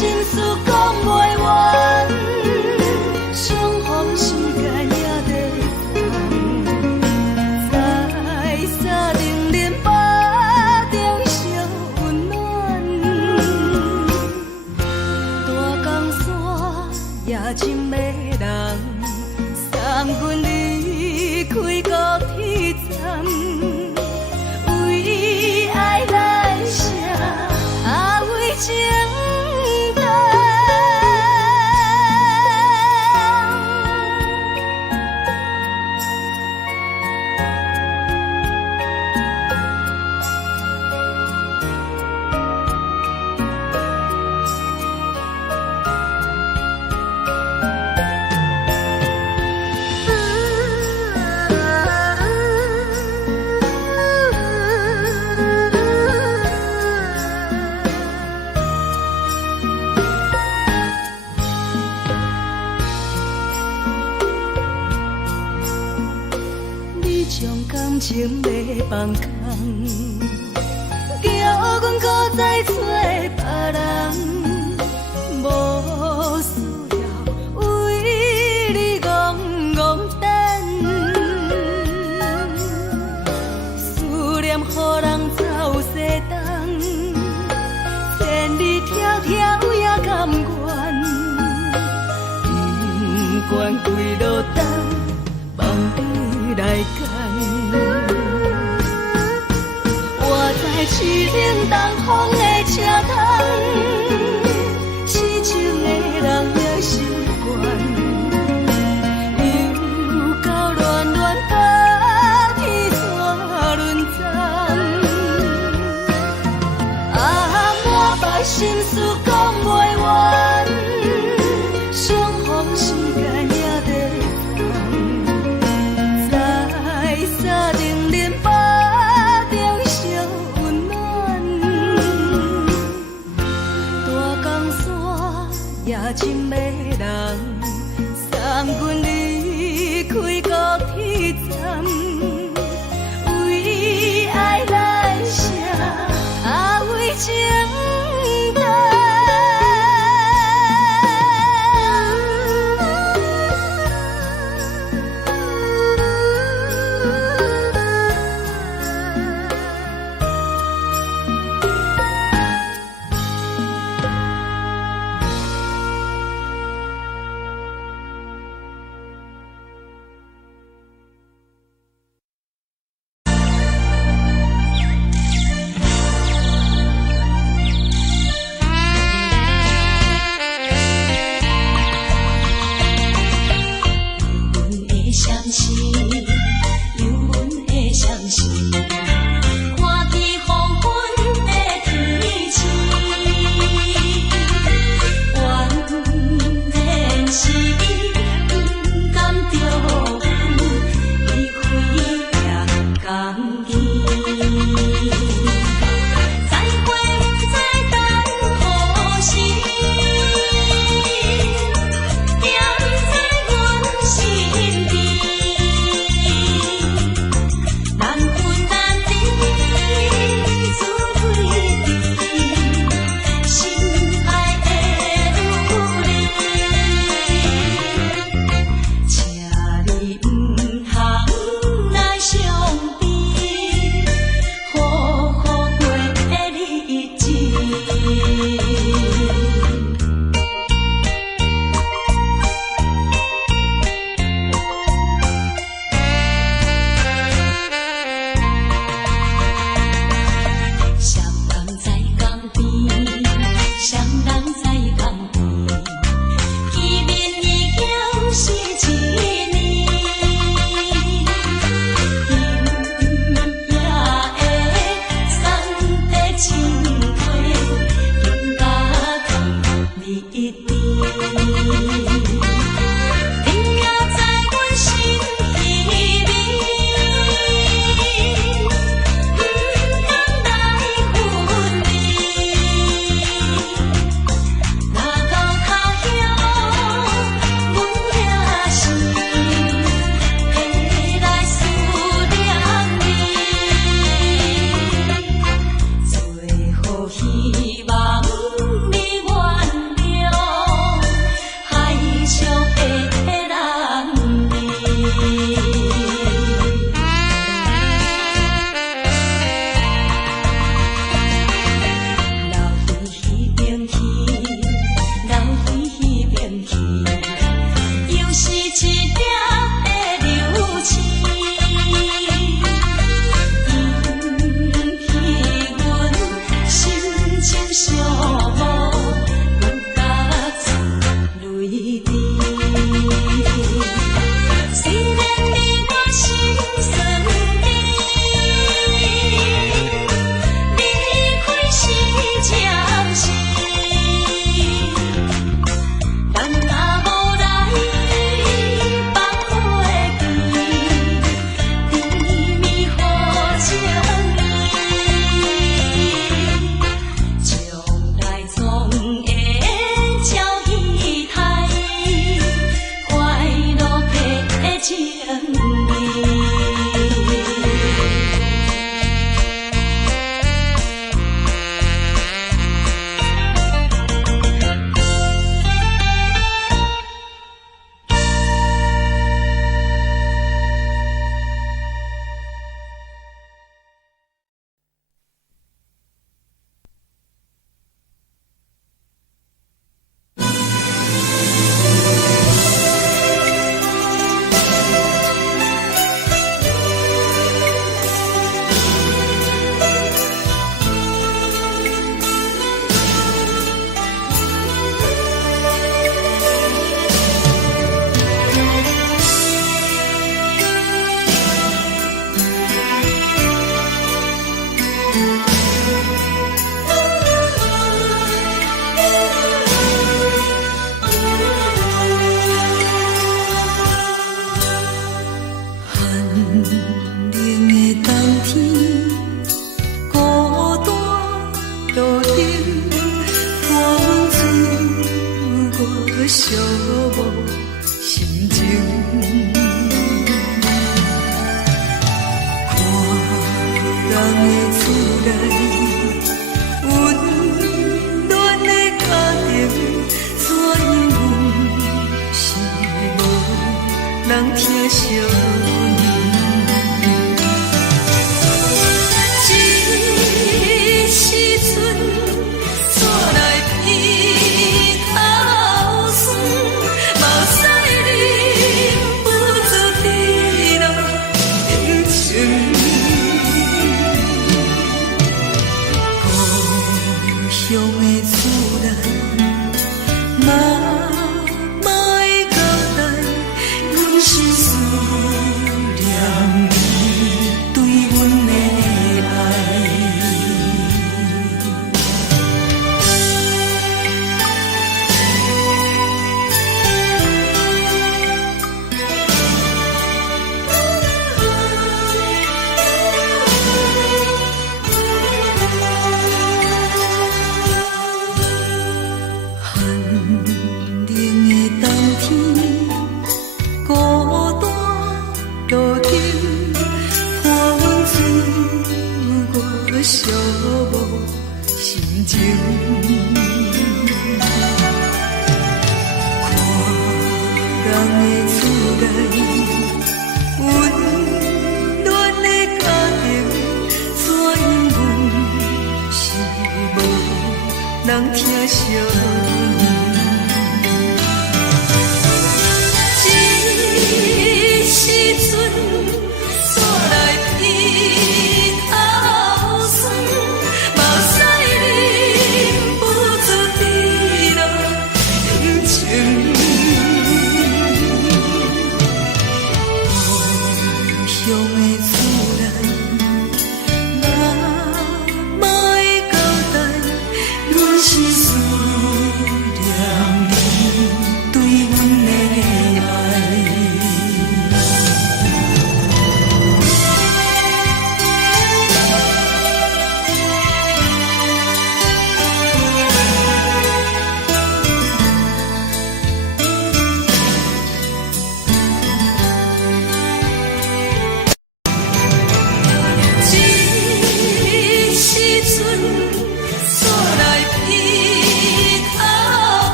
心事讲袂完，相逢时间也在等，在沙丁林巴中烧温暖，大江山也真迷人，送阮离开高铁站。为爱来写，为情动。情要放空，叫阮搁再找别人，无需要为你戆戆等，思念予人走西东，千里迢迢也甘愿，不管几路灯，望你来干。市冷东风的车窗，痴情的人也习惯，又到恋恋甲天怎轮转？满腹心事讲袂完，相逢时间也在等，在沙丁林巴。也真迷人，送阮离开高铁站，为爱来写，为情动。人的厝内，温暖的家庭，怎样是无人疼惜？寂寞心情，看人的厝内，温暖的家庭，怎样是无人疼惜？这时阵，煞来鼻头酸，目屎忍不住滴落眼睛。故乡的厝内，妈妈的交代，阮是思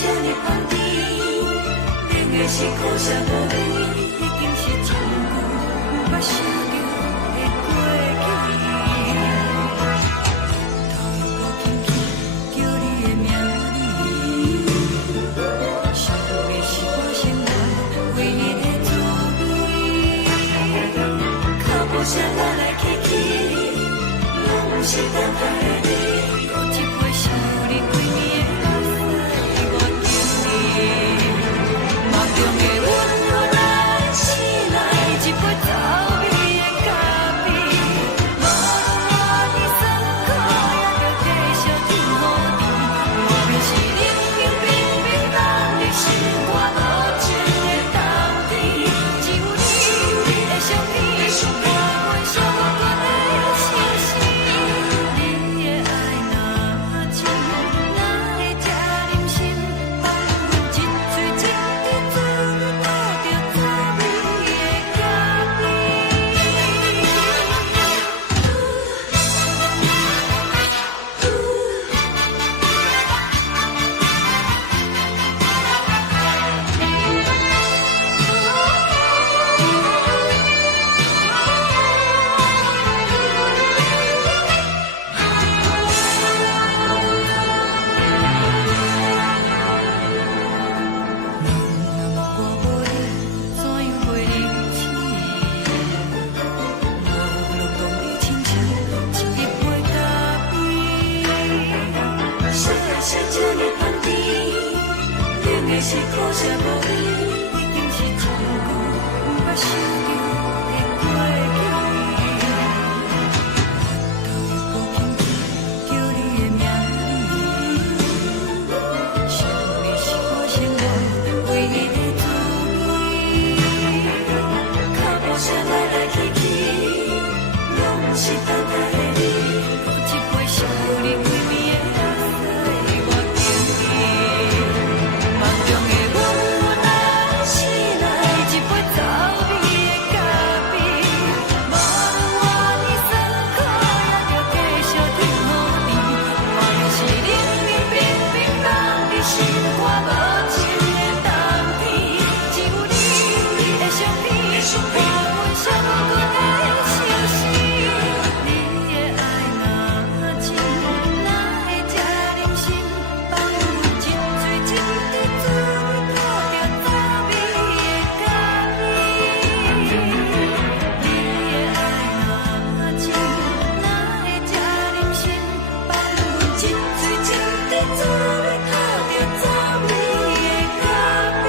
这呢香甜，冷的是苦涩无味，已经是真久无捌想着的过去。头又无轻轻叫你的名字，想的是我心内唯一的滋味。脚步声来来去去，拢是等待你。有一杯想你几年的目屎，我敬你。梦中的温柔来醒来，一杯走味的咖啡。无论我的酸苦，也着继续甜予你。外面是冷冰冰冰冷的心肝，无情的冬天，只有你的相片，我阮伤过的心事。你的爱若真，哪会这忍心放阮一嘴情的滋倒着滋味的咖啡？我无你，怎样会忍气？无路当你亲像一杯咖啡。说的是这呢香甜，冷的是苦涩无味，已经是真久无捌想着的过去。头又无轻轻叫你的名字，想的是我心内唯一的滋味。脚步声来来去去，拢是等待你。有一杯想你几暝的目屎，我敬你。梦中的温柔来醒来，一杯走味的咖啡。无论我的酸苦，也着继续甜予你。外面是冷冰冰冰冷的心肝，无情的冬天，只有你的相片，我阮伤过的心事。你的爱若真，哪会这忍心放阮一嘴情的滋味倒着滋味的咖啡？你的爱若真，哪会这忍心放阮一嘴情的滋味倒着滋味的咖啡？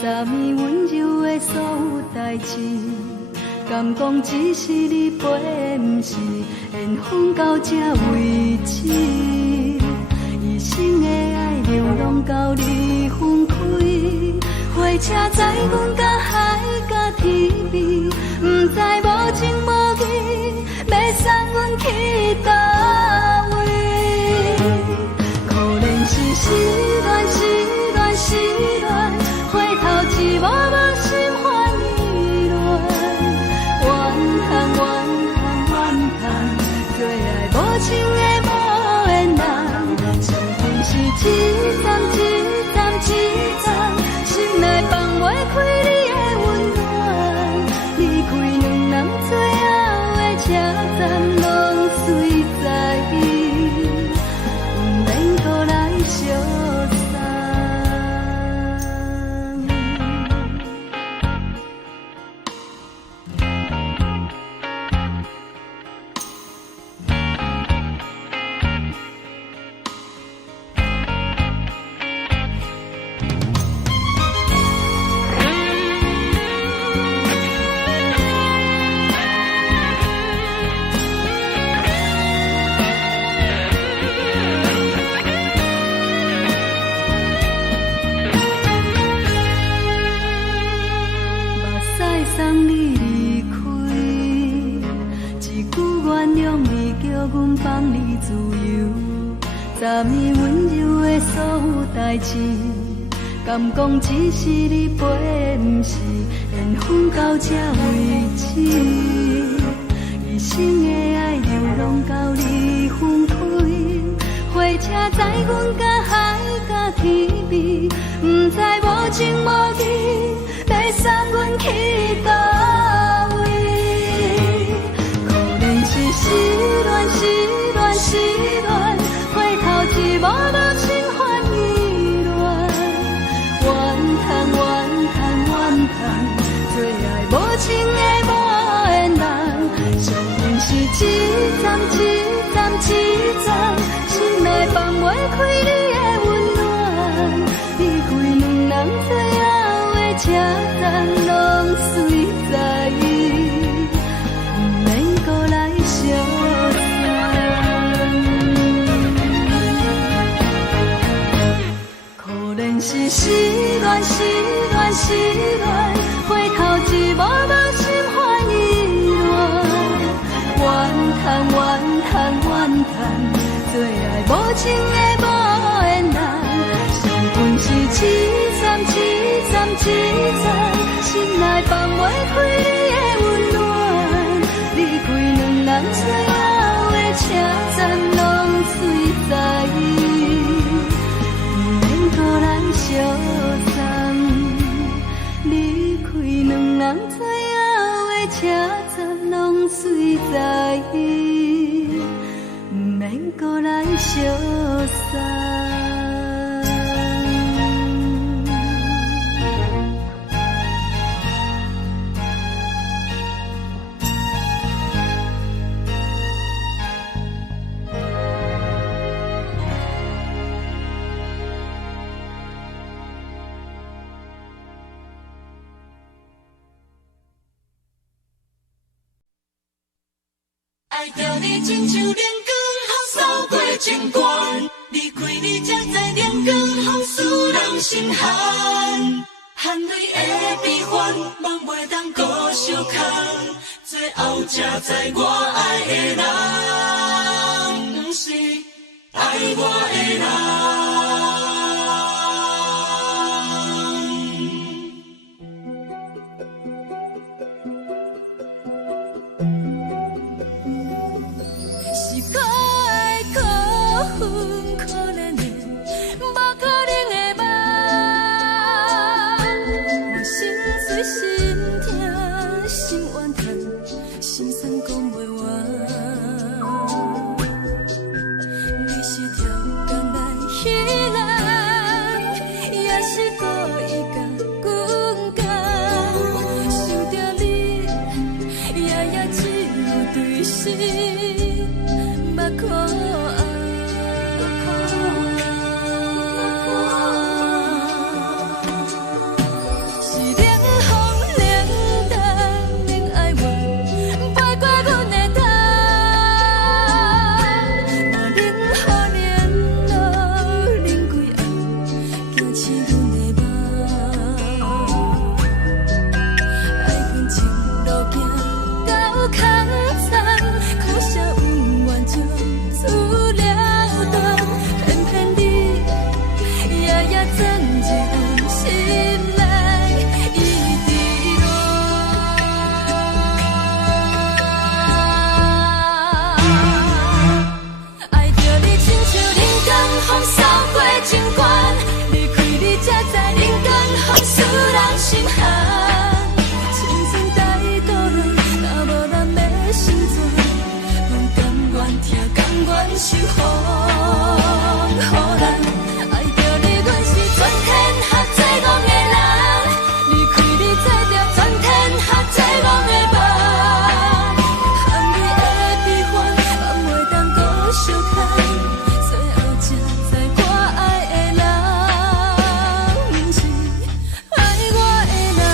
昨暝温柔的所有代志，敢讲只是你陪，不是缘分到这为止。一生的爱流浪到你分开，火车载阮到海角天边，不知无情无义，要送阮去倒位？可怜是失恋，失恋，失恋，回头一幕幕心烦意乱，怨恨，怨恨，怨恨，最爱无情的无缘人，伤痕是一站一站一站，心内放袂站拢随在伊，不免搁来相送。送你离开，一句原谅你，叫阮放你自由。昨暝温柔的所有代志，敢讲只是你陪，不是缘分到这为止。一生的爱流浪到你分开，火车载阮甲海甲天边，不知无情无义，要送阮去倒位？可能是失恋，失恋，失恋，回头一幕幕心烦意乱，怨叹，怨叹，怨叹，最爱无情的无缘人。上阮是一站，一站，一站，心内放袂开你的温暖，离开两人最后的车站拢随在伊，不免搁来相送。可能是失恋，失恋，失恋，回头一幕幕心烦意乱，怨叹，怨叹，怨叹，最爱无情的无缘人。上阮是一站，一站，一站，心内放袂开你的温暖，离开两人最后的车站拢随在伊，不免搁来相送。离开两人最后的车站拢随在伊，不免搁来相送。爱着你亲像阳光，扫过情关，离开你才知阳光风使人心寒。含泪的悲欢，望袂当搁相牵，最后才知我爱的人，不是爱我的人。空残，可惜有缘就自恋。愿守护，予人爱着你，阮是全天下最戆的人。离开你，做着全天下最戆的梦。含你的悲欢，放袂当搁相牵。最后才知我爱的人，不是爱我的人。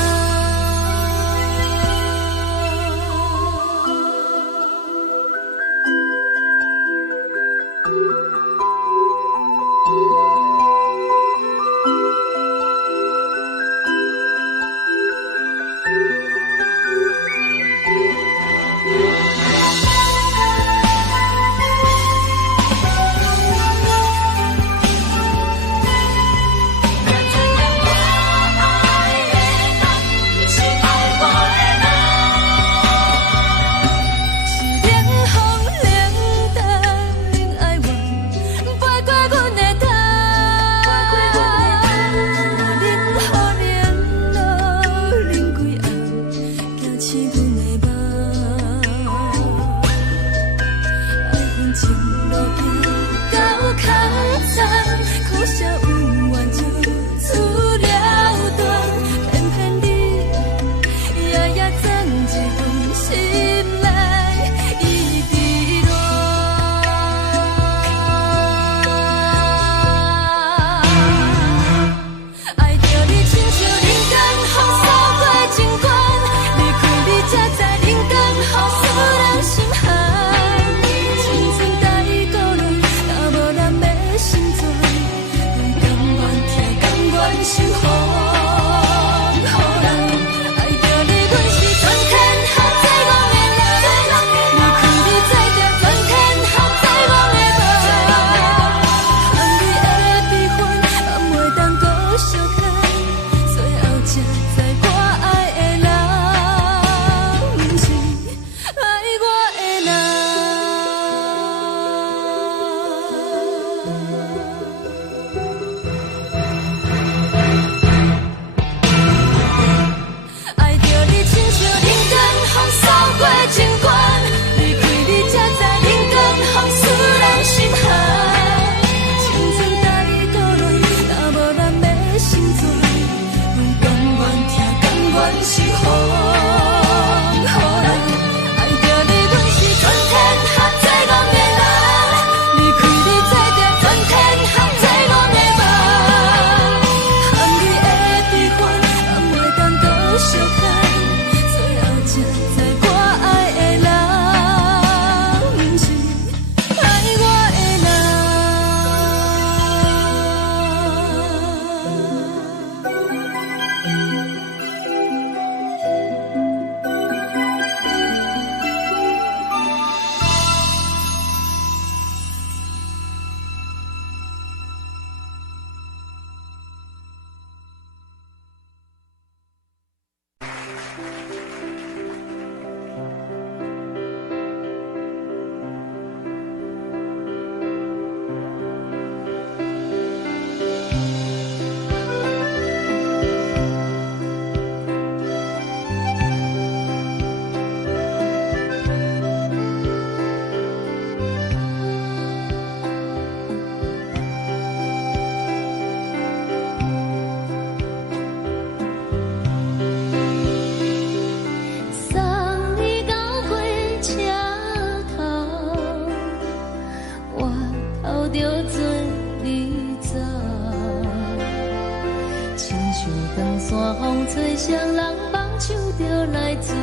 吹双人梦唱着来自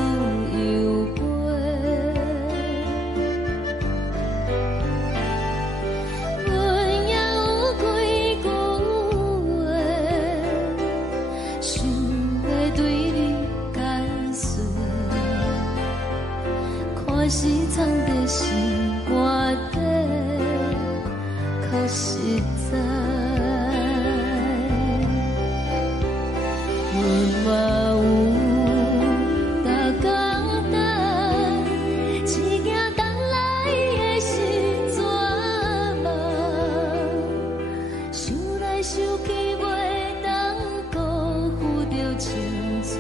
由飞，阮也有几句话，想要对你解释，看是藏在心肝底，较实在。 嘛有逐工等，一件等来的是怎梦？想来想去袂当辜负着青春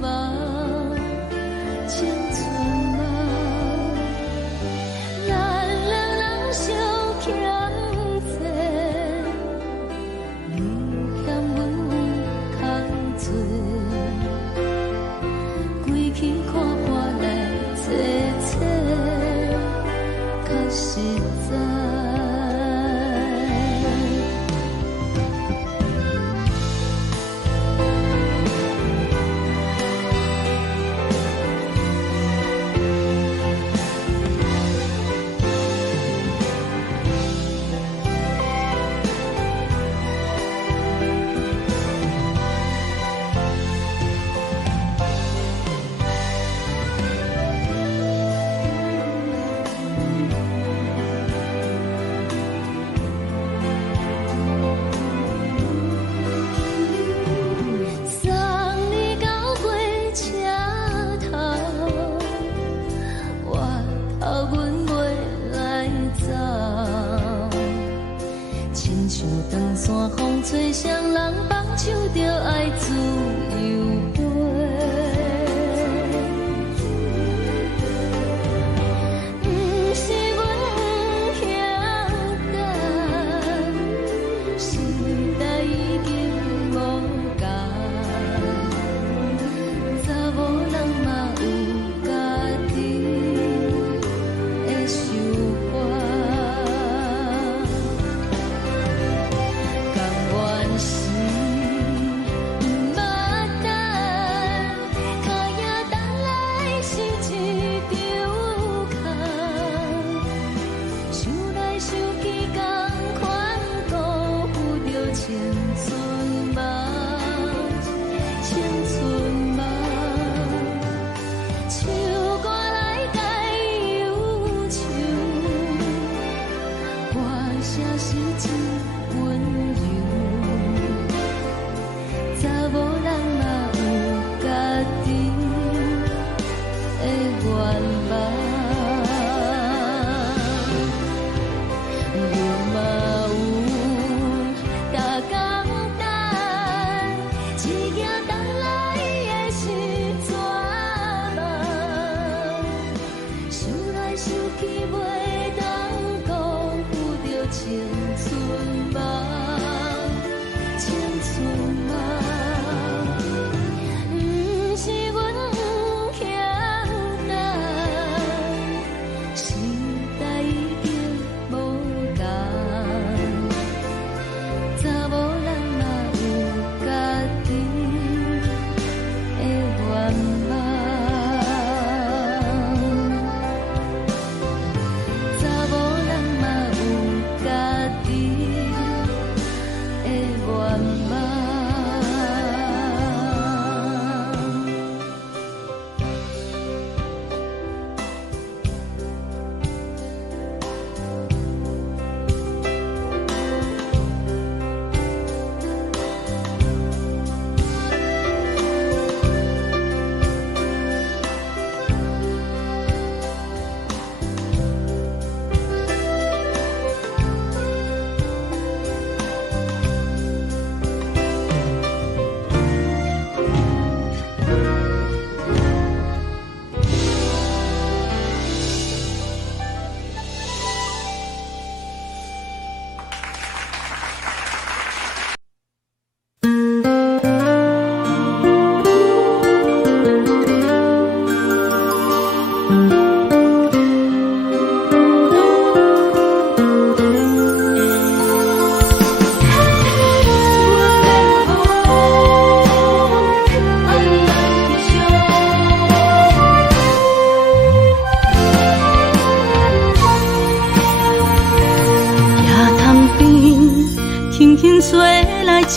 梦，青春梦。咱两人实在。长山风吹双人放手着爱自由飞，不是阮不晓等，时代已经无同，查某人嘛有家己的想法。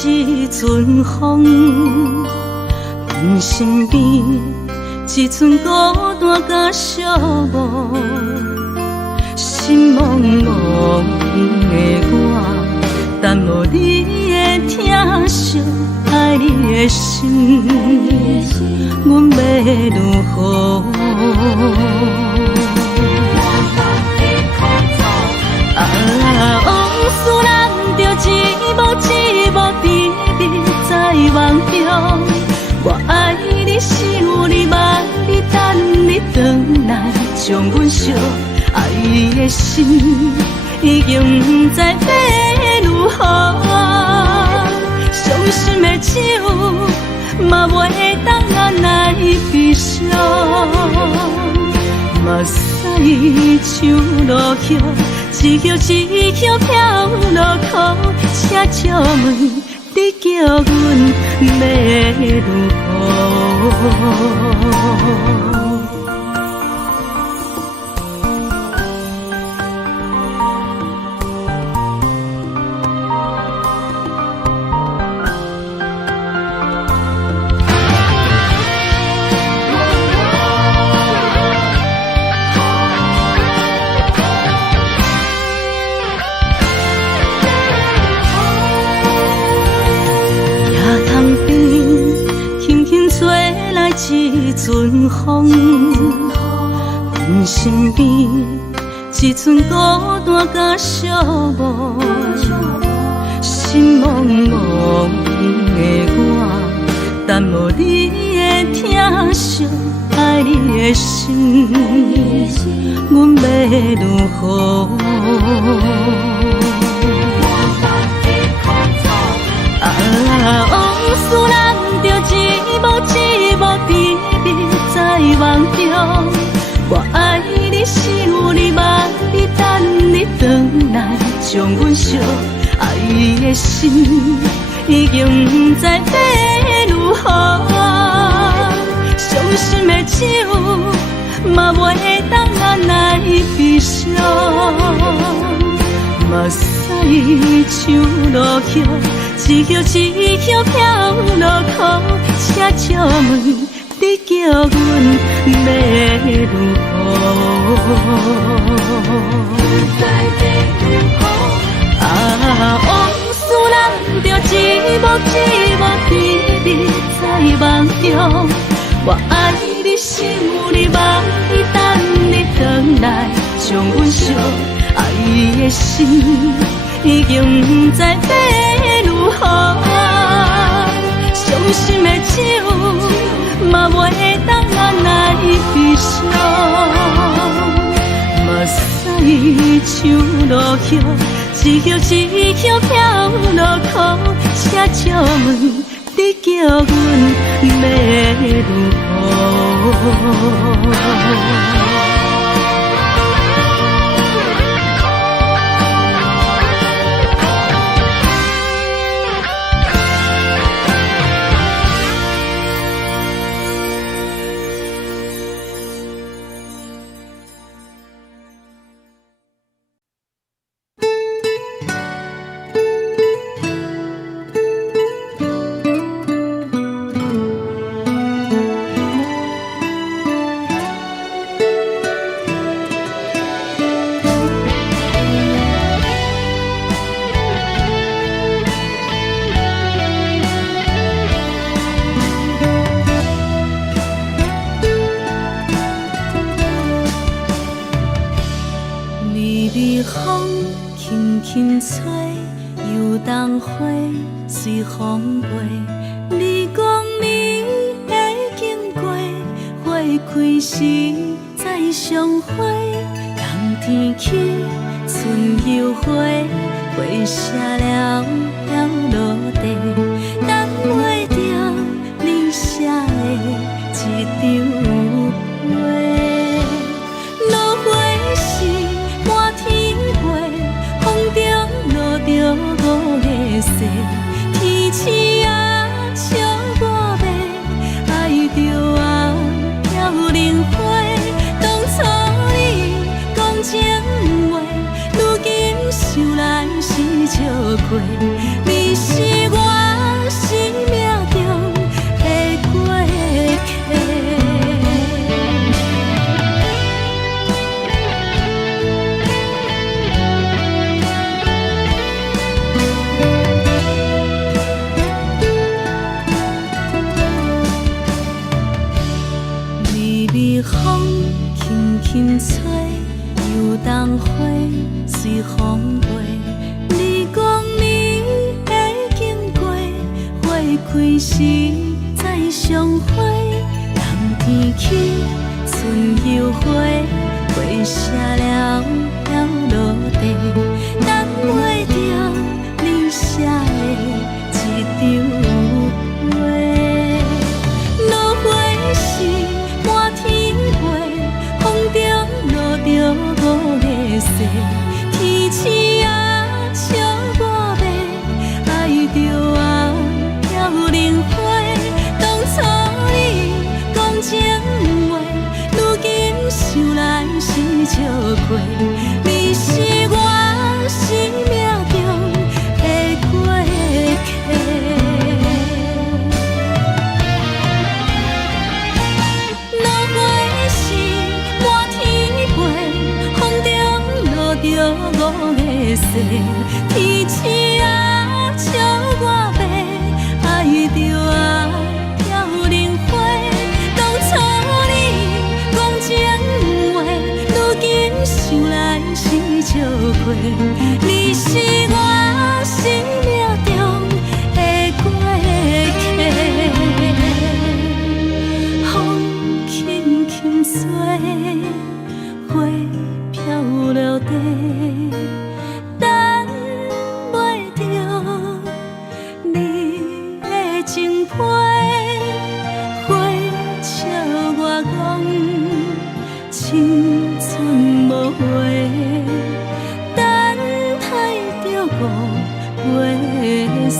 一阵风，阮身边一寸孤单甲寂寞，心茫茫的我，等无你的疼惜，爱你的心，阮要如何？往事人着一幕一幕甜蜜在梦中，我爱你想你望你等你回来，将阮惜爱的心已经不知要如何，伤心的手嘛袂当按来悲伤，目屎像落叶，一叶一叶飘落雨，车借问你叫阮要如何？一阵风，阮身边一阵孤单甲寂寞，心茫茫的我，等无你的疼惜，爱你的心，阮要如何？往事人着一幕甜蜜在梦中，我爱你想你望你等你回来，将阮惜爱的心已经不知要如何。伤心的手嘛袂当按来悲伤，目屎像落叶。一叶一叶飘落雨，车借问你叫阮要如何？往事人着一幕甜蜜在梦中，我爱你想你望你等你回来，将阮惜爱的心已经不知要如何。伤心的手嘛袂当按来悲伤，目屎像落叶，一叶一叶飘落雨，车借问你叫阮要如何？随风飞，你讲你会经过，花开时再相会。冬天起，春又花，花谢了落地，等袂着你写的一张画。落花时满天飞，风中落着五个色。天星啊，笑我迷，爱着啊，飘零花。当初你讲情话，如今想来是笑过。你是我生命中的过客。风轻轻吹，又冬花随风飞。你讲你会经过，花开时再相会。冬天起，春又花，花谢了落地，等袂着你写的一张画。落花时满天飞，风中落着五个色。西，天星啊笑我迷，爱着啊飘零花。当初你讲情话，如今想来是笑过。你是我生命中的过客。落花是满天飞，风中落着五个星。天星啊笑我迷，爱着啊飘零花。当初你讲情话，如今想来是笑过。你是我生命中的过客。风轻轻吹，花飘落地，等袂着你的情批。花笑我讲，青春无悔，等待着五月雪。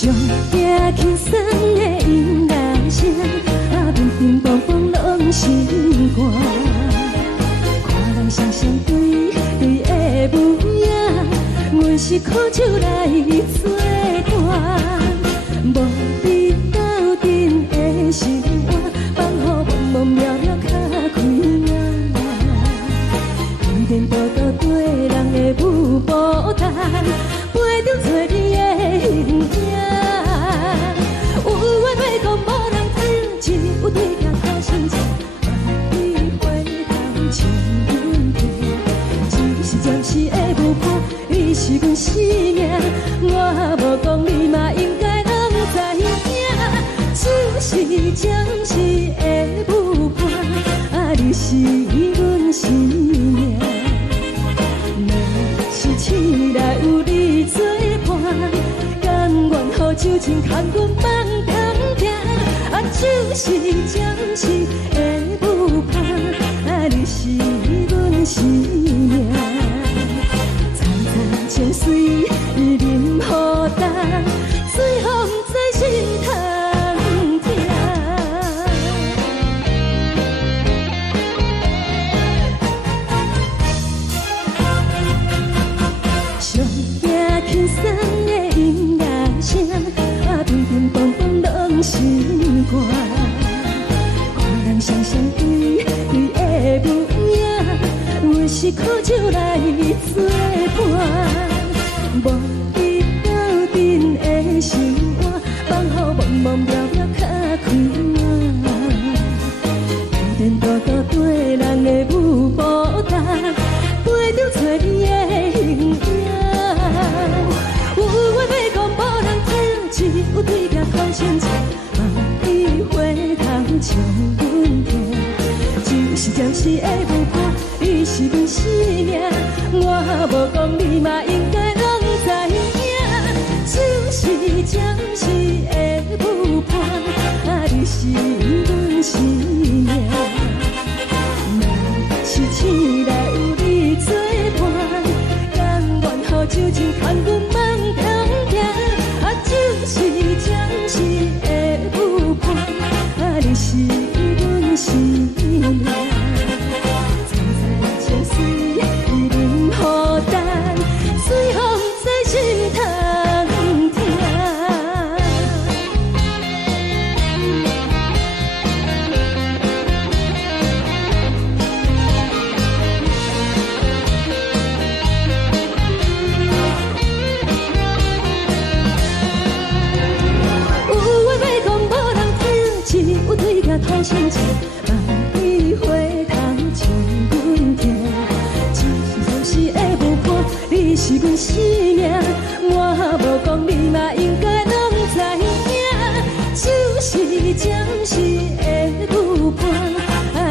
上惊轻松的音乐声，平平梆梆拢心肝。看人双双对对的舞影，阮是苦酒来作伴。无你斗阵的生活，放予茫茫渺渺较快乐。颠颠倒倒对人的舞步弹，陪着做你的形影。有话要讲无人听，只有对镜头先知。你回头唱阮听，只是暂时的舞伴，你是阮生命。我无讲你嘛应该拢知影，就是暂时的舞伴，你是阮生命。若是醒来有你作伴，甘愿予酒精牵阮放空行，就是暂时的舞伴，你是阮生命。层层情水任何担，水风在心通听。上惊轻松的音乐声，乒乒乓乓拢心肝。看人双双对对的舞影，阮是苦酒来作伴。无你斗阵的生活，放予茫茫渺渺较快乐。颠颠倒倒对人的舞步弹，陪着做你的形影。有话要讲无人听，只有对镜头先知。你回头唱阮听，就是暂时的舞伴，你是阮生命。我无讲你嘛应该拢知影，就是暂时的舞伴，你是阮生命。若是醒来有你作伴，甘愿予酒精牵阮放空行，就是暂时的舞伴，你是阮生命。层层情水任何担，水风在心通听。有话要讲无人听，只有对镜头先知。你回头唱阮听，就是暂时的舞伴，你是阮生命。我无讲你嘛应该拢知影，就是暂时的舞伴，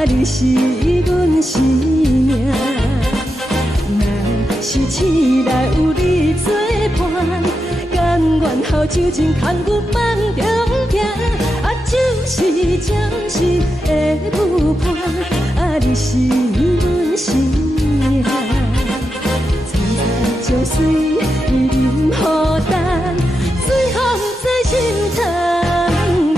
你是阮生命。若是醒来有你作伴，甘愿予酒精牵阮放中行，就是暂时的舞伴，你是阮生命。层层情水任何担，水风在心通听。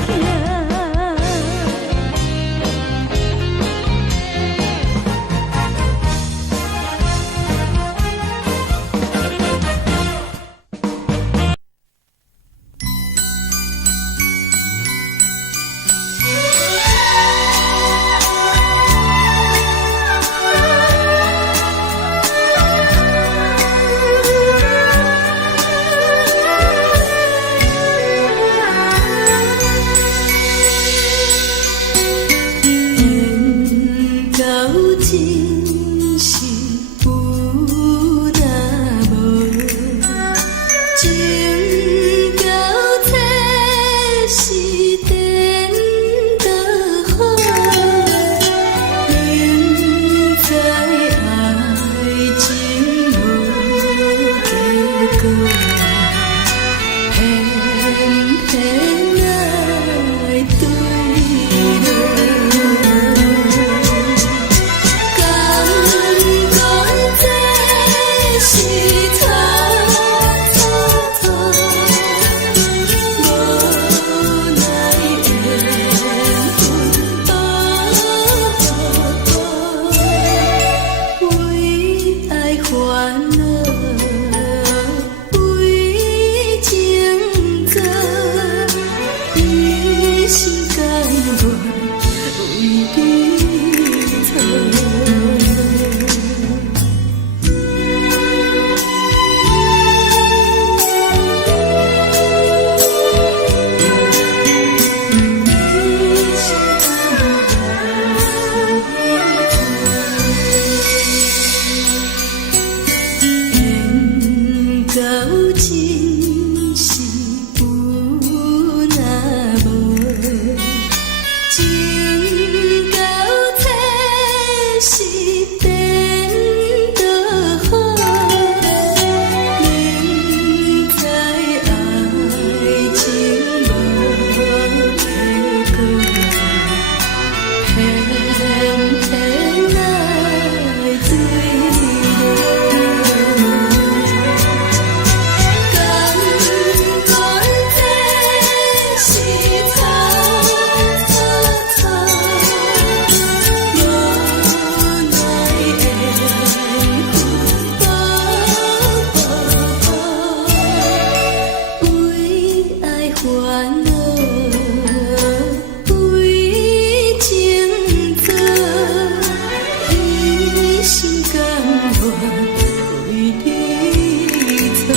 烦恼为情做，一心甘愿为你错。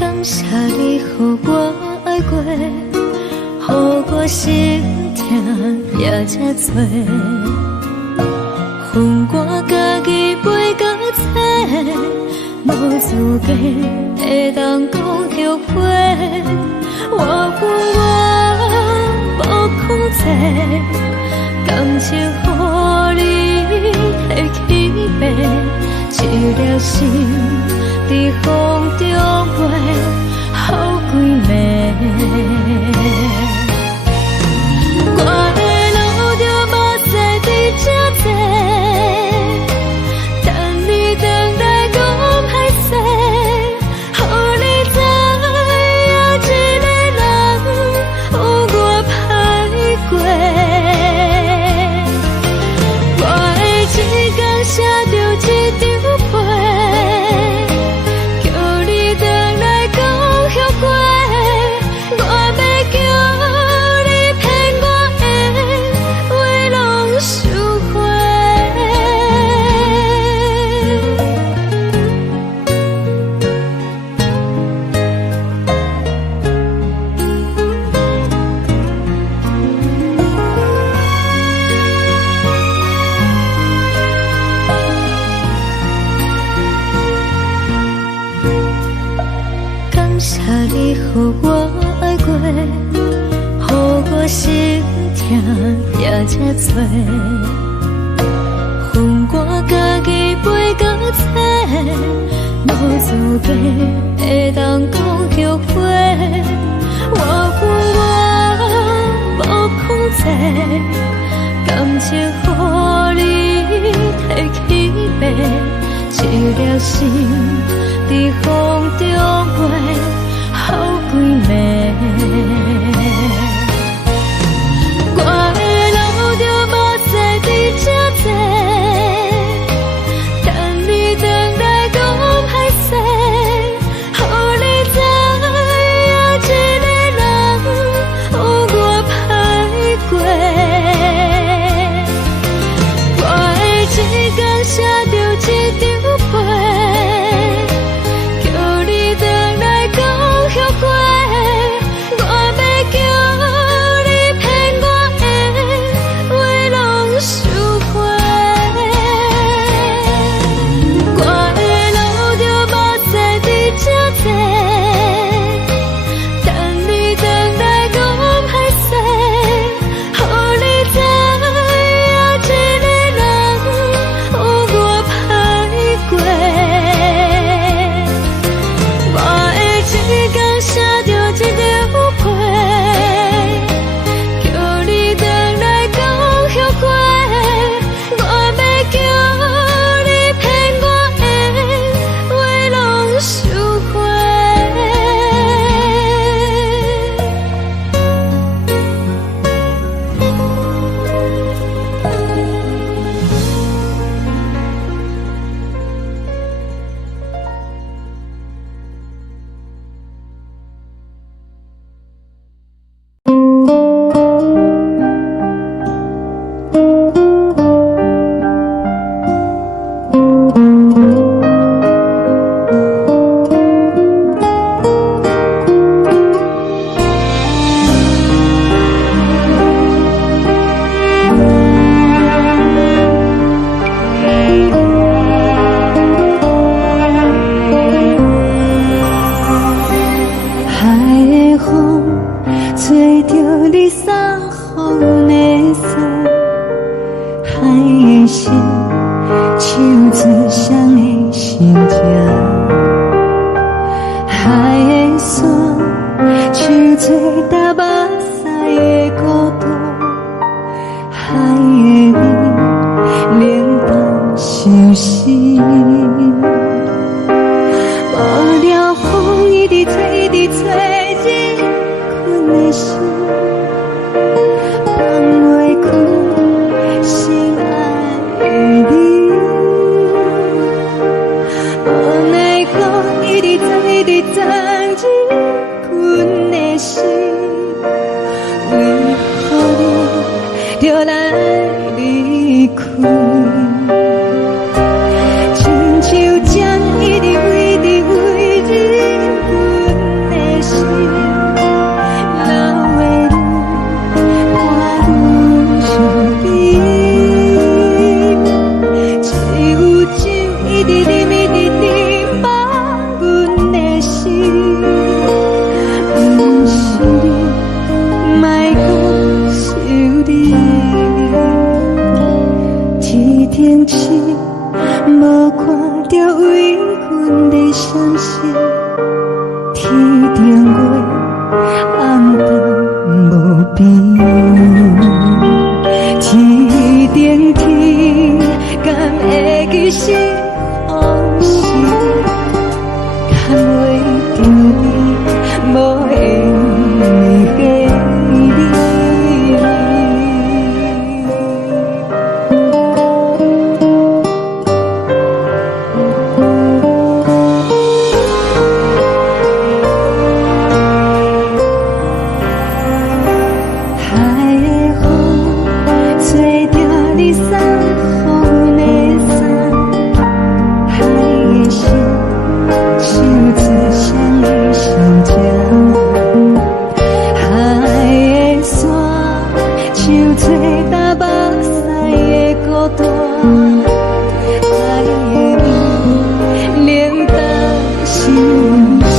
感谢你，予我爱过，予我心痛也这多，恨我家己袂到切，无资格会当讲后悔。我无控制，感情予你提起白，一粒心在风中飞，好几暝。我的路着目屎伫这多，等你回来讲歹势，予你知影一个人有我歹过。我的一天写着一张被，叫你回来讲后悔。我要叫你骗我的话拢收回。感谢你，予我爱过，予我心痛也这多，恨我家己袂到切，无资格会当讲后悔。我无控制，感情予你提起白，一粒心在风中飞，好几暝。我的路着目屎伫这多，等你回来讲歹势，予你知影一个人有我歹过。我的一天写着一张被，叫你回来。山，像做搭目屎的孤单，海的味冷淡伤心。无聊风一直吹，一直吹，日困的心，放袂开心爱的你。无奈讲一直藏，一直藏，日困的心，为何你就来离开？亲像将一直为日困的心，流的泪伴阮伤悲。只有酒一直啉，一直啉，把阮的心。不是你，莫讲想你。天顶星，无看到为阮的伤心。天顶月，暗淡无边。天顶天，敢会记是往事？敢袂着你，无缘给你。海的风吹着你送风的伞，海的心像只双鱼相牵，海的山像吹搭目屎的孤单，海的味冷淡伤心。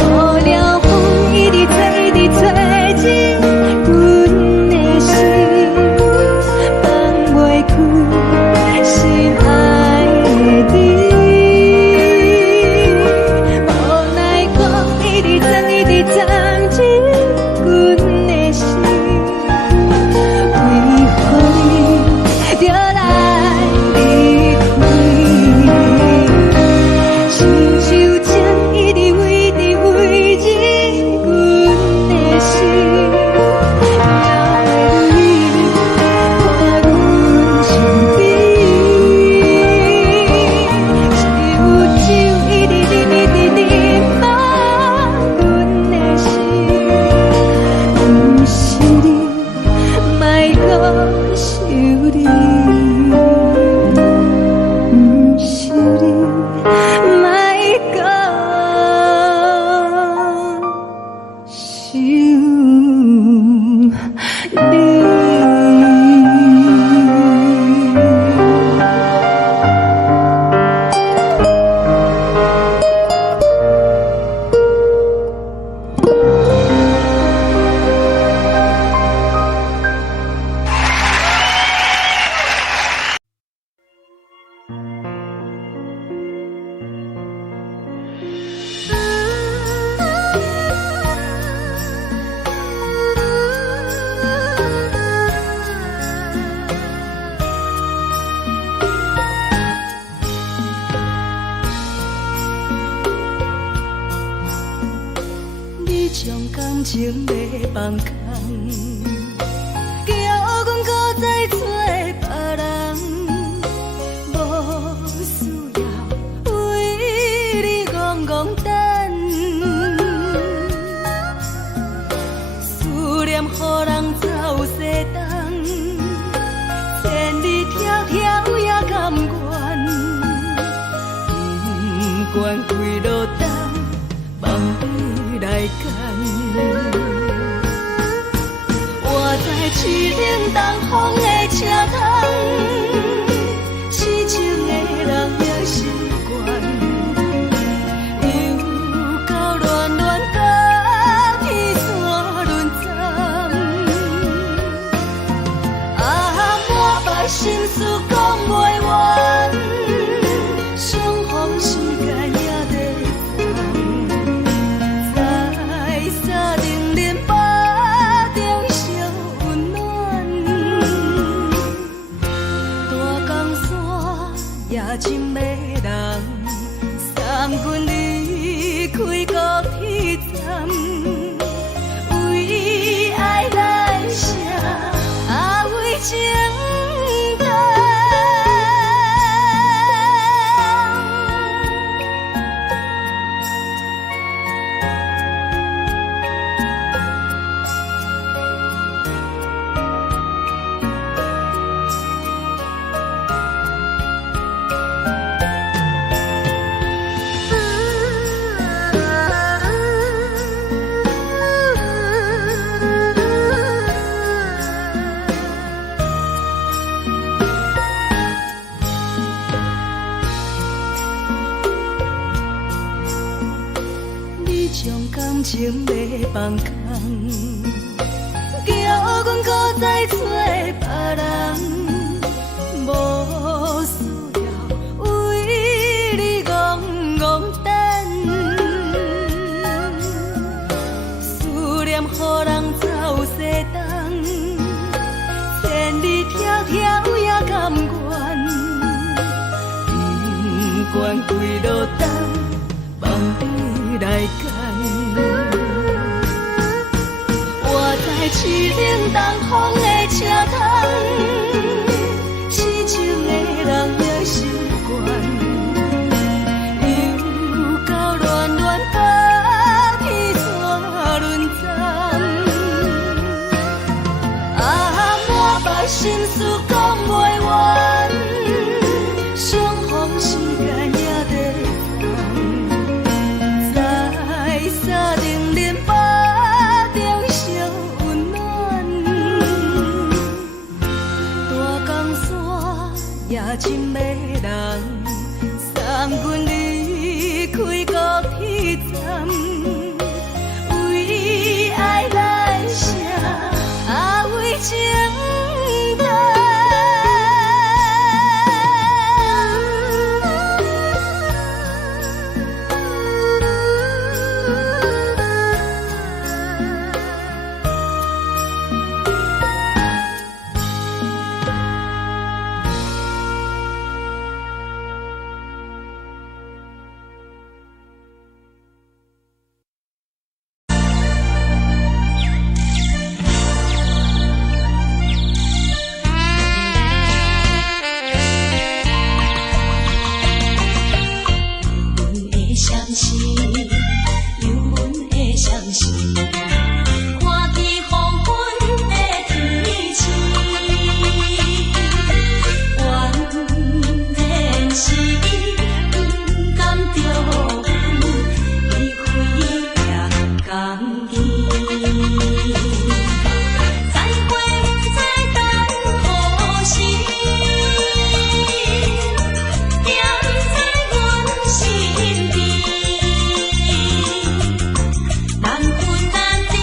无聊风一直吹，一直吹，日阮的心，放袂开心爱的你。无奈讲一直藏，一直藏，日阮的心，为何你就来离开？亲像将一直为日阮的心，流的泪伴阮伤悲。只有酒一直啉，一直啉，把阮的心。不是你，莫讲想你。不是你，莫讲想你。你将感情卖放空，叫阮搁再找别人，无需要为你戆戆等。思念予人走西东，千里迢迢也甘愿，不管几路灯，梦里来干。我在痴冷东风的车窗，痴情的人也习惯，又到乱乱甲彼山论战。啊，满腹心事讲袂完，相逢时间也在。将感情要放空，叫阮搁再找别人，无需要为你戆戆等，思念予人走西东，千里迢迢也甘愿，不管几路灯，放你来干。我在痴冷东风的车窗，痴情的人也习惯。又到恋恋把天带轮转，满腹心事讲袂完，相逢时间也在等，在沙定林巴中相温暖，大江山也真迷人，送阮离开高铁站，为爱来写为情淡。难分难。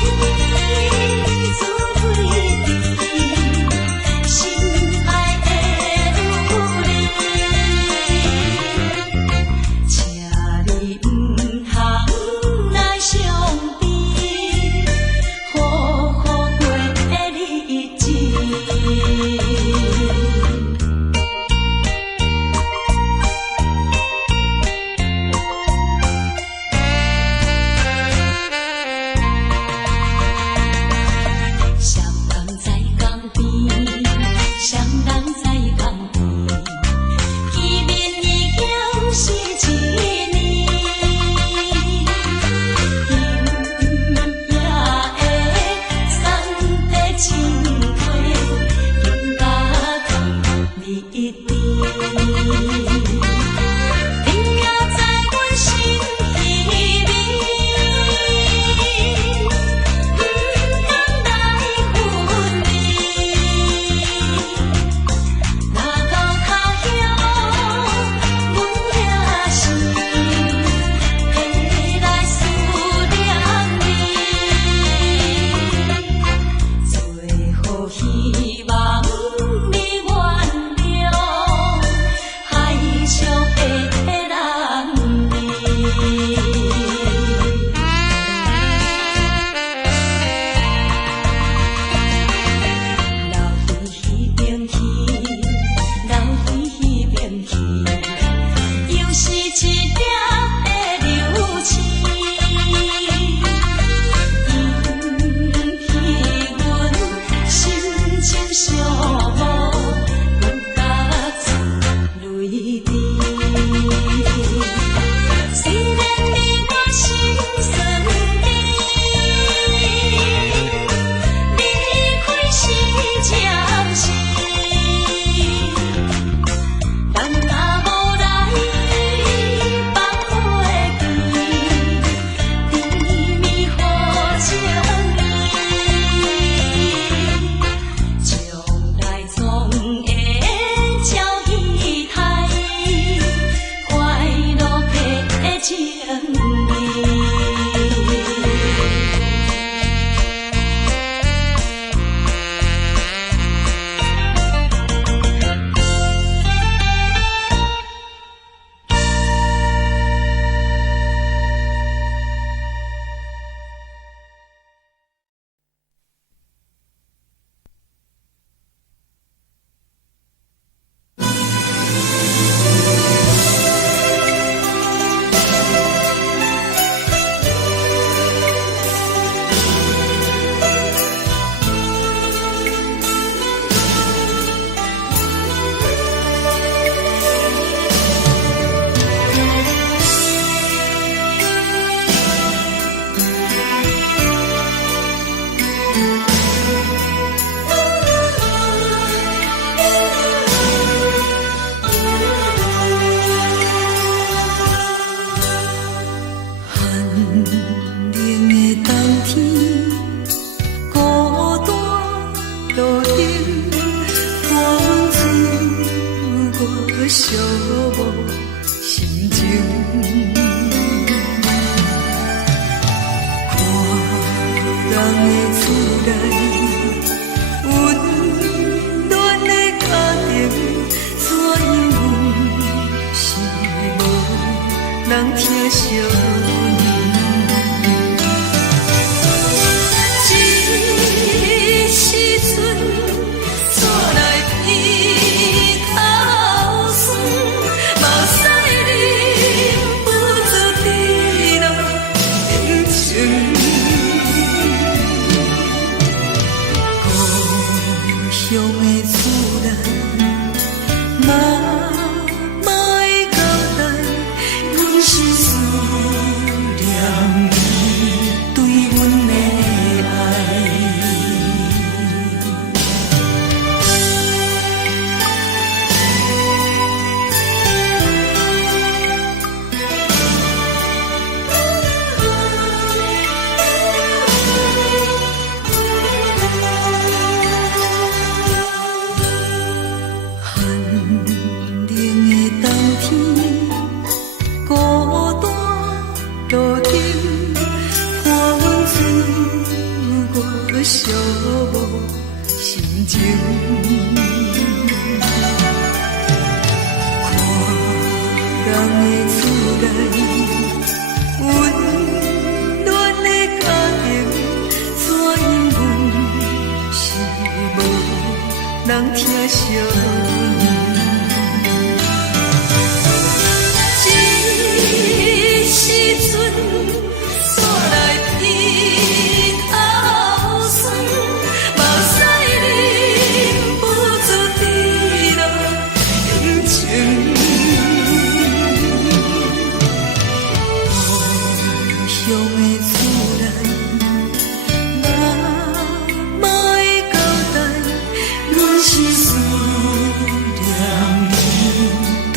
情。看人的厝内，温暖的家庭，怎因阮是无人疼惜阮？时阵，煞来鼻头酸，目屎忍不住滴落眼睛。故乡的厝内，妈妈的交代，阮是思念你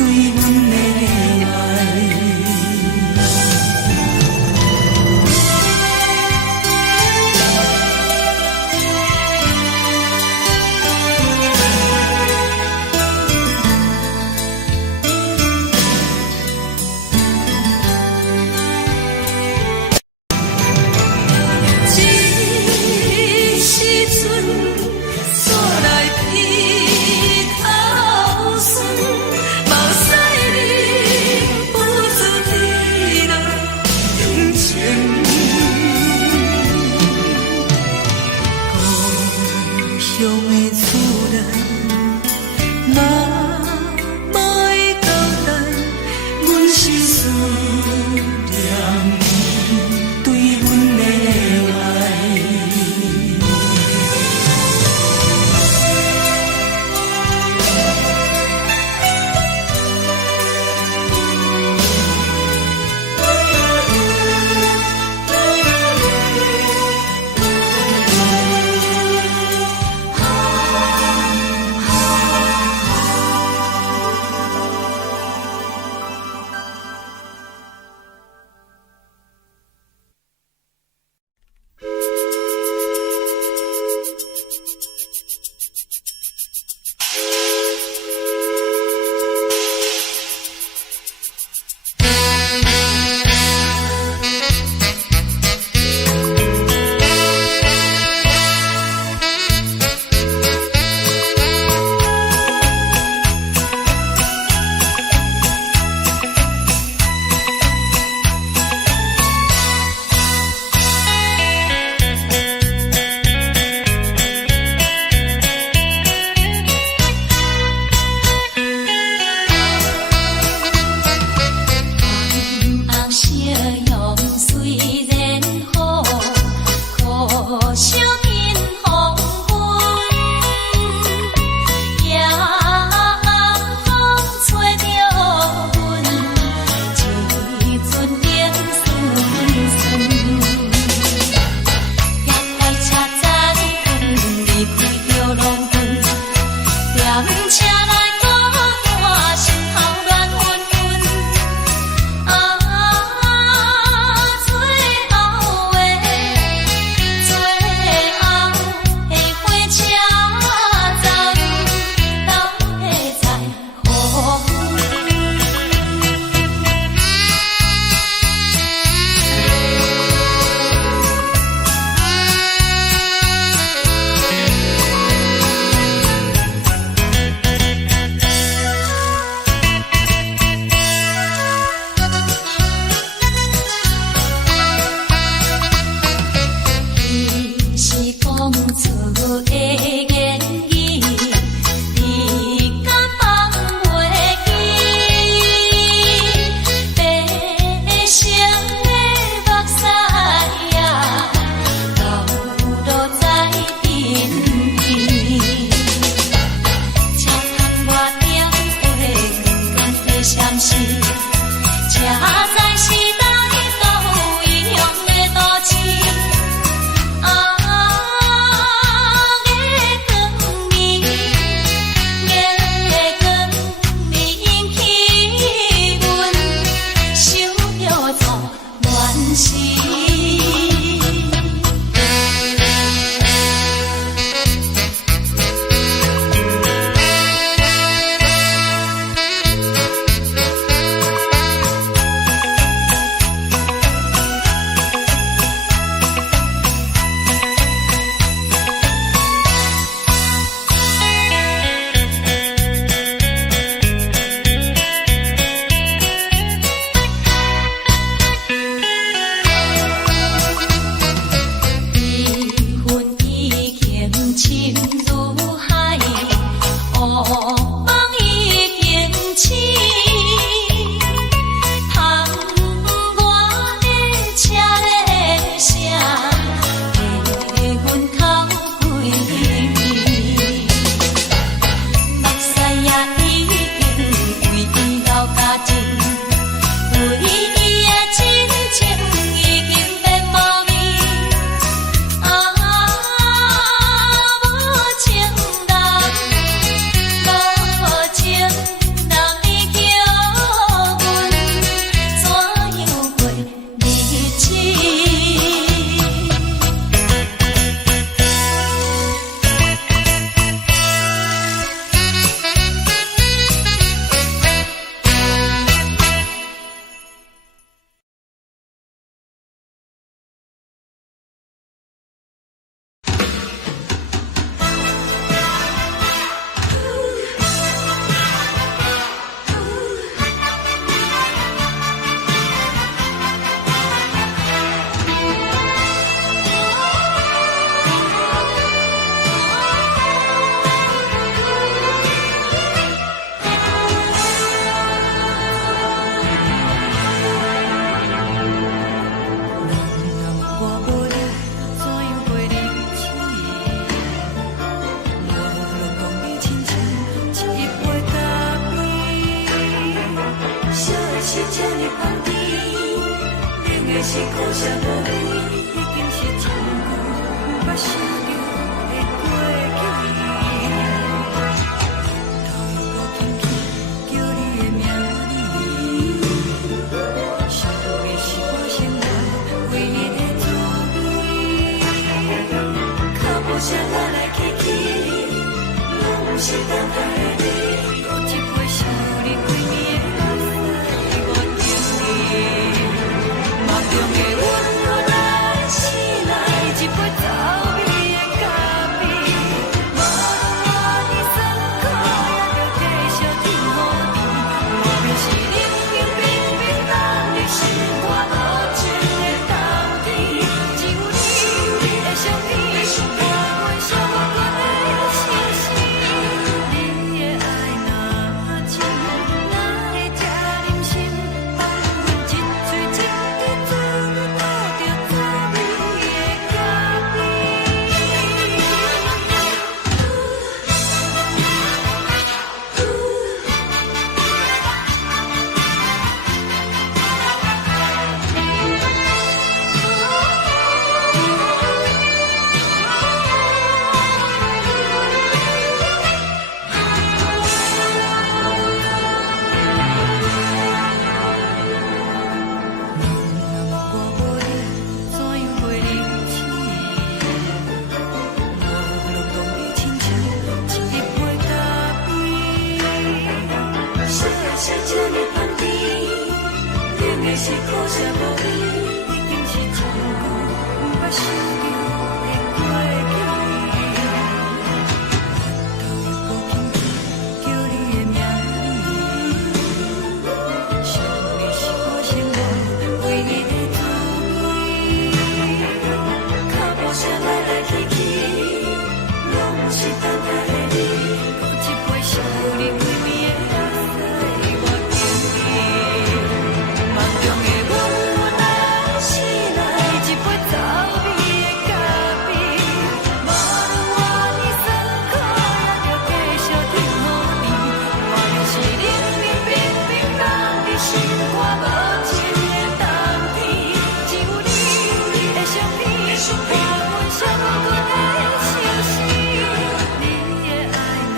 对阮的爱。的是苦涩无味，已经是真久捌想着的过去。头又无轻轻叫你的名字，想的是我生来唯一的滋味。脚步声来来去去，拢是等待的你。有一杯想你几暝的目屎，我等你。梦中的温柔来醒来，一杯走味的咖啡。无论我的酸苦，也着继续甜予你。我就是冷冷冰冰冷的心肝，无情的冬天，只有你的相片，我阮寂寞过的心事。你的爱若真，哪会这忍心放阮一嘴一滴珠，吐着滋味的咖啡。我无你，怎样袂忍心？无论当你亲像一杯咖啡，细啊细这呢香甜，冷的是苦涩无味，已经是真久捌想着的过去。头又无轻轻叫你的名字，想的是我生来唯一的滋味。脚步声来来去去，拢是等待的你。有一杯想你几暝的目屎，我等你。梦中的温柔来醒来，一杯走味的咖啡。无论我的酸苦，也着继续甜予你。我就是冷冷冰冰冷的心肝，无情的冬天，只有你的相片，我阮寂寞过的心事。你的爱若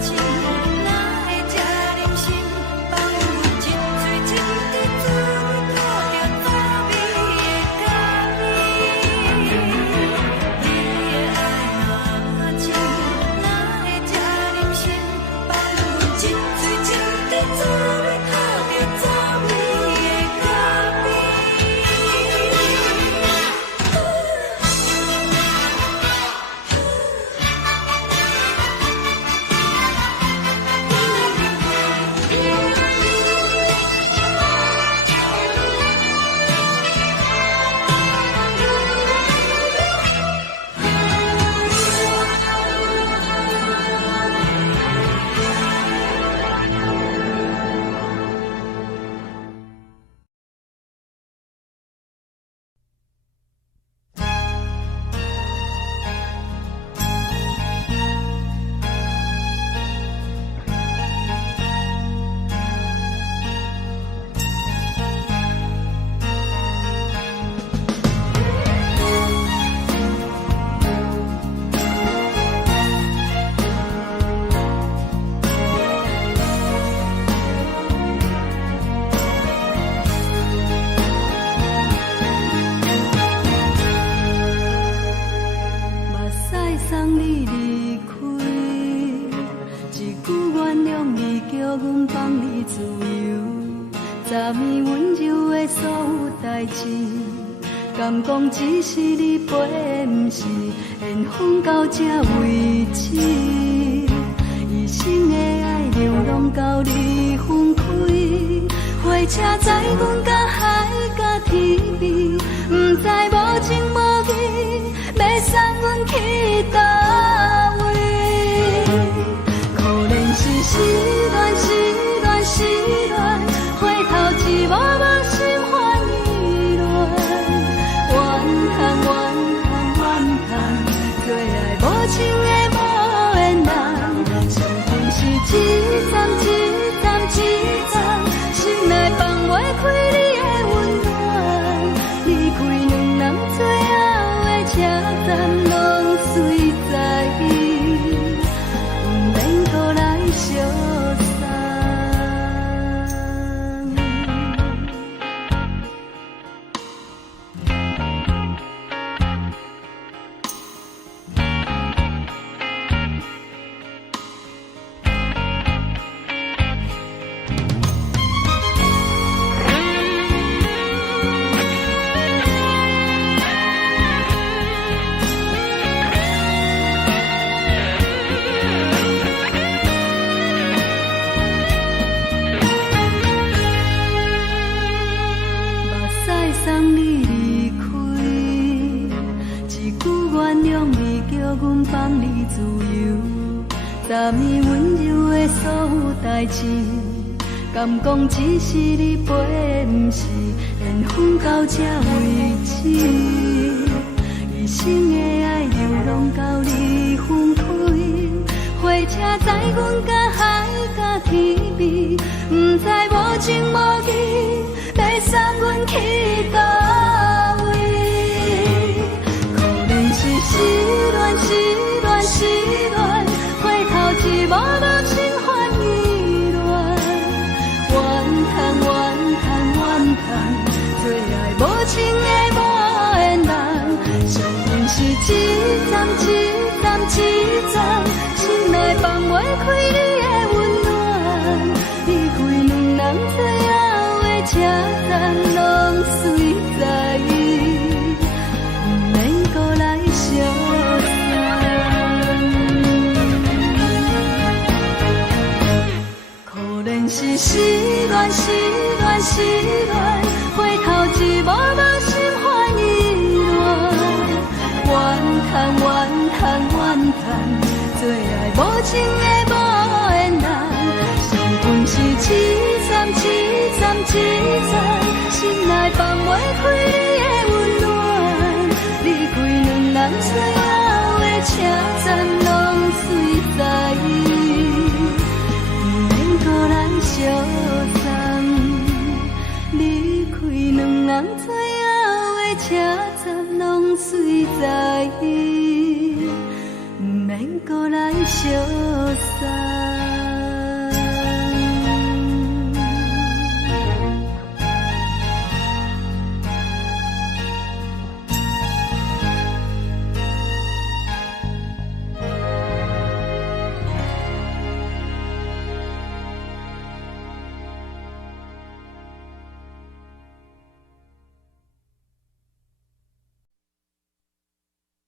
真，哪会这忍心放阮一嘴一滴珠，吐着滋味的咖啡。你的爱若真，哪会这忍心放阮一嘴一滴珠，吐着滋味的咖啡。目屎送你离开，一句原谅你，叫阮放你自由。昨暝温柔的所有代志，敢讲只是你陪，不是缘分到这为止。一生的爱流浪到你分开，火车载阮甲海甲天边，不知无情无义，要送阮去倒位？可能是失恋，失恋，失恋，回头一幕幕心烦意乱，怨叹，怨叹，怨叹，最爱无情的无缘人，伤痕是一站一站一站，心内放袂开你的温暖，自由，昨暝温柔的所有代志，敢讲只是你陪，不是缘分到这为止。一生的爱流浪到你分开，火车载阮甲海甲天边，不知无情无义，要送阮去倒位？可能是失恋，失恋，失恋，回头一幕幕心烦意乱，怨叹，怨叹，怨叹，最爱无情的无缘人，上阮是一站一站一站，心内放袂开你的温暖，离开两人最后的车站，拢随在伊，不免搁来相送。可能是失恋，失恋，失恋，回头一幕幕心烦意乱，怨叹，怨叹，怨叹，最爱无情的无缘人，上阮是一站一站一站，心内放袂开你的温暖，离开两人最后的车站，拢随在伊，不免搁来相送。离开两人最后的车站，拢随在伊，不免搁来相送。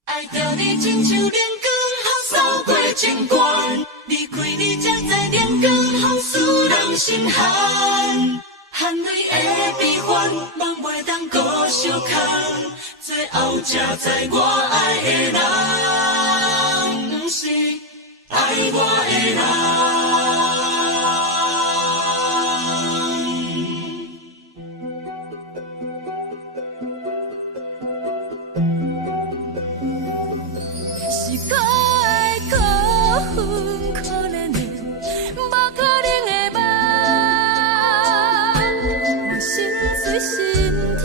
爱着你亲像阳光风扫过情关，离开你才知阳光风使人心寒，含泪的悲欢，望袂当搁相牵，最后才知我爱的人，不是爱我的人。是可爱可恨可怜的，无可能的梦。我心碎心痛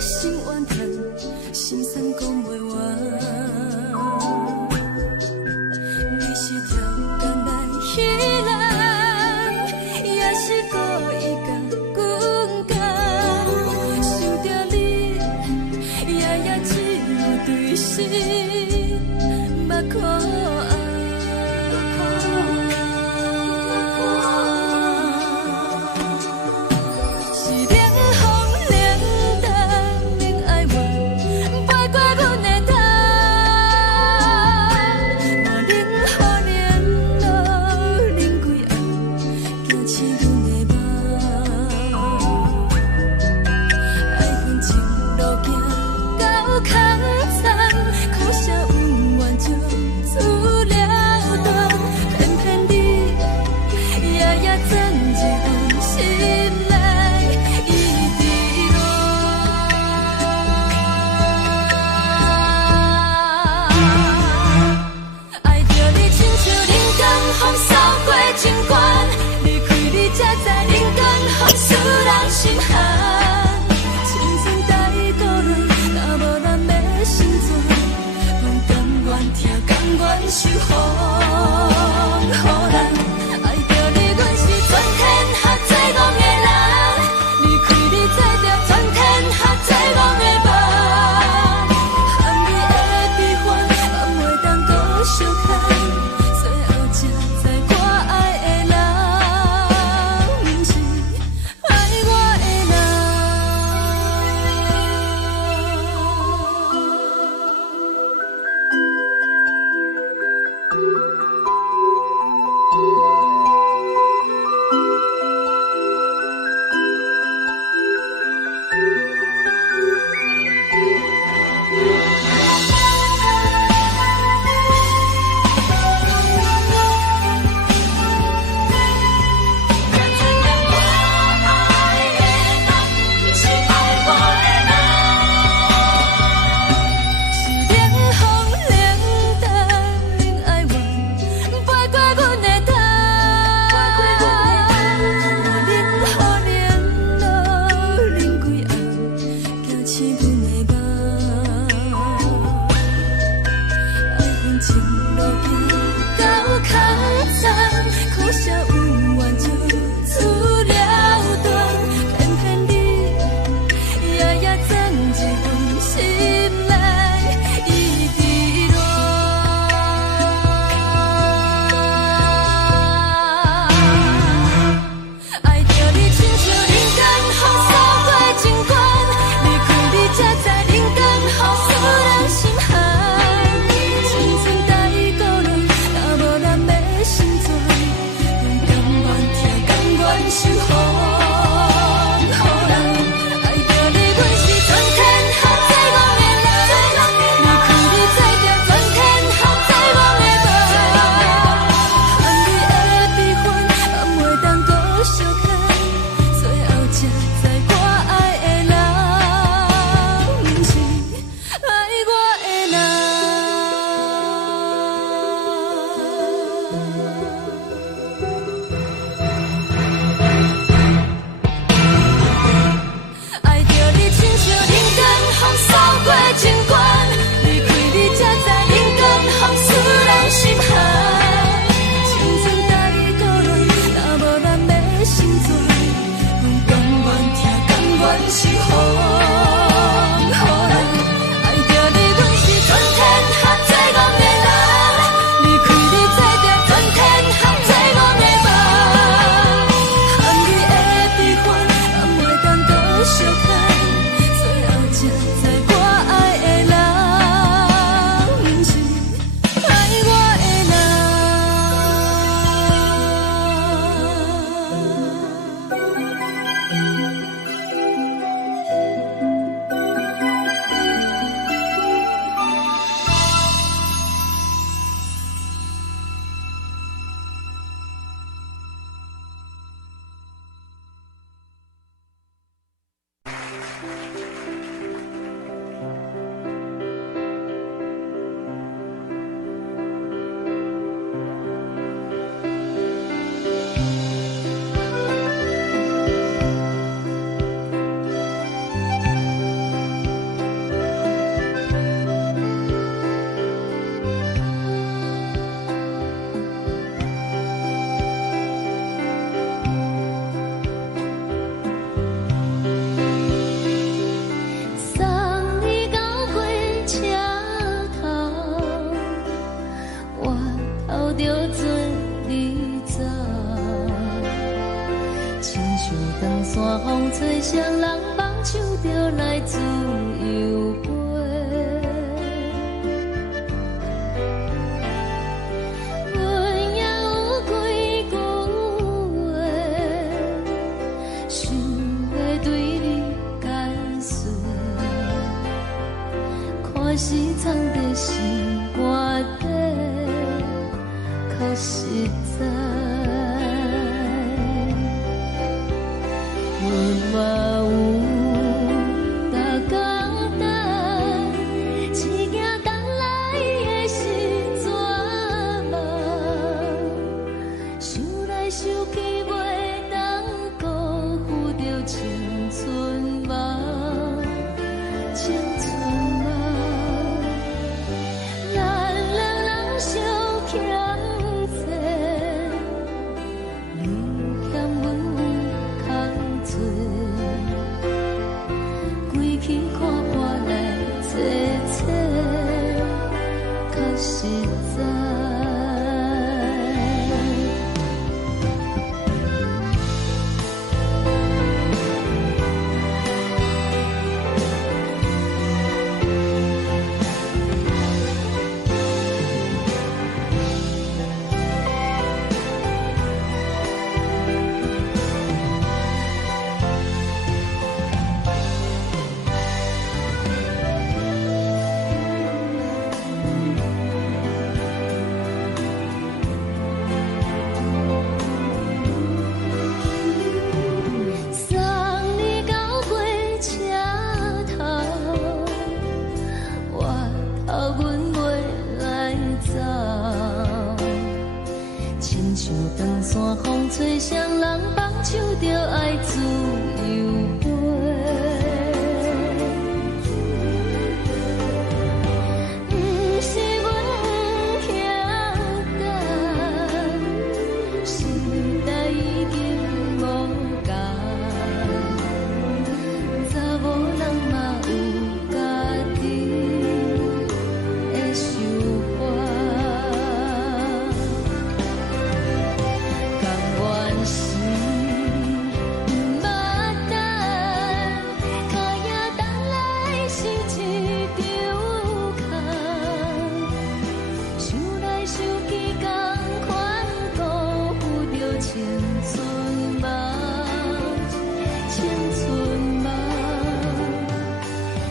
心怨叹，心酸讲袂完。你是条工来彼人，也是故意甲阮讲，想着你夜夜只有对视。可爱，是冷风冷淡冷爱我，飞过阮的头，我冷雨连落冷几暗，惊醒阮的梦，爱恨情路行到空残，苦涩温婉就出了断，偏偏你夜夜钻入阮心内，一直乱。爱着你亲像冷光风扫过情关，离开你才知冷光风使人心寒，青春带倒来，若无咱要心怎？甘愿听，甘愿受风雨人，爱着你，阮是全天下最戆的人，离开你才着全天下最戆的梦，含你的悲欢，望袂当搁相牵，最后才知我爱的人，不是爱我的人。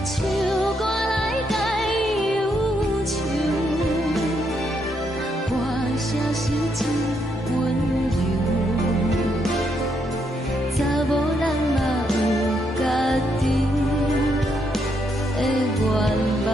唱歌来解忧愁，歌声是真温柔。查某人嘛有家己的愿望。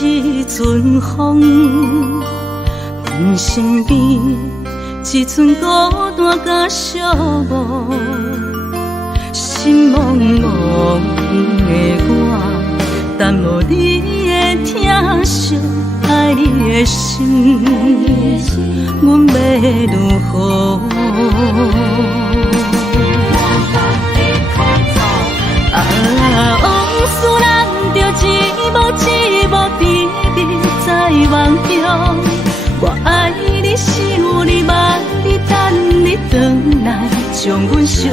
一阵风，阮身边一阵孤单甲寂寞，心茫茫的我，等无你的疼惜，爱你的心，阮要如何？往事咱着一幕甜蜜在梦中。我爱你是有你望你等你回来，将阮惜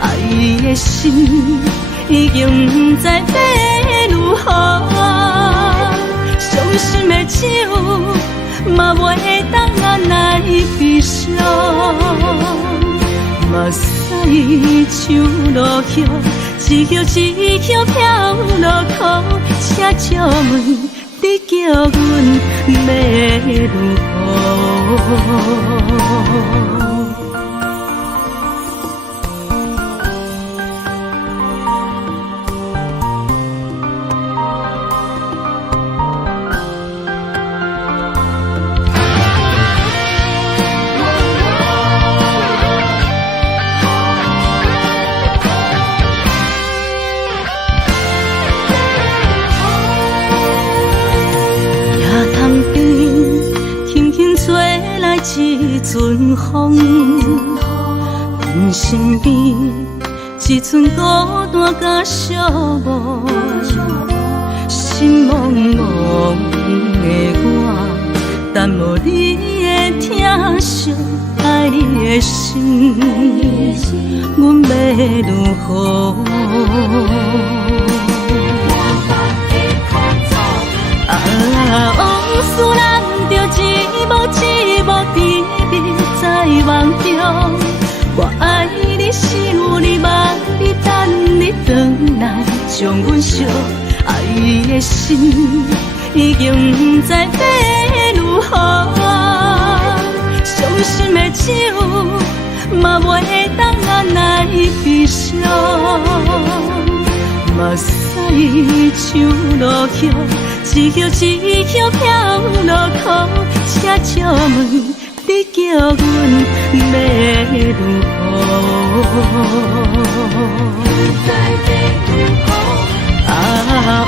爱的心已经不知要如何。伤心的手嘛袂当按来悲伤，目屎像落雨。一叶一叶飘落雨，请借问你叫阮要如何？一阵风，阮身边一阵孤单甲寂寞，心茫茫的我，等无你的疼惜，爱你的心，阮要如何？往事咱着一幕甜蜜在梦中。我爱你是有你望你等你回来，将阮惜爱的心已经不知要如何。伤心的手嘛袂当按来悲伤，目屎像落雨。一叶一叶飘落雨，请借问你叫阮要愈好。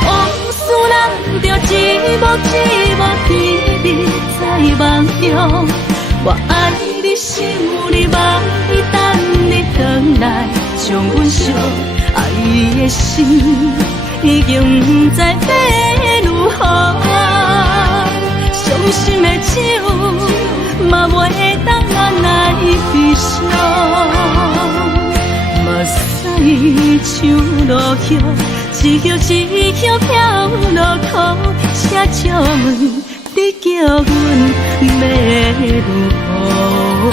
往事人着一幕一幕甜蜜在梦中。我爱你，想你，望你，等你回来，将阮惜爱的心已经不知要如何。伤心的酒，嘛袂当咱来悲伤。目屎像落雨，一叶一叶飘落土，车借问你叫阮要如何？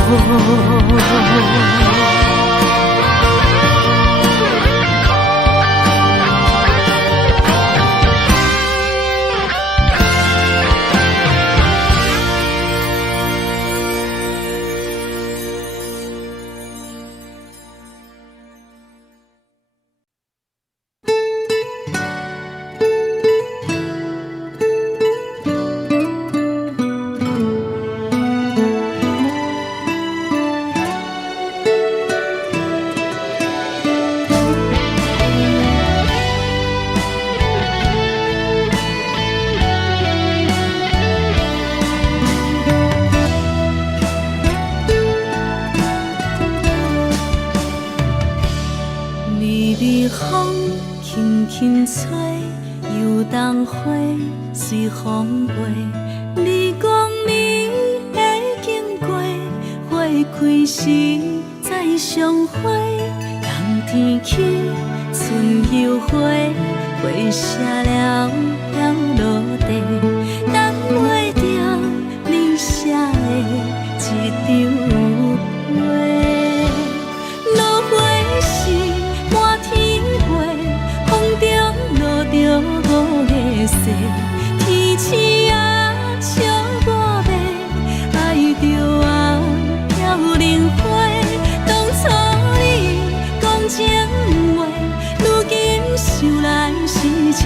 风轻轻吹，游动花随风飞。你讲你会经过，花开时再相会。冬天起，春又花，花谢了飘落地，等袂着你写的一张画。落花时满天飞，风中落着五个色，天星啊笑我迷，爱着我飘零花。当初你讲情话，如今想来是笑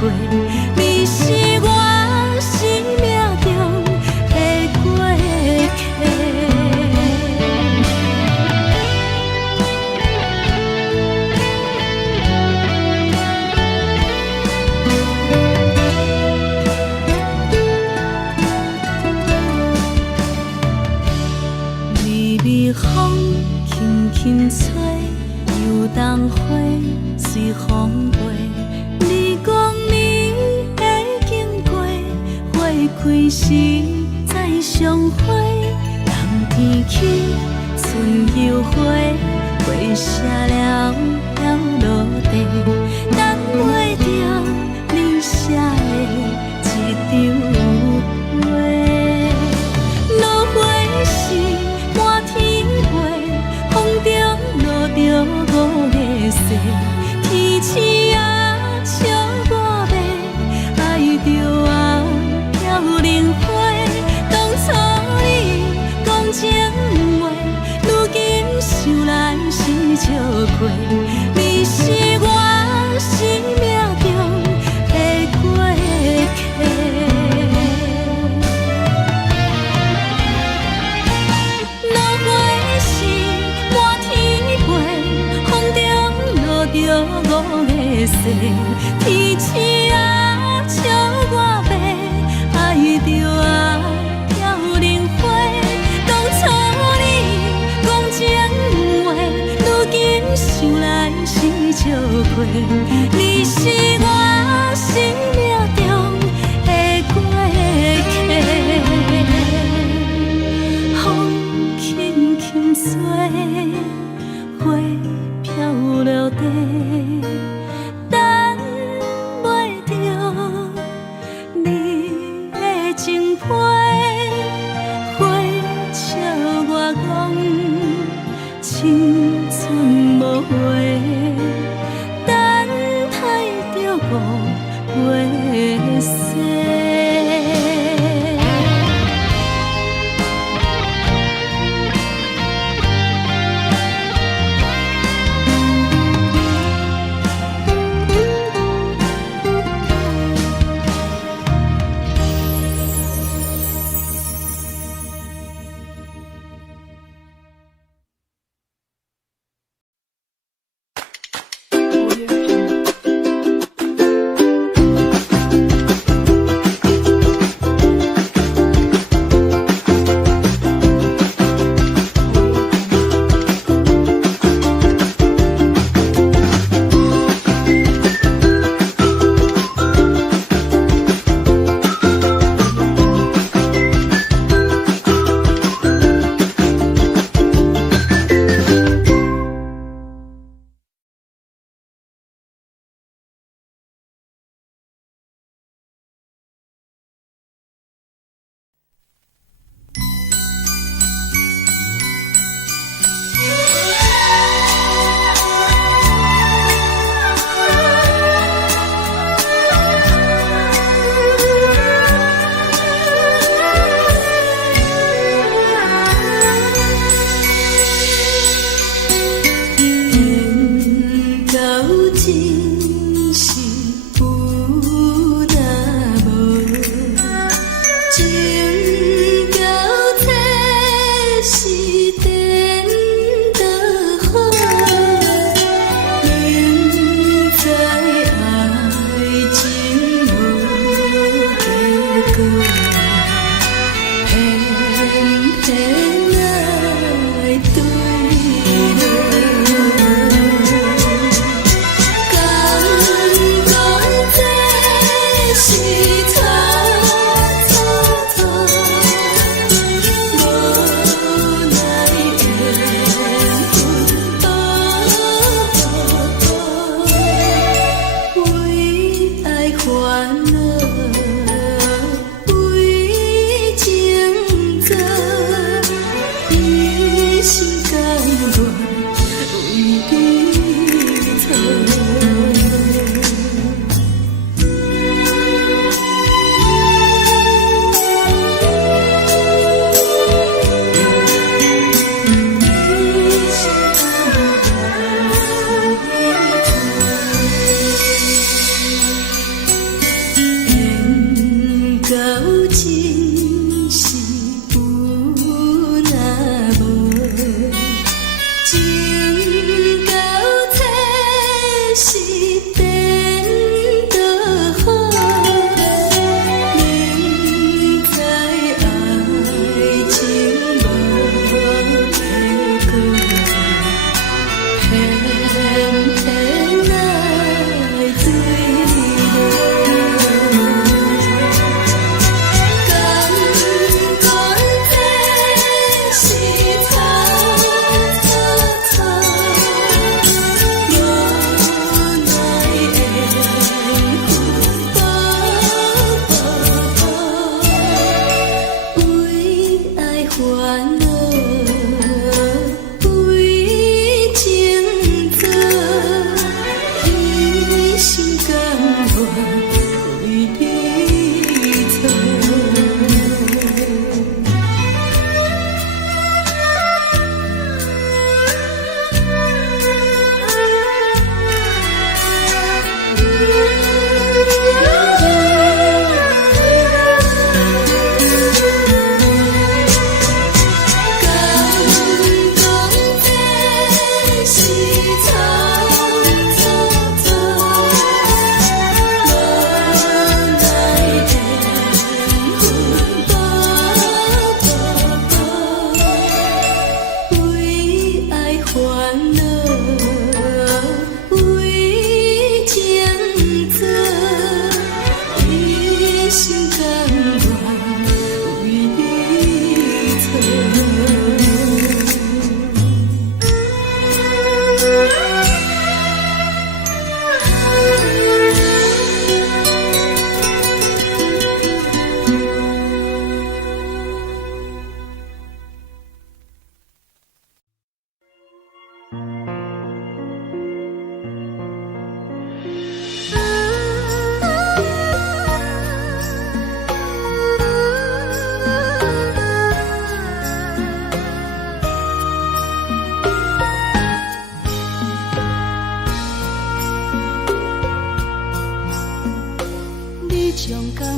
过，你是我生命中的过客。微风轻轻吹，游动花随风飞。你讲你会经过，花开时再相会。冬天起，春又花，花谢了飘落地，等袂着你写的一张画。落花时满天飞，风中落着五个色，天星啊笑我迷，爱着我飘零花。当初你讲情话，如今想来是笑过，你是我生命中的过客。着五个色，天星啊笑我迷，爱着我飘零花。当初你讲情话，如今想来是笑过，你是我生命中的过客。风轻轻吹，花飘落地，等袂着你的情批。花笑我讲青春无悔，等待着五月色。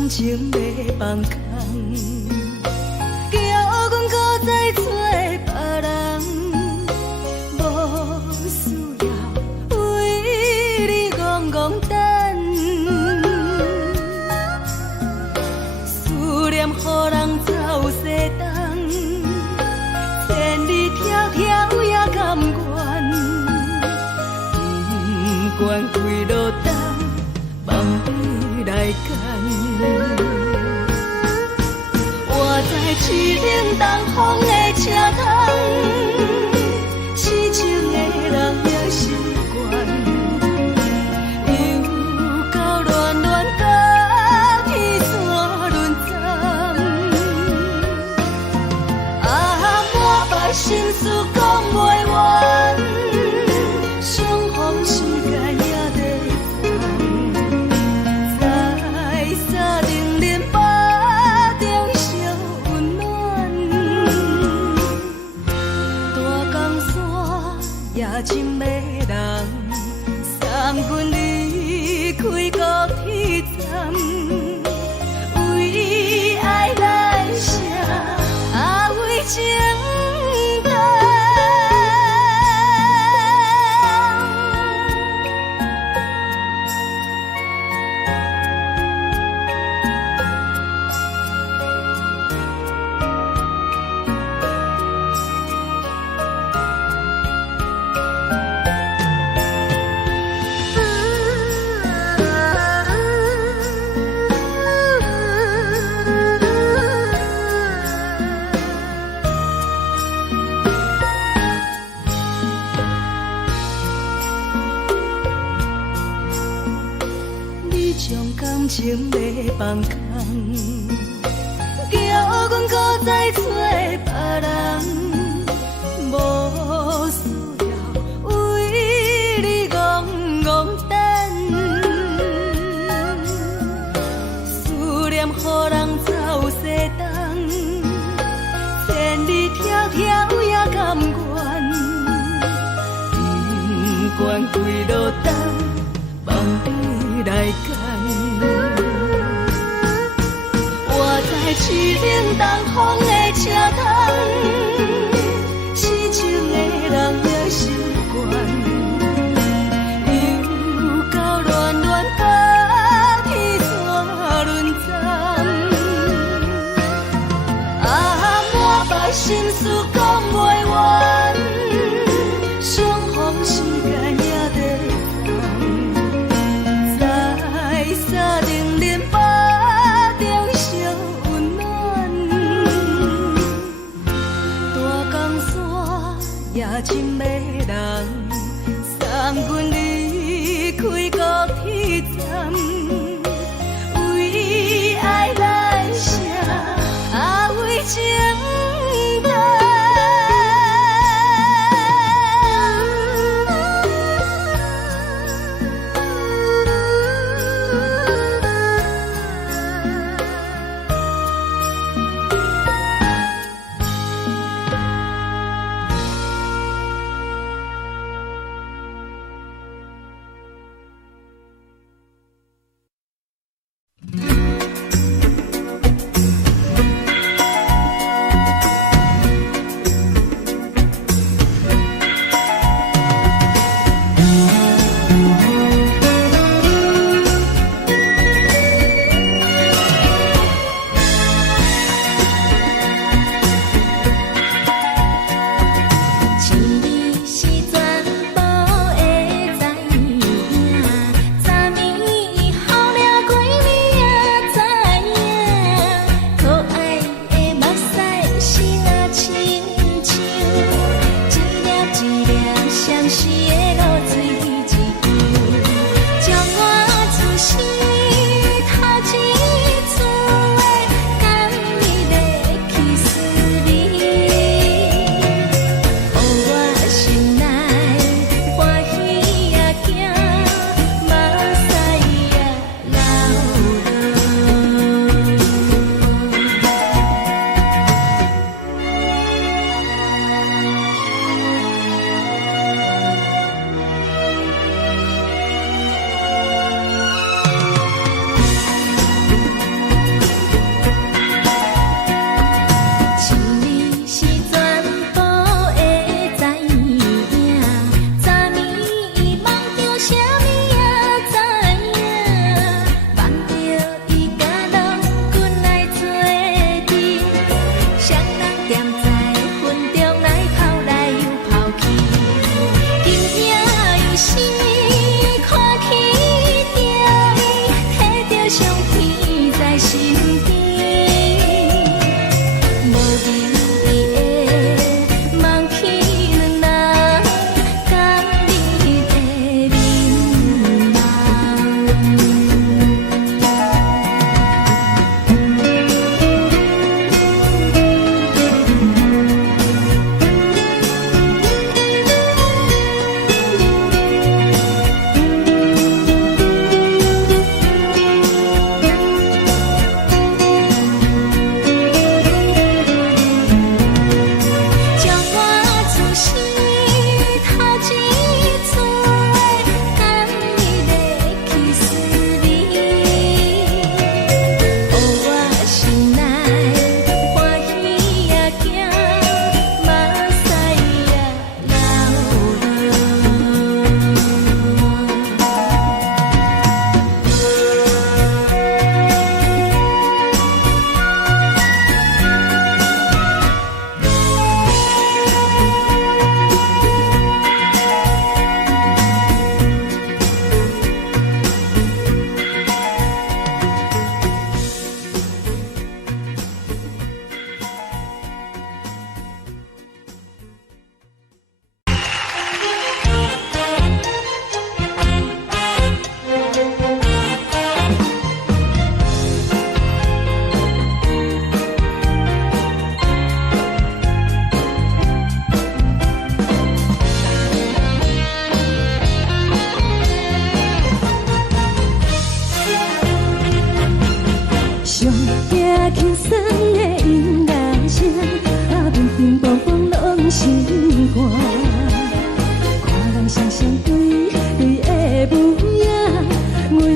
感情要放空，叫阮搁再找别人，无需要为你戆戆等，思念予人走西东，千里迢迢也甘愿，不管几路灯，梦你来牵。我在市顶东风的车窗，痴情的人也习惯，又到乱乱甲天山轮转。啊，满腹心事讲袂完，相逢时间也在等，在沙定林巴中烧温暖。大江山也真迷人，三军离开高铁站，为爱来写为情重。你将感情要放空，叫阮搁再找别人，无需要为你戆戆等，思念予人走西东，千里迢迢也甘愿，不管几路灯，梦你来牵。我在市顶东风的车窗，痴情的人也习惯，又到乱乱甲天山轮转。啊，满腹心事讲袂完，相逢时间也在等，在沙定林巴中烧温暖。大江山也真迷人，三军离开高铁站，为爱来写为情重。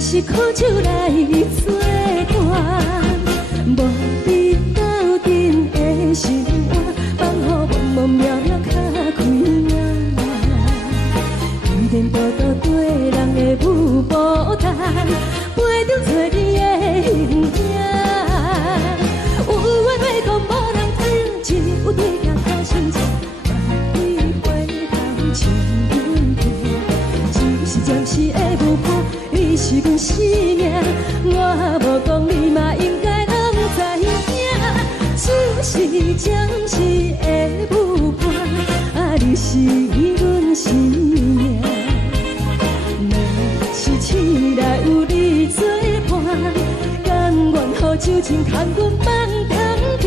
是苦酒来作伴，无你斗阵的生活，放予茫茫渺渺较开眼。颠颠倒倒对人的舞步弹，陪着做你的形影。有话要讲无人知，只有对镜头心情，万里回头唱阮听，就是暂时的舞伴。你是阮生命，我无讲你嘛应该拢知影，就是暂时的舞伴，啊，你是阮生命。若是醒来有你作伴，甘愿予酒精牵阮放通行，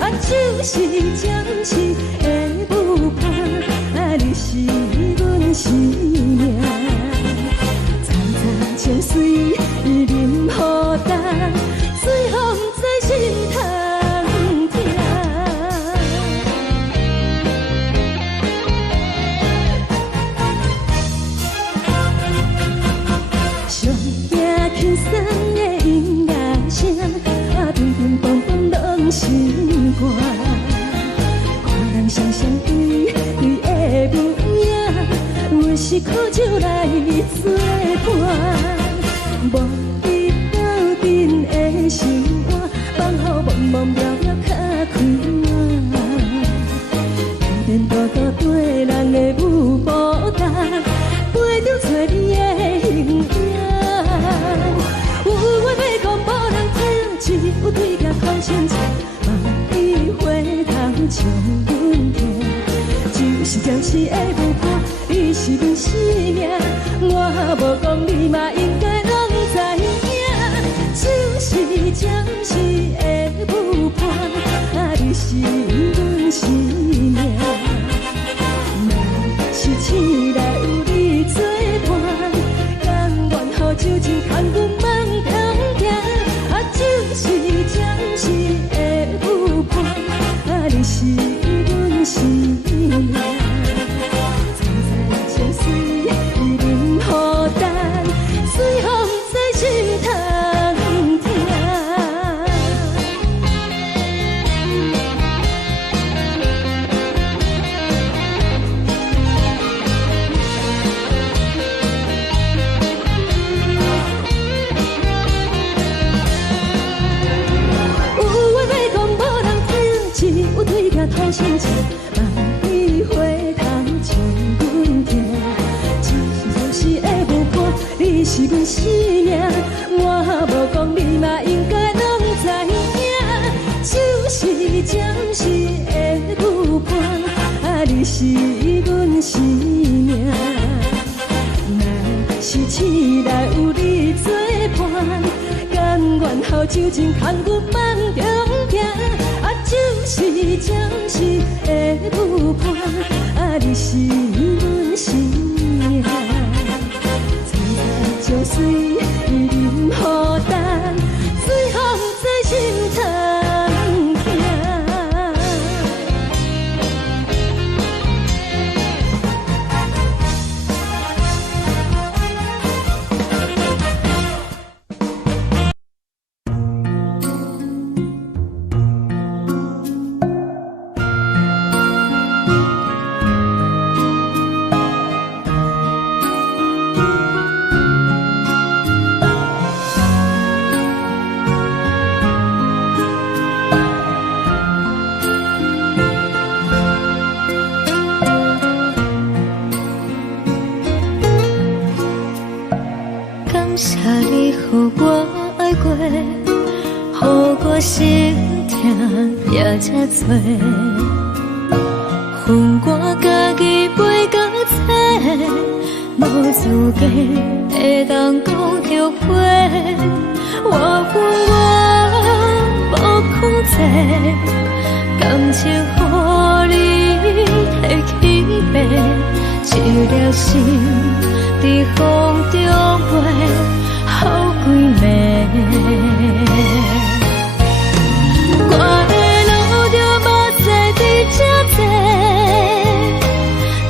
啊，就是暂时的舞伴，啊，你是阮生命。情水伊淋雨淡，水风在心通听。上惊轻松的音乐声，啊，乒乒乓乓拢心肝。看人双双对对的模样，阮是苦酒来作伴。无你斗阵的生活，放予茫茫渺渺较开眼。颠颠倒倒对人的舞步弹，陪着做你的形影。有话要讲无人知，只有对镜头深情，万里回头唱阮听。就是暂时的舞伴，你是阮生命，我无讲你嘛应该拢知影，就是暂时的舞伴，啊，你是阮生命。若是醒来有你作伴，甘愿予酒精牵阮放通行，啊，就是暂时的舞伴，啊，你是阮生命。情水伊淋雨淡，水风在心通听。有话要讲无人知，只有对镜头深情，万里回头唱阮听。你是阮生命，我无讲你嘛应该拢知影，就是暂时的舞伴，啊，你是阮生命。若是醒来有你作伴，甘愿予酒精牵阮放中行，啊，就是暂时的舞伴，啊，你是阮生命。情水伊淋雨淡，水风在心通听。心痛也这多，恨我家己飞到这，无资格会当讲后悔。我恨我无控制，感情予你摕去卖，一粒心伫风中飞，好几暝。我的路就无再伫这坐，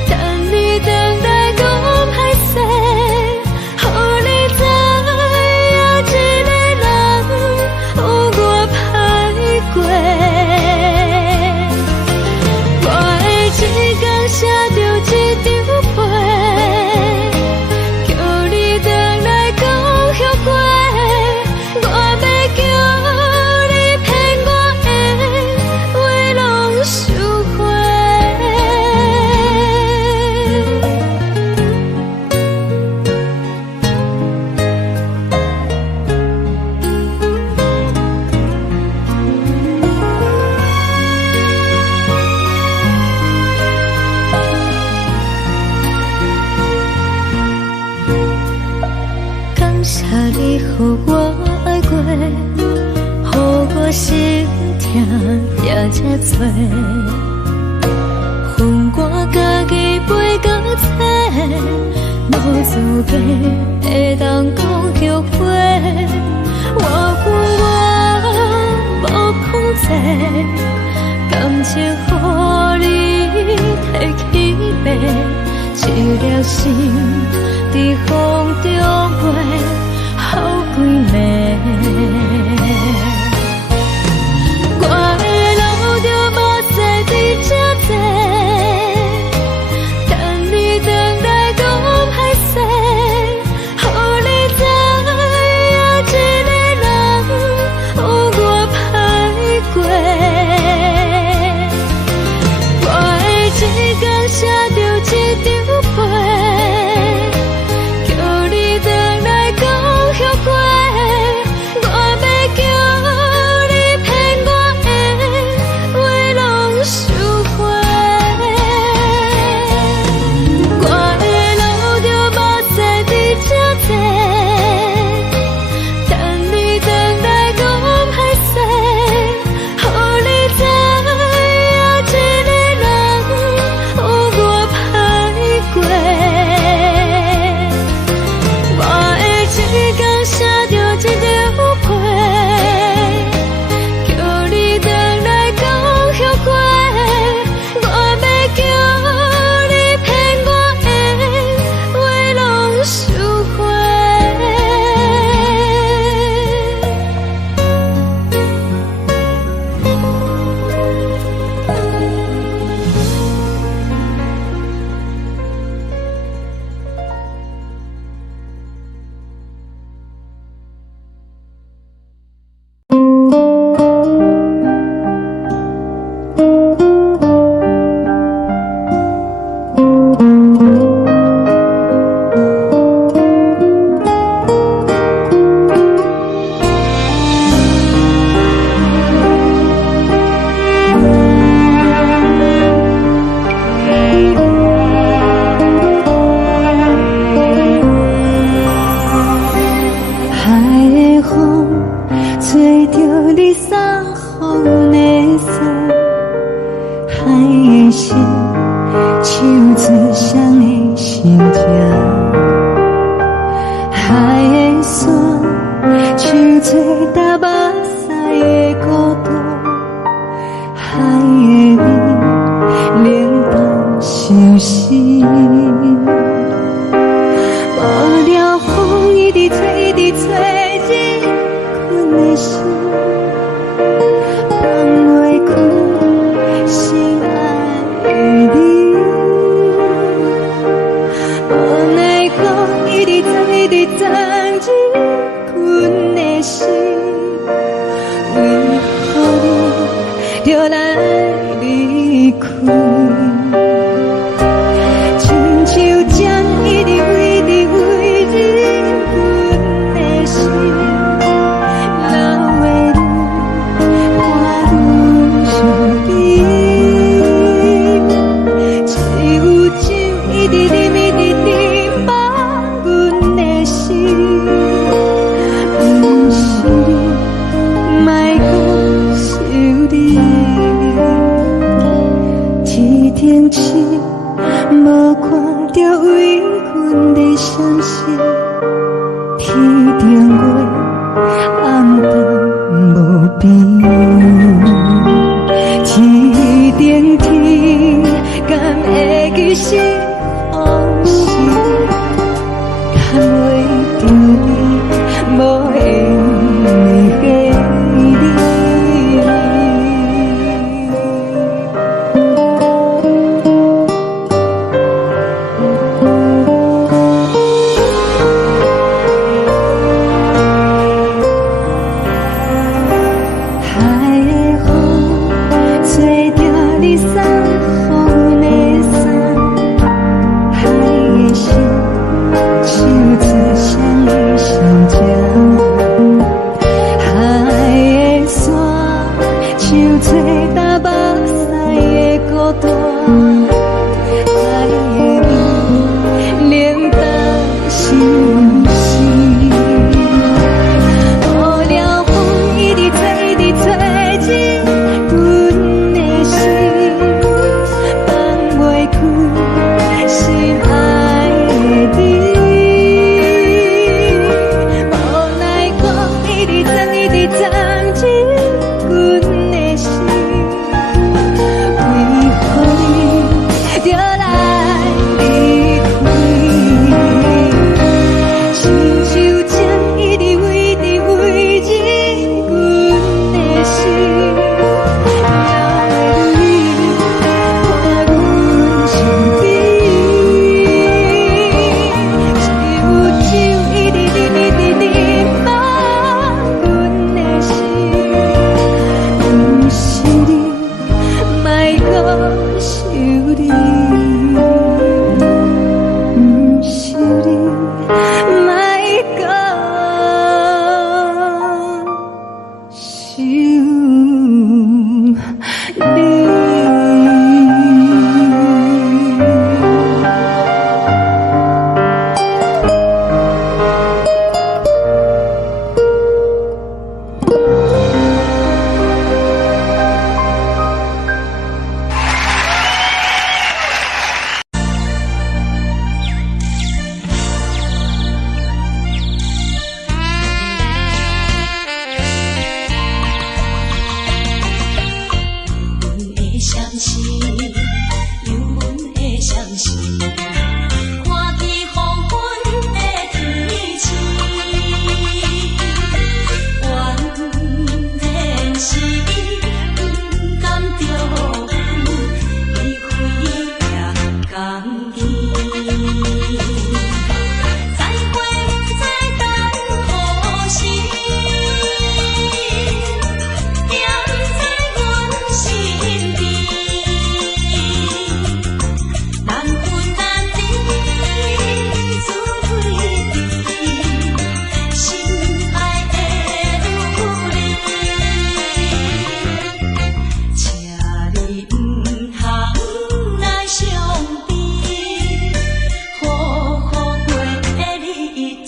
等你等待讲歹势，予你知予我爱过，予我心痛也这多，分我家己飞到这，无滋味会当讲后悔，我分我无碰切，感情予你提起白，一粒心在风中飞，好几暝。我的路就无西伫这多，等你回来讲歹势，予你知影一个人有我歹过。我的一天写着一张被，叫你回来讲后悔。我要叫你骗我的话拢收回。我的路就无西伫这多，等你回来讲歹势，予你知影一个人有我歹过。我的一天写着一张被，叫你回来讲后悔。我要叫你骗我的话拢收回。海的风吹着你送风的伞，海的心手指双的心情，海的山手吹打目屎的孤独，海的你冷淡伤心。无聊风一直吹，一直吹，日困的心，放袂开心爱你。无奈我一直藏，一直藏，日困的心，为何你就来离开？亲像针一直为你为日困的心，流的泪看愈伤悲，只有酒一直啉一直啉把阮的心，不是你，莫讲想你，一天起。无看到为阮的伤心，天顶月暗淡无边，天顶天敢会记是往事，敢袂着你无缘的你。再会不再等呼吸，踮在阮身边，难分难离，自为知，心爱的女儿，请你唔通来伤悲，好好过日子。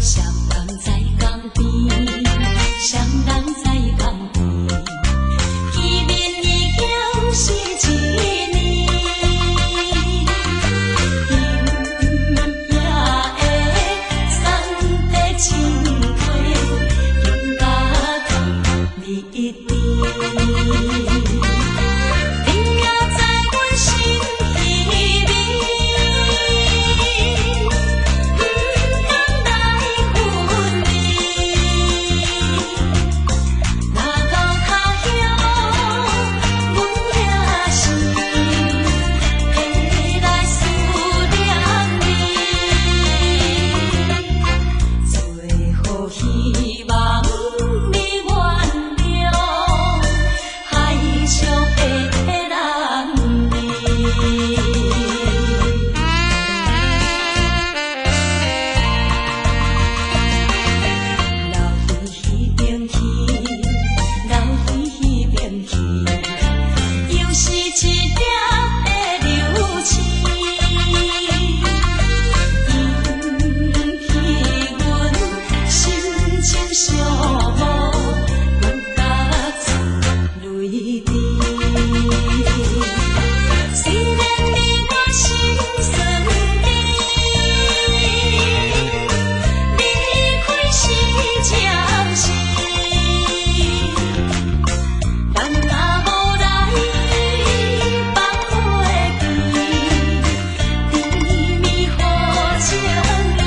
双人在江边，双人在江边，见面已经是一年。夜的送的情花，应该靠你一滴。你也在阮心里面，不敢来分离。若到他乡，阮也是会来思念你。最后希望你原谅海上的人儿。流回迄边去，流回迄边去，又是一粒的流星，引起阮心情寂寞，阮甲出泪滴。虽然你我心酸甜，离开是暂时，但若无来放花枝，甜蜜好情意，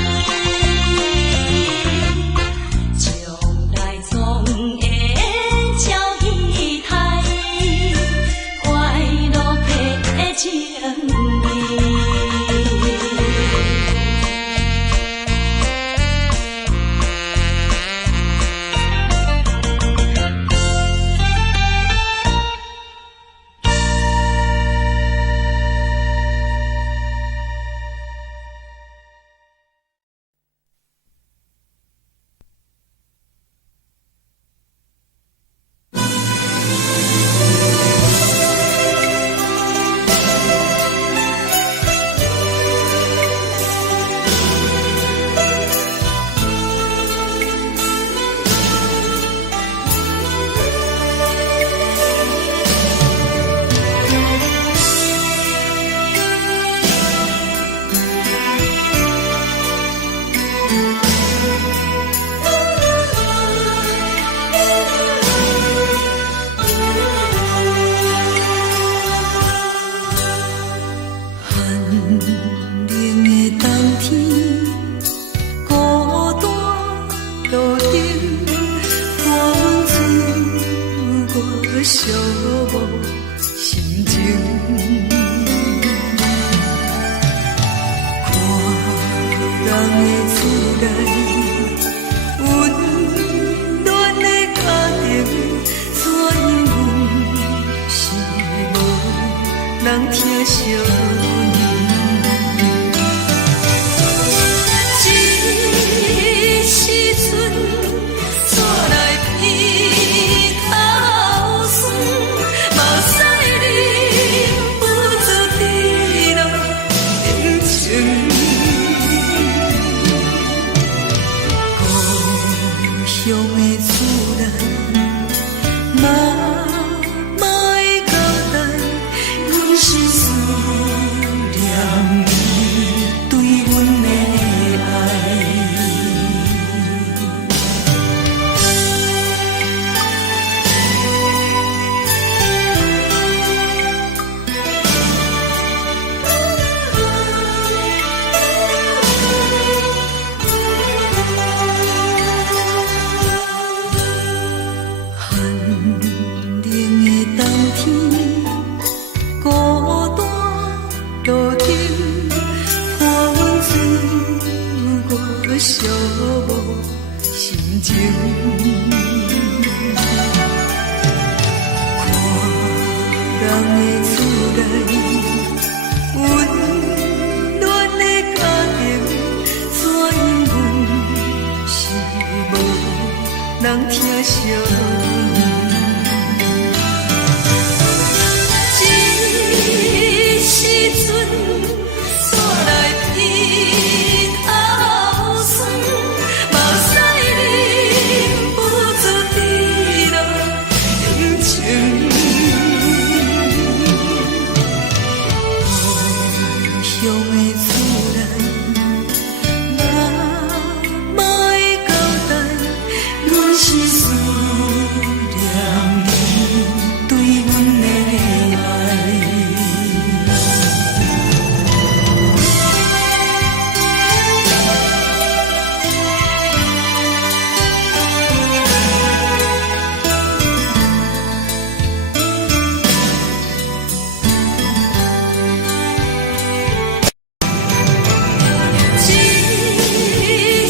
将来总会照戏台，快乐的情意。寒冷的冬天，孤单路顶，我自我寂寞心情。看人的厝内，温暖的家庭，怎因是无人疼惜你？这时阵，怎来鼻头酸？目屎忍不住滴落眼睛。故乡的厝内，妈妈的交代，阮是思寂无心情。看人的厝内温暖的家庭，怎因阮是无人疼惜？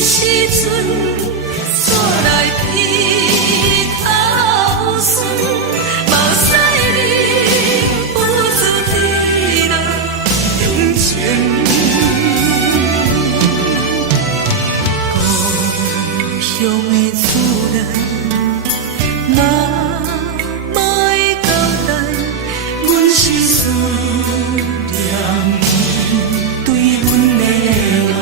时阵，煞来鼻头酸，目屎忍不住滴落眼睛。故乡的厝内，妈妈的交代，阮是思念你对阮的爱。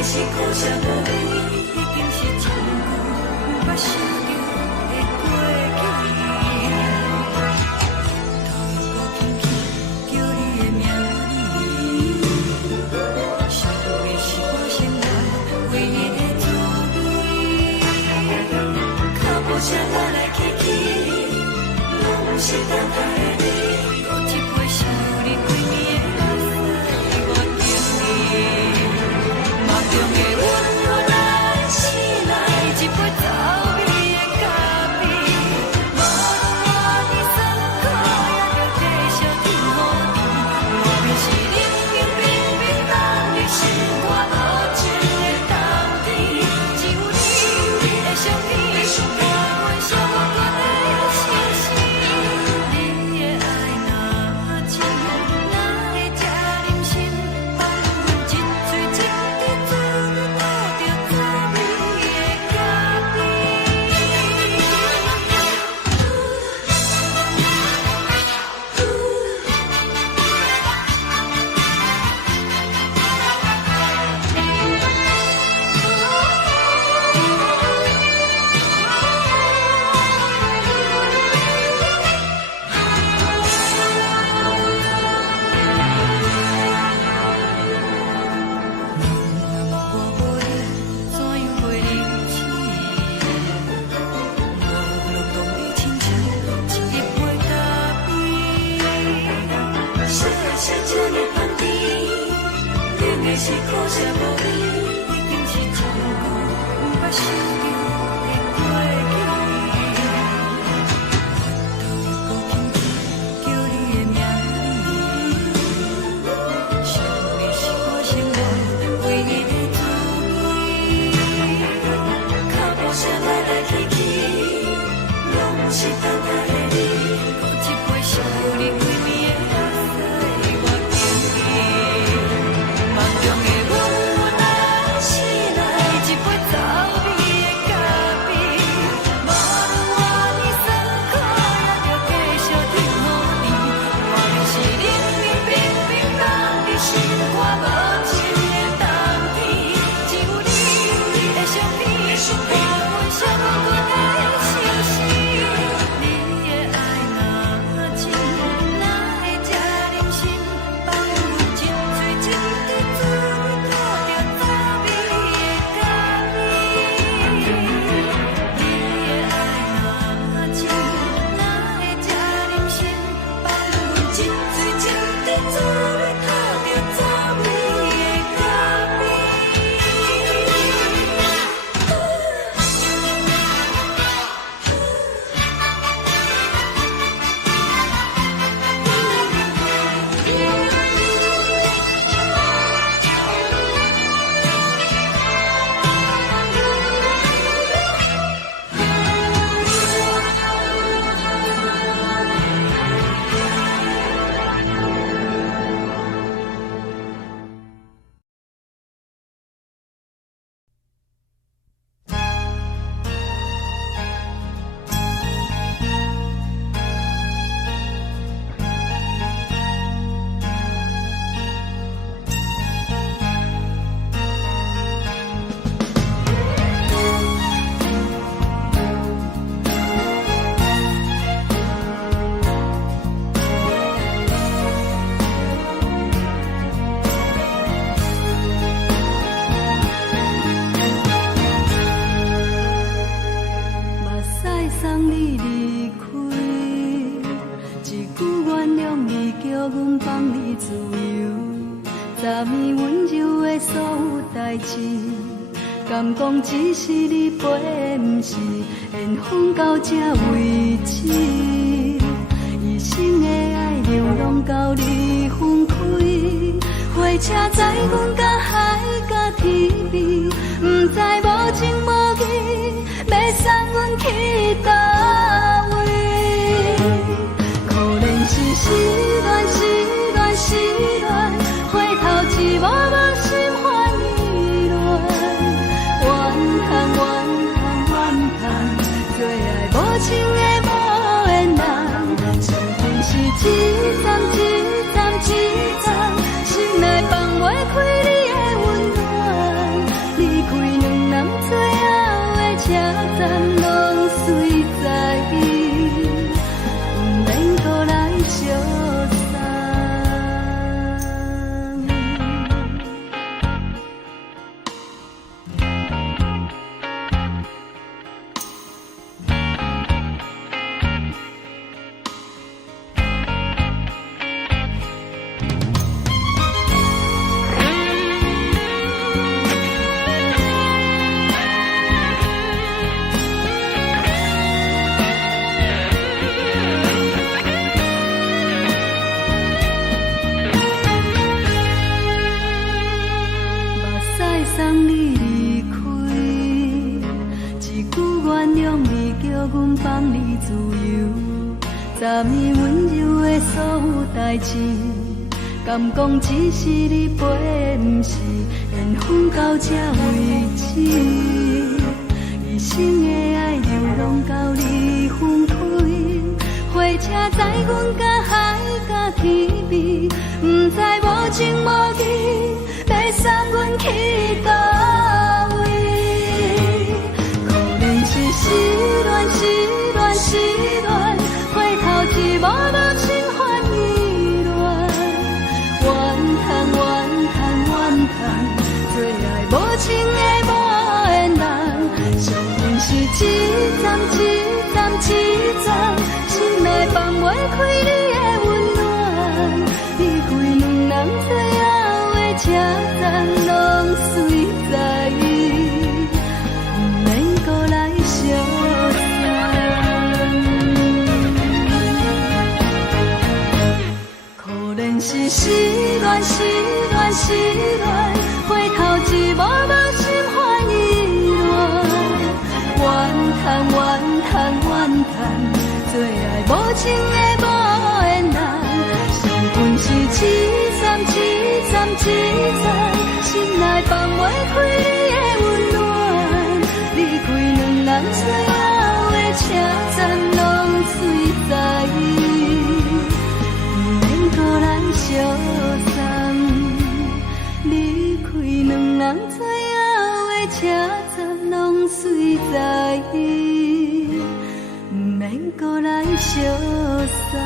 的是苦涩无味，已经是真久无法想着的过去。头又搁轻轻叫你的名字，想的是我心内唯一的滋味。脚步声来来去去，拢是等待的你，搁一杯想你几暝的目屎，我敬你。梦中的阮我来醒来，一杯走味的咖啡，无论我的酸苦，也着继续甜予你。我便是冷冷冰冰放你心肝无情的冬天，只有你的相片，我阮相关的心事。你的爱若真，哪会这忍心放阮一嘴一滴滋味，倒着滋味的咖啡。我无你，怎样袂离去？无论当你亲像一杯咖啡，小的是这么放甜，冷的是苦涩无味，已经是真久无法想着的过去。头又搁轻轻叫你的名字，想的是我心内唯一的滋味。脚步声来来去去，拢是等待的你，搁一杯想你几暝的目屎，我敬你。梦中的阮我来醒来，一杯走味的咖啡，无论我的酸苦，也着继续甜予你。我便是冷冷冰冰放你心肝无情的冬天，只有你的相片，我阮相关的心事。你的爱若真，哪会这忍心放阮一嘴一滴滋味，倒着滋味的咖啡。你的爱若真，哪会这忍心放阮一嘴一滴滋味，倒着滋味的咖啡。目屎送你离开，一句原谅你，叫阮放你自由，昨暝温柔的所有代志，敢讲只是你陪，不是缘分到这为止。一生的爱流浪到你分开，火车载阮甲海甲天边，不知无情无义，要送阮去倒位？可能是失恋，失恋，失恋，回头一幕幕心烦意乱，怨叹，怨叹，怨叹，最爱无情的无缘人，情份是一站一站一站，心内放袂开你的温暖。拢随在意，不免搁来相送。送你离开，一句原谅你，叫阮放你自由。昨暝温柔的所有代志，敢讲只是你陪，不是缘分到这为止。一生的爱流浪到你分开，火车载阮甲海甲天边，不知无情无义。要送阮去倒位？可能是失恋，失恋，失恋，回头一幕幕心烦意乱，怨叹，怨叹，怨叹，最爱无情的无缘人。伤痕是一站一站一站，心内放袂开你的温暖，离开两人最后的车站拢随在意，不免搁来相送。可能是失恋，失恋，失恋，回头一幕幕心烦意乱，怨叹，怨叹，怨叹，最爱无情的无缘人。伤痕是一站一站一站，心内放袂开你的温暖，离开两人最后的车站拢随在意，不免搁来相送。离开两人最后的车站拢随在意，不免搁来相送。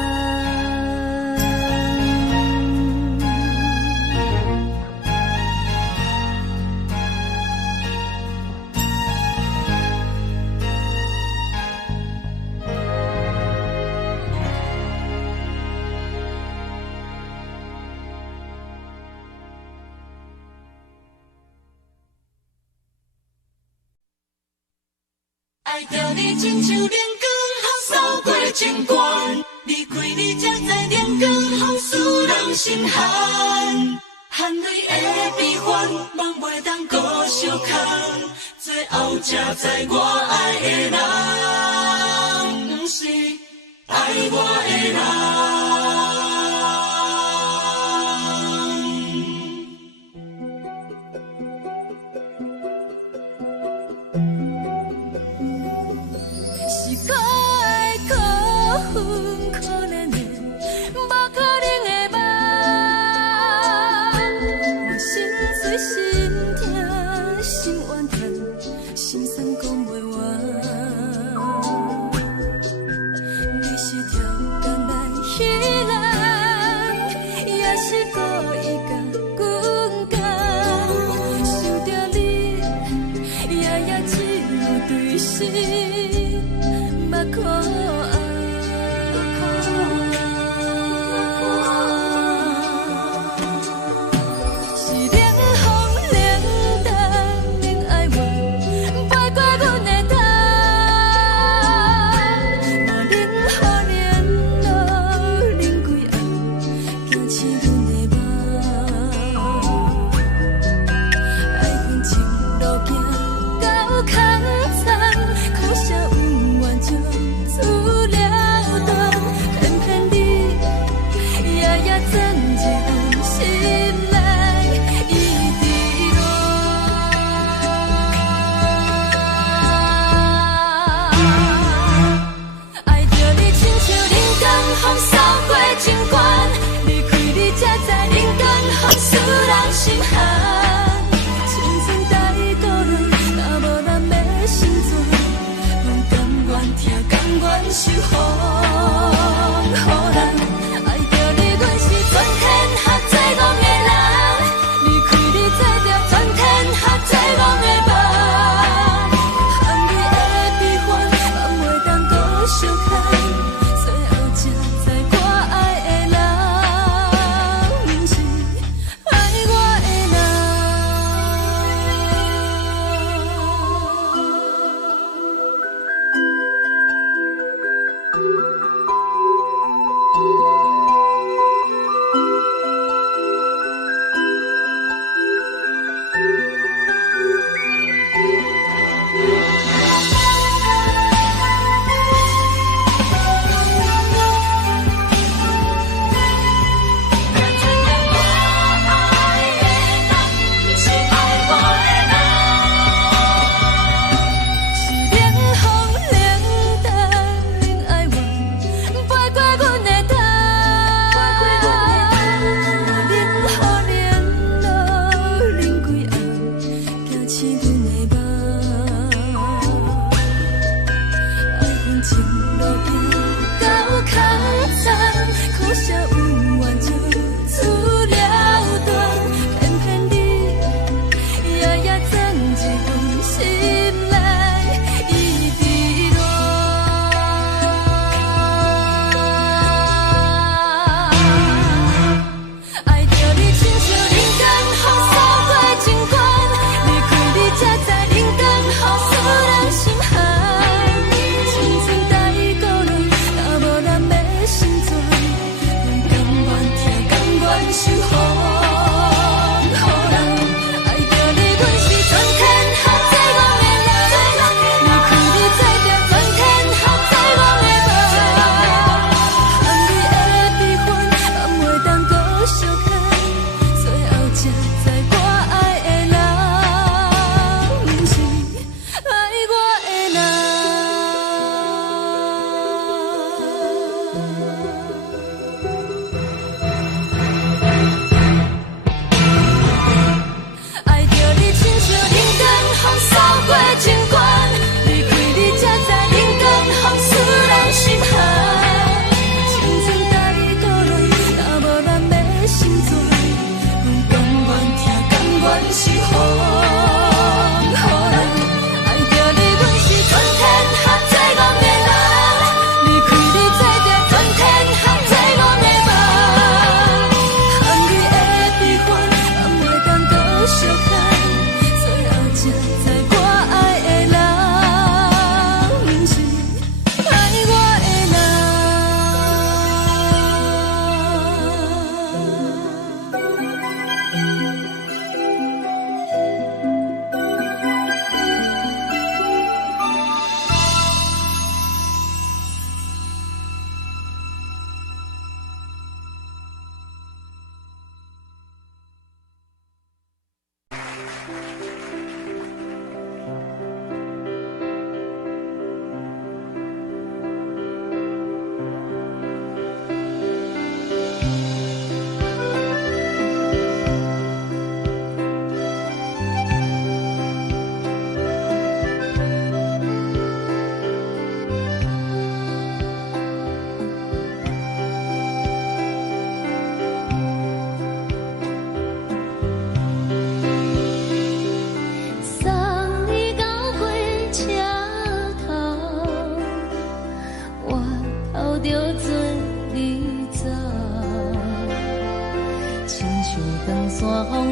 爱着你亲像阳光，扫过情关，离开你才知阳光风使人心寒。含泪的悲欢，望袂当搁相牵，最后才知我爱的人，不是爱我的人。可怜的，无可能的梦，我心碎心痛心怨叹，心酸讲袂完。你是挑工来彼人，也是故意甲阮讲，想着你，夜夜只有对视，目眶。空残，苦涩有怨就。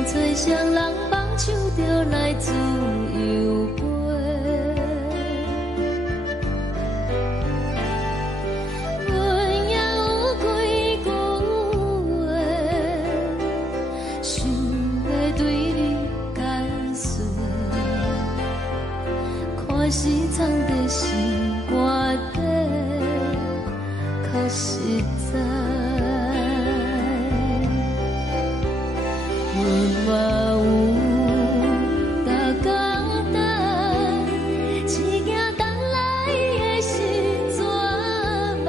吹双人梦唱着来自由飞，阮也有几句话，想要对你解释，看是藏在心肝底，较实在。 我有甲简单，一件等来的时阵嘛，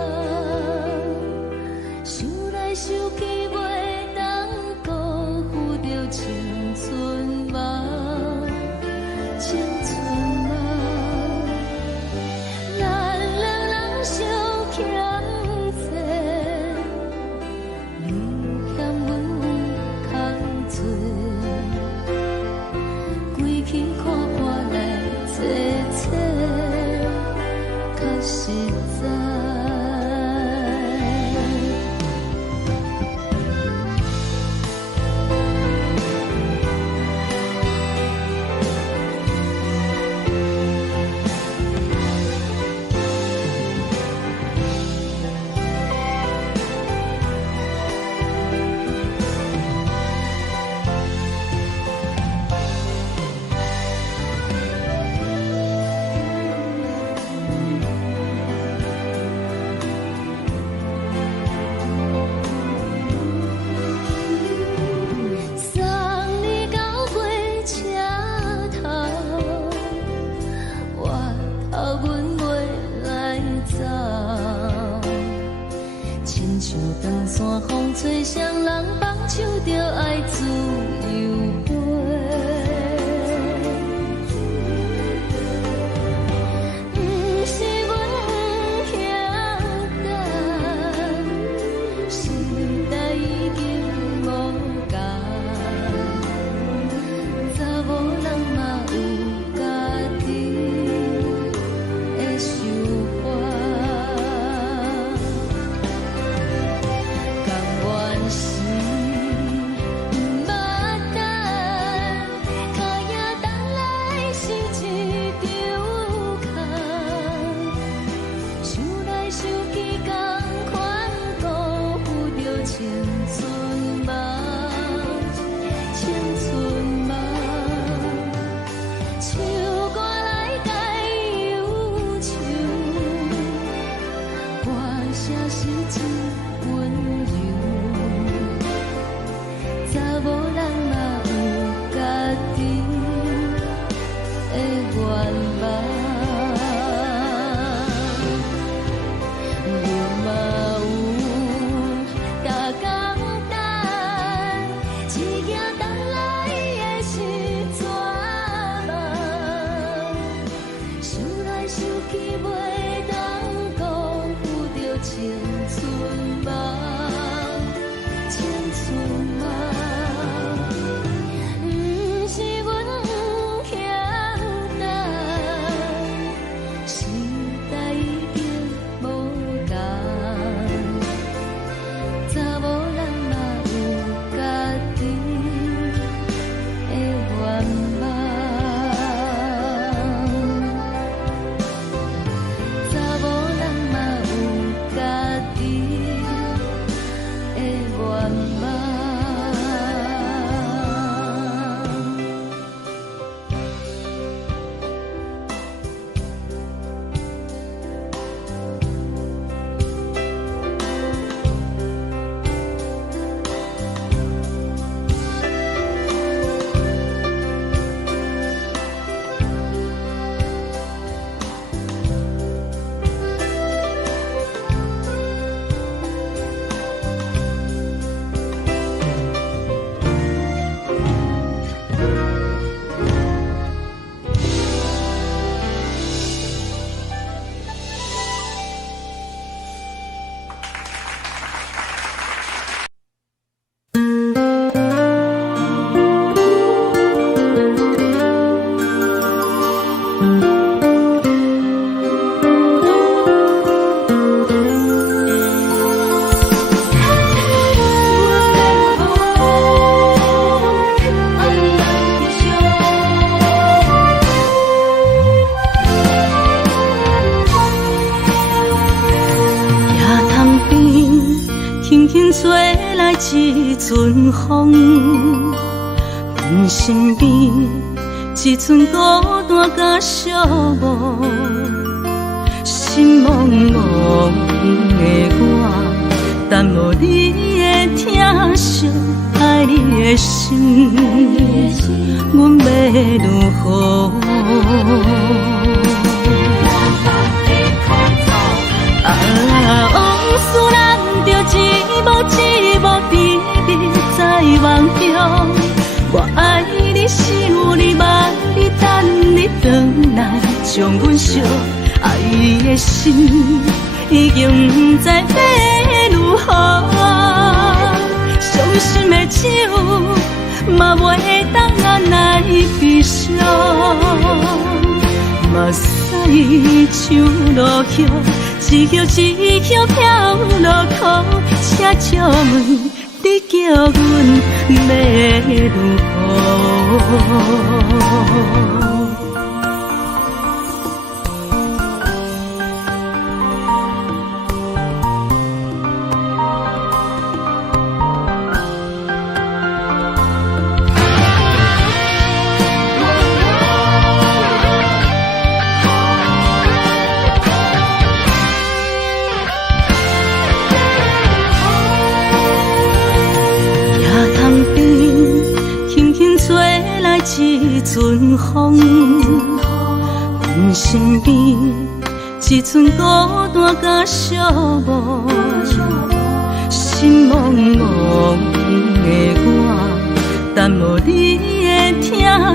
想来想去袂当辜负着青春嘛，青春嘛，咱两人相欠债，你欠阮较多。 去看看来坐坐，较实在。双人放手着爱自由飞。不是阮不晓等，时代已经无同，查某人嘛有家己的想法。一阵风，阮身边一阵孤单甲寂寞，心茫茫的我，等无你的疼惜，爱你的心，阮要如何？往事咱着一幕一幕甜蜜在梦中。我爱你是有你望你等你回来，将阮惜爱的心已经不知要如何。伤心的手嘛袂当按来悲伤，目屎像落雨。一叶一叶飘落雨，请借问你叫阮要如何？一阵风，阮身边一阵孤单甲寂寞，心心茫茫的我，耽误你的疼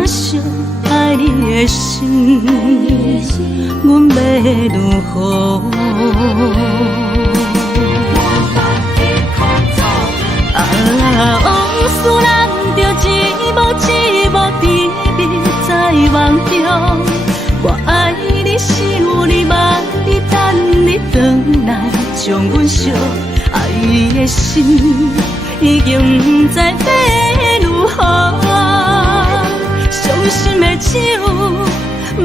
惜，爱你的心，阮要如何？啊，往事人着一幕甜蜜在梦中。我爱你，想你，望你，等你回来，将阮惜爱的心，已经不知要如何。伤心的手，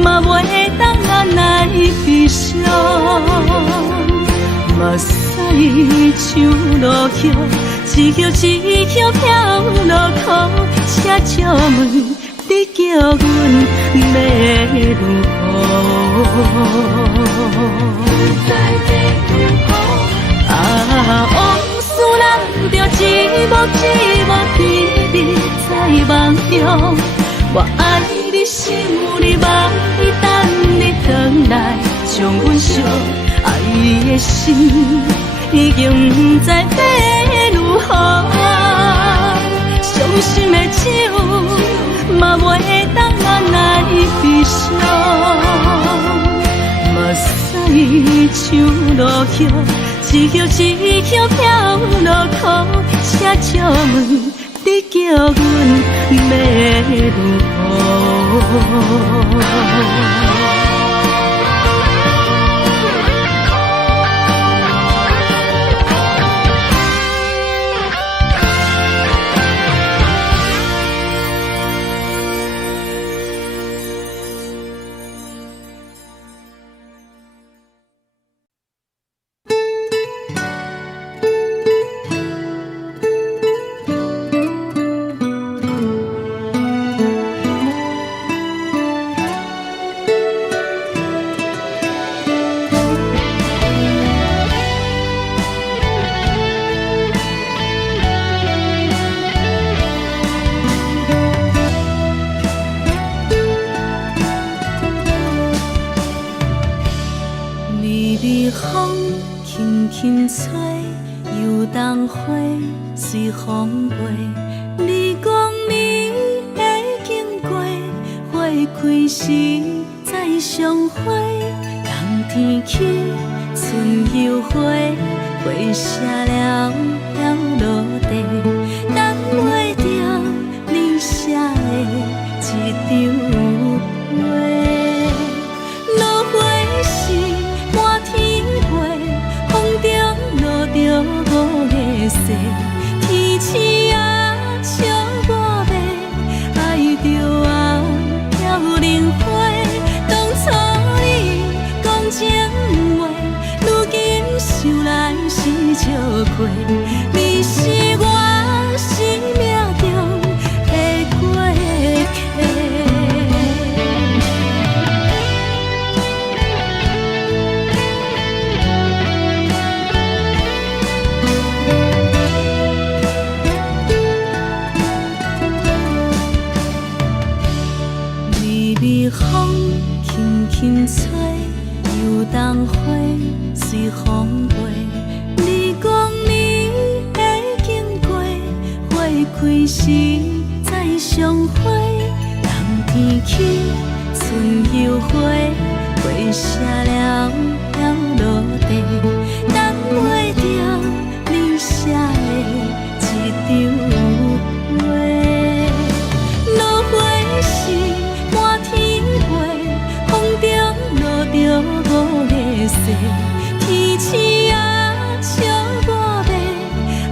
嘛袂当按来悲伤。目屎像落雨，一曲一曲飘落雨，车照问你叫阮要如何？啊，往事人着一幕甜蜜在梦中。我爱你，想你，望你，等你回来，将阮惜爱的心，已经不知要如何。伤心的手，嘛袂当按来悲伤。目屎像落雨，一曲一曲飘落雨，车照问你叫阮要如何？随风飞，你讲你会经过，花开时再相会。冬天起，春又回，花谢了落地，等袂着你写的一张画。落花时满天飞，风中落着五个色。天星啊，笑我迷，爱着啊，飘零花。当初你讲情话，如今想来是笑过。你是我生命中的过客。微风轻轻吹，游动花随风飞。你讲你会经过，花开时再相会。冬天起，春又回，花谢了落地，等袂着你写的一张画。落花时满天飞，风中落着五个色。天星啊，笑我迷，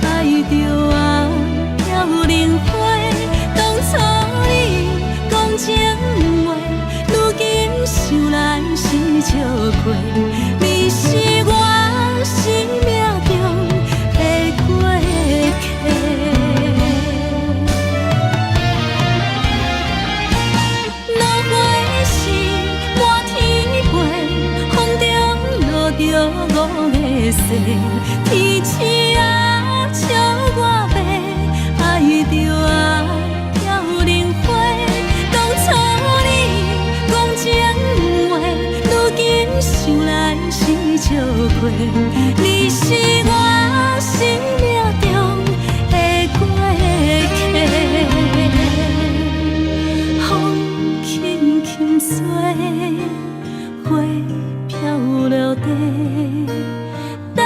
爱着啊，飘零花。当初你讲情话，如今想来是笑过。你是我生命中的过客。落花时满天飞，风中落着五个色。天星啊，笑我迷，爱着啊，飘零花。当初你讲情话，如今想来是笑过。你是我生命中等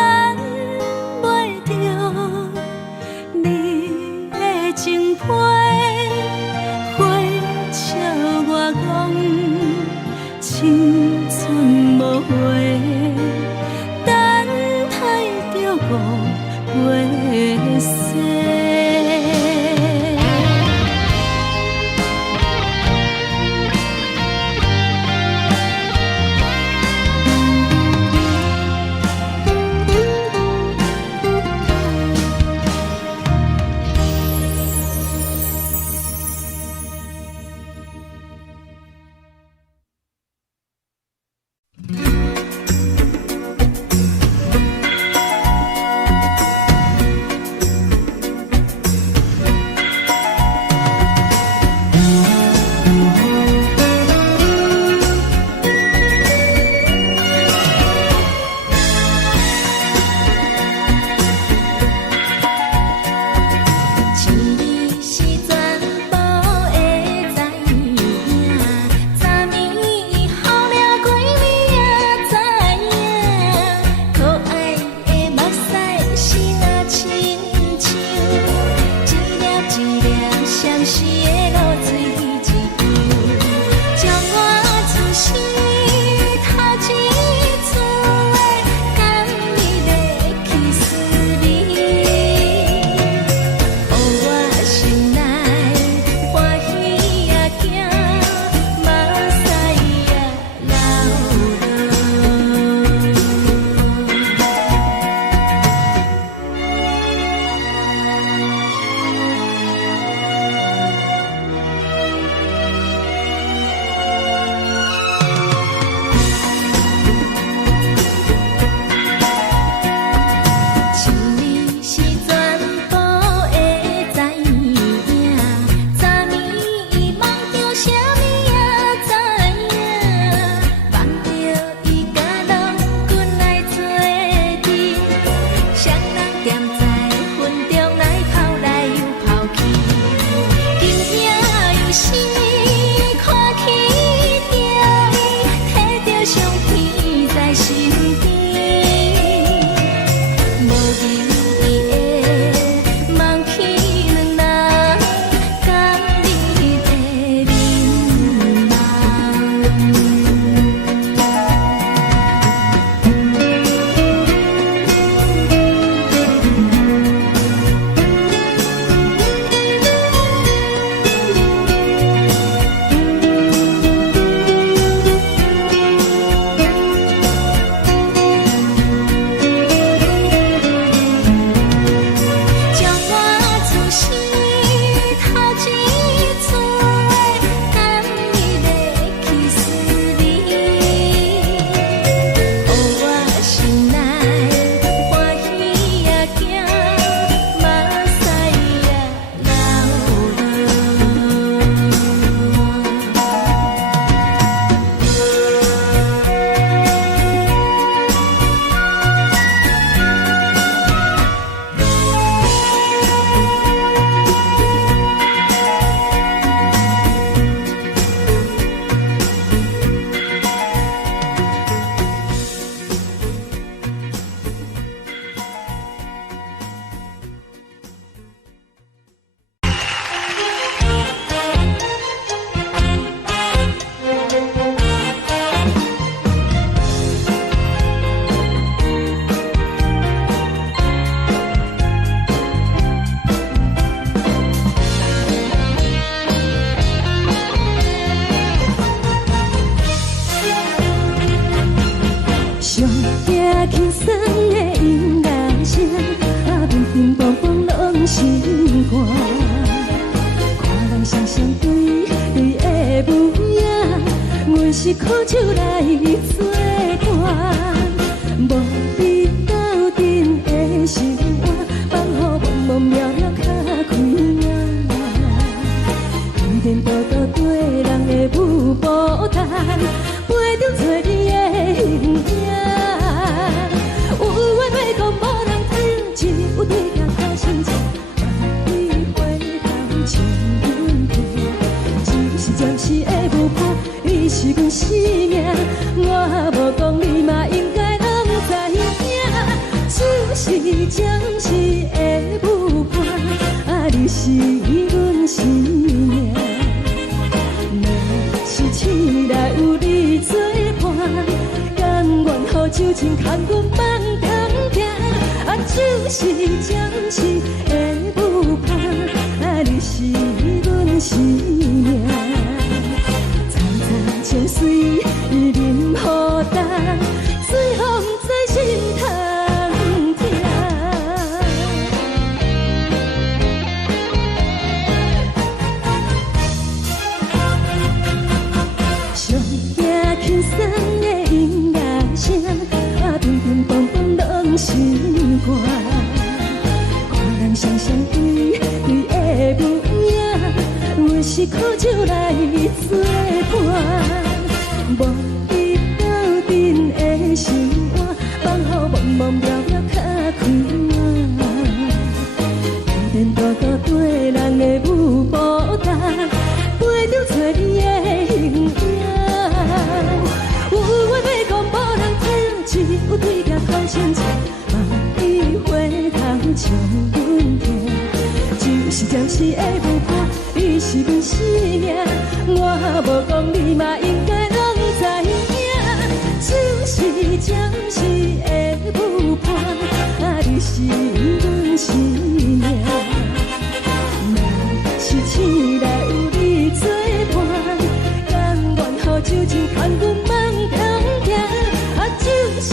袂着你的情批，花笑我讲青春无悔，等待着五月雪。轻松的音乐声，啊，乒乒乓乓拢心肝。看人双双对对的模样，阮是苦手来做伴。无你斗阵的心肝，放予茫茫渺渺较开眼。颠颠倒倒对人的舞步弹，陪着做你的形影。 有话要讲，无人听，只有对镜看心情。万里回头情阮甜，一时暂时的无伴，你是阮生命，我是阮生命。若是醒来有你作伴，甘愿予酒精牵阮放通行。啊，就是暂时的舞伴，啊，你是阮生命。早早情水任何担，水风在心通听。上听轻松的音乐声，啊，乒乒乓乓拢心肝。看人双双对对的模样，我是苦酒来作伴。无伊斗阵的生活，放乎茫茫渺渺较快活。连孤孤对人的舞步担，陪着找你的形影。有话要讲无人听，只有对镜头前坐，望伊回头将阮听。就是暂时的舞伴，你是阮生命。我无讲你嘛应该拢知影，就是暂时的舞伴，啊，你是阮生命。若是醒来有你作伴，甘愿予酒精牵阮放通行。啊，就是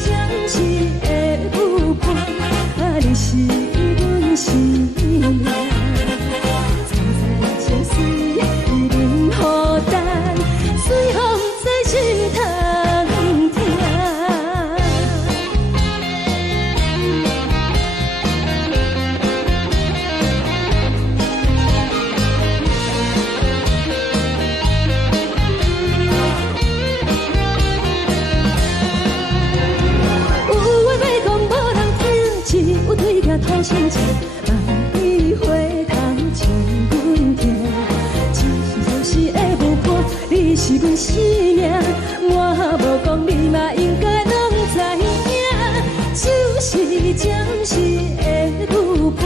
暂时的舞伴，啊，你是阮生命。早早情水任何担，水风在心通听。有话要讲无人听，只有对镜头前坐，望伊回头将阮听。就是的舞伴，你是阮生命。我无讲你嘛应该拢知影，就是暂时的舞伴，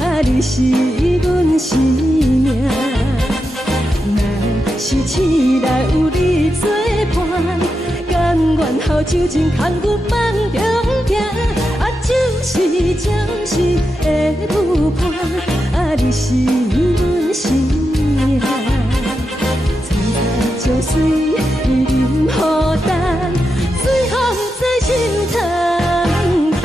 啊，你是阮生命。若是醒来有你作伴，甘愿予酒精牵阮放中行。啊，就是暂时的舞伴，啊，你是阮生命。情水任何担，水风在心通听。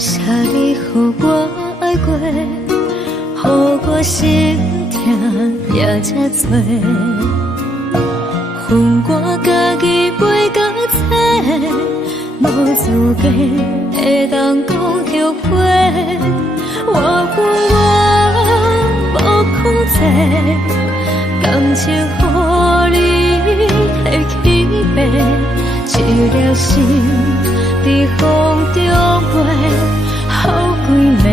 谢你，予我爱过，予我心痛也这多。恨我家己袂到切，无资格会当讲后悔。我无控制，感情予你提起飞，一粒心在风中飞，好几暝。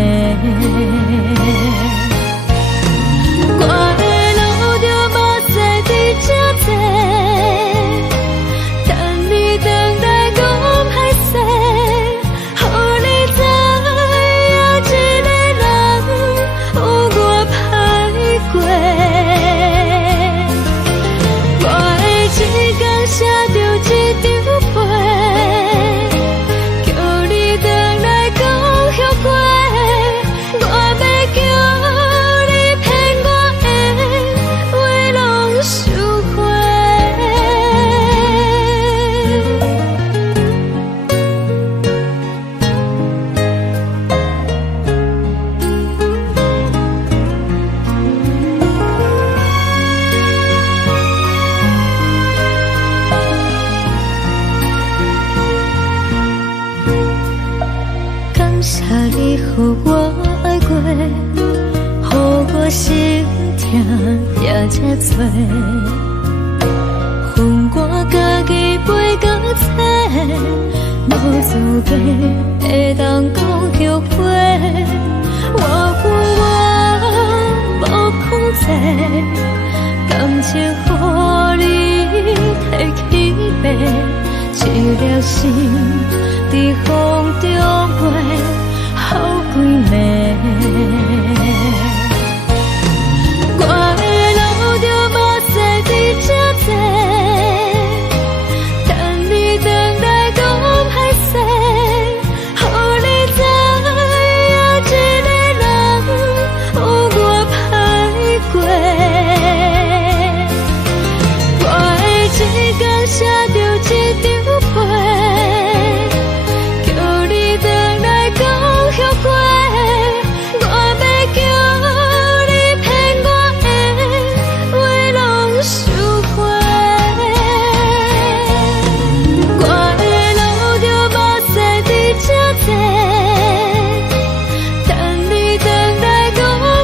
我的路就无再伫这多，等你等待讲歹势，予你知影一个人有我歹过。我的一天写着一张被，叫你回来讲后悔。我要叫你骗我的话拢收回。感谢你，予我爱过，予我心痛也这多。恨我家己袂到切，无资格会当讲后悔。我无控制，感情予你提起飞，一粒心在风中飞，好几暝。我的路就无再伫这多，等你等待讲歹势，予你知影一个人有我歹过。我的一天写着一张被，叫你回来讲后悔。我要叫你骗我的话拢收回。我的路就无再伫这多，等你等待讲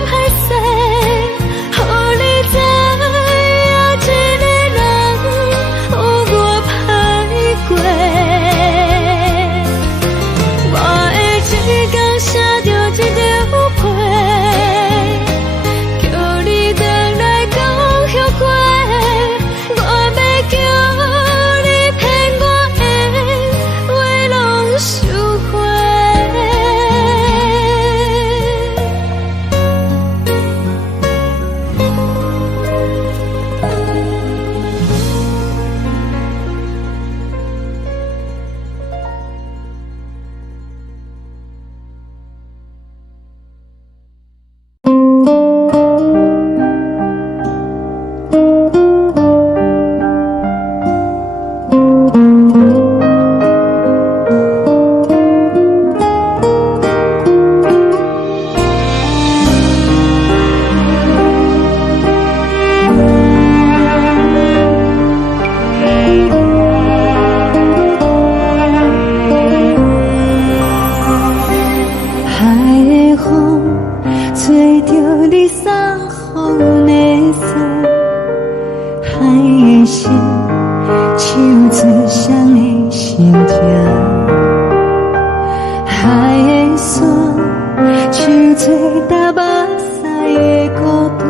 歹势，予你知影一个人有我歹过。我的一天写着一张被，叫你回来讲后悔。我要叫你骗我的话拢收回。海的风吹着你送予的伞，海的心唱出双的心痛，海的山唱出搭目屎的孤独，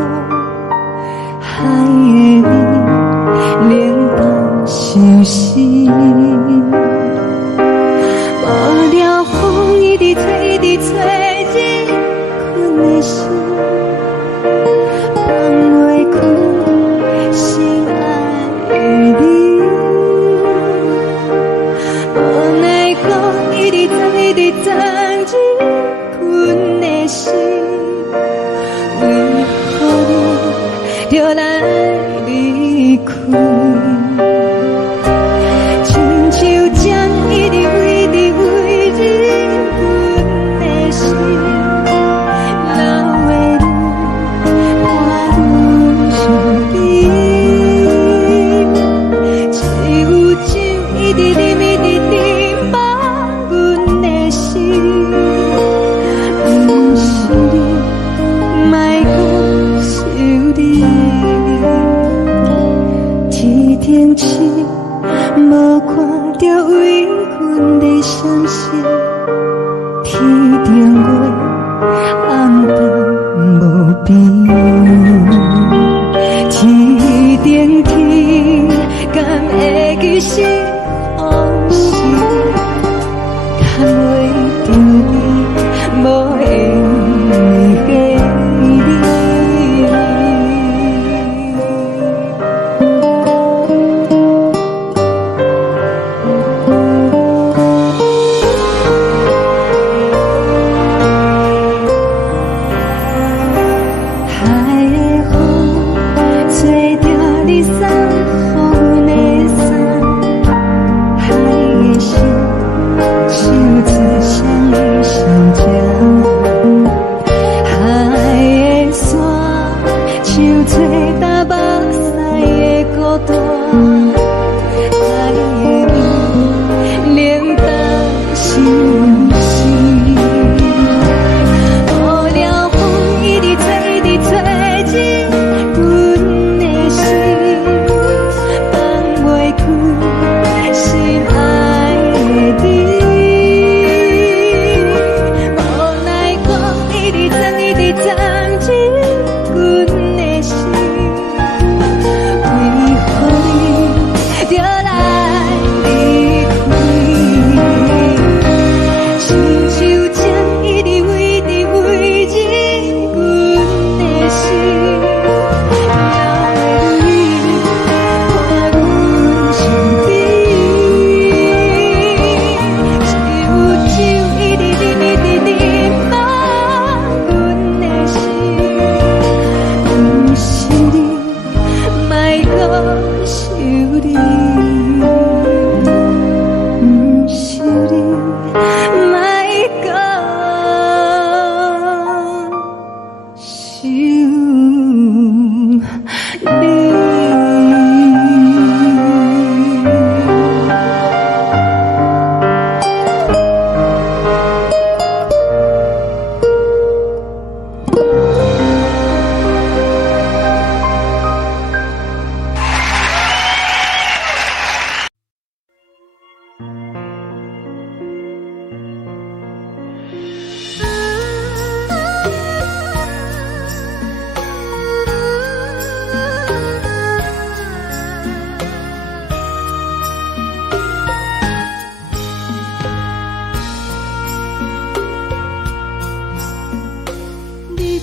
海的你冷淡伤心。无聊风一直吹，一直吹，日困的心，放袂开心爱的你。无奈讲一直等，一直等，日困的心，为何你就来离开？亲像将一直为日困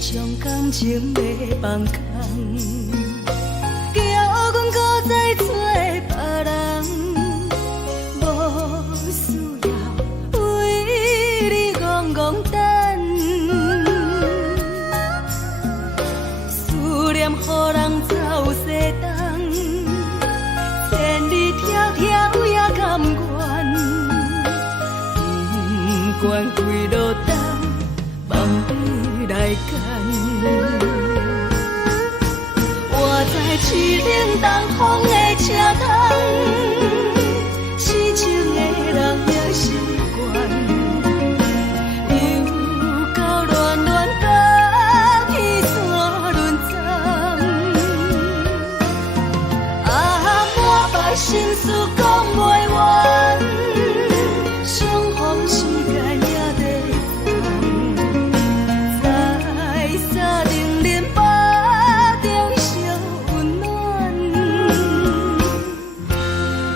将感情要放空，叫阮搁再找别人，无需要为你戆戆等，思念予人走西东，千里迢迢也甘愿，不管几路灯，梦你来干。我在市顶东风的车窗，痴情的人也习惯，又到乱乱北去山轮站，满腹心事讲袂完，相逢时间也在等，在沙定林北中烧温暖，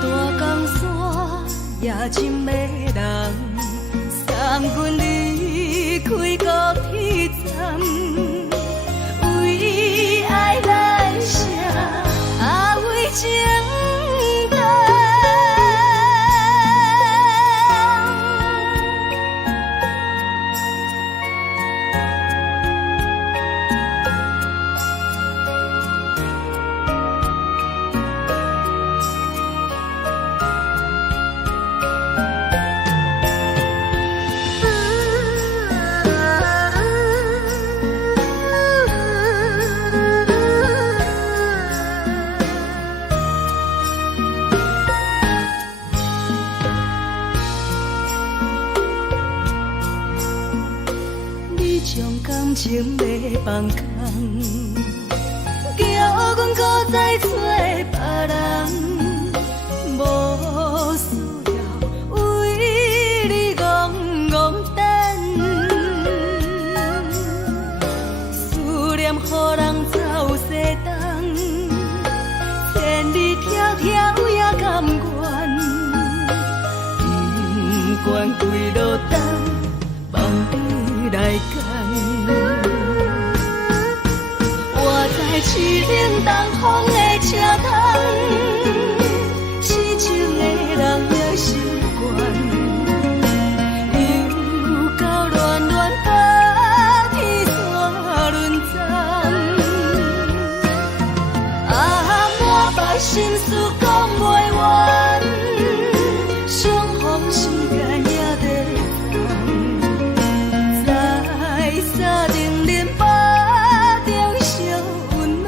大江山也真迷人，送阮离开高铁站，为爱来写为情长。你将感情要放空，叫阮搁再找别人，无需要为你戆戆等，思念予人走西东，千里迢迢也甘愿，不管几路灯，梦你来干。我在市顶东风的车窗，痴情的人也习惯，又到乱乱北去山轮站，满腹心事讲袂完，相逢时间也在等，在沙定林北中烧温暖，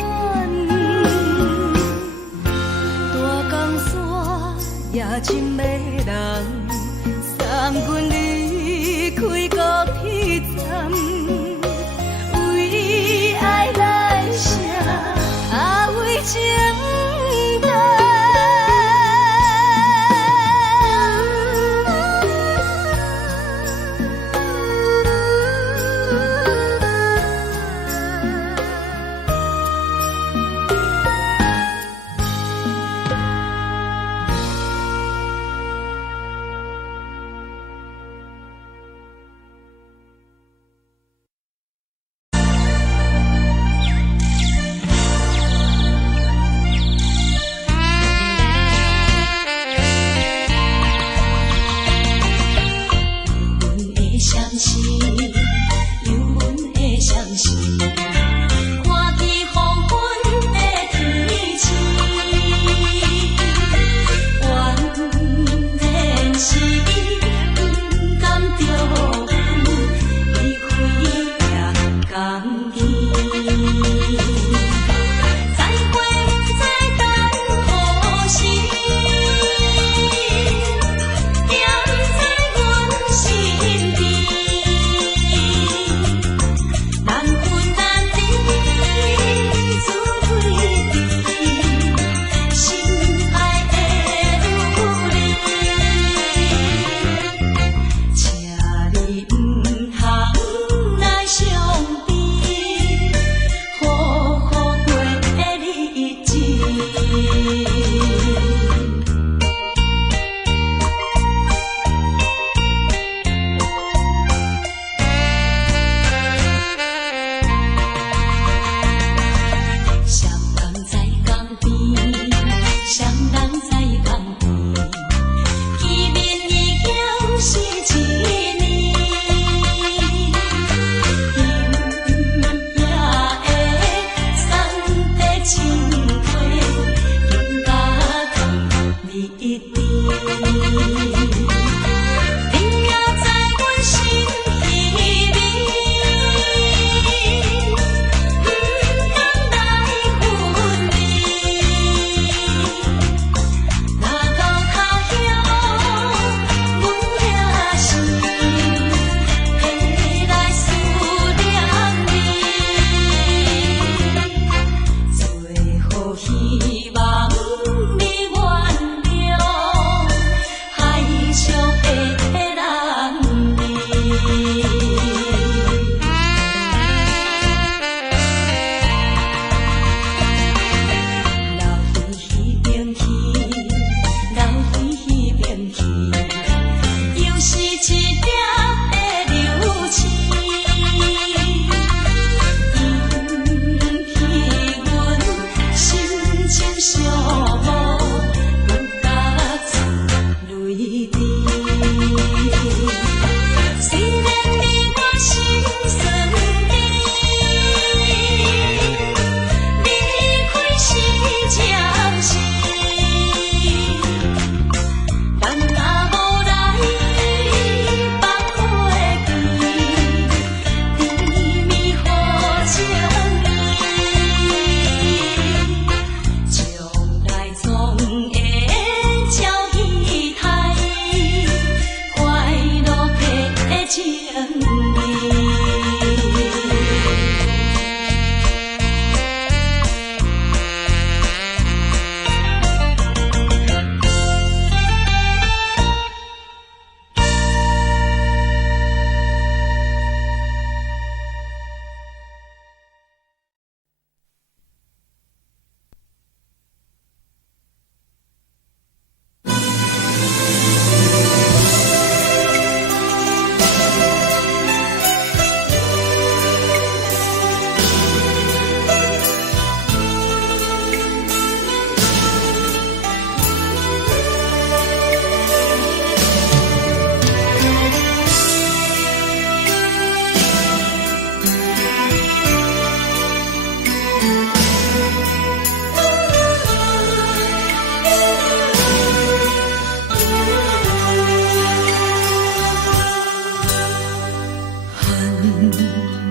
冷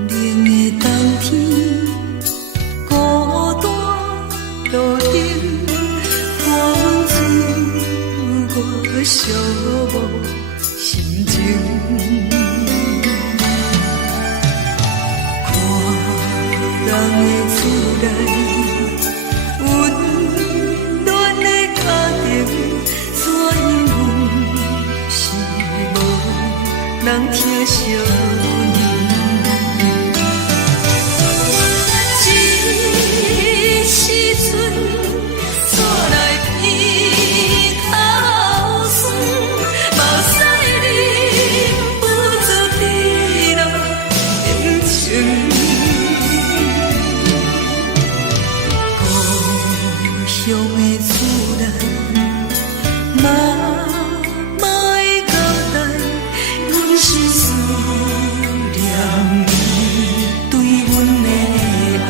的冬天，孤单路顶，风吹我寂寞心情。看人的厝内，温暖的家庭，怎因阮是无人疼惜你？这时阵，厝内鼻口酸，目屎忍不住滴落眼睛。故乡的厝内，妈妈的交代，阮是思念你对阮的爱。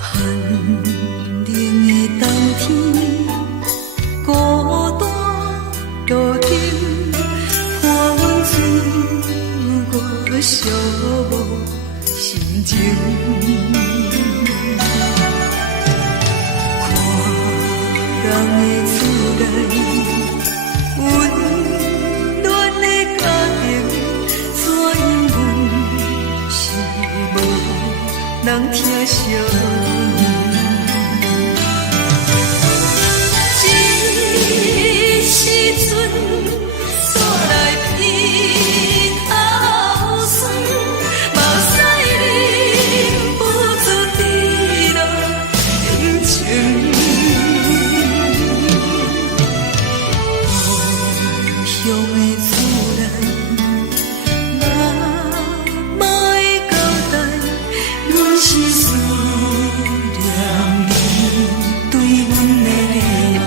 寒冷的冬天，孤单路顶，风吹我寂寞心情。看人的厝内，温暖的家庭，怎因阮是无人疼惜你？这时阵，厝内鼻口酸，目屎忍不住滴落眼睛。故乡的厝内，妈妈的交代，阮是思念你对阮的爱。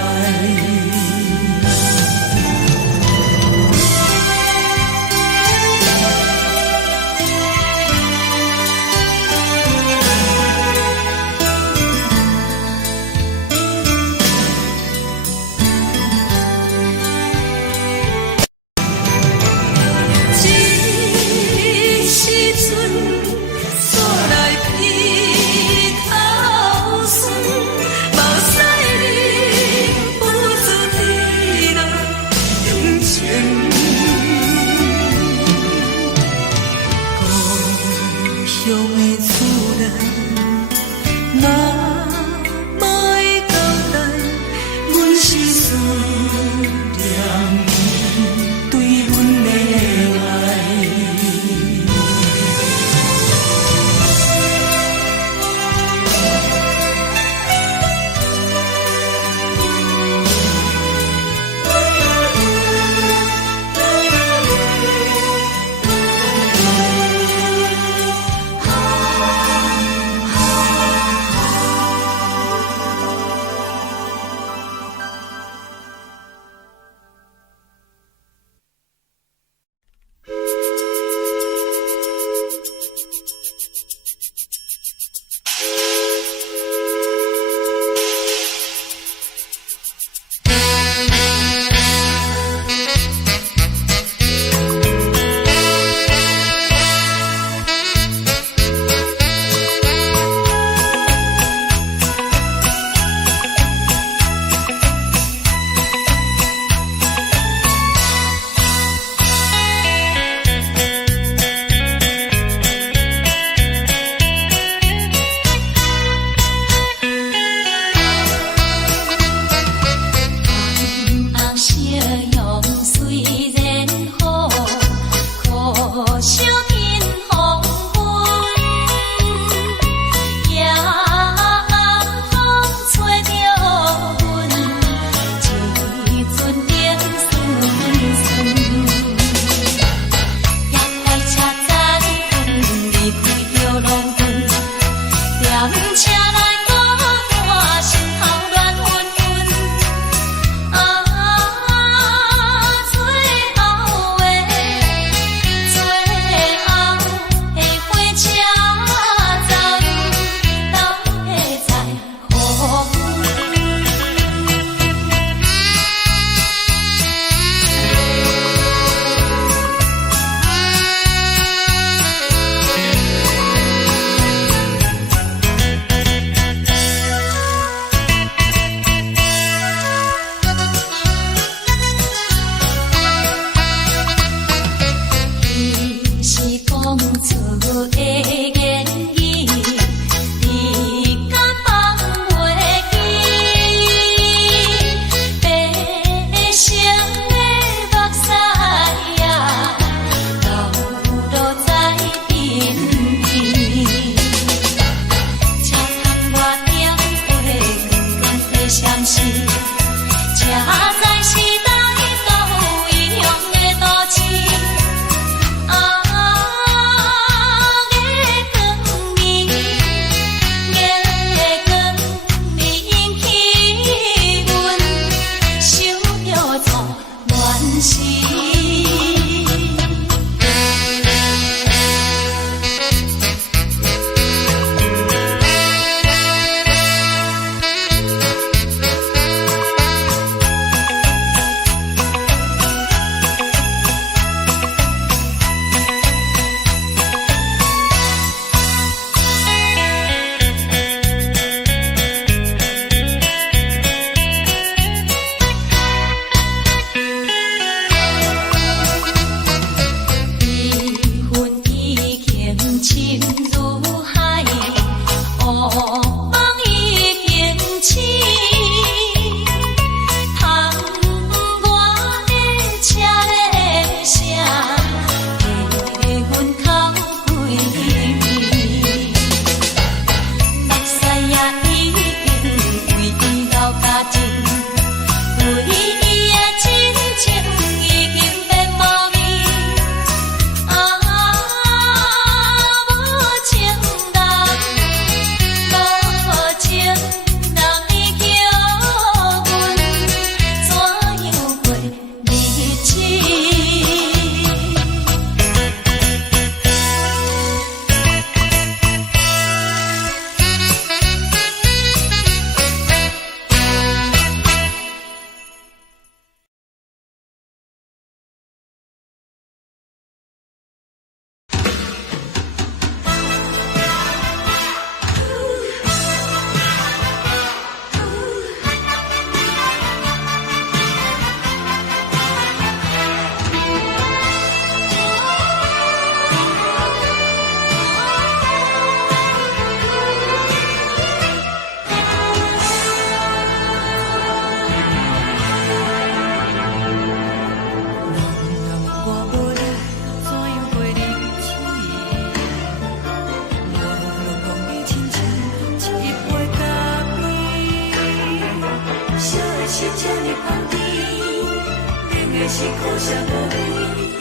是苦涩无味，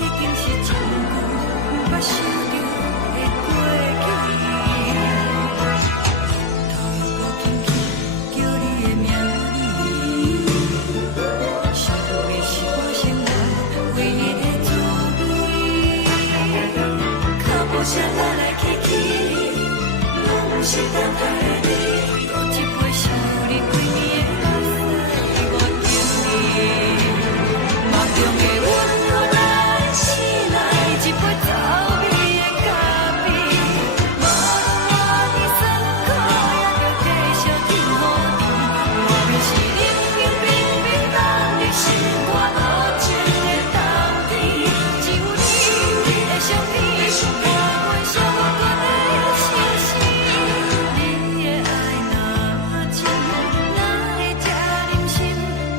已经是一句无法想着的过去。头又搁轻轻叫你的名字，想的是我生活唯一的滋味。脚步声来来去去，拢是等待的你，搁一杯想你几年的目屎，我敬你。梦中的阮后来醒来，一杯走味的咖啡，无论我的酸苦，也着继续甜予你。外面是冷冷冰冰冷的心肝无情的冬天，只有你的相片，我阮伤过的心事。你的爱若真，哪会这忍心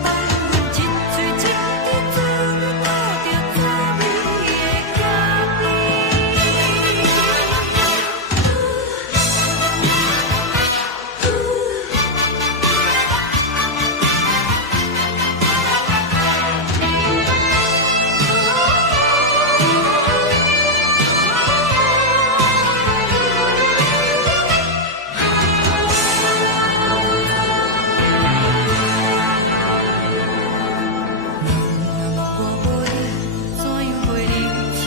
放阮一嘴一滴珠倒着滋味的咖我无你，怎样袂离去？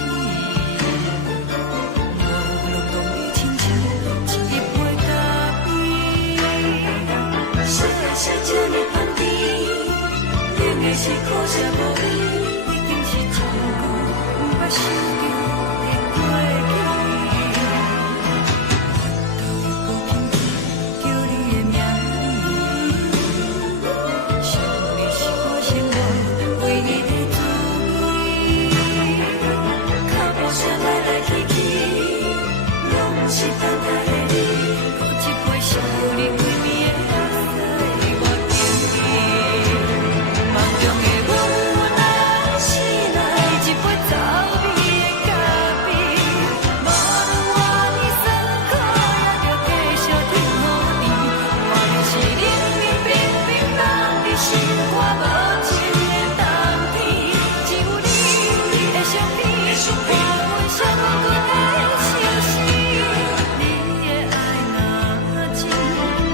无路当你亲像一杯咖啡，小啊小这呢香甜，冷的是苦涩无味，已经是一句无法想着的过去。头又搁轻轻叫你的名字，想的是我生活唯一的滋味。脚步声来来去去，拢是等待的你，搁一杯想你几年的目屎，我敬你。梦中的阮后来醒来，一杯走味的咖啡，无论我的酸苦，也着继续甜予你。外面是冷冷冰冰冷的心肝无情的冬天，只有你的相片，我阮伤过的心事。你的爱若真，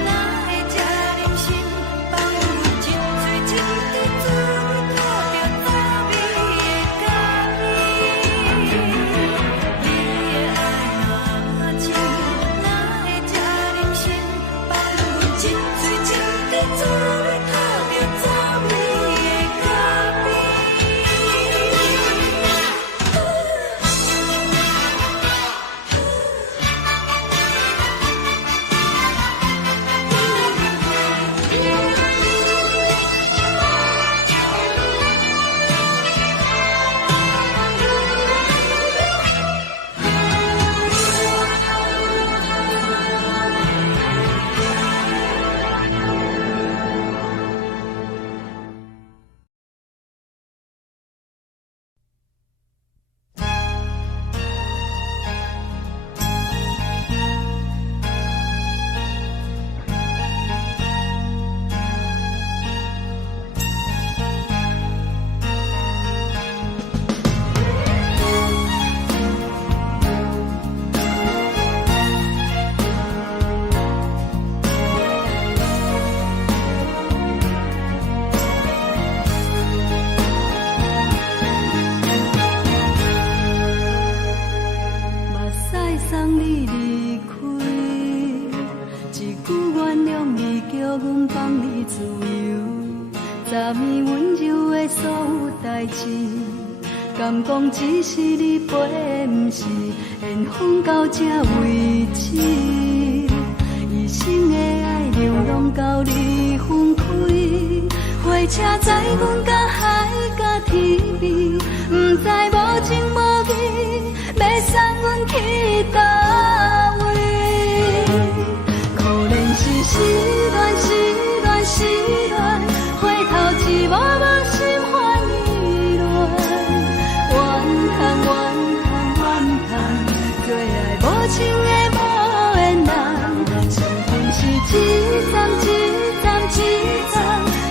哪会这忍心放阮一嘴一滴珠倒着滋味的咖啡？你的爱若真，哪会这忍心放阮一嘴一滴珠倒着滋味的咖啡？目屎送你离开，一句原谅你，叫阮放你自由。昨暝温柔的所有代志，敢讲只是你陪，不是缘分到这为止。一生的爱流浪到你分开，火车载阮到海角天边，不知无情无义，要送阮去倒位？可怜是失恋，失恋，失恋，回头一幕幕心烦意乱，怨叹，怨叹，怨叹，最爱无情的无缘人，情分是一站一站一站，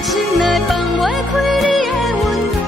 心内放袂开你的温暖。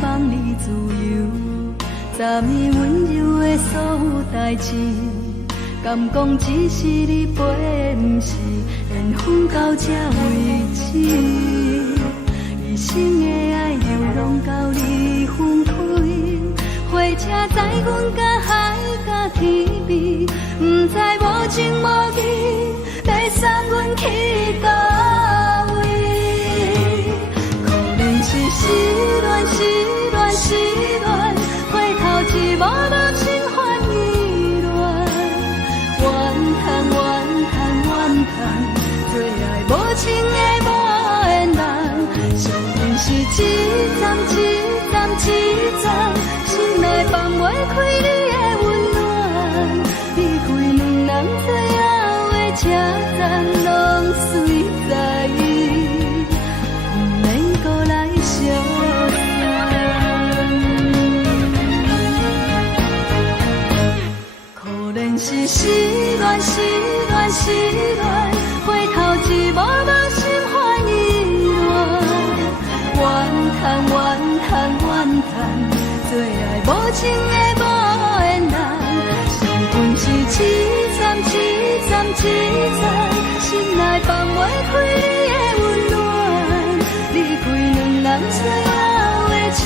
放你自由，昨暝温柔的所有代志，敢讲只是你陪，不是缘分到这为止。一生的爱又拢到你分开，火车载阮甲海甲天边，不知无情无义，要送阮去倒位？可能是失恋，失恋，失恋，回头一无人心烦意乱，怨叹，怨叹，怨叹，最爱无情的无缘人，上阵是一站，一站，一站，心内放袂开你的温暖，离开两人最后的车站，拢随在意，不免搁来相可能是失恋，失恋，失恋，回头一无人心烦意乱，怨叹，怨叹，怨叹，最爱无情的无缘人，上阵是一站，一站，一站，心内放袂开你的温暖，离开两人最后的车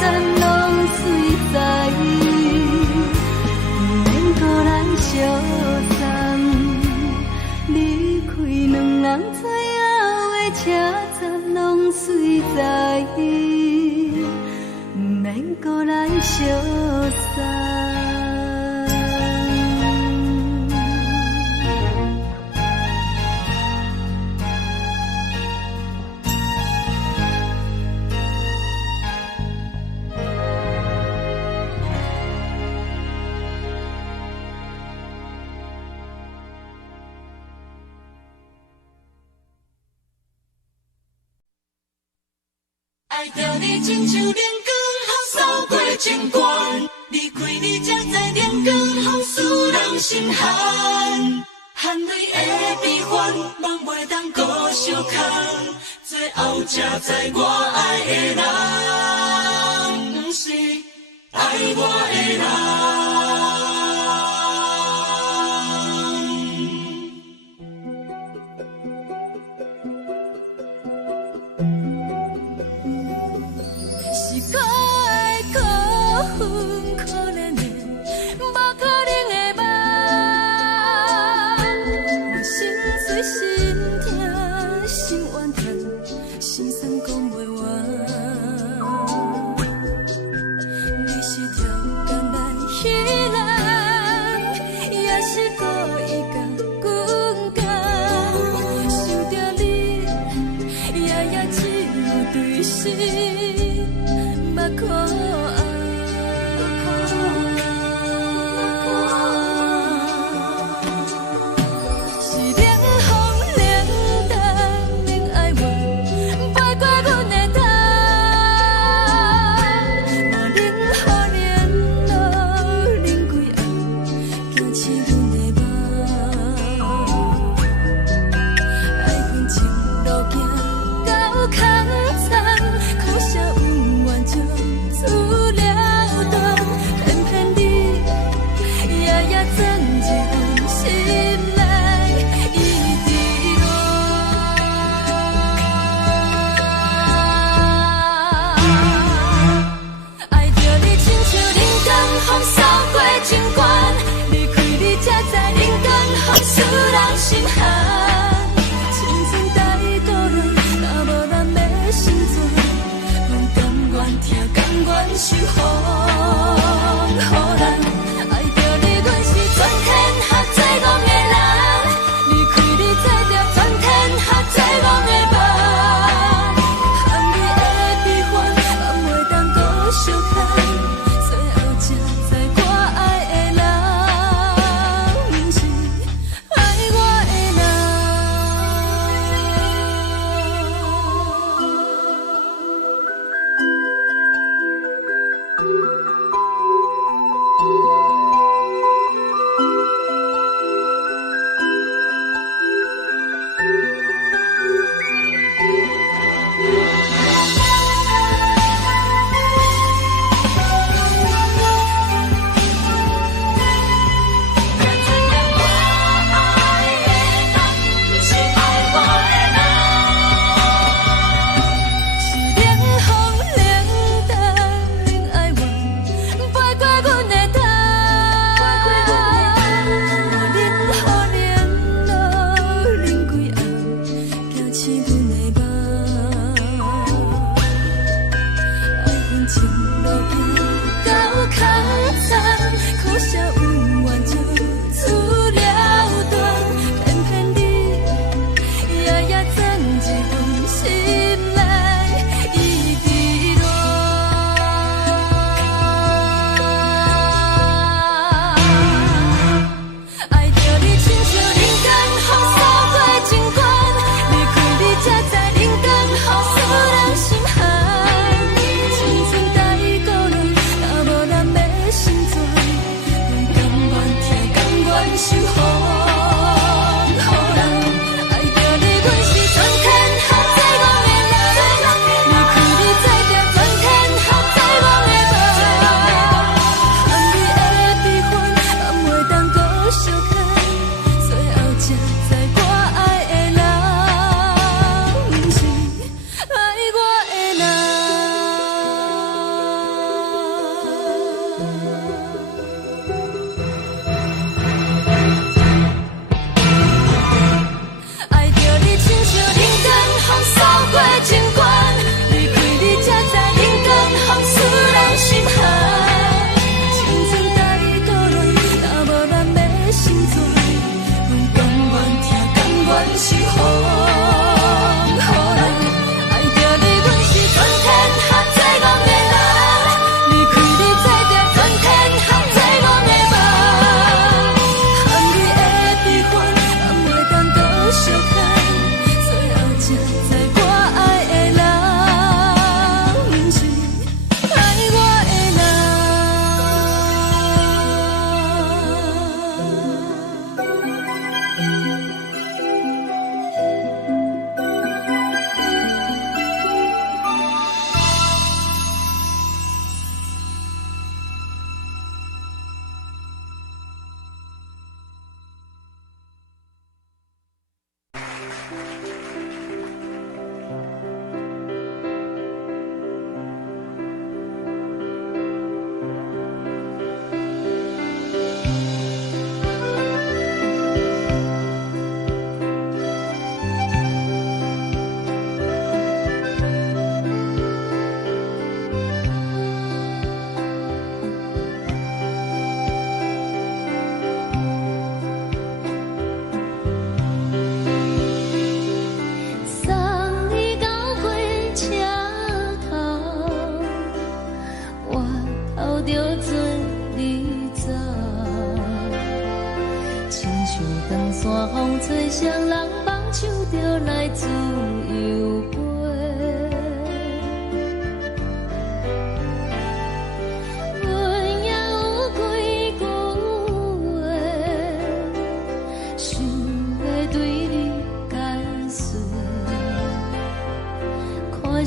站，拢随在意，不免搁来相送。离开两人最后的车站，拢随在意，不免搁来相送。爱着你亲像阳光扫过情关，离开你才知阳光风使人心寒，含泪的悲欢，望袂当搁相牵，最后才知我爱的人，不是爱我的人。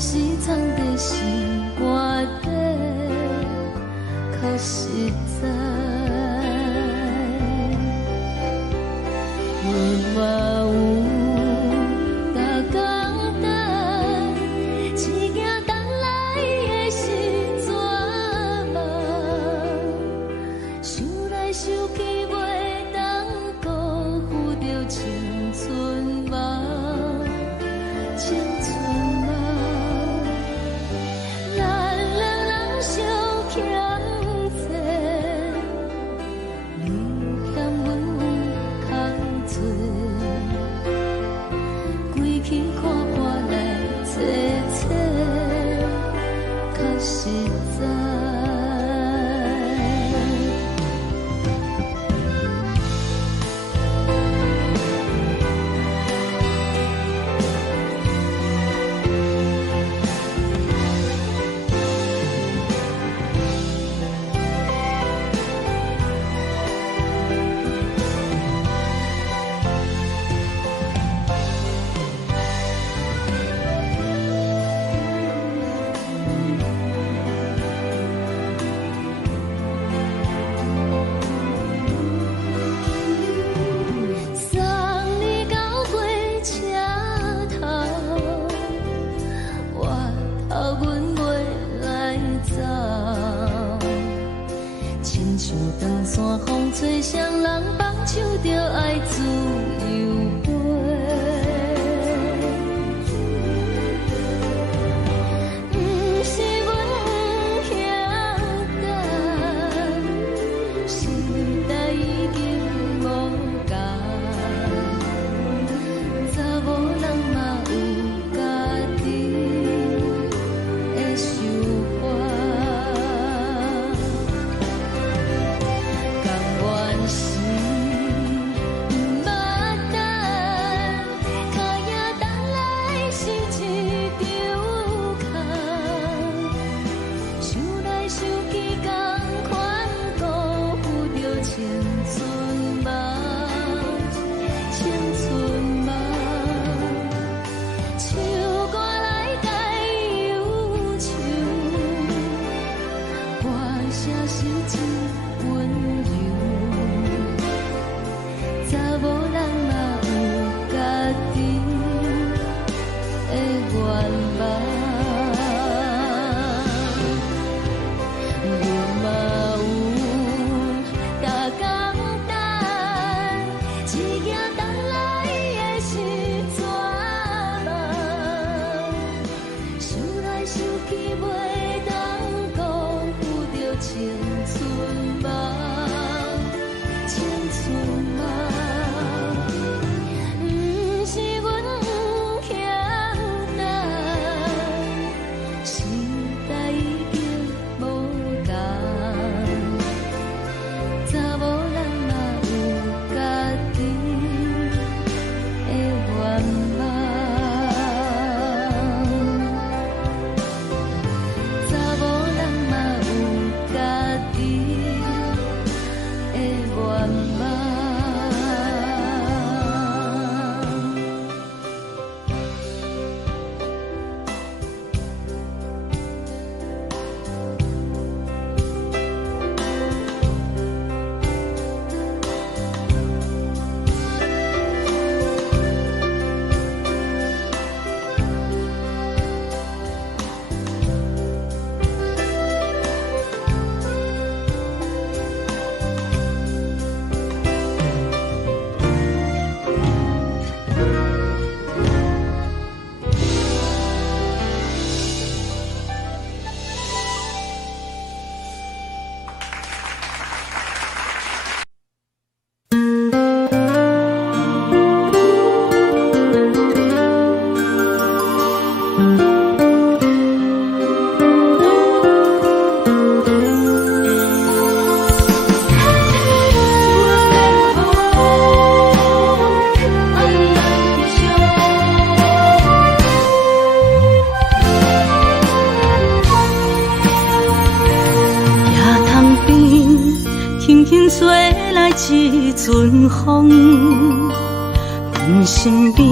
是藏在心肝底，较实在。阮嘛有大工等，只惊等来的时阵梦，想来想去袂当辜负着青春梦，青春梦。咱两人相欠债，你欠阮空罪，归去看看来坐坐，较实在。长山风吹双人放手着爱自由飞，不是阮不晓得，时代已经无同，查某人嘛有家己的想法。一阵风，阮身边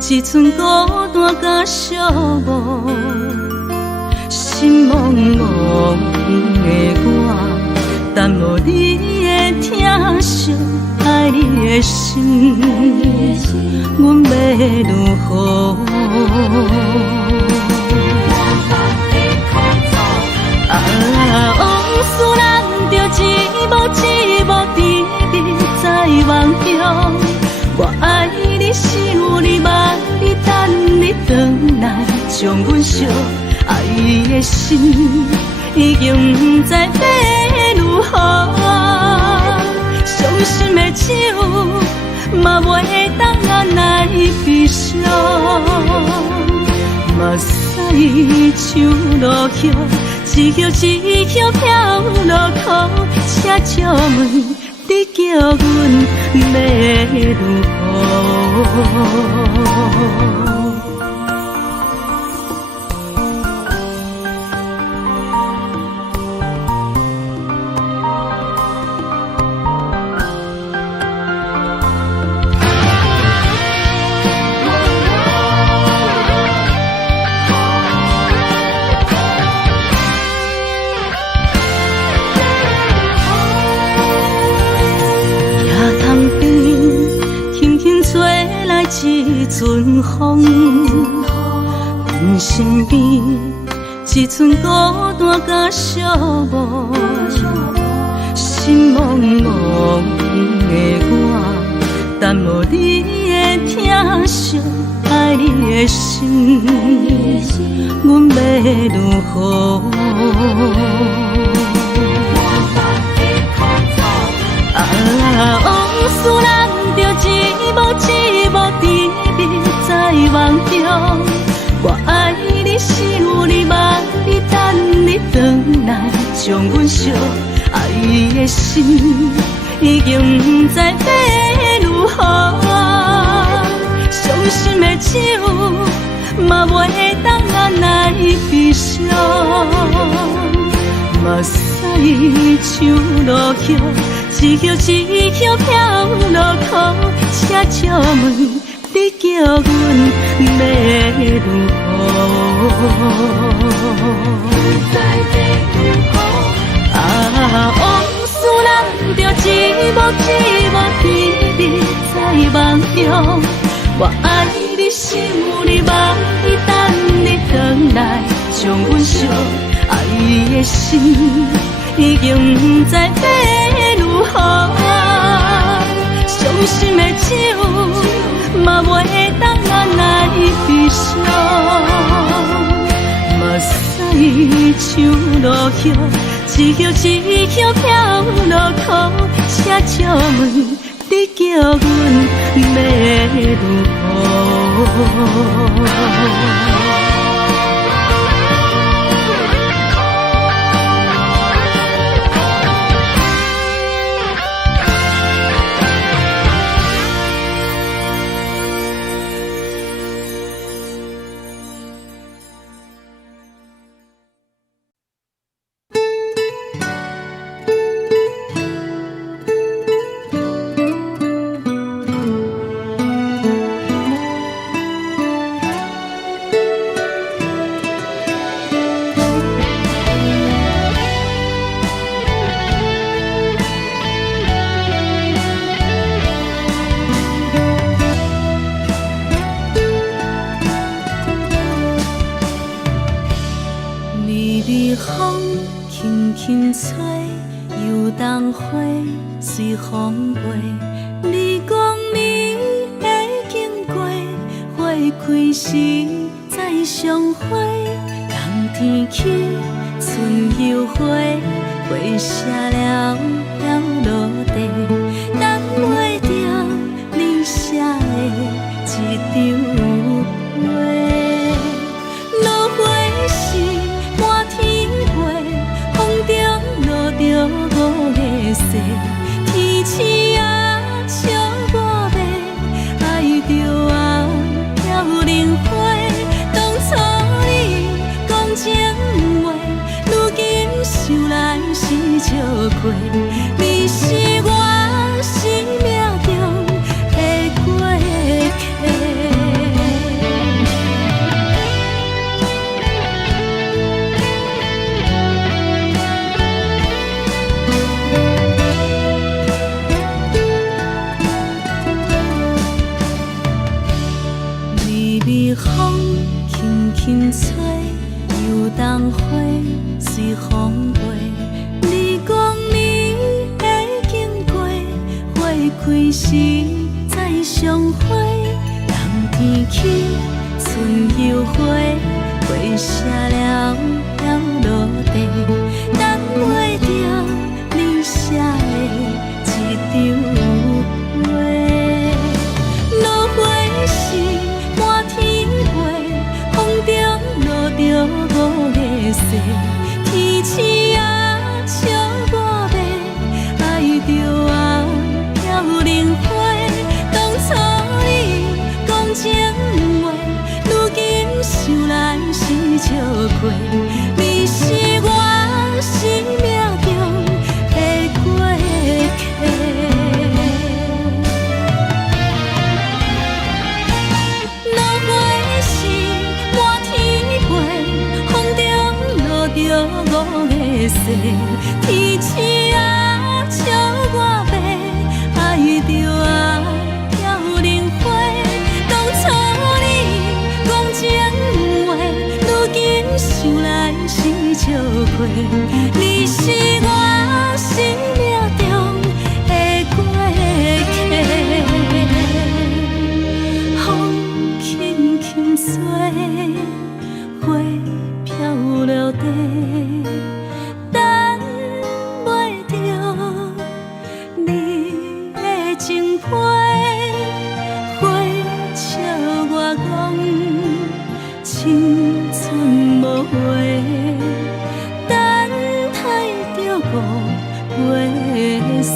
一寸孤单甲寂寞，心茫茫的我，等无你的疼惜，爱你的心，阮要如何？往事人着一幕一幕甜蜜在梦中。我爱你，想你，望你，等你回来，将阮惜爱的心已经不知要如何。伤心的手嘛袂当按来悲伤，目屎像落叶。一叶一叶飘落雨，车照问你叫阮要如何？一阵风，阮身边一寸孤单甲寂寞，心茫茫的我，等无你的疼惜，爱你的心，阮要如何？往事人着一幕一幕甜蜜在梦中。我爱你，想你，望你，等你回来，将阮惜爱的心已经不知要如何。伤心的手嘛袂当按来悲伤，目屎像落叶。一叶一叶飘落雨，车照问你叫阮要如何？往事人着一幕一幕甜蜜在梦中。我爱你，想你，望你，等你回来，将阮惜爱的心已经不知要如何。伤心的手嘛袂当按来悲伤，目屎像落叶，一叶一叶飘落雨，车照问你叫阮要如何？随风飞，你讲你会经过，花开时再相会。冬天起，春又花，花谢了要落地，等袂着你写的一张画。落花时满天飞，风中落着五个色。天星啊，笑我白，爱着啊，飘零花。当初你讲情话，如今想来是笑过。你风吹，又当花随风飞。你讲你会经过，花开时再相会。人天起，春又花，花谢了飘落地，等袂着你写的一张话。落花时满天飞，风中落着五个色，天星啊笑我迷，爱着啊飘零花。当初你讲情话，如今想来是笑过，你是我生命中的过客。落花时满天飞，风中落着五个色，天星啊笑我迷，爱着啊飘零花。当初你讲情话，如今想来是笑过，你是我生命中的过客。风轻轻吹，花飘落地，等袂着你的情批。花笑我讲青春无悔，等待着五月雪。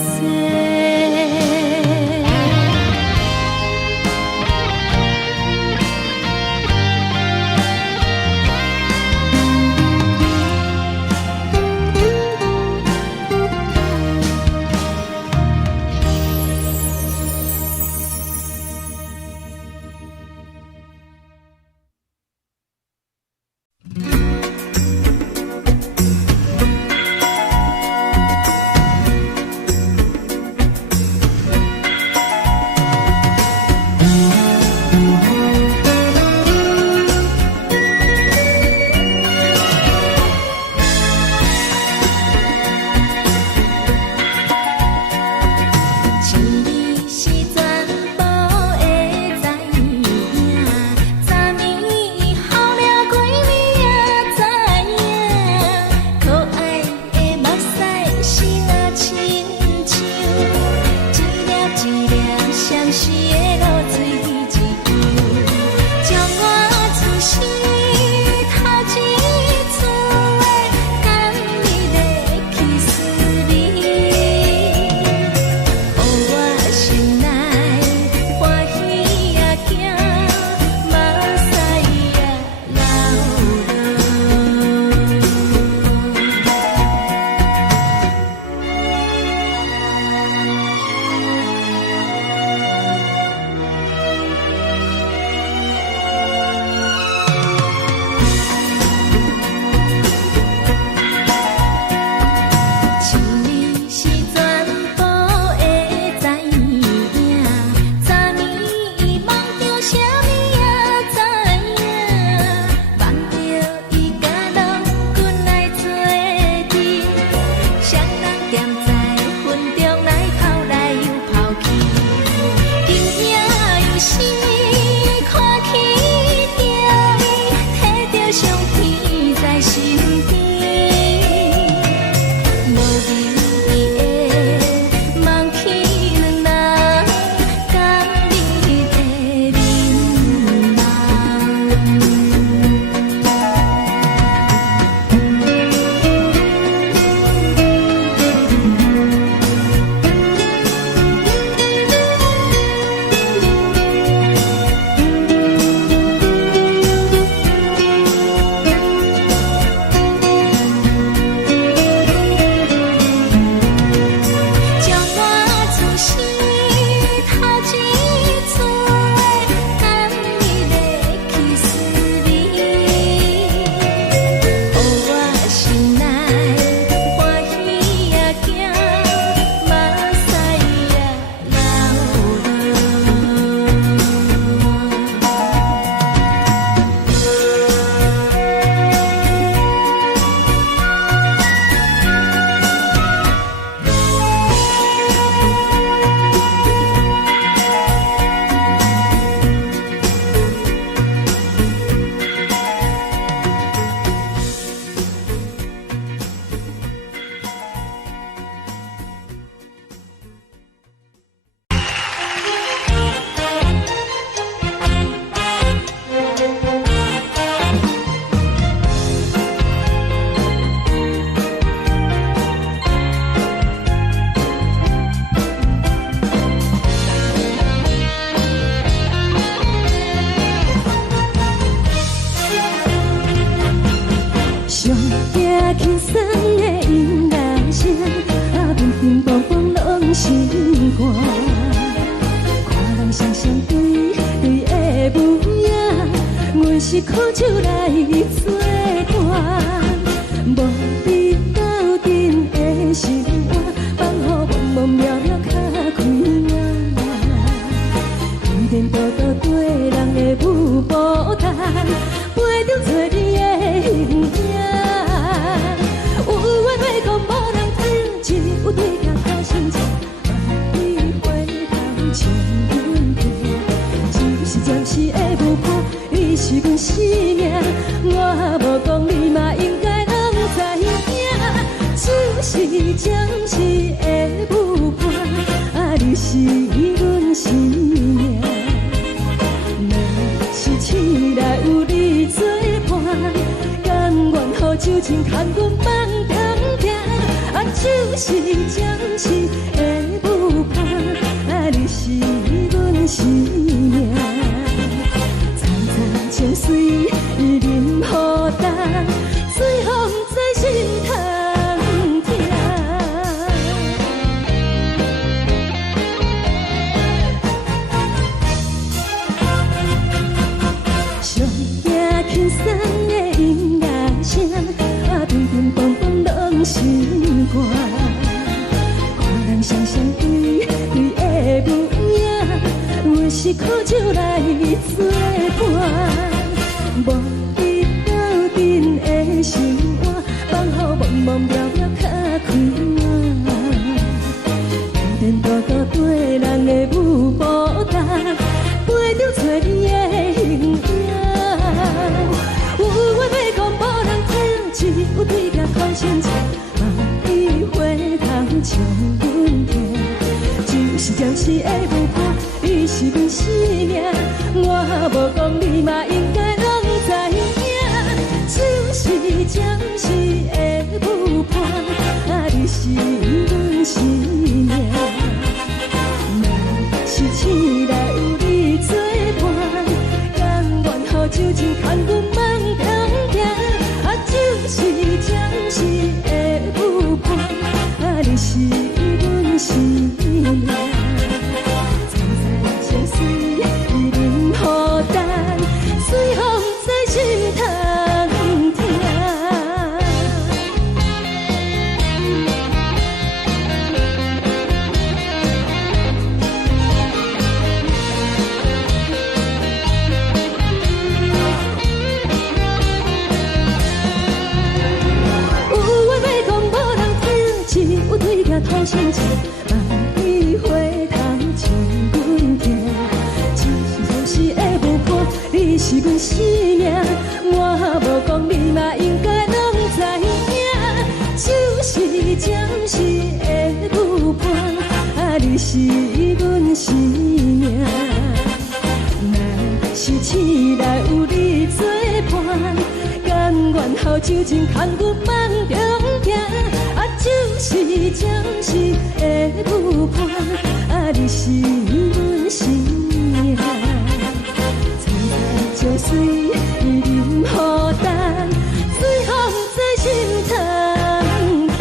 上惊轻松的音乐声，乒乒乓乓拢心肝。看人双双对对的舞影，阮是苦酒来作伴。无你斗阵的生活，放予茫茫渺渺较开朗。颠颠倒倒对人的舞步弹，陪着做你的形影。有话要讲无人听，只有对镜头先唱，万里回头唱阮听。就是暂时的舞伴，你是阮生命，我无讲你嘛应该拢知影。就是暂时的舞伴，你是阮生命。若是醒来有你作伴，甘愿予酒精牵阮放通行。就是暂时的舞伴，你是阮生命。层层情水任何担，水风在心头。轻松的音乐声，乒乒乓乓拢心肝。看人双双对对的舞影，阮是苦酒来作伴。无你斗阵的生活，放予茫茫渺渺较开朗。颠颠倒倒对人的舞步弹，陪着做你的形影。有话要讲无人听，只有对镜头先唱，万里回头唱阮听。就是暂时的舞伴，你是阮生命，我无讲你嘛应该拢知影。就是暂时的舞伴，你是阮生命。若是醒来有你作伴，甘愿予酒精牵阮放通行。就是暂时的舞伴，你是阮生命。层层情水任何担，随风在心头听。头先唱，万里回头唱阮听。就是暂时的舞伴，你是阮生命，我无讲你嘛应该拢知影。就是暂时的舞伴，你是阮生命。若是醒来有你作伴，甘愿予酒精牵阮放中行。就是暂时的舞伴，你是阮生命。层层情水任何担，随风在心头听。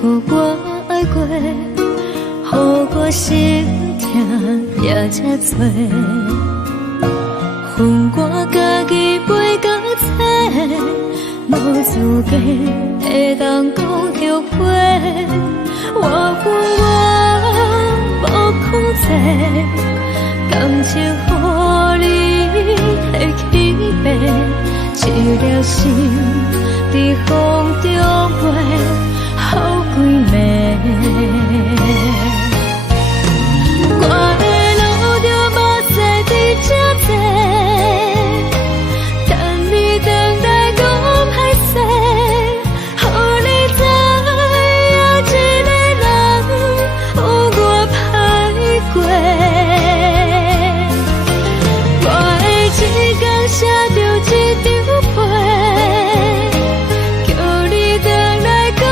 予我爱过，予我心痛也这多，恨我家己袂到切，无资格会当讲后悔。我恨我无控制，感情予你提起白，一条心在风中飞。好几暝，我的路就无再伫这多，等你等待讲歹势，予你知影一个人有我歹过，我的一天写着一张被，叫你等来讲。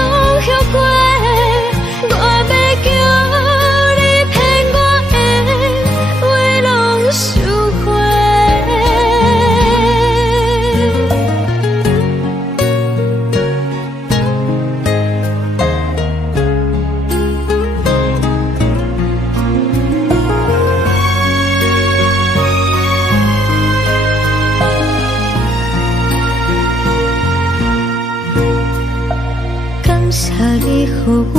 你予我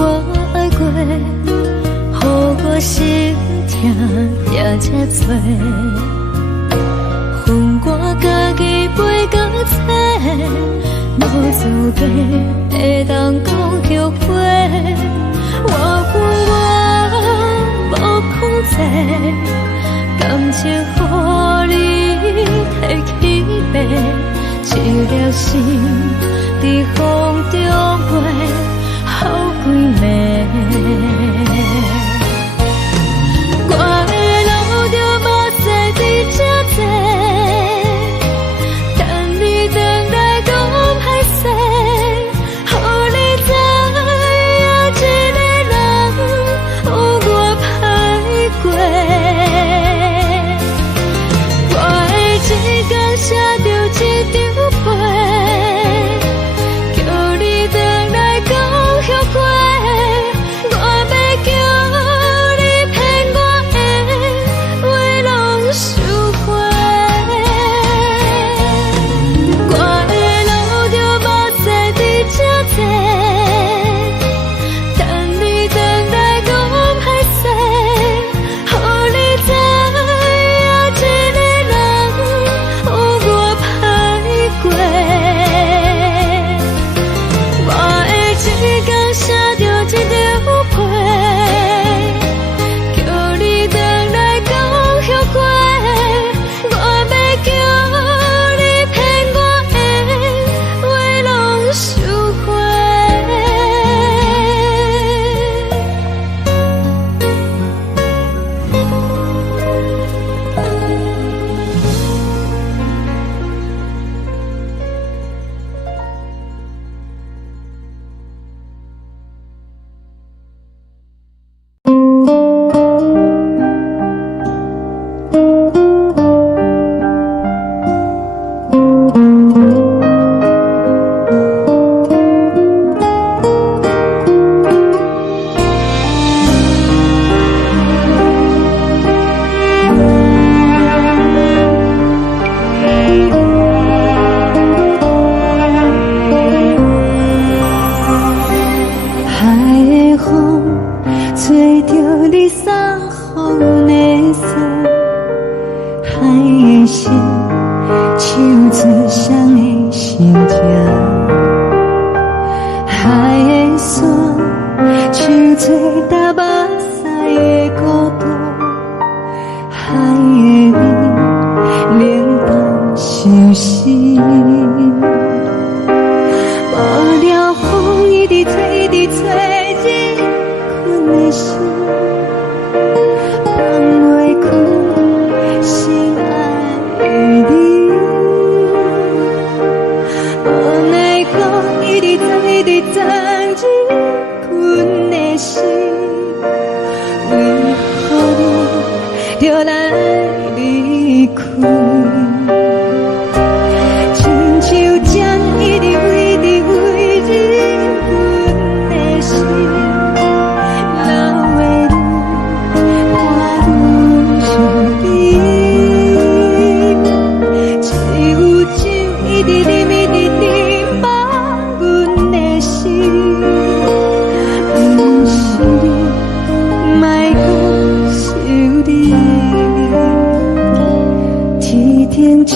爱过，予我心痛也这多，恨我家己袂到切，无资格会当讲后悔。我恨我无控制，感情予你提起白，一条心在风中飞。好几暝。昨日困的心，为何你就来离开？亲像针一直为你为你，阮的心流的泪，看阮伤悲。只有酒一直啉一直啉饱阮的心，不是你，莫搁想你。天顶星，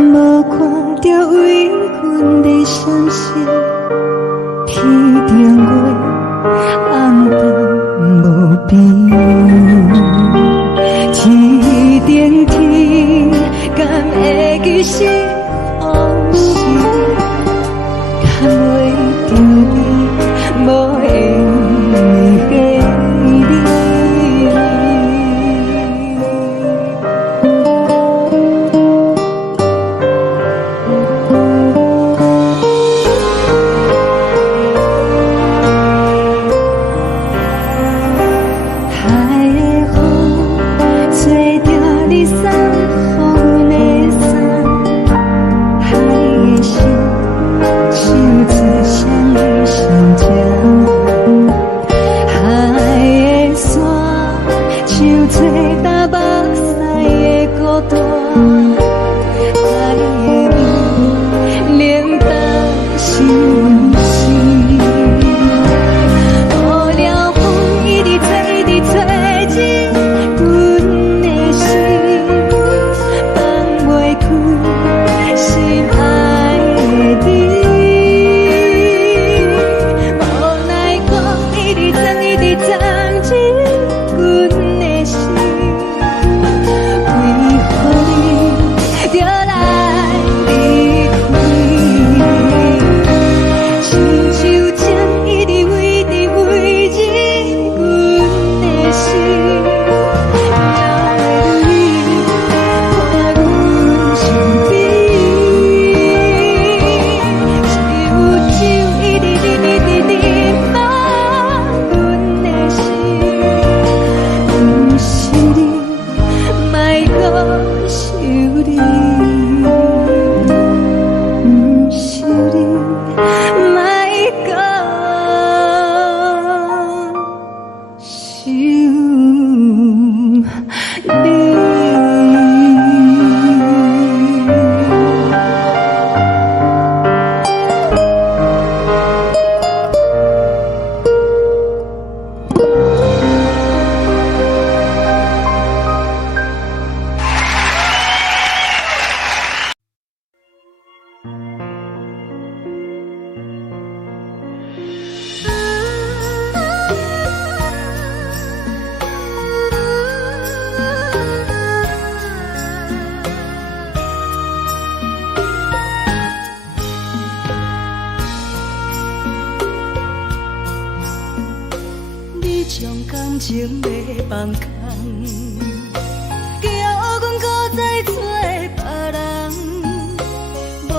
无看到为阮的伤心。天顶月，暗淡无边。天顶天，敢会记是往事？敢袂着你，无缘的你。将感情要放空，叫阮搁再找别人，无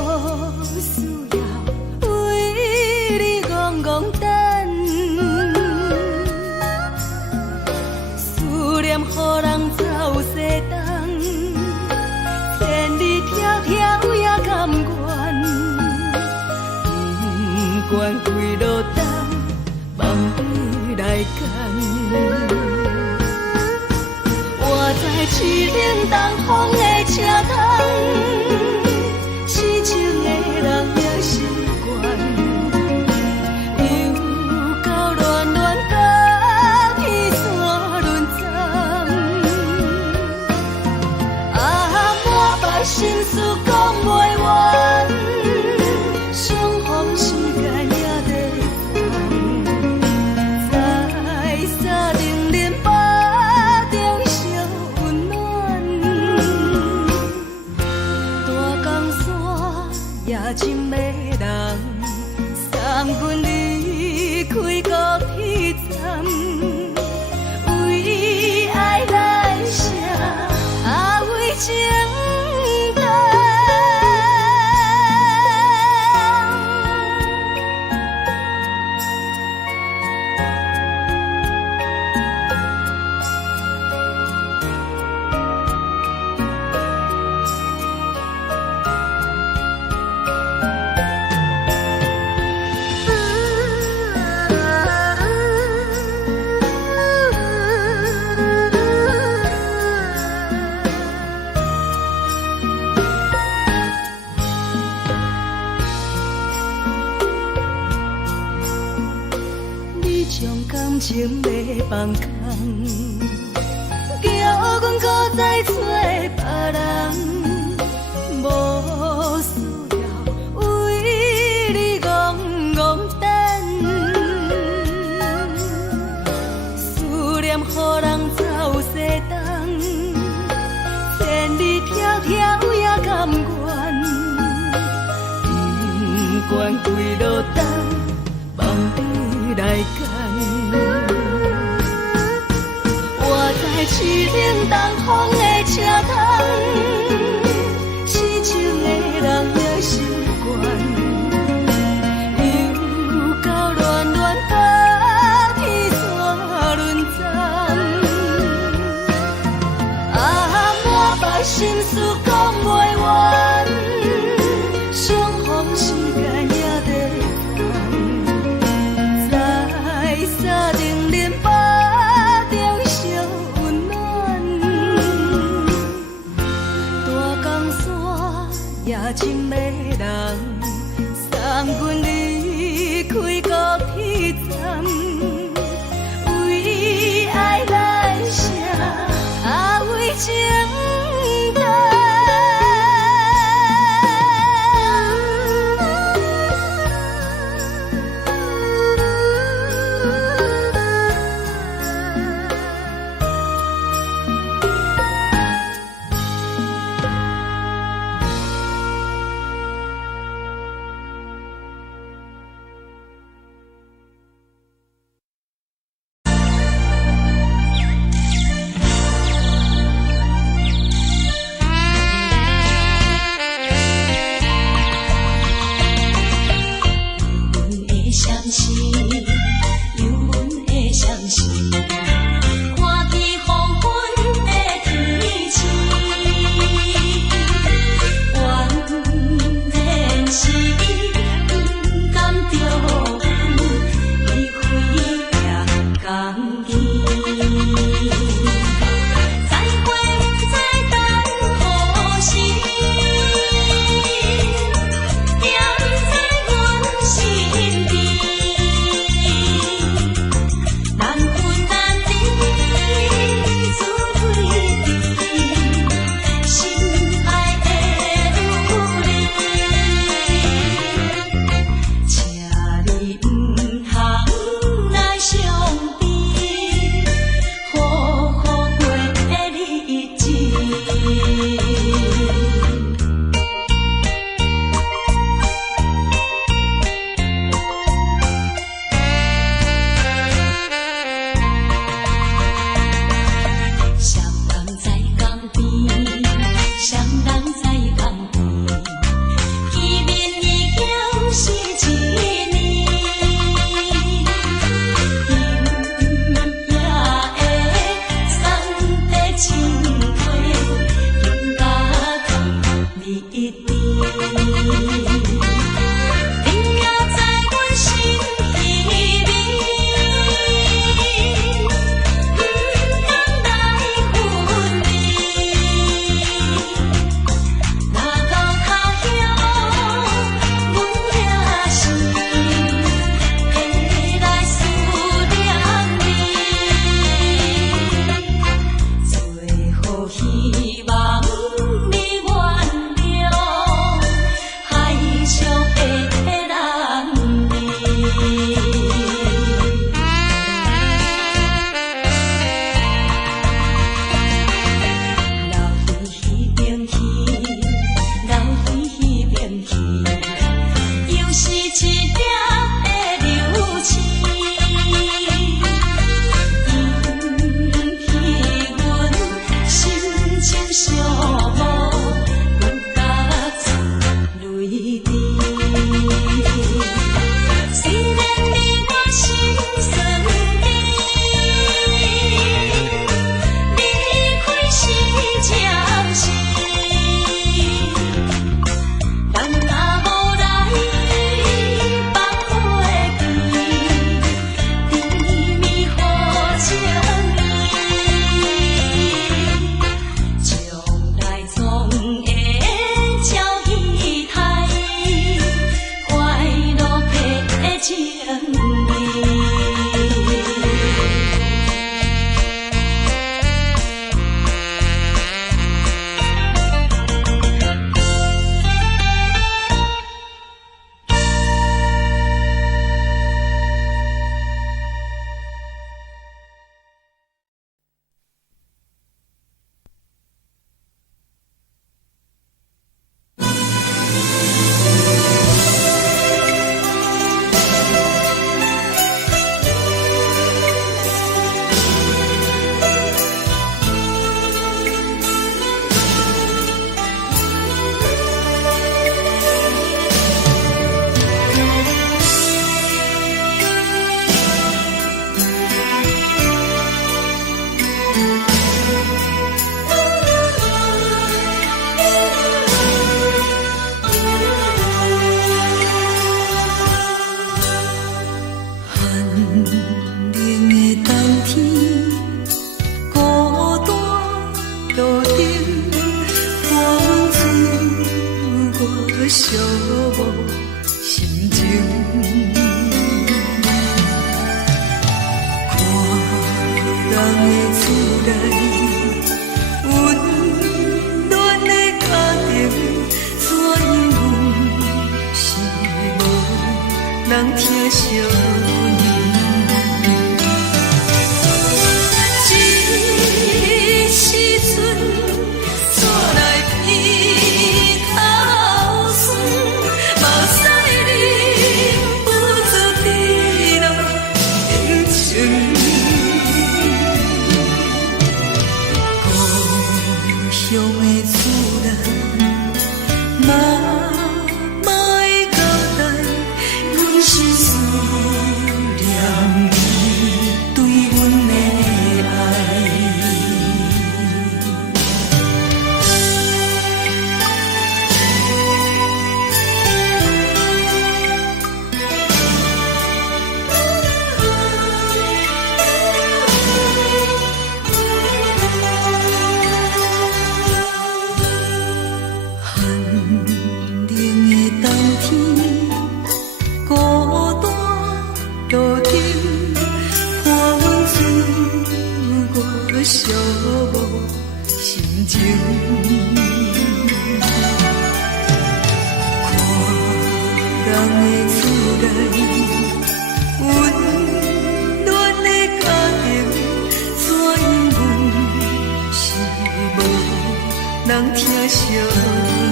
需要为你戆戆等，思念予人走西东，千里迢迢也甘愿，不管几路东，梦里来干。我在痴冷东风的车窗，痴情的人也习惯，又到乱乱甲彼山轮站。啊，满腹心事讲袂完，相逢时间也在在定连巴中烧温暖，大江山也真迷人，送阮离开高铁站，为爱来写为情重。将感情要放空，叫阮搁再找别人，无需要为你戆戆等，思念予人走西东，千里迢迢也甘愿，不管几落冬，梦你来干。我在市顶东风的车头，痴情的人也心倦，又到乱乱把天线轮转。满腹心事讲袂完，相逢时间也在等，在沙定林巴中相温暖。大江山夜深的人，送阮离开高铁站，为爱来城，为情。人疼惜你。这时阵怎来鼻口酸，目屎忍不住滴落眼睛。故乡的主人，妈妈的交代，阮是思念你对阮的爱。寒冷的冬天，孤单路程，看阮自我寂寞心情。看人的厝内，温暖的家庭，怎因阮是无人疼惜你？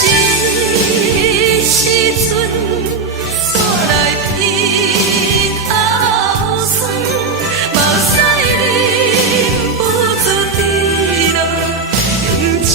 这时阵怎来鼻口酸，目屎忍不住滴落眼睛。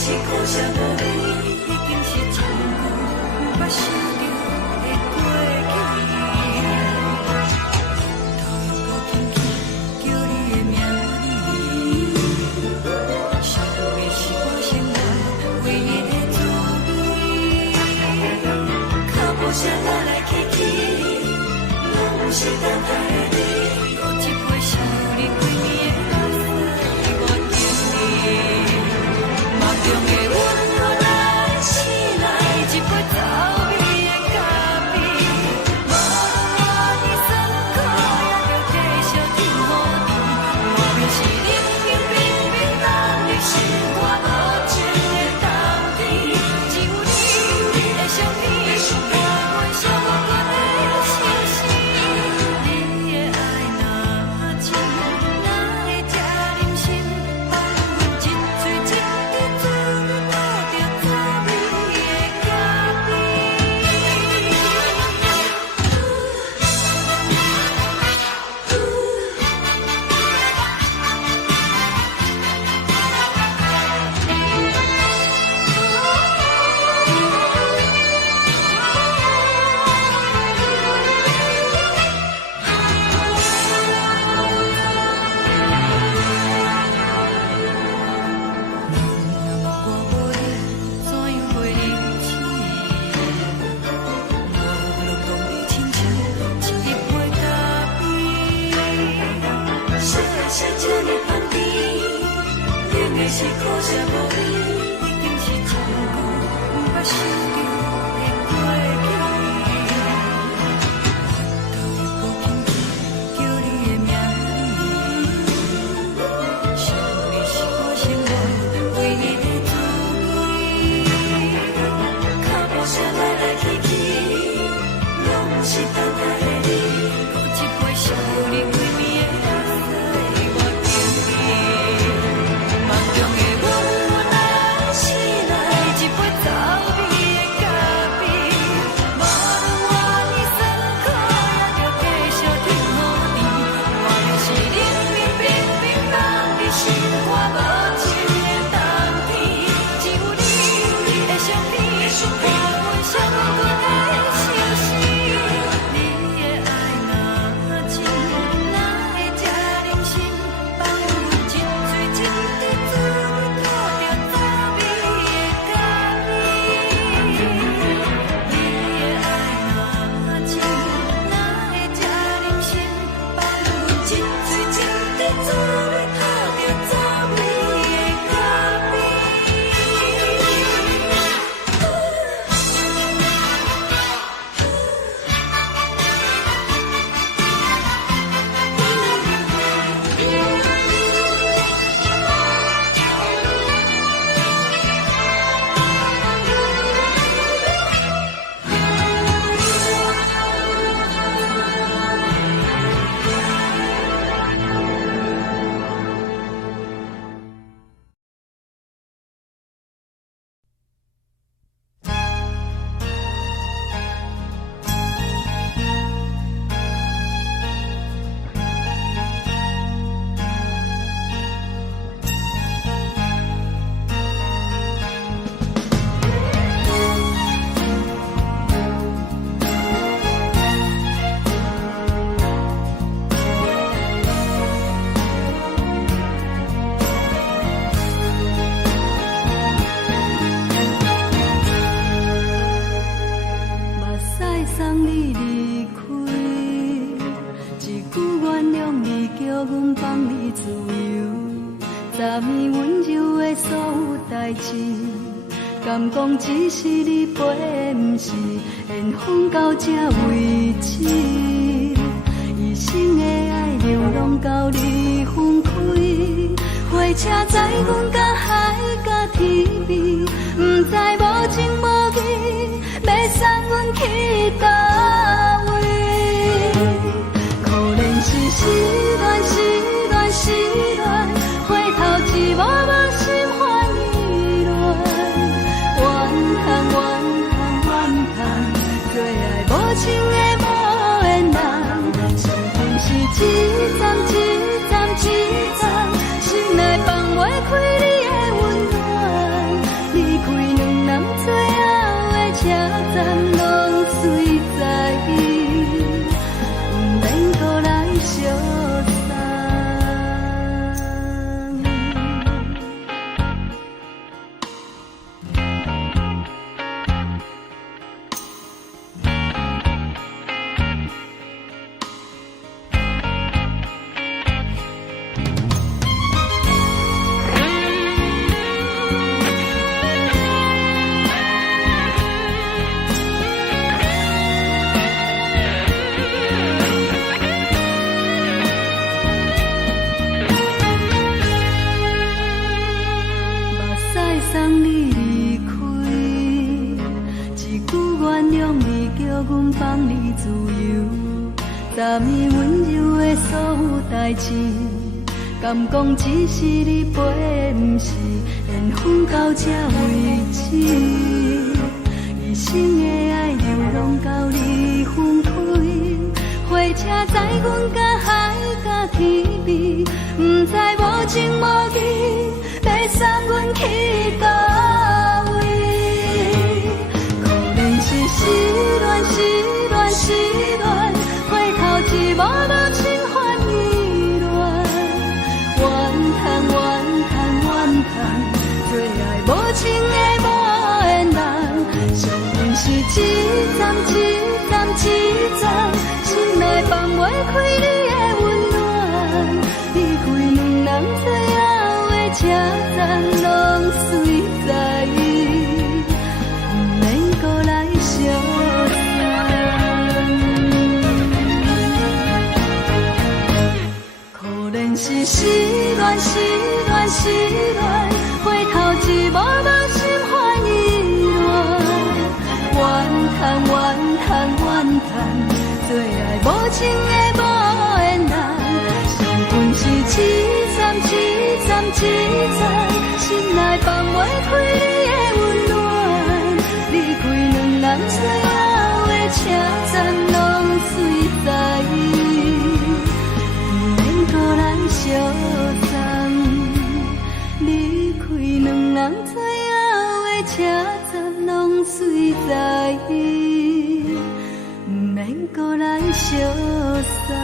是苦涩无味，已经是一句捌想着的过去。头又搁轻轻叫你的名字，想的是我生活唯一的滋味。脚步声来来去去，拢是等待的你，搁一杯想你几年的垃圾，我敬你。梦中的阮我来醒来，一杯走味的咖啡，无论你酸苦，也着继续甜予你。我就是冷冷冰冰冷的心肝无情的冬天，只有你会想你，我阮寂寞过的心事。你的爱若真，哪会这忍心放阮一嘴一滴水，倒着滋味的咖啡。我无你，怎样袂忍心？无路当你亲像一杯咖啡，小的是这呢香甜，冷的是苦涩无味，已经是一句捌想着的过去。头又搁轻轻叫你的名字，想的是我生活唯一的滋味。脚步声来来去去，拢是等待的你，搁一杯想你几暝的垃圾，我敬你。梦中的阮我来醒来，一杯走味的咖啡，无论我呢酸苦，也着继续甜予你。我就是冷冷冰冰冷的心肝无情的冬天，只有你会想你，我阮寂寞过的心事。你的爱若真，哪会这忍心放阮一嘴一滴水，倒着滋味的咖啡。你的爱若真，哪会这忍心放阮一嘴一滴水，倒着滋味的咖啡。目屎送你离开，一句原谅你，叫阮放你自由。昨暝温柔的所有代志，敢讲只是你陪，不是缘分到这为止。一生的爱流浪到你分开，火车载阮甲海甲天边，不知无情无义，要送阮去倒位？可能是失恋，失恋，失恋，回头一幕幕心烦意乱，怨恨，怨恨，怨恨，最爱无情的无缘人，生命是一站一站一站，心内放袂开你的温送你离开，一句原谅你叫阮放你自由，昨暝温柔的所有代志，敢讲只是你陪，不是缘分到这为止。一生的爱流浪到你分开，火车载阮甲海甲天边，不知无情无义，要送阮去倒位。可能是失恋，失恋，失恋，回头一幕幕心烦意乱，怨叹，怨叹，怨叹，最爱无情的无缘人，上阮是一站一站一站，心内放袂开你的温暖，离开两人最后的车站，拢随在意，不免搁来相送。可能是失恋，失恋，失恋，回头一幕幕心烦意乱，怨叹，怨叹，怨叹，最爱无情的无缘人，上阮是一站一站一站，心内放袂开你的温暖，离开两人最后的车站，拢随在意，不免搁来相送。离开两人最后的车站，拢随在意，不免搁来相送。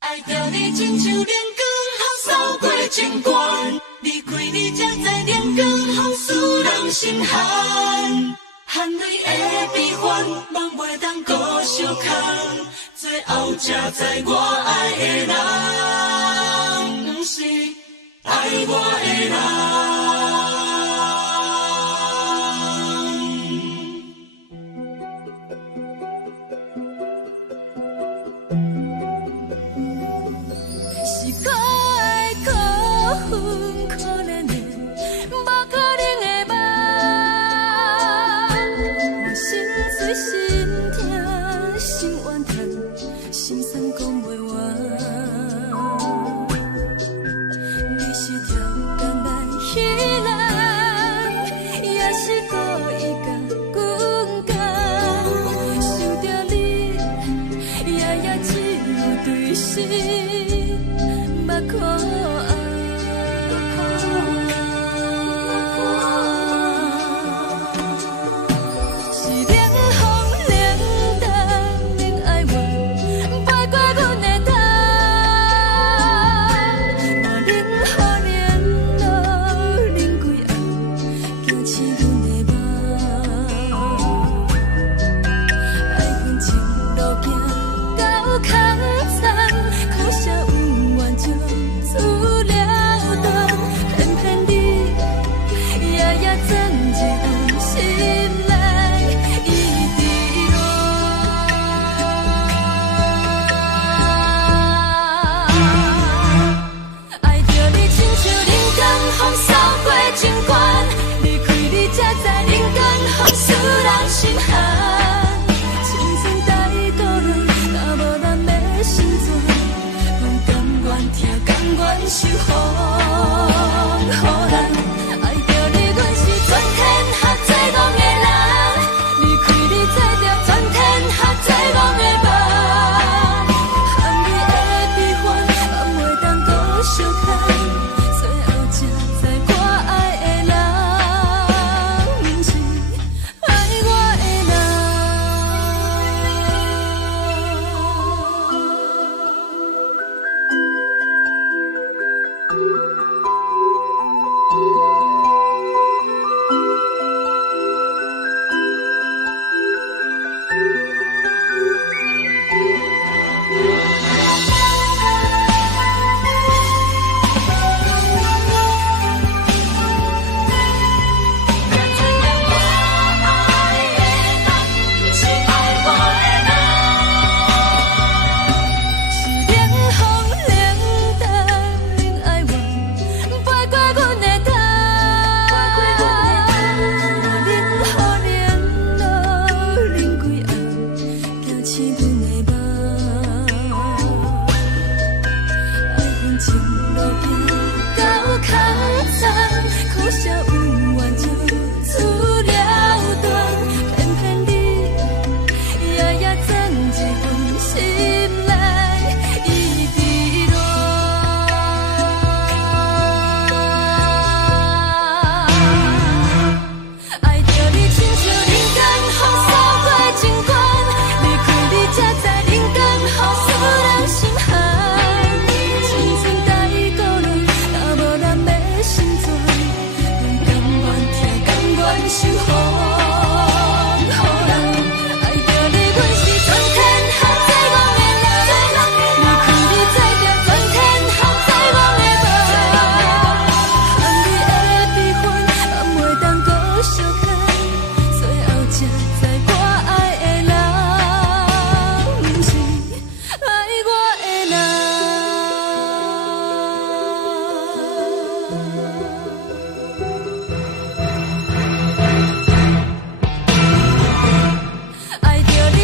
爱着你亲像阳光扫过情关，离开你才知阳光风使人心寒，含泪的悲欢，望袂当搁相牵，最后才知我爱的人，不是爱我的人。你是条工来彼人。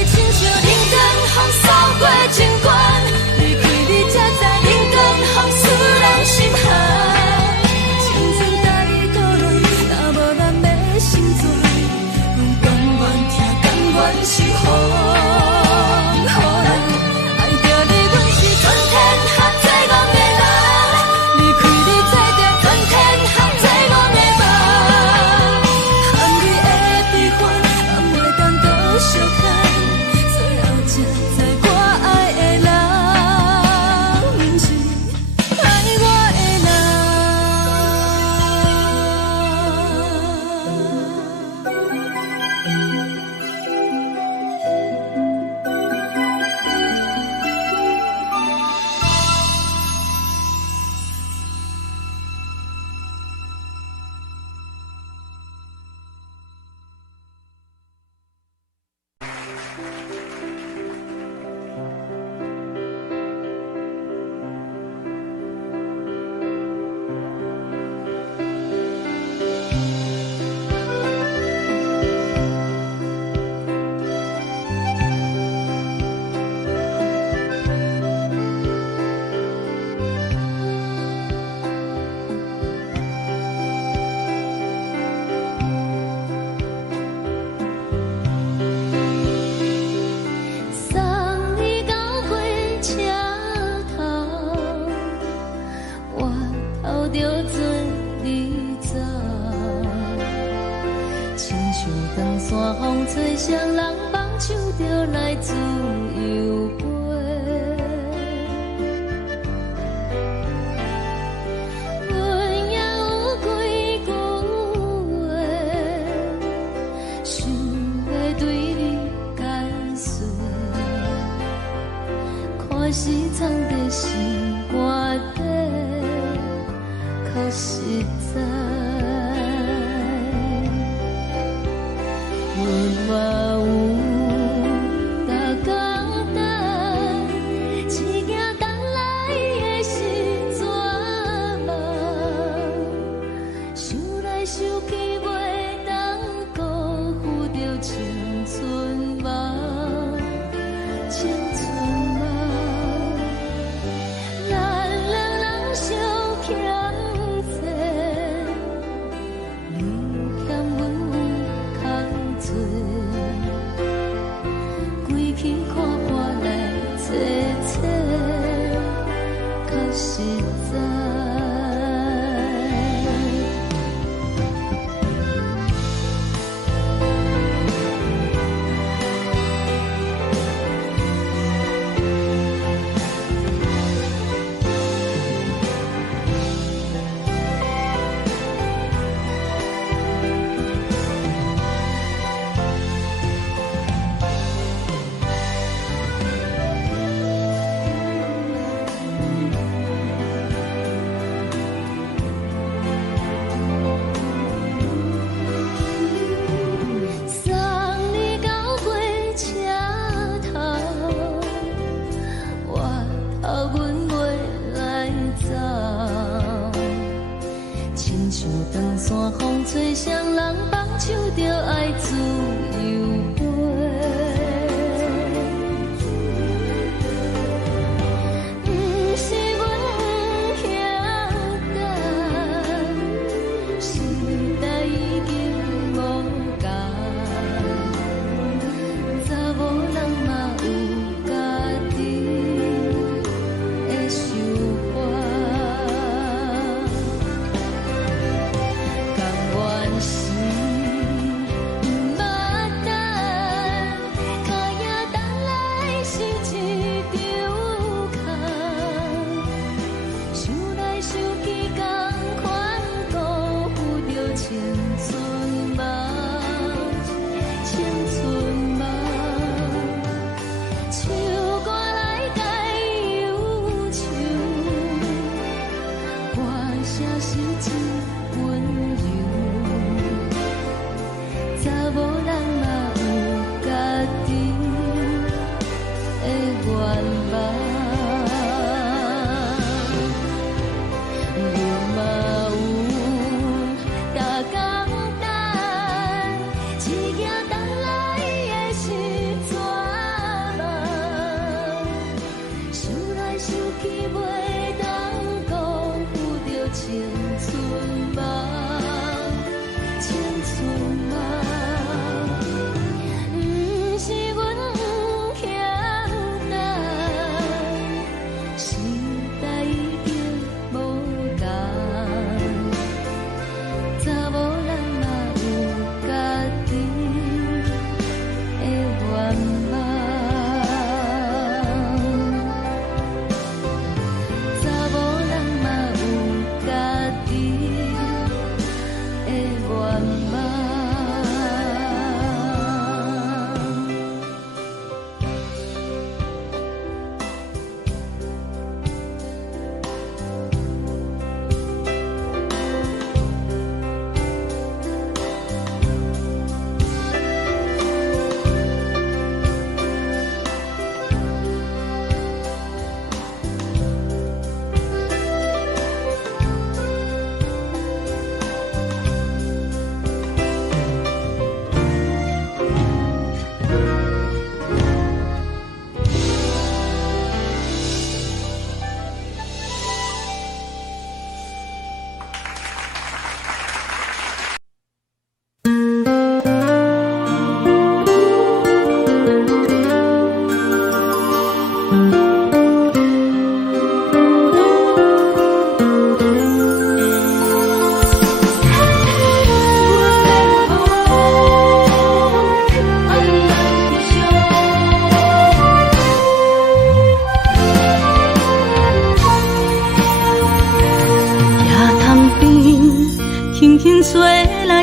亲像冷光风扫过情关，离开你才知冷光风使人心寒。青春带你倒来，若无咱要心酸，甘愿听，甘愿受风。吹双人梦唱着来自由飞，阮也有几句话，想要对你解释，可是藏在心肝底，较实在。嘛有大简单，一件等来的是绝望，想来想去袂当辜负着青春梦，青春梦，咱两人相欠债，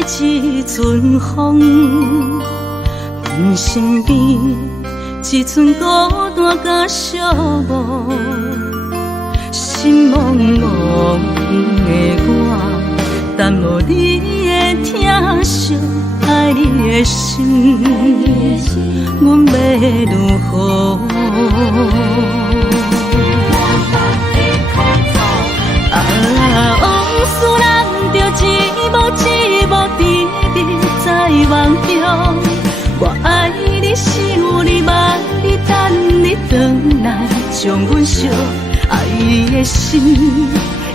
一阵风，阮身边一寸孤单甲寂寞，心茫茫的我，等无你的疼惜，爱你的心，阮要如何？往事人着一幕一幕甜蜜在梦中，我爱你想你望你等你回来，将阮惜爱的心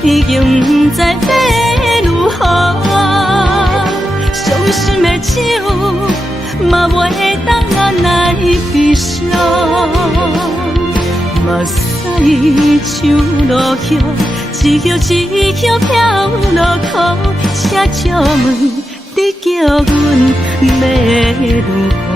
已经不知要如何，伤心的手嘛袂当按来悲伤，目屎像落叶。一叶一叶飘落雨，车借问你叫阮要如何？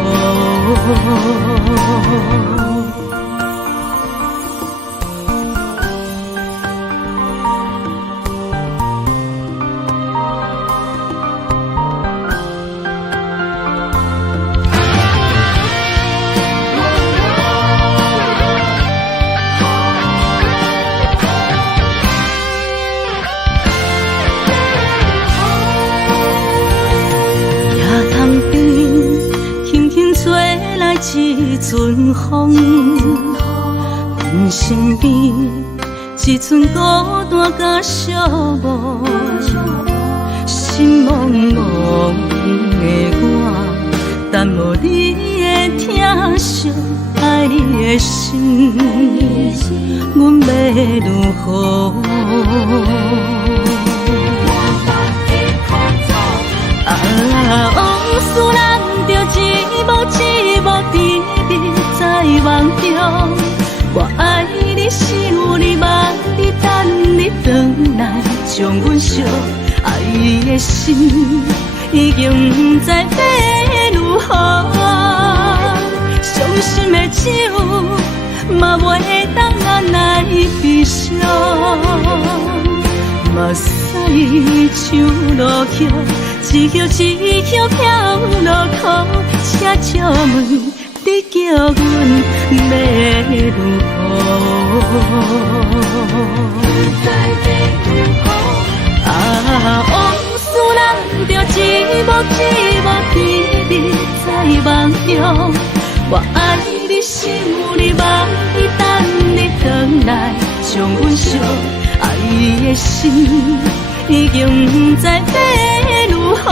一阵风，阮身边一寸孤单甲寂寞，心茫茫的我，等无你的疼惜，爱你的心，阮要如何？往事人着一幕一幕甜蜜在梦中，我爱你想你望你等你回来，将阮惜爱的心已经不知要如何，伤心的手嘛袂当按来悲伤，目屎像落叶。一叶一叶飘落雨，车借问你叫阮要如何？往事人着一幕一幕甜蜜在梦中，我爱你想你望你等你回来，将阮惜爱的心已经不知要如何，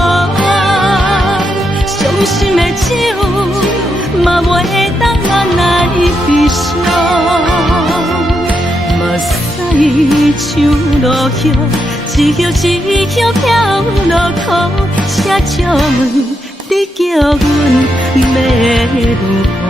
伤心的手嘛袂当按来悲伤，目屎像落叶，一叶一叶飘落雨，车借问你叫阮要如何？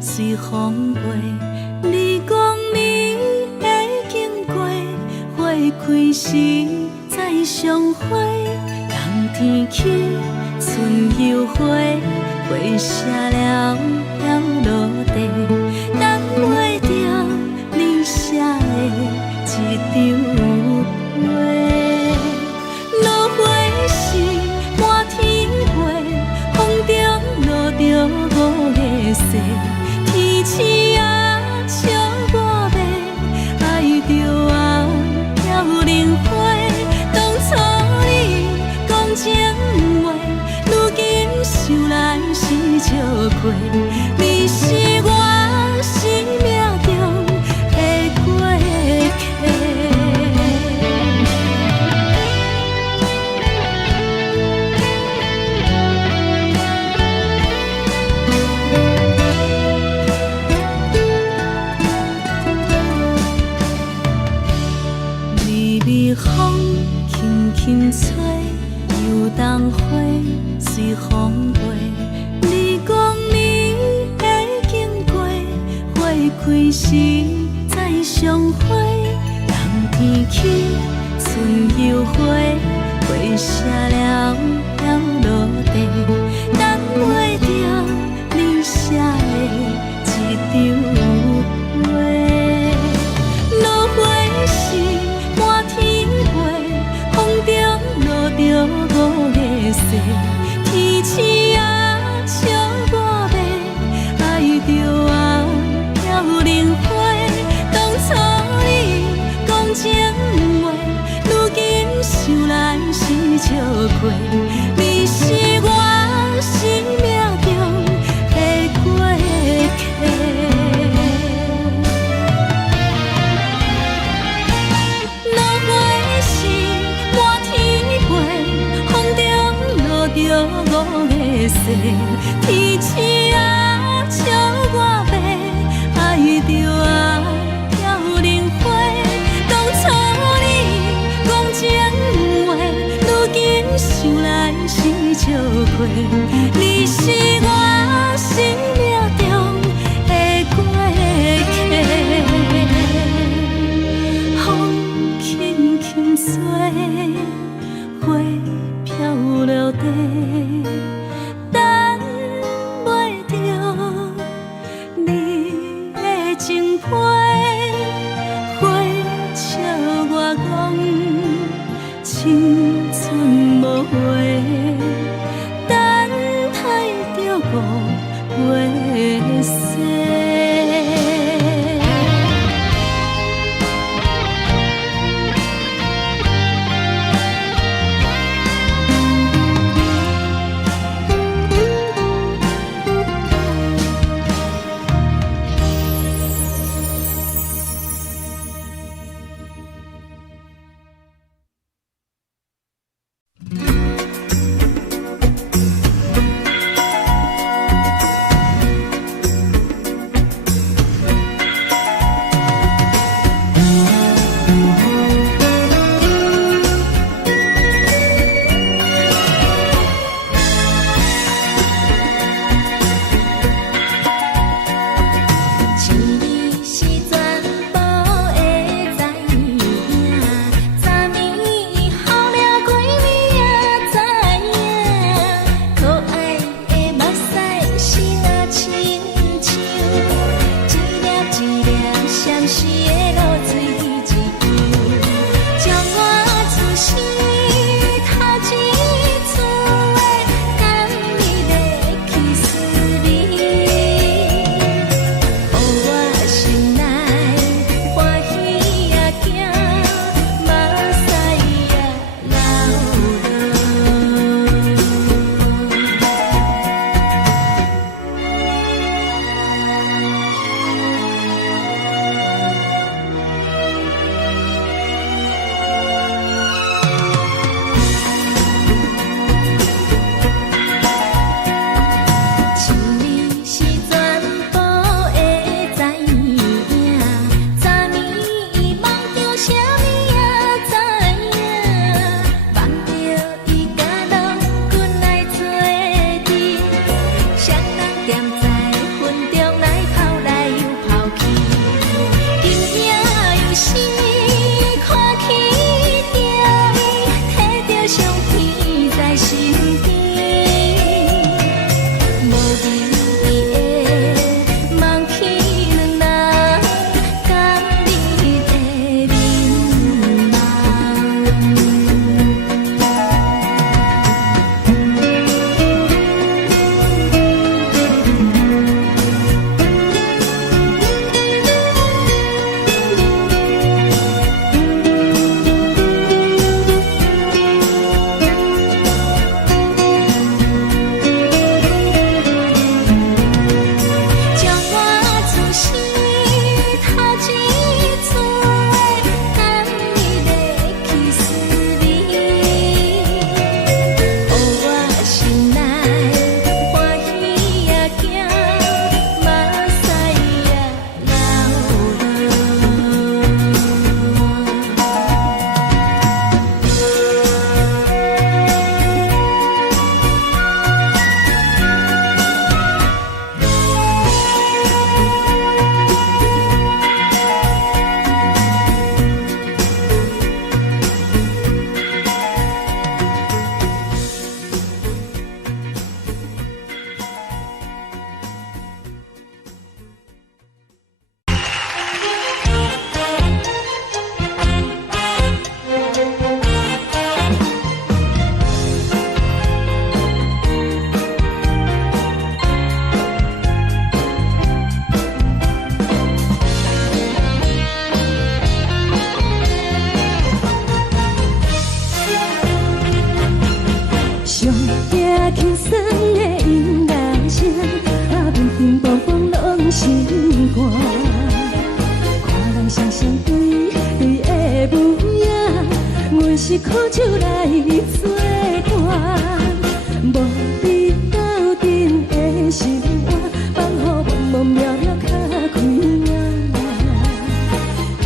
随风飞，你讲你会经过，花开时再相会。冬天起，春又花，花谢了要落地，等袂着你写的一张画。落花时满天飞，风中落着五个色。天星啊，笑我迷，爱着啊，飘零花。当初你讲情话，如今想来是笑过。你是我。随风轻轻吹，游东花随风飞。你讲你会经过，花开时再相会。人天起，春又花，花谢了飘落地，等袂着你写的一张画。落花时满天飞，风中落着五个星。天星啊，笑我迷，爱着啊飘零花。当初你讲情话，如今想来是笑过。你是我生命中的过客。落花时满天飞，风中落着五个星。天星啊，笑我迷，爱着啊飘零花。当初你讲情话，如今想来是笑过。你是我生命中的过客。风轻轻吹，花飘落地，等袂着你的情批。花笑我讲青春无悔，等待着五月雪。阮是苦酒来作伴，无你斗阵的心肝，放予茫茫渺渺较开眼。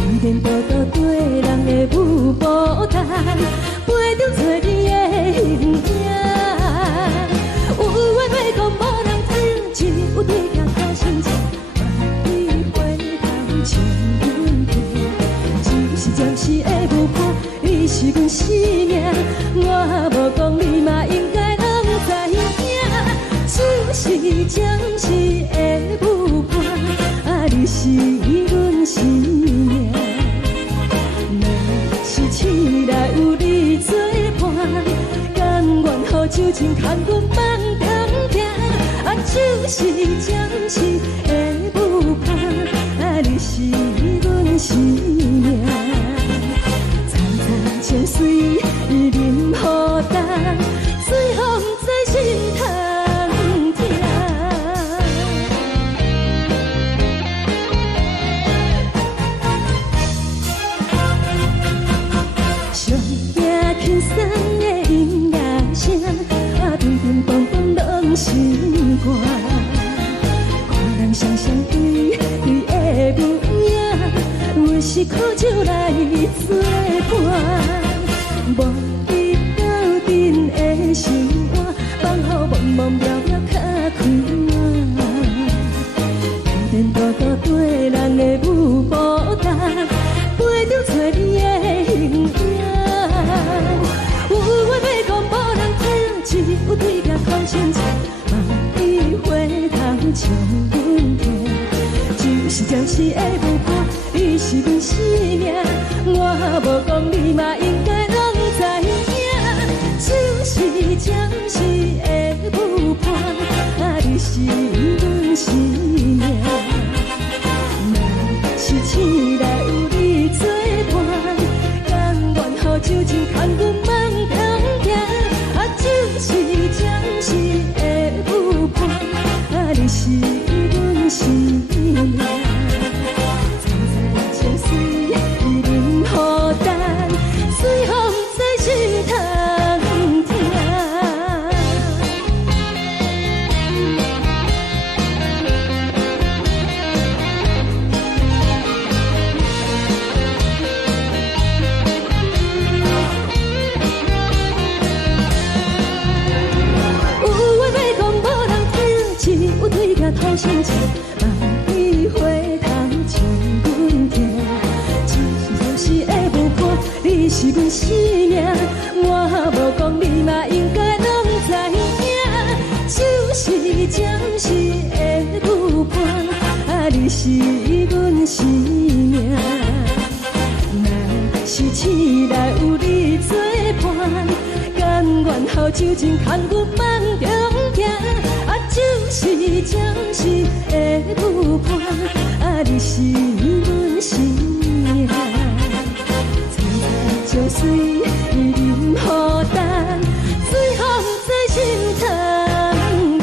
一颠倒倒对人的舞步弹，陪着找你的形影。有话要讲无人听，只有对镜头先唱，万里回头唱阮听。就是暂时的舞伴，你是阮生命，我无讲你嘛应该拢知影。就是暂时的舞伴，啊，你是阮生命。若是醒来有你作伴，甘愿予酒精牵阮放通行。啊，就是暂时的舞伴，啊，你是阮生命。层层情水任予担，水风在心通听。上惊轻松的音乐声，啊，乒乒乓乓拢心肝。看人双双对对的模样，阮是苦酒来作伴，无你斗阵的心肝，放予茫茫渺渺较开眼。一颠倒倒对人的舞步弹，陪着找你的形影。有话要讲无人听，只有对镜头先唱，万里回头唱阮听。就是暂时的舞伴，你是阮生命，我无讲你嘛应该拢知影。就是暂时的舞伴，啊，你是阮生命。若是醒来有你作伴，甘愿予酒精牵阮放通行。啊，就是暂时的舞伴，啊，你是阮生命。层层情水任予担，水风在心通听。有话要讲无人听，只有对镜头先唱，万里回头唱阮听。就是暂时的舞伴，你是阮生命，我无讲你嘛应该拢知影。就是暂时的舞伴，啊，你是阮生命。若是醒来有你作伴，甘愿予酒精牵阮放中行。啊，就是暂时的舞伴，啊，你是阮生命。层层情水任予担，水风在心通听。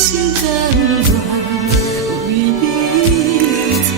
心甘愿为你做。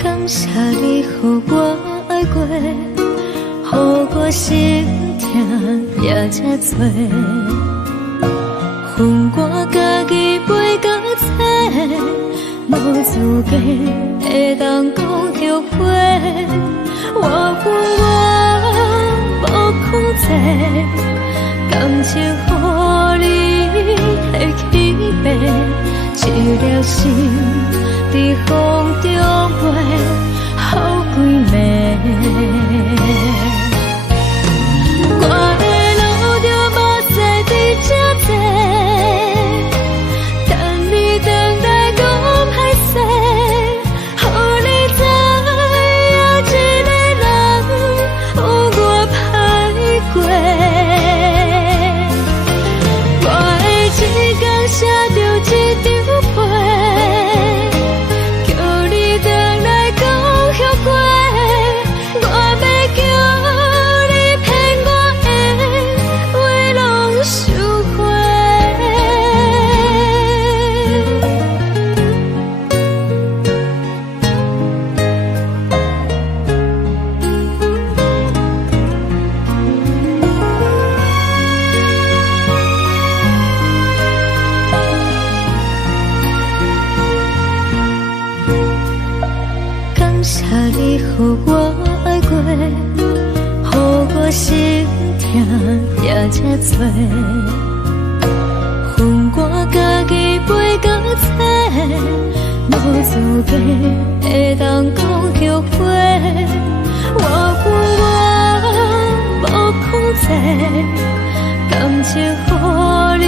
感谢你，予我爱过，予我心痛也这多。恨我家己袂到切，无资格会当讲后悔。我无控制，感情予你提起飞，一条心在风中飞，好几暝。我的路就无再伫这坐，等你等待讲歹势，予你知影一个人有我歹过。我的一天写着一张被，叫你回来讲后悔。我要叫你骗我的话拢收回。感谢你，予我爱过，予我心痛也这多。恨我家己袂到切，无资格会当讲后悔。我无控制，感情予你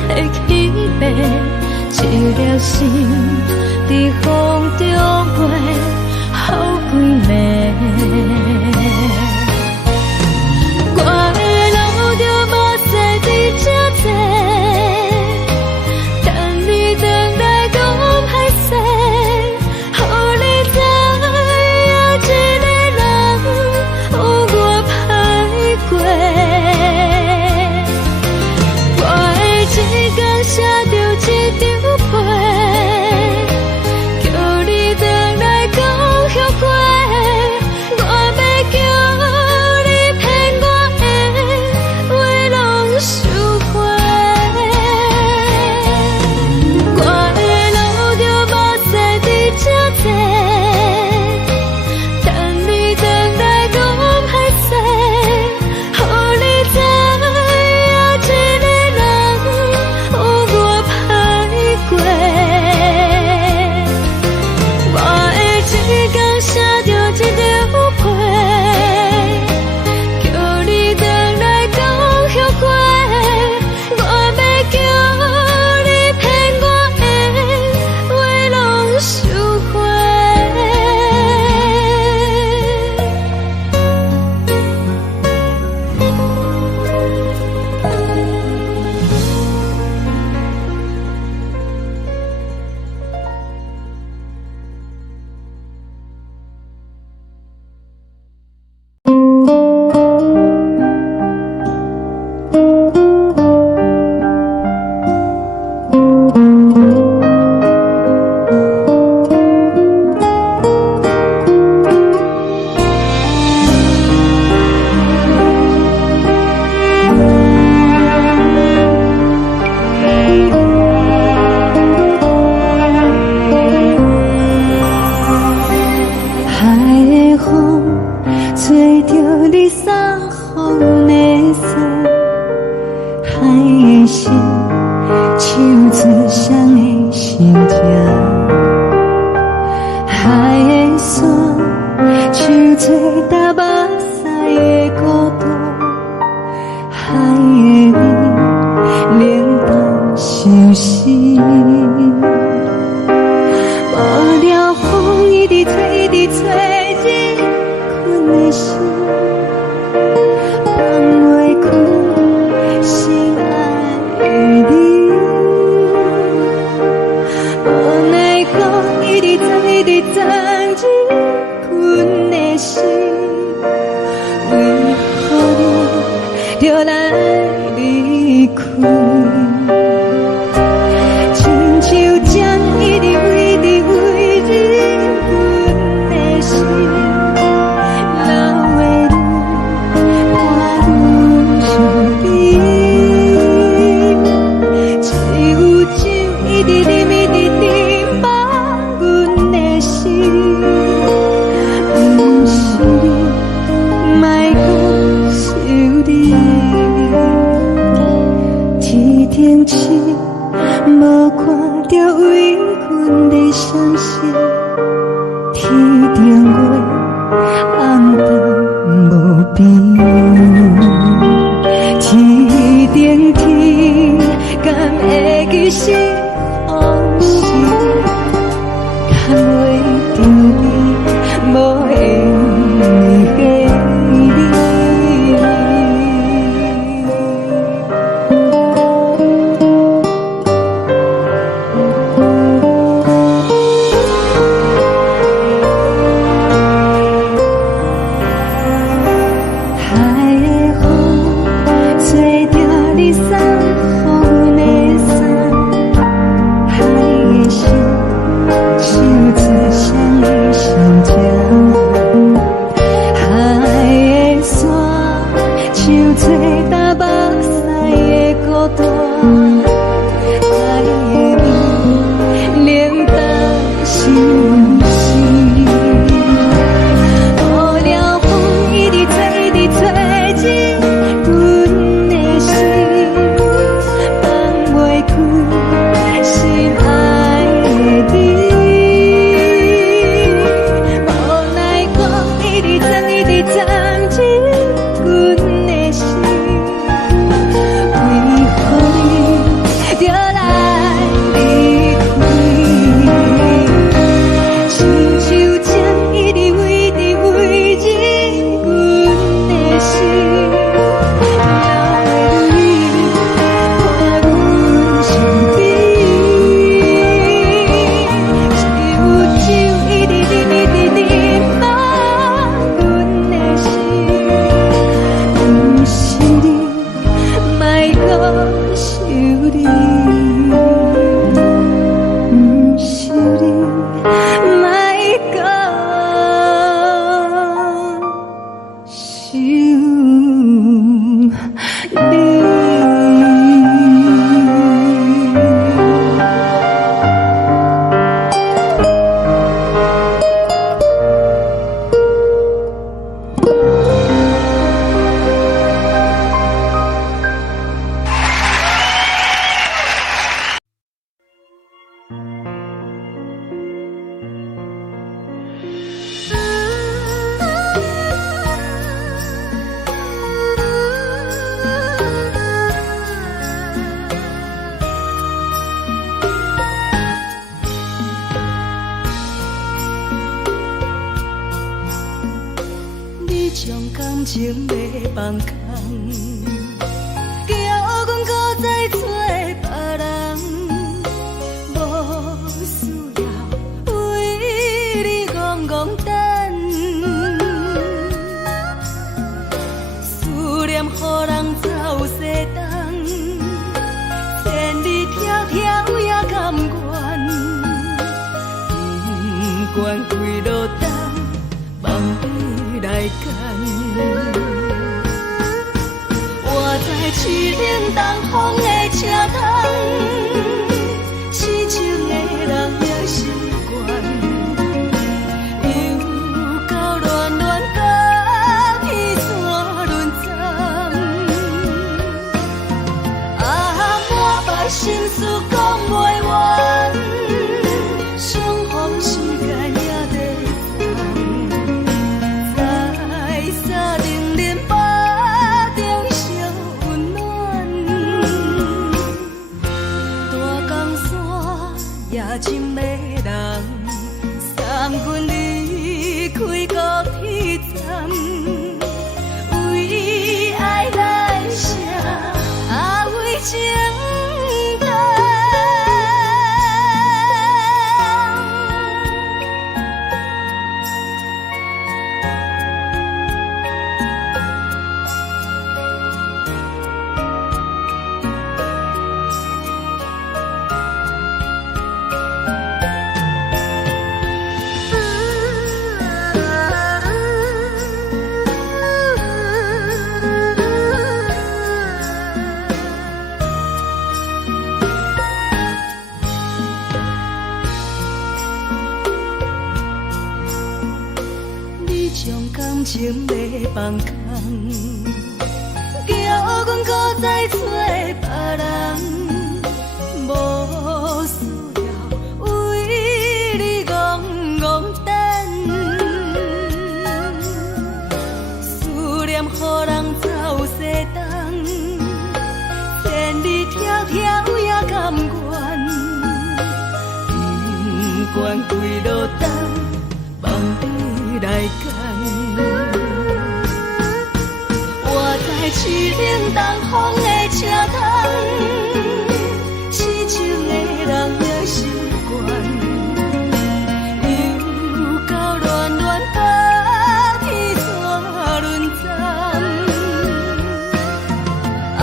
提起飞，一条心在风中飞，好几暝。我的路就无再伫这坐，等你等待讲歹势，予你知影一个人有我歹过。我的一天写着一张被，叫你回来讲后悔。我要开，亲像针一直围着围着阮的心，流的泪伴阮伤悲，只有酒一直啉一直啉饱阮的心。莫讲想你，天顶星无看到为阮的相思，天顶月红淡无边，天顶天敢会记是往事，敢袂着你无缘的你。海的风吹着你送予阮的衫，海的心想做双鱼相牵，海的山像做大目屎的孤单，海的味冷淡心事。无聊风一直吹一直吹进阮的心，放袂开心爱的你。无奈光一直钻一直钻进阮的心，为何你就来离开？亲像针一直围着围着阮的心，流的泪伴阮伤悲，只有酒一直啉一直啉饱阮的心。不是你，莫讲想你，不是你，莫讲想你。你将感情要放空，叫阮搁再找别人，无需要为你戆戆等。思念予人走西东，千里迢迢也甘愿，不管开路灯，梦里来干。我在去冷东风的车窗，痴情的人也习惯，又到乱乱甲彼此论战。啊，满腹心事讲袂完，相逢时间也在长，在沙冷冷巴中烧温暖。大江山也真迷人，送阮离开高铁站，为爱来生，啊为情重。感情要放空，叫阮搁再找别人，无需要为你戆戆等，思念予人走西东，千里迢迢也甘愿，不管几路灯，望你来赶。我在市顶东风的车窗，痴情的人也习惯，又到乱乱把天带轮转。啊，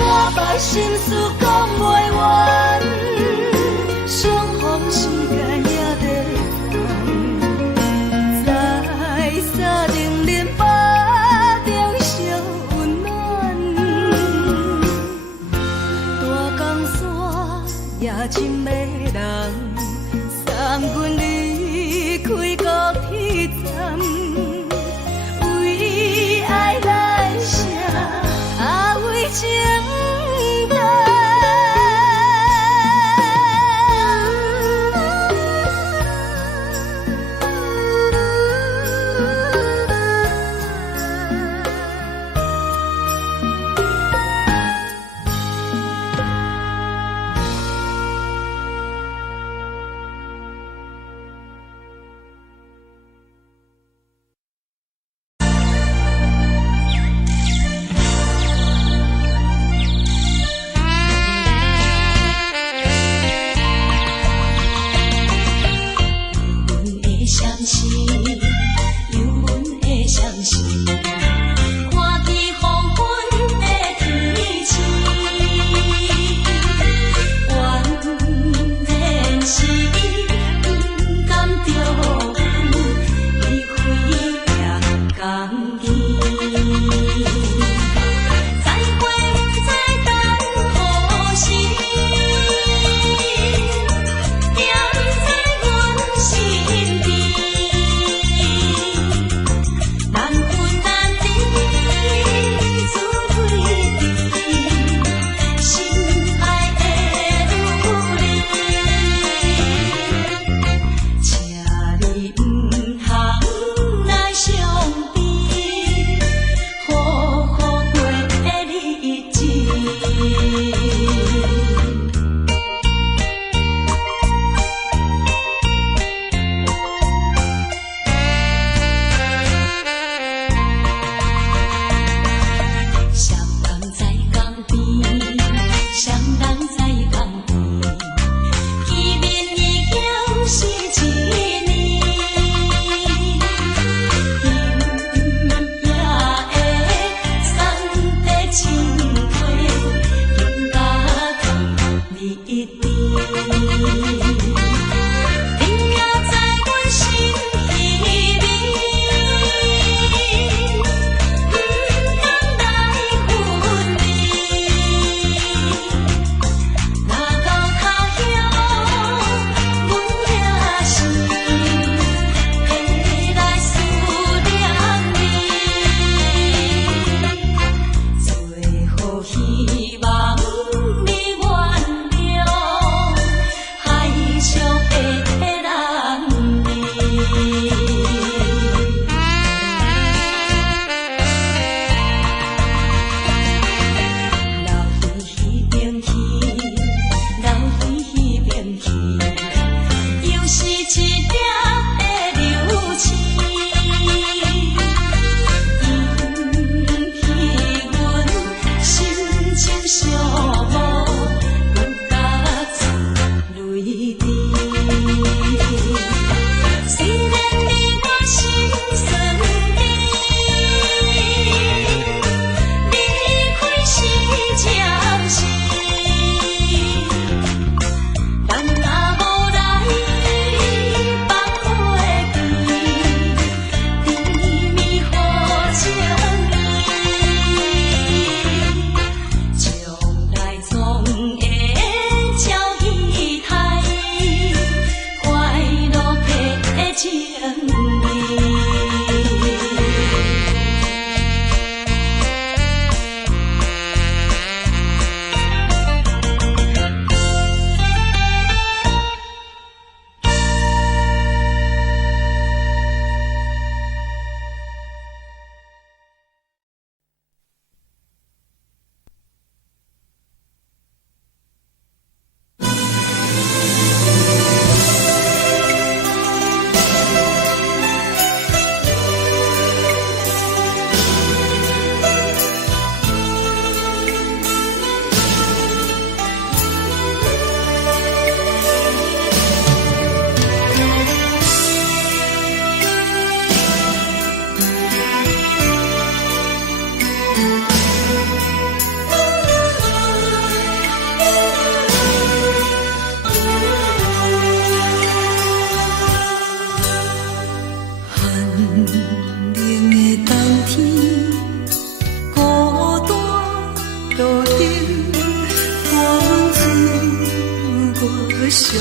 满腹心事讲袂完，双方时间也在等，在沙定连巴中烧温暖，大江山也真迷人，送阮离开高铁站，为爱来写，为情等。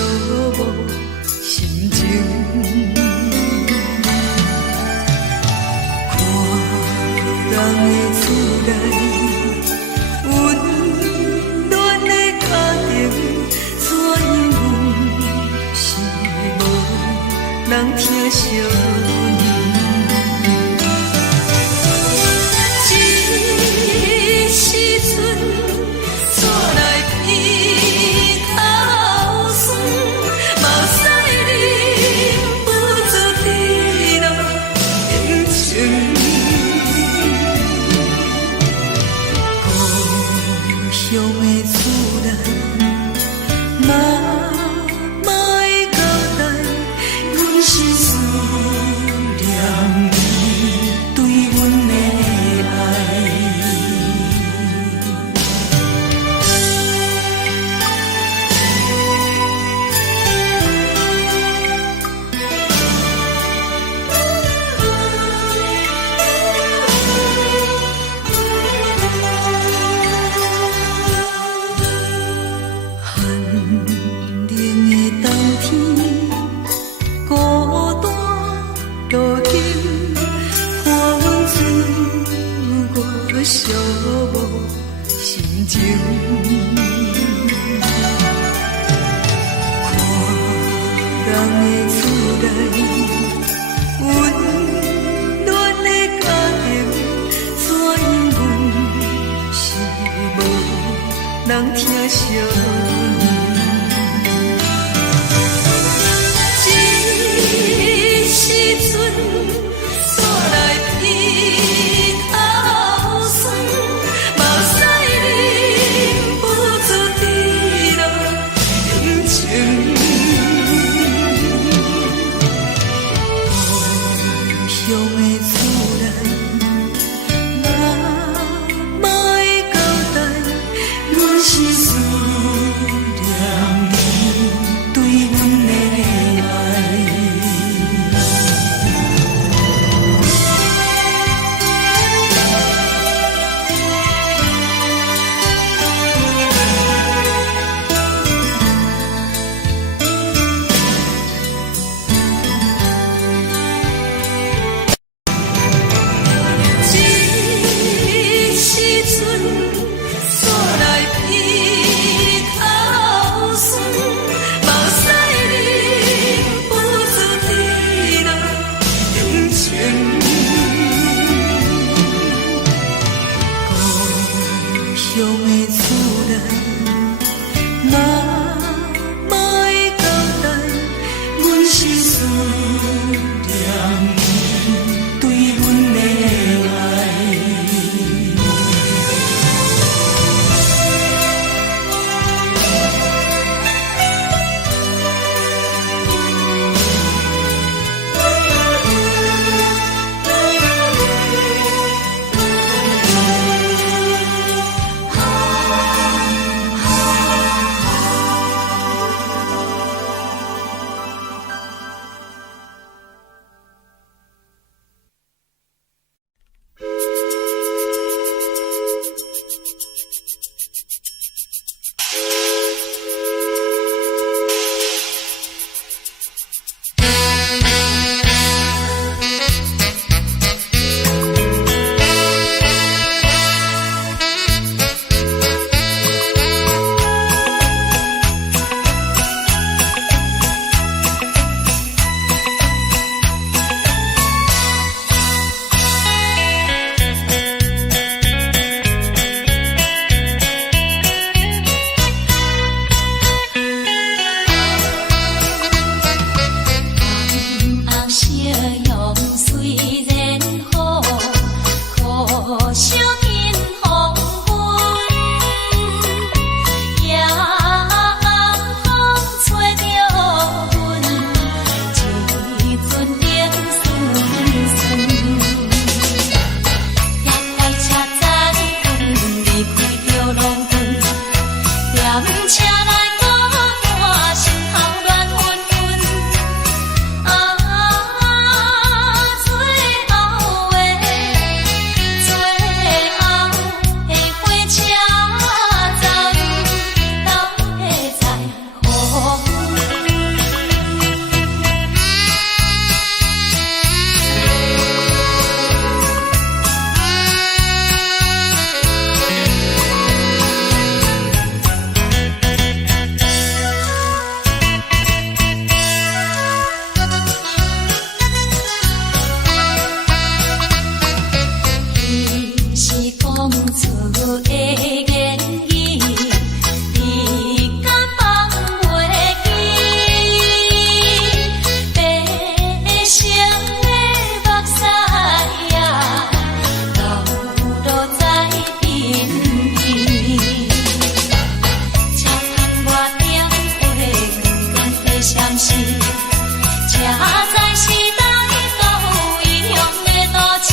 无心情。看人的厝内温暖的家庭，怎因是无人疼惜。寂无心情，看人的厝内温暖的家庭，怎因阮是无人疼惜？这时阵煞来鼻头酸，目屎忍不住滴落眼睛。故乡的厝内，妈妈的交代，阮是思相思，才知时代都有异乡的都市。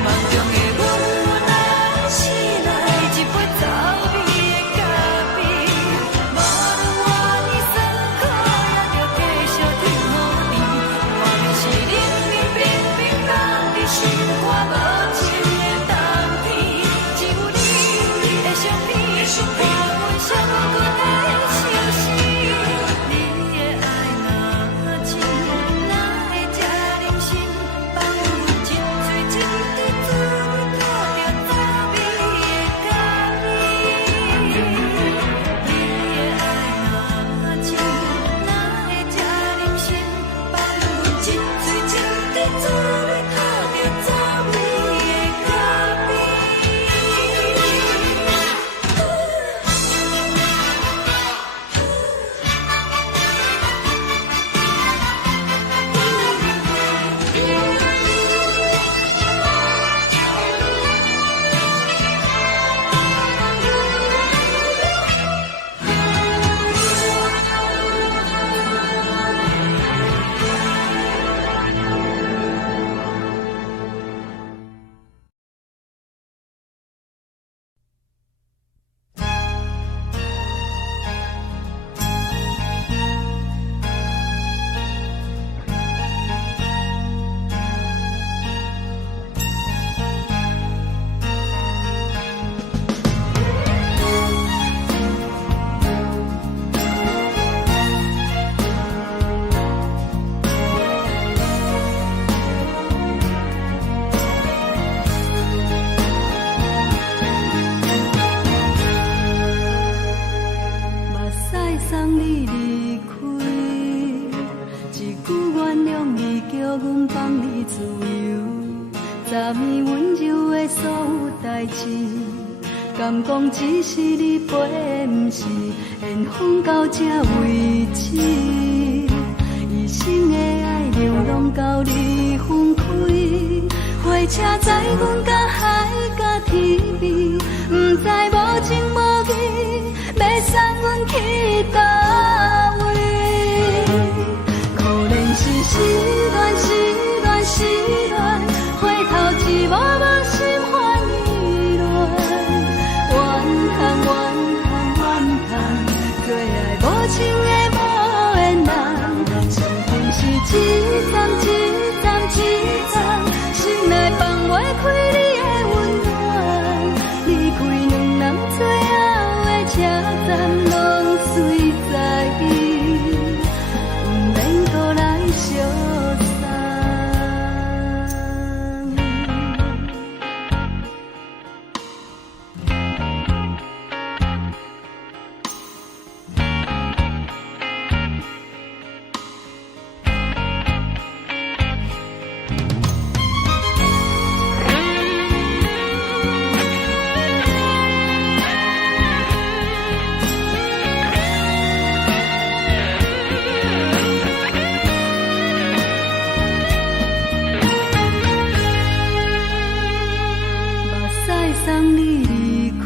梦中的阮，我若醒来，一杯早味。你自由，昨暝温柔的所有代志，敢讲只是你陪，不是缘分到这为止。一生的爱流浪到你分开，火车载阮甲海甲天边，不知无情无义，要送阮去倒位？可怜是失恋，失恋，失恋，回头一幕幕心烦意乱，怨叹，怨叹，怨叹，最爱无情的无缘人，情份是一站一站一站，心内放袂开你的温暖，离开两人最后的车站，拢随在伊，不免搁来相送。送你离开，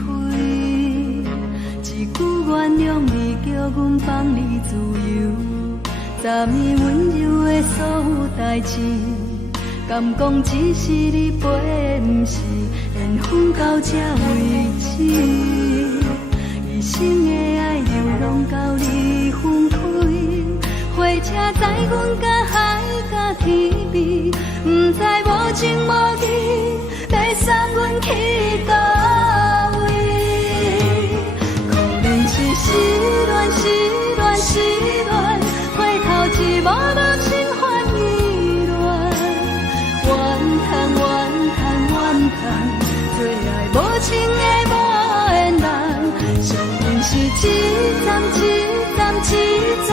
一句原谅你，叫阮放你自由。昨暝温柔的所有代志，敢讲只是你陪，不是缘分到这为止。一生的爱流浪到你分开，火车载阮甲海甲天边，不知无情无义，要送阮去倒位？可怜是失恋，失恋，失恋，回头一幕幕心烦意乱，怨叹，怨叹，怨叹，最爱无情的无缘人，相份是一站一站一站，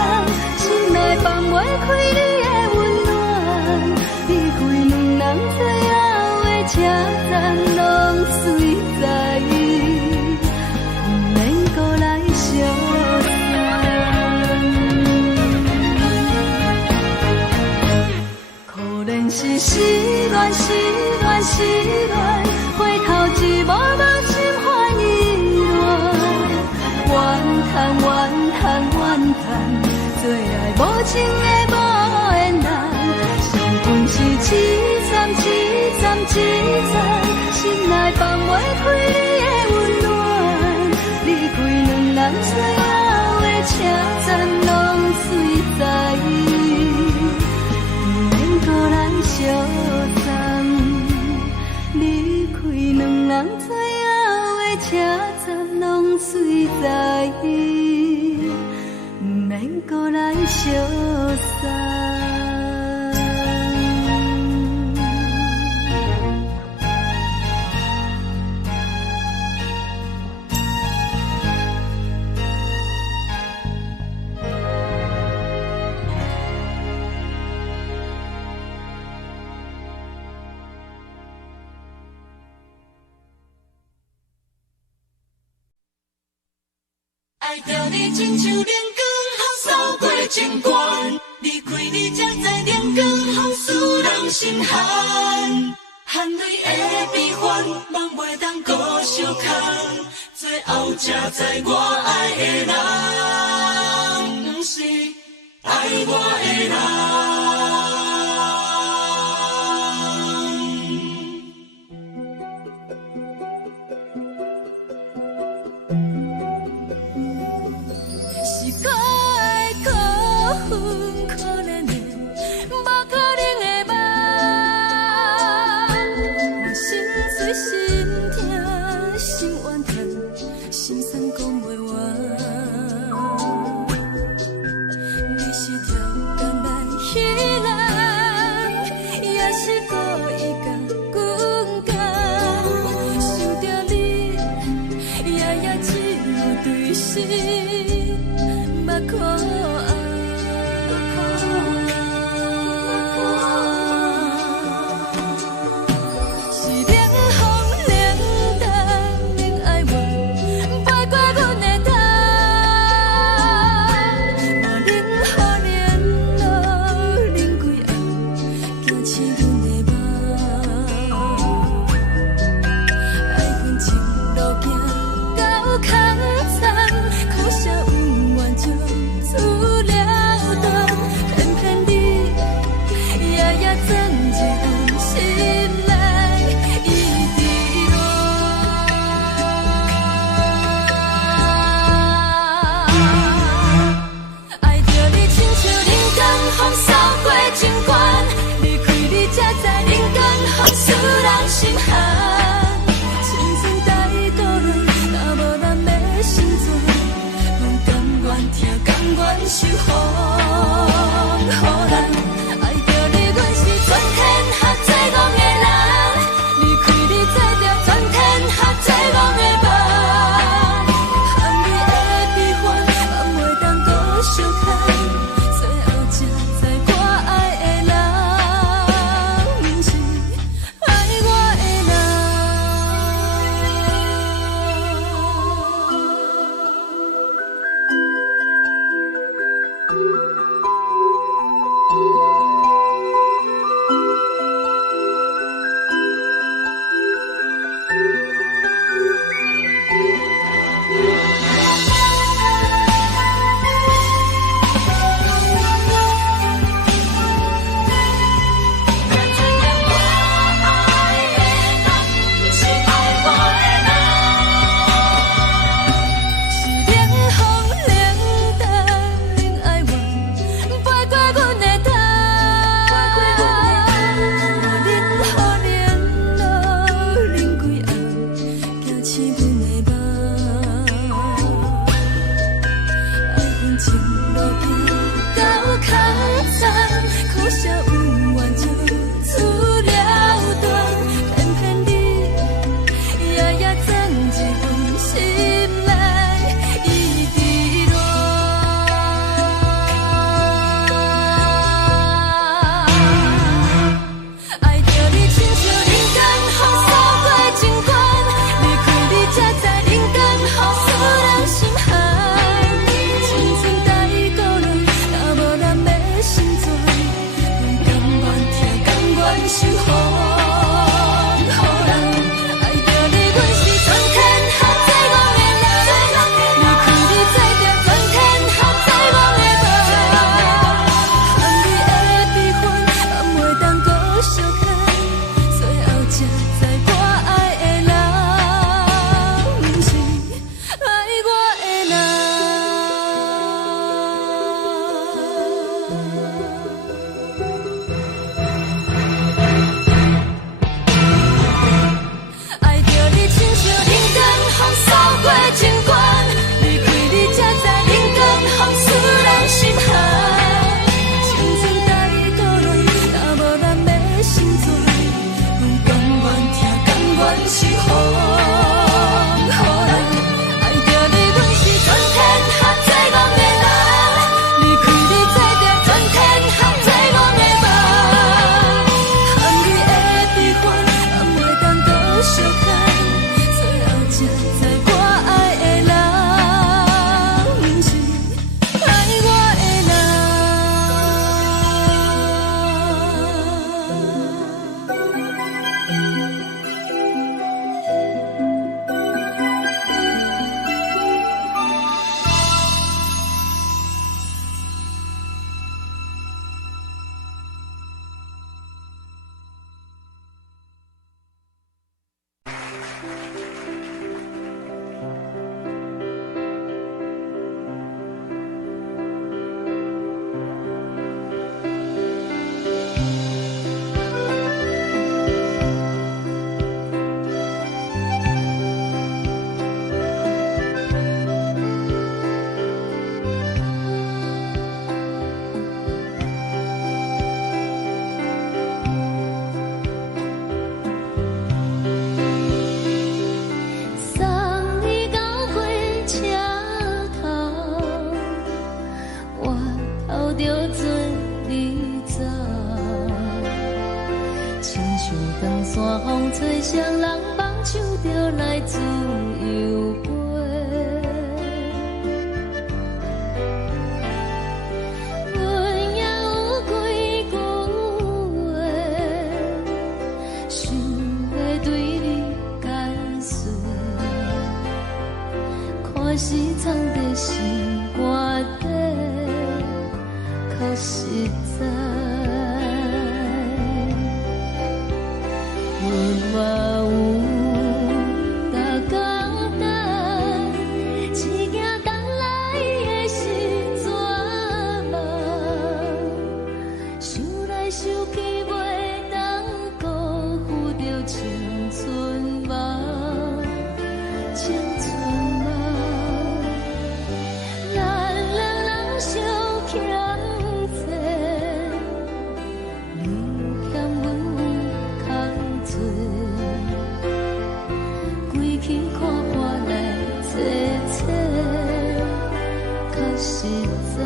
心内放袂开你的温暖，离开两人最后的车站，拢随在伊，不免搁来相送。可怜是失恋，失恋，失恋，回头一幕幕心烦意乱，怨叹，怨叹，怨叹，最爱无情的无缘人，相份是一站一站一站，心内放袂开你的温暖，离开两人最后的车站，拢随在伊，不免搁来相送。离开两人最后的车站，拢随在伊，不免搁来相送。爱着你亲像连光风扫过情关，离开你才知连光风使人心寒。含泪的悲欢，望袂当搁相牵，最后才知我爱的人，不是爱我的人。你是条东来彼来。亲像长山风吹双人放手就来自由飞。阮也有几句话，想要对你解释，可是藏在心肝底，较实在。阮嘛有逐工等，只惊等来的是绝望，想来想去袂当辜负着青春梦，青春梦。咱两人相欠债，你欠阮有空做，归去看破来坐坐，较实在。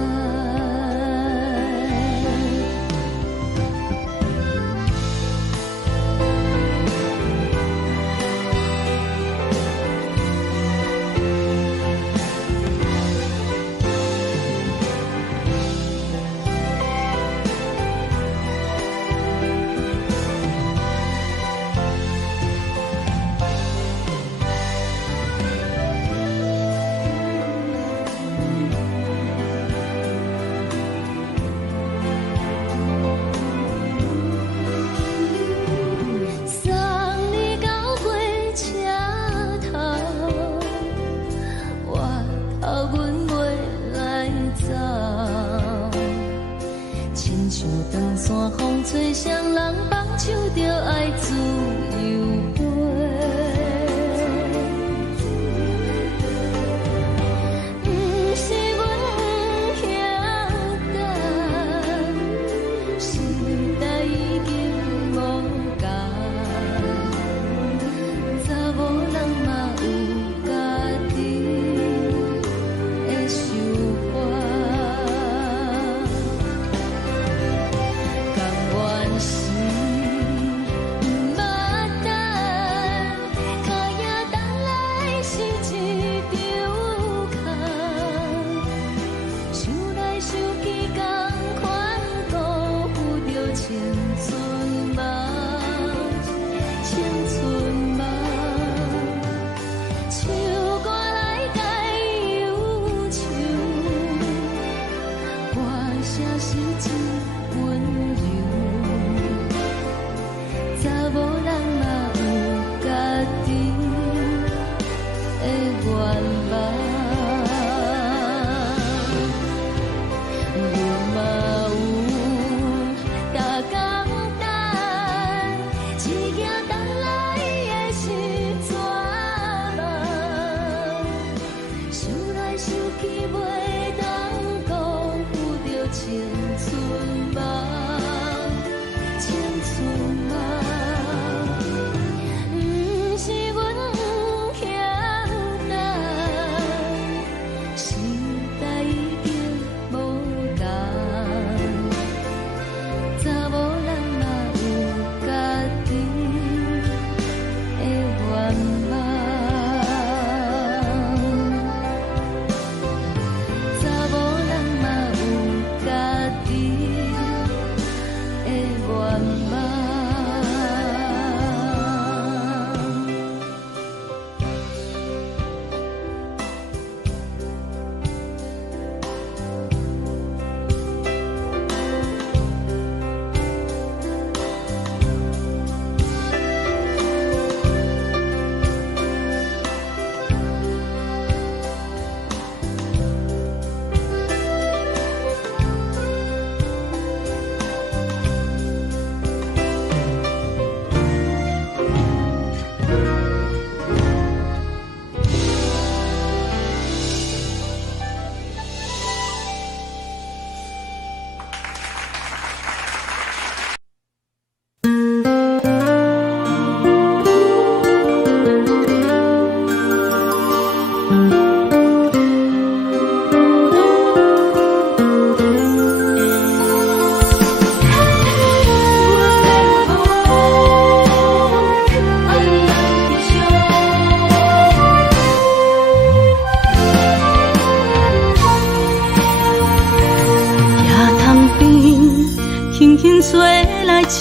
送你到火车头，我头阮袂来走，亲像长山风吹双人放手就爱自由飞。不是阮不晓等，时代已经无共，查某人嘛有家己的想法，甘愿是不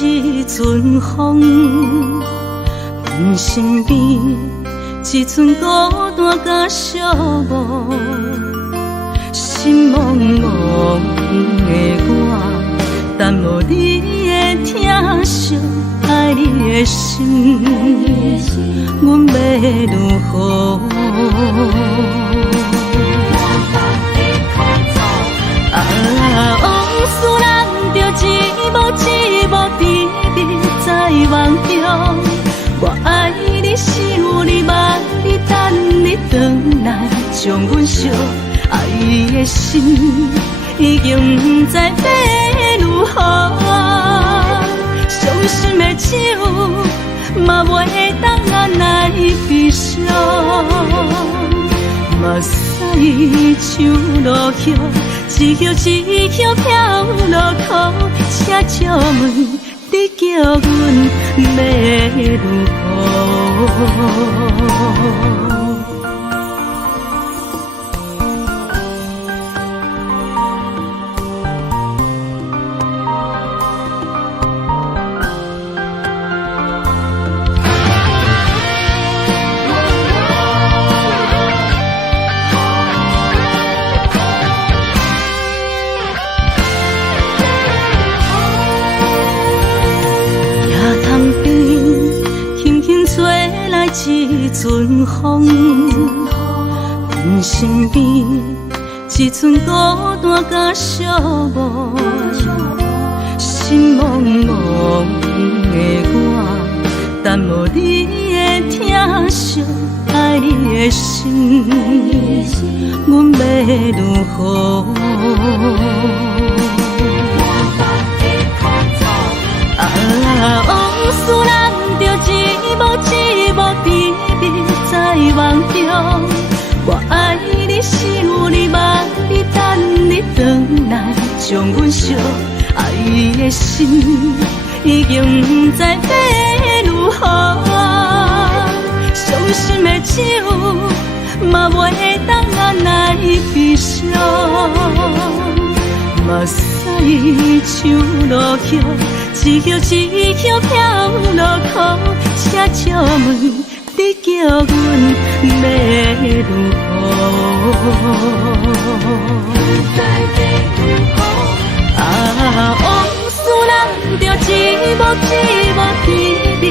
一阵风，阮身边一阵孤单甲寂寞，心茫茫的我，等无你的疼惜，爱你的心，阮要如何？往事人着一幕一幕甜蜜在梦中。我爱你，想你，望你，等你回来，将阮惜爱的心已经不知要如何。伤心的手嘛袂当按来悲伤。目屎像落叶，一叶一叶飘落雨，车借问你叫阮要如何？一阵风，阮身边一阵孤单甲寂寞，心茫茫的我，等无你的疼惜，爱你的心，阮要如何？往事人着一幕一幕甜蜜在梦中。我爱你，想你，望你，等你回来，将阮惜爱的心已经不知要如何。伤心的手嘛袂当按来悲伤。目屎像落叶，一叶一叶飘落雨，车借问你叫阮要如何？往事人着一幕一幕甜蜜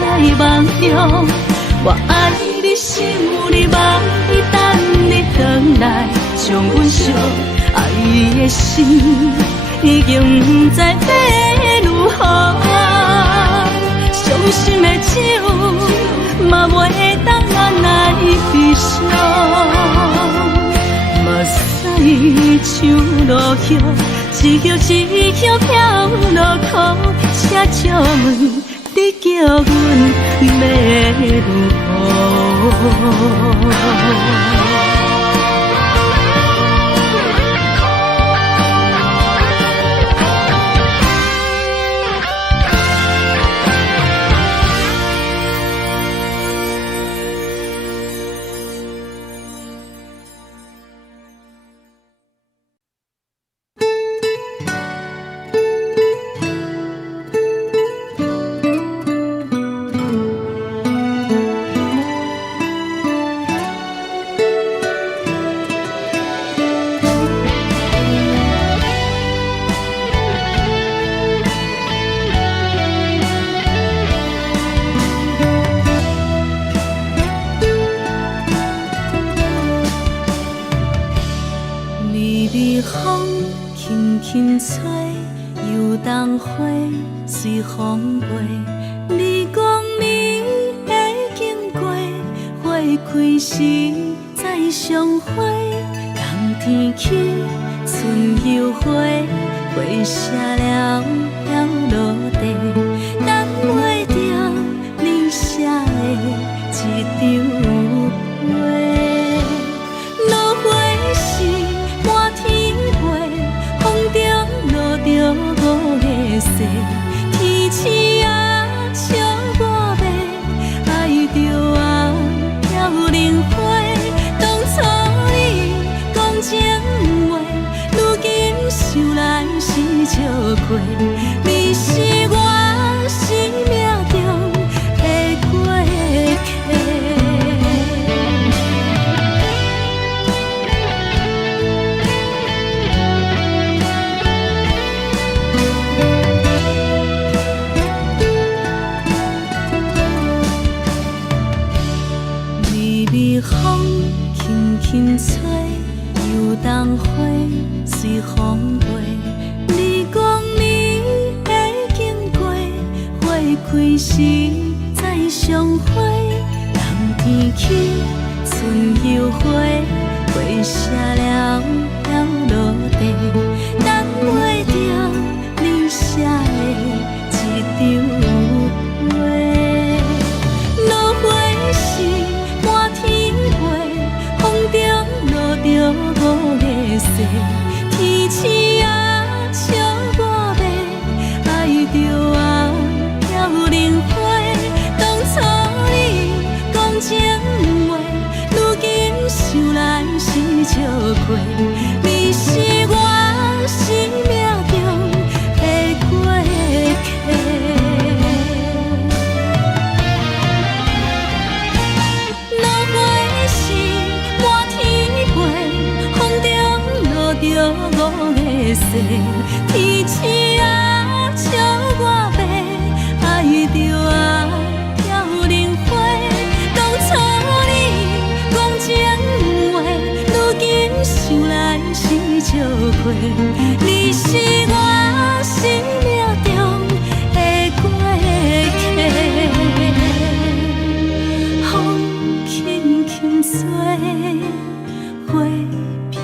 在梦中。我爱你，想你，望你，等你回来，将阮惜爱的心已经不知要如何。伤心的手嘛袂当按来悲伤。目屎像落叶，一叶一叶飘落雨，车借问你叫阮要如何？随风飞，你讲你会经过，花开时再相会。冬天去，春又回，花谢了要落地，等袂着你写的一张画。落花时满天飞，风中落着五个色。天星啊，笑我迷，爱着啊，飘零花。当初你讲情话，如今想来是笑亏。你是我。轻吹，游东花随风飞。你讲你会经过，花开时再相会。人天起，春又花，花谢了飘落地，等袂着你写的一张话。落花时满天飞，风中落着五个色，天星啊笑我迷，爱着啊飘零花。当初你讲情话，如今想来是笑过，你是我生命中的过客。落花时满天飞，风中落着五个色，天星啊笑我迷，爱着啊飘零花。当初你讲情话，如今想来是笑过，你是我生命中的过客。风轻轻吹，花飘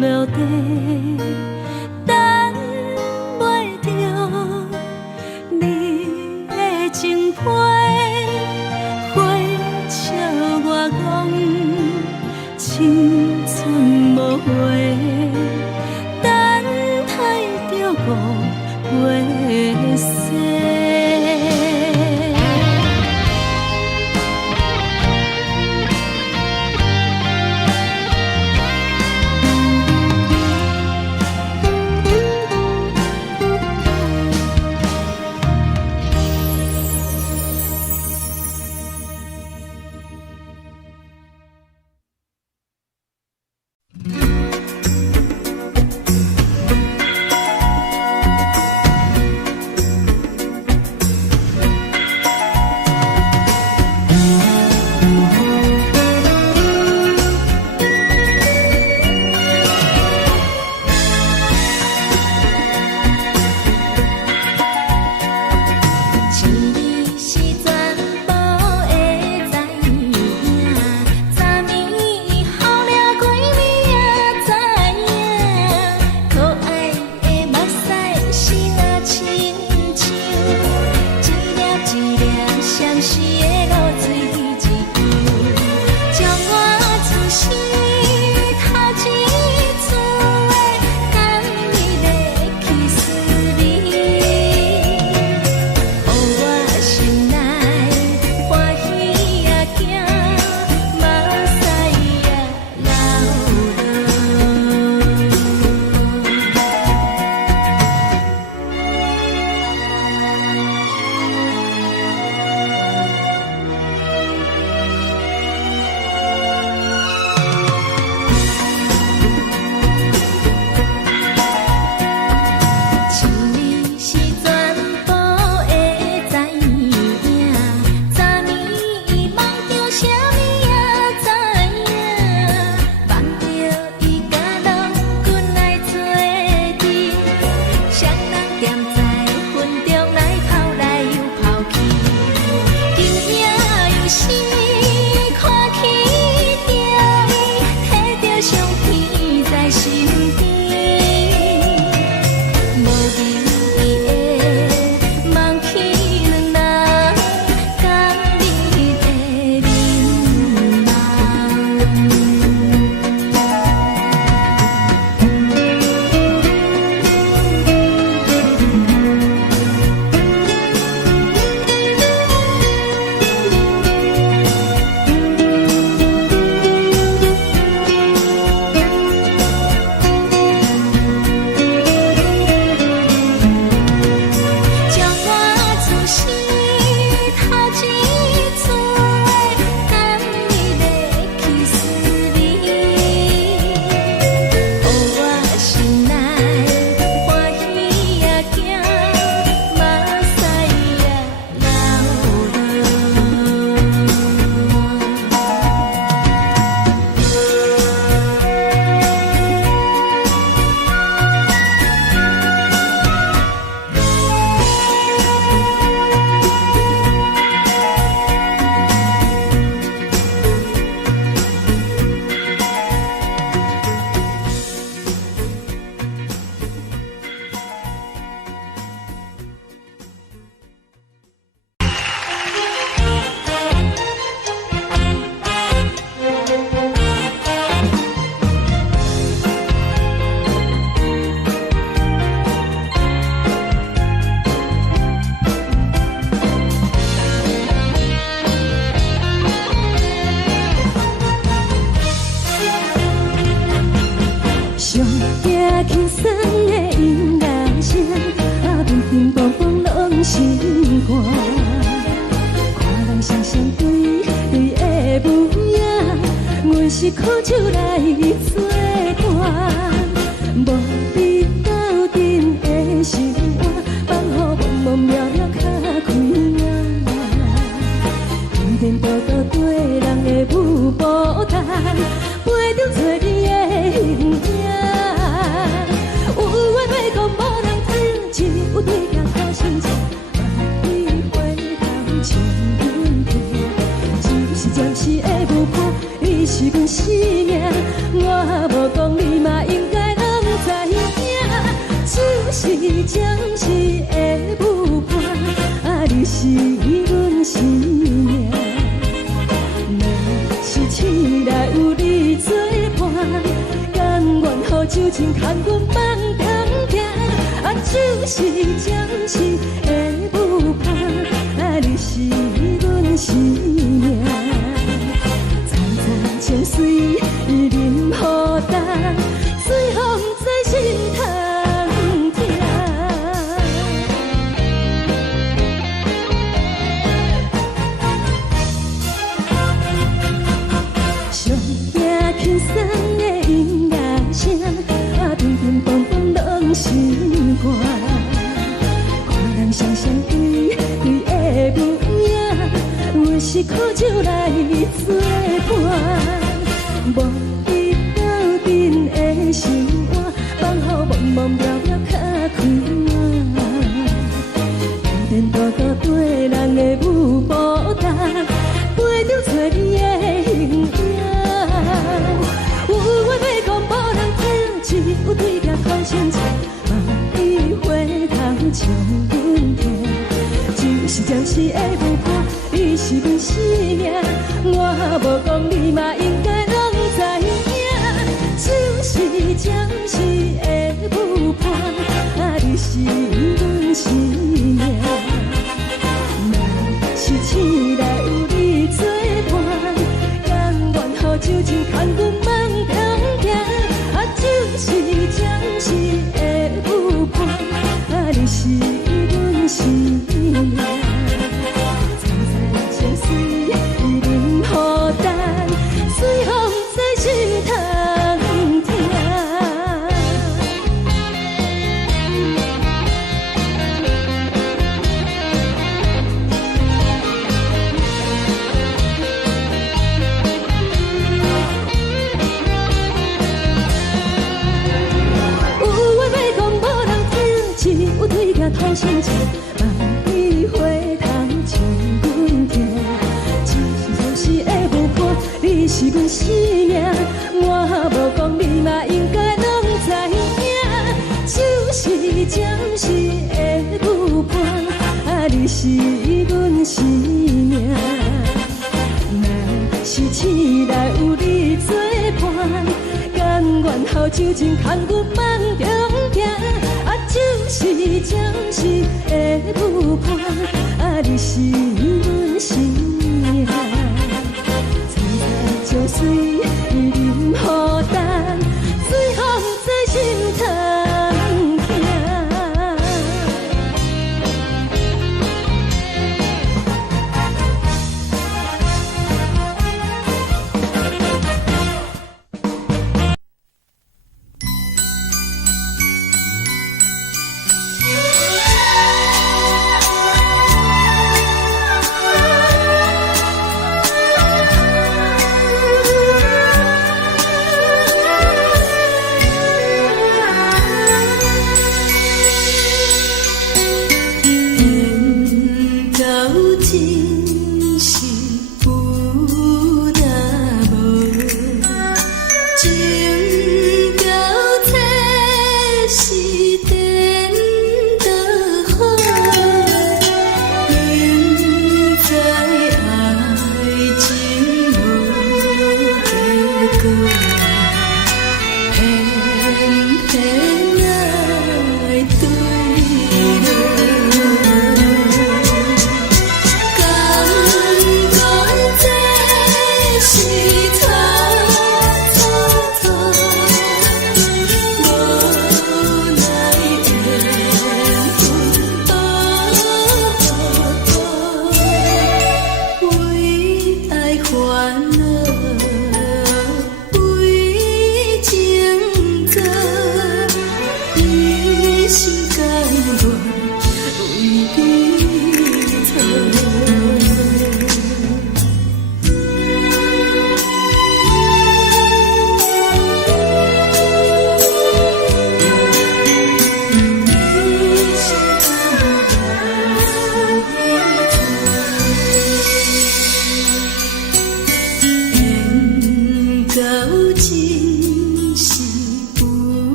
落地，等袂着你的情批。花笑我讲青春无悔，等待着五月雪。酸的音乐声，乒乒乓乓拢心肝。看人双双对对的舞影，阮是苦酒来作伴。无你斗阵的心肝，放予茫茫渺渺较开眼。颠颠倒倒对人的舞步弹，陪着做你的形影。有话要讲无人知，只有对镜头先知。万里回头唱阮听，就是暂时的舞伴，你是阮生命。我无讲你嘛应该拢知影，就是暂时的舞伴，你是阮生命。是醒来有你作伴，甘愿予酒精牵阮放空行，就是暂时的舞伴，你是阮生命。层层情水任何淡，水风在心通听。上听轻松的音乐声，乒乒乓乓拢心肝。看人双双对对的舞影，阮是苦酒来作伴。无你斗阵的心肝，放予茫茫渺渺较开眼。颠颠倒倒对人的舞步弹，陪着做你的形影。有话要讲无人知，只有对镜头先知。万里回头唱阮听，就是暂时的舞伴，你是阮生命。我无讲你嘛应该拢知影，就是暂时的舞伴，你是阮生命。若是醒来有你作伴，甘愿予酒精牵阮放空行，就是暂时的舞伴，你是阮生命。层层情水任何淡，水风在心通听。头先知，万里回头唱阮听，就是暂时的舞伴，你是阮生命。我无讲你嘛应该拢知影，就是暂时的舞伴，你是阮生命。若是醒来有你作伴，甘愿予酒精牵阮放中行。就是暂时的舞伴，你是阮生命。层层情水任何淡，水风在心通听。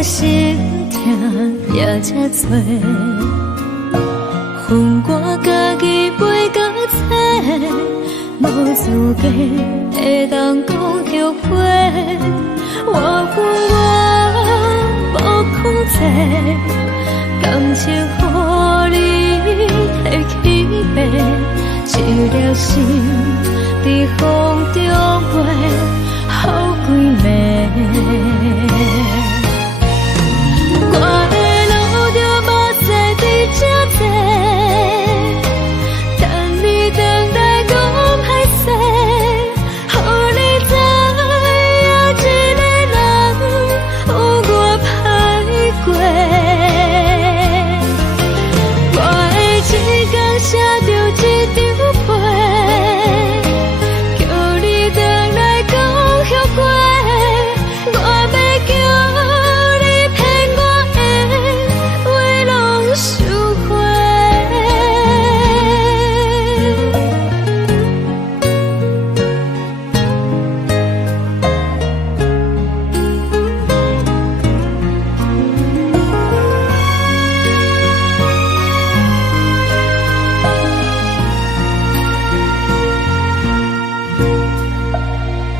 我心痛也这多，恨我家己袂到切，无资格会当讲后悔。我恨我无控制，感情予你摕去卖，一粒心在风中飞，好几暝。我的路就无再伫这多，等你等待讲歹势，予你知影一个人有我歹过。我的一天写着一张被，叫你回来讲后悔。我要叫你骗我的话拢收回。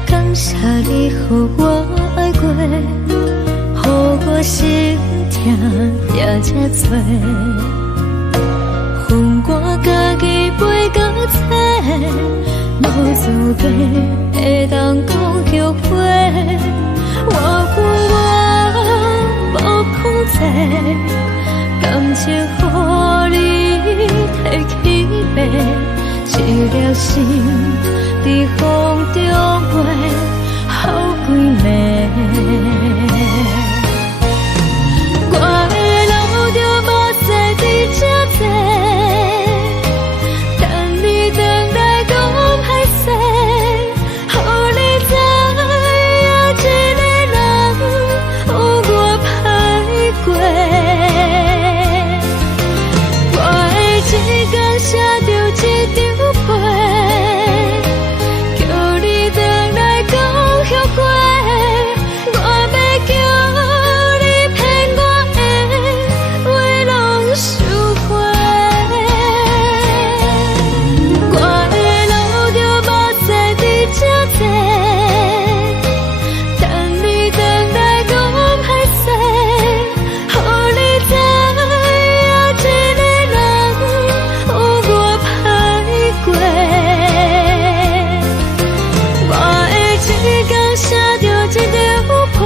感谢你予我爱过，予我心痛也这多，恨我家己袂到切，无资格会当讲后悔。我恨我无控制，感情予你摕去卖，一粒心在风中飞，好几暝。我的路就无再伫这多，等你等待讲歹势，予你知影一个人有我歹过。我的一天写着一张被，叫你回来讲后悔。我要叫你骗我的话拢收回。我的路就无再伫这多，等你等待讲歹势，予你知影一个人有我歹过。我的一天写着一张被，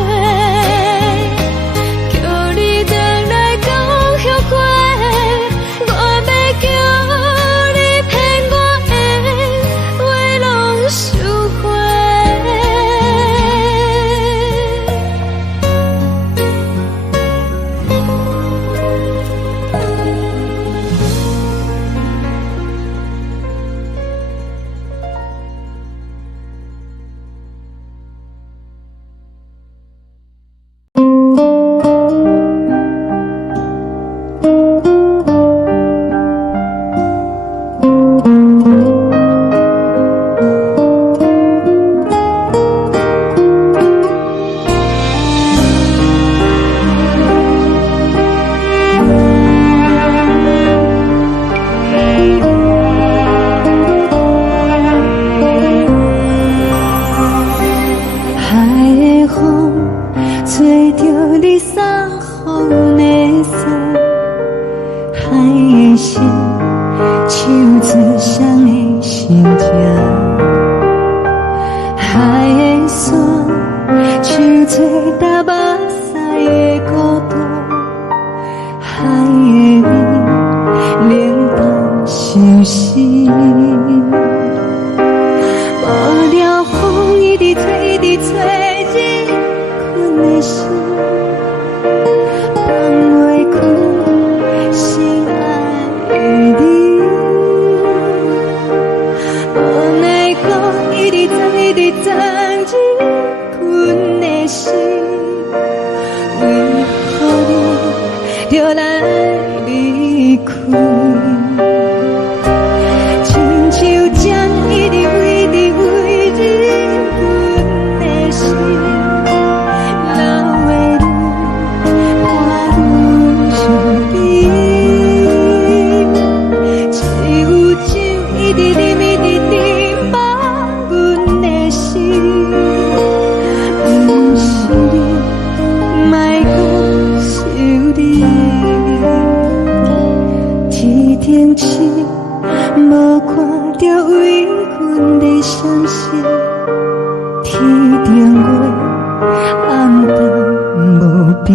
叫你回来讲后悔。我要叫你骗我的话拢收回。海的风吹着你送予的伞，海的心手指上的心痛，海的山手吹打目屎的孤独，海的你冷淡伤心。无聊风一直吹，一直吹，日困的心，放袂开心爱的你。无奈何一直藏，一直藏，日困的心，为何你就来离开？亲像将一直为你为日困的心，留的你顶星，无看到为阮的闪烁。天顶月，暗淡无边。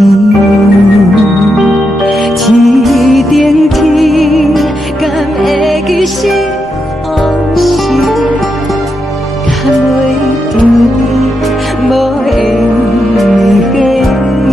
天顶天，敢会记是往事？敢袂着你，无缘给你。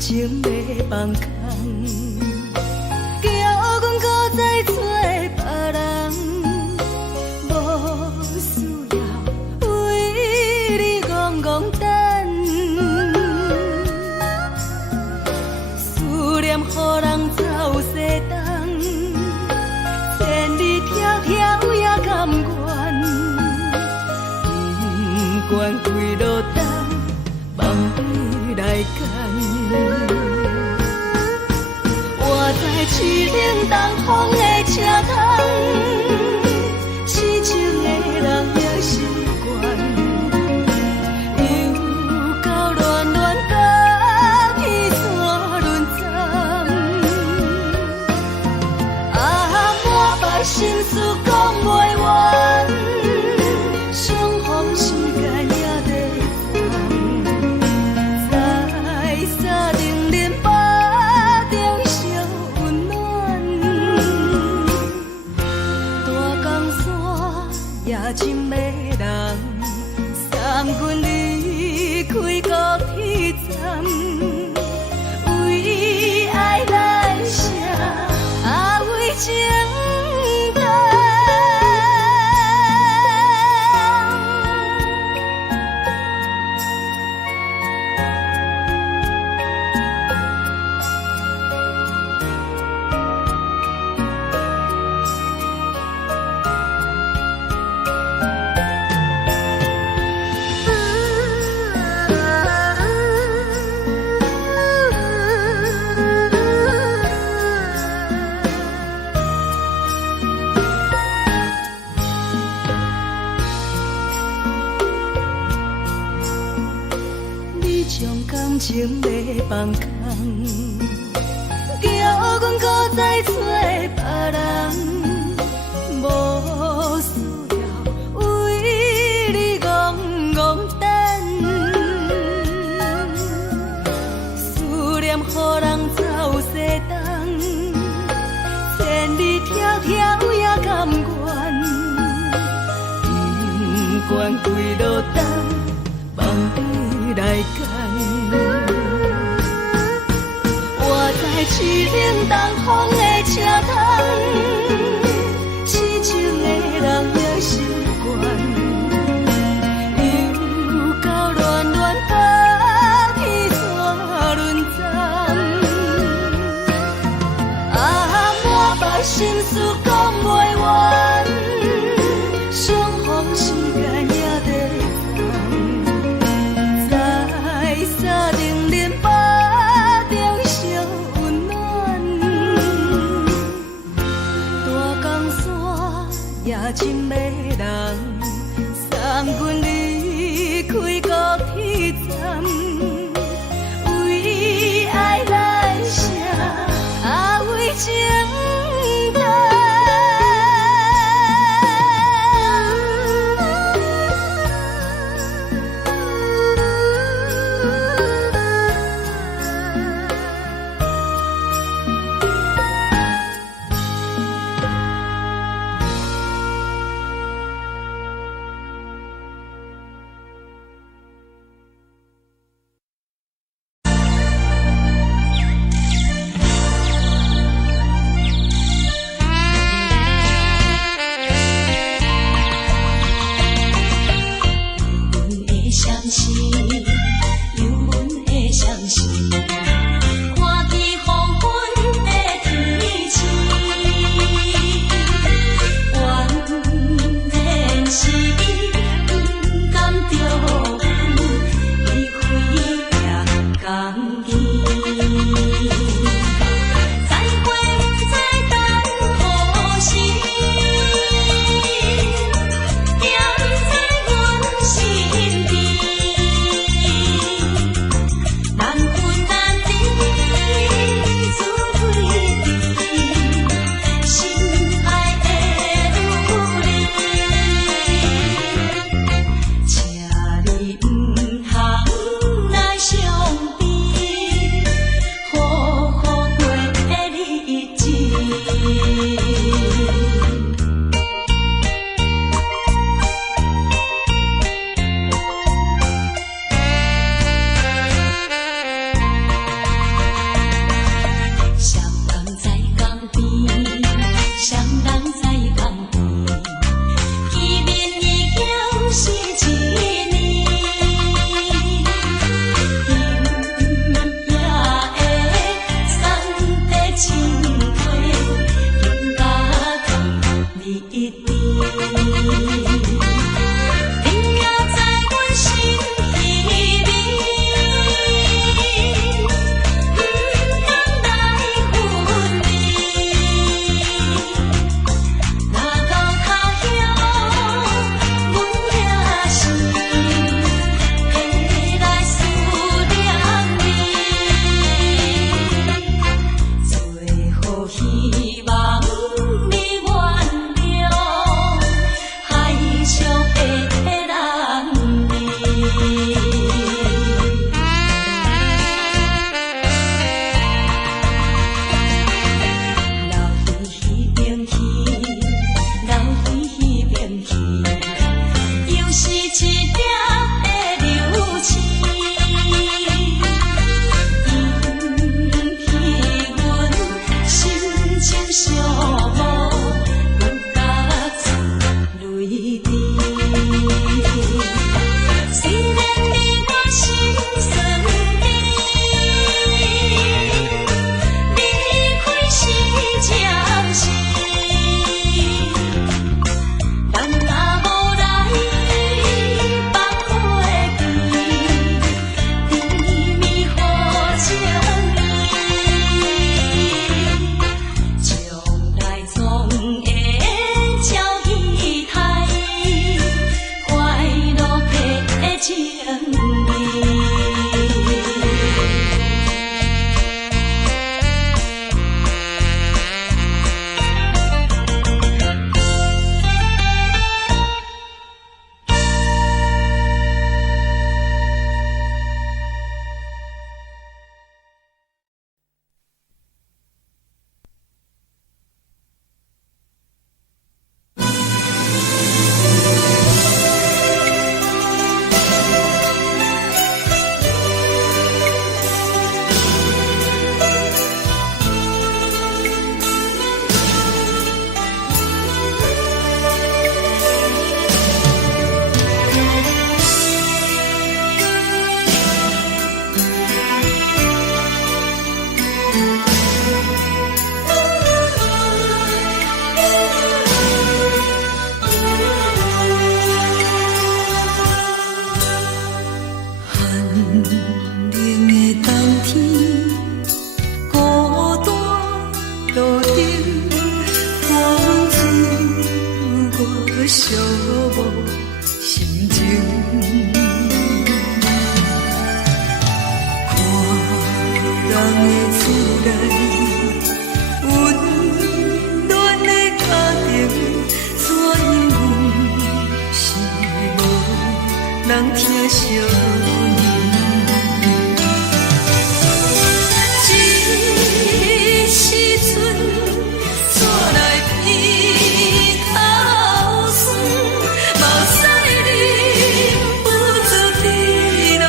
情要放空，叫阮搁再找别人，无需要为你戆戆等。思念予人走西东，千里迢迢也甘愿，不管几路灯，梦里来干。我在市顶东风的车窗，痴情的人也习惯，又到乱乱甲彼山论站。啊，满腹心事讲袂完，相逢时间也在长，在沙定连巴中烧温暖。大江山夜深的人，送阮离开高铁站，为爱来写为情长。将感情要放空，叫阮搁再找别人。条条也甘愿，不管归落东，望你来干。我在去冷东风的车窗，痴情的人也习惯。心事讲袂完，相逢时间也在等，在沙冷冷巴中烧温暖。大江山也真迷人，送阮离开高铁站，为爱来写，为情。寂寞心情。看人的厝内温暖的家庭，怎样是无人疼惜你？这时阵怎来鼻口酸？目屎忍不住滴落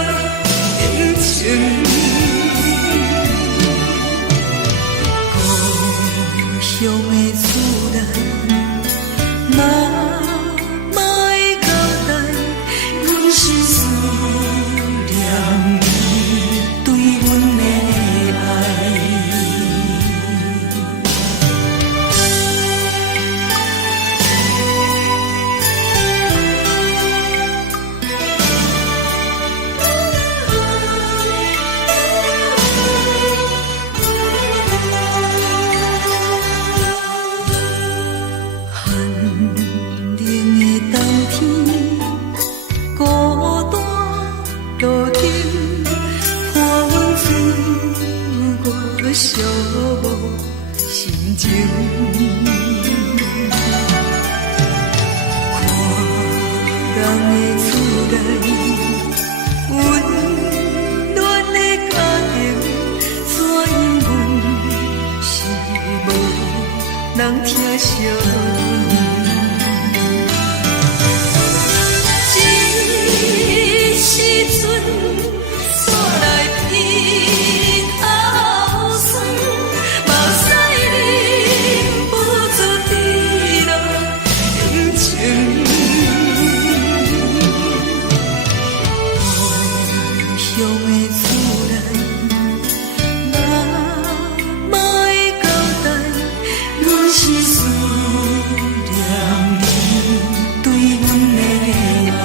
眼睛。故乡的厝内，莫会交代，阮是思念你对阮的爱。寒冷的冬天，孤单路灯，看阮自我寂寞心情。看人的厝内温暖的家庭，怎样是无人疼惜你？这时阵怎来鼻口酸？目屎忍不住滴落眼睛。故乡的厝内，莫会交代，阮是思念你对阮的爱。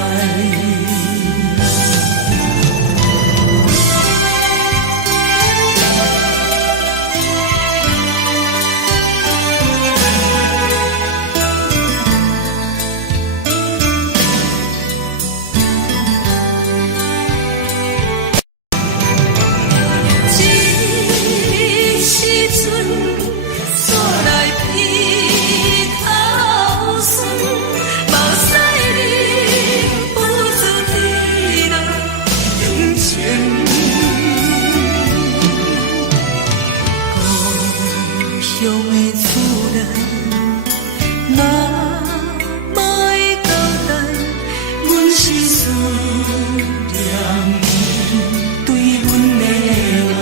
这时阵怎来鼻口酸？目屎忍不住滴落眼睛。故乡的厝内，莫会交代，阮是思念你对阮的爱。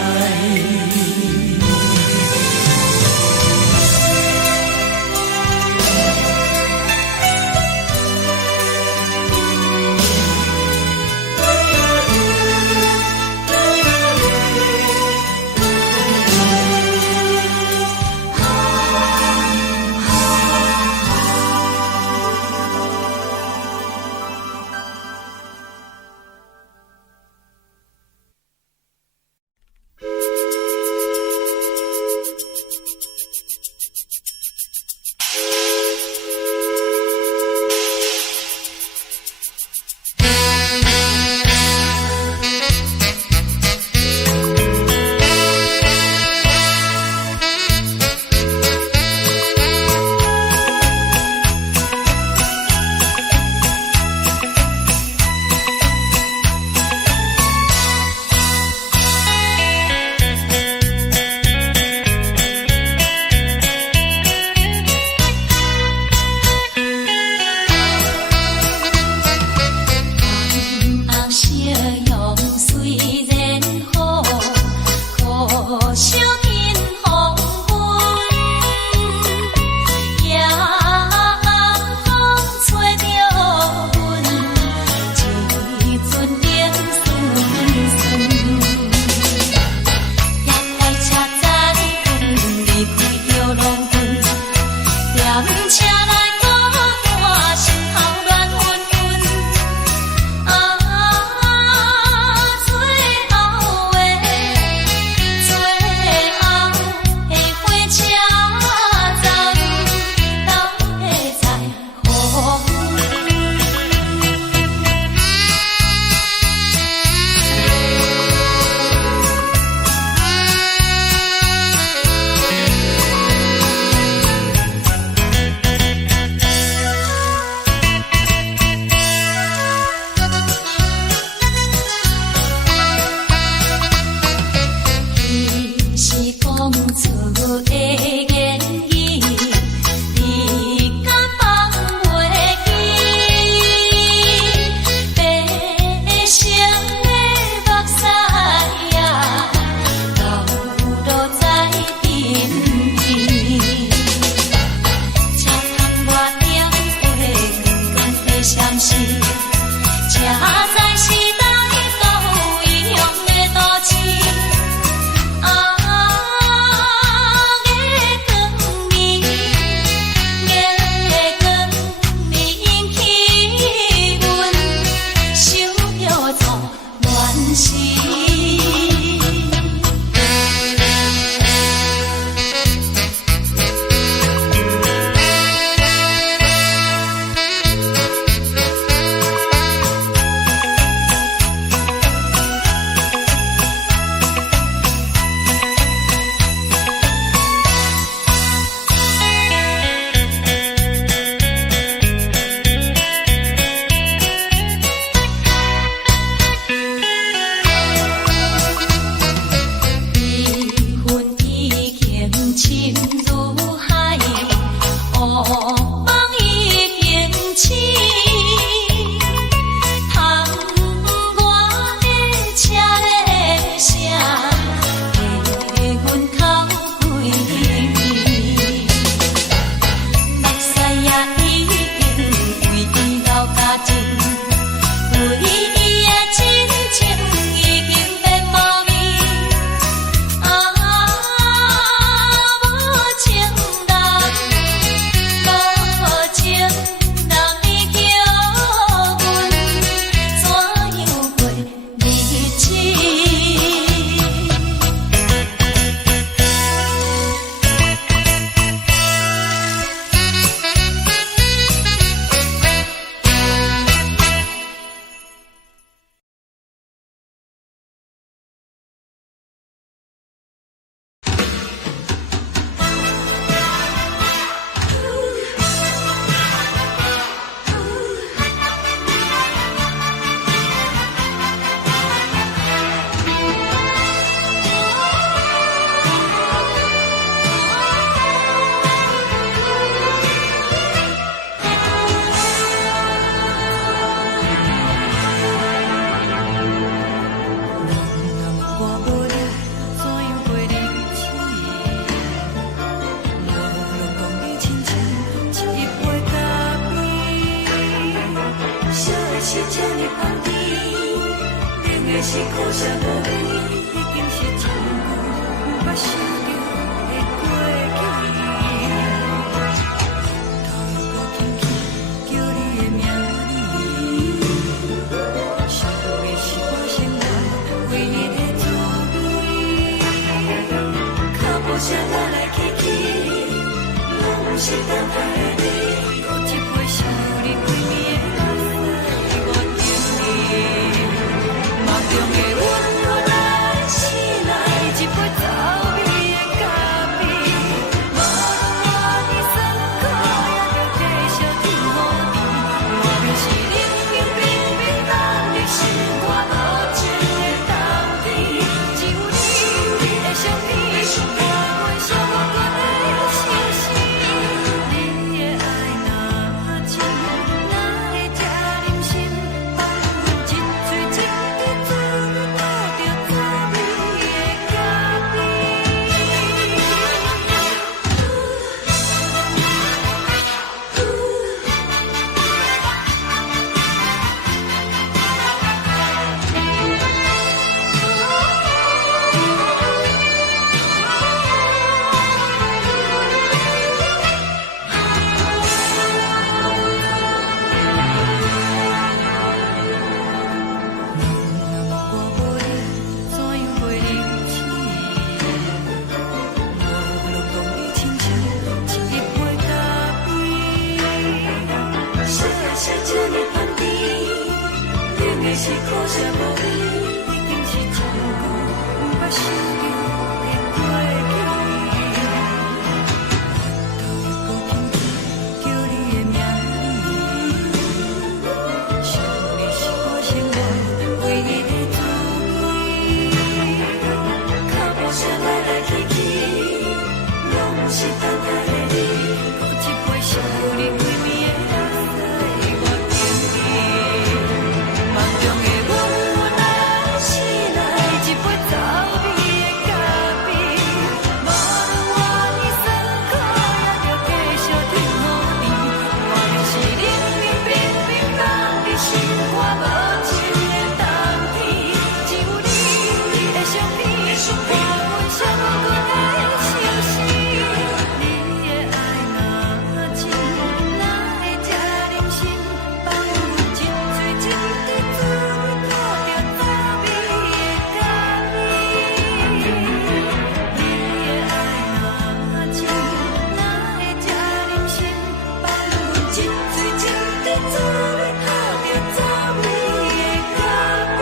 这呢香甜，冷的是苦涩无味，已经是真久有目想着的过去。头又搁轻轻叫你的名字，想你是我生活唯一的滋味。脚步声来来去去，拢是等待的你。搁一杯想你几暝的目屎，我等你。梦中的温柔来醒来，一杯走味的咖啡。无论我的酸苦，也着继续甜乎甜。我就是冷冰冰冰冷的心，我无情的冬天。只有你的相片，我阮寂寞过的心事。你的爱若真，哪会这忍心？放阮一嘴一滴珠，倒着滋味的咖啡。我无你，怎样袂忍起？无论讲你亲像一杯咖啡，小的是这呢香甜，冷的是苦涩无味，已经是真久有目想着的过去。头又搁轻轻叫你的名字，想你是我生活唯一的滋味。脚步声来来去去，拢是等待的你。搁一杯想你几暝的目屎，我等你。梦中的温柔来醒来，一杯走味的咖啡。无论我的酸苦，也着继续甜乎甜。我就是冷冰冰冰冷的心，我无情的冬天。只有你的相片，我阮寂寞过的心事。你的爱若真，哪会这忍心？放阮一嘴一滴珠，倒着滋味的咖啡。你的爱若真，哪会这忍心？放阮一嘴一滴珠，倒着滋味的咖啡。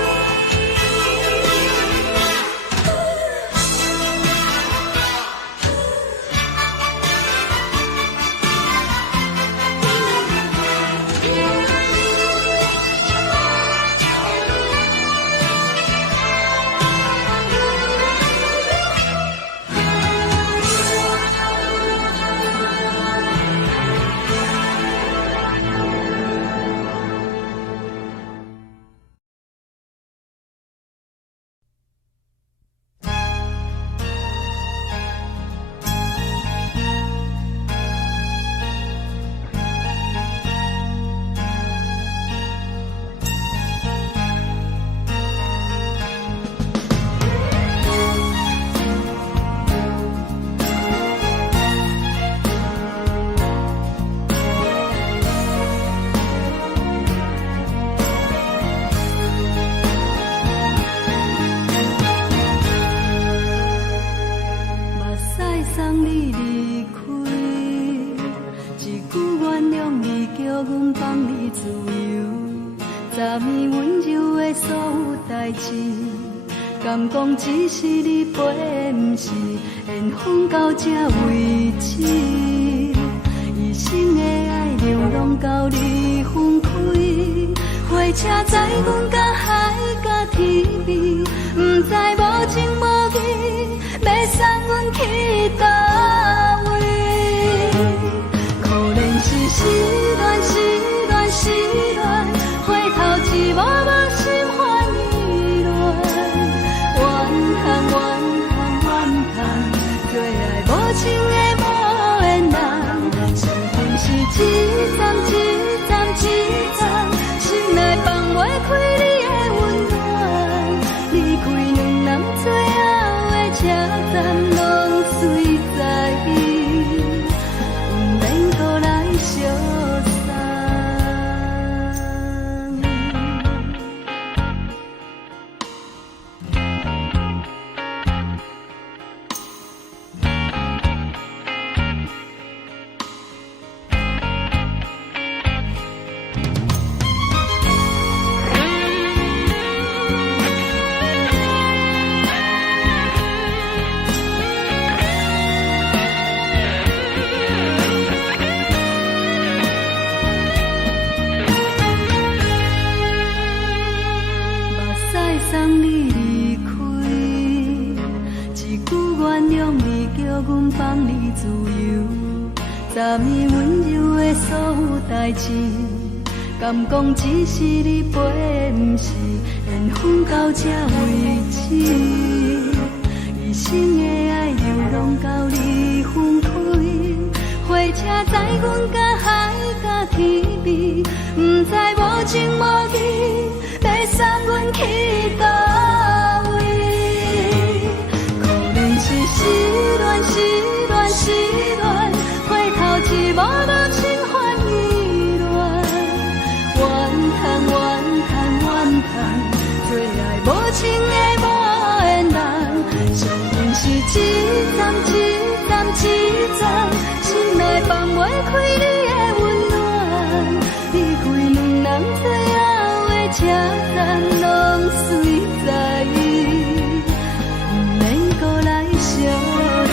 敢讲只是你陪，不是缘分到这为止。一生的爱流浪到你分开，火车载阮甲海甲天边，不知无情无义，要送阮去倒位？可怜是失恋，失恋，失恋，回头一幕幕心烦意乱，怨叹，怨叹，怨叹，最爱无情的无缘人，生命是一站一站一站，心内放袂代志，敢讲只是你陪，不是缘分到这为止。一生的爱又拢到你分开，火车载阮甲海甲天边，不知无情无义，要送阮去倒位？可能是失恋，失恋，失恋，回头一幕幕心烦意乱，怨叹，怨叹，怨叹，最爱无情的无缘人，上恨是一站一站一站，心内放袂开你的温暖，离开两人最后的车站，拢随在意，不免搁来相送。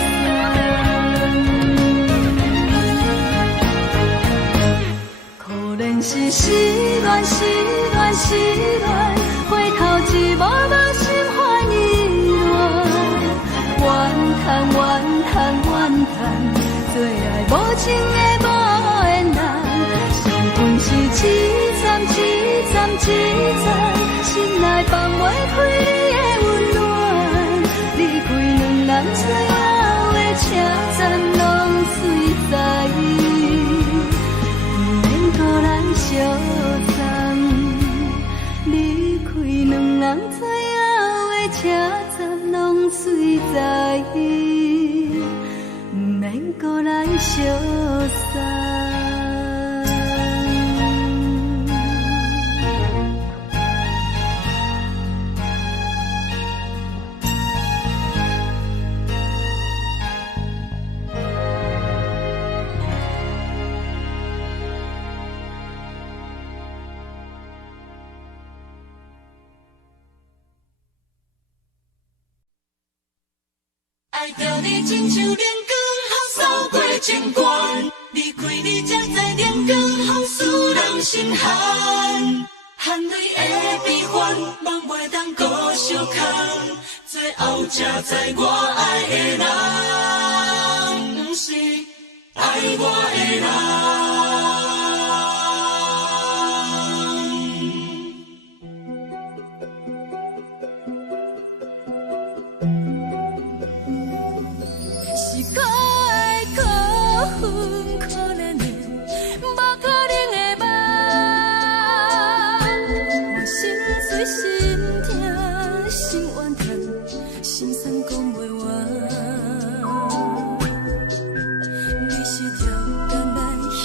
可能是失恋，失恋，失恋，回头一幕幕心烦意乱，怨叹，怨叹，怨叹，最爱无情的无缘人，上恨是一站一站一站，心内放袂开你的温暖，离开两人最后的车站，拢随在意，不免搁来相送。离开两人最后的车站，拢随在意，不免搁来相送。爱着你亲像连光风扫过情关，离开你才知连光风使人心寒。含泪的悲欢，望袂当搁相牵，最后才知我爱的人，不是爱我的人。你是条东来彼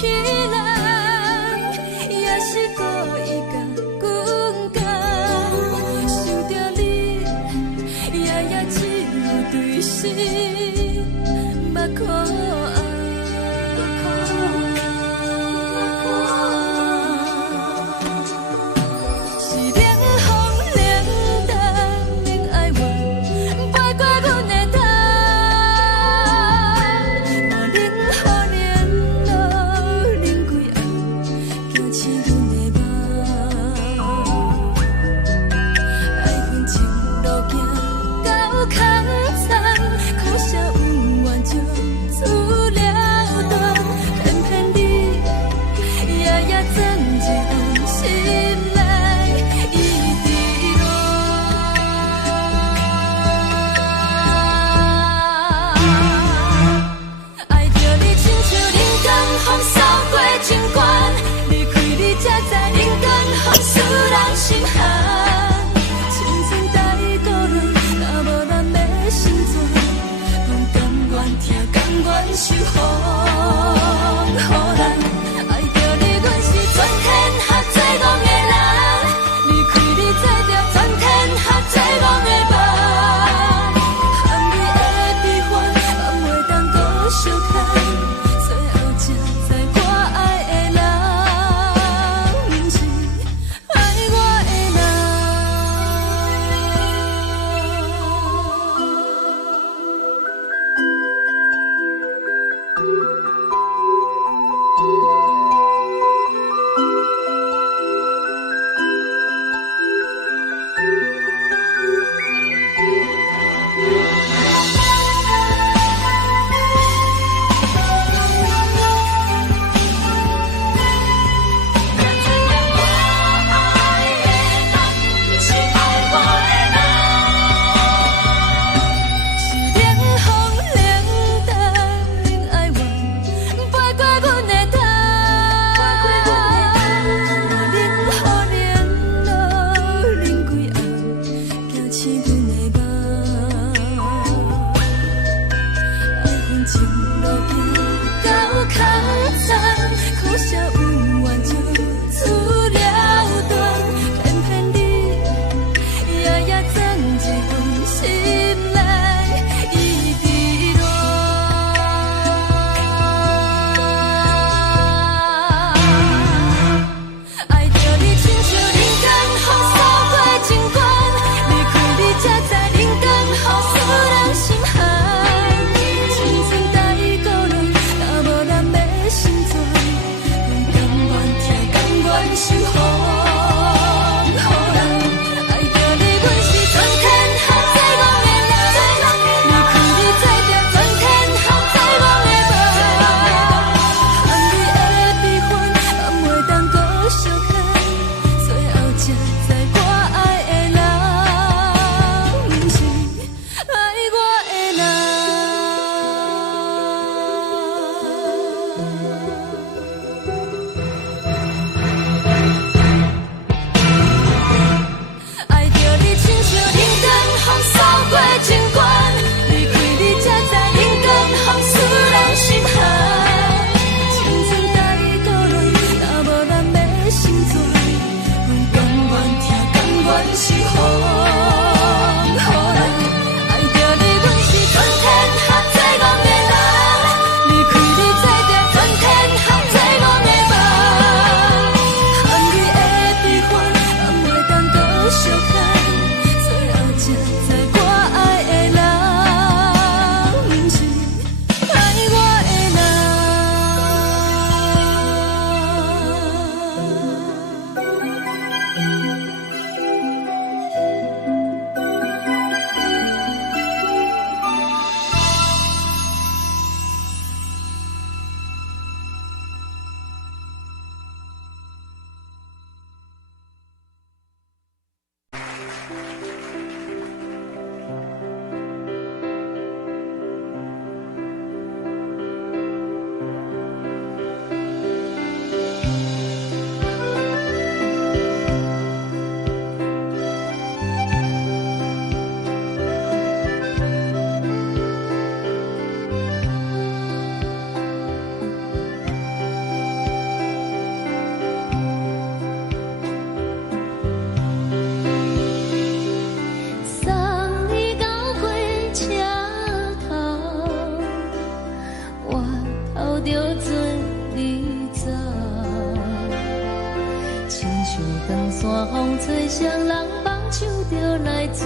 像长山风吹双人放手就来自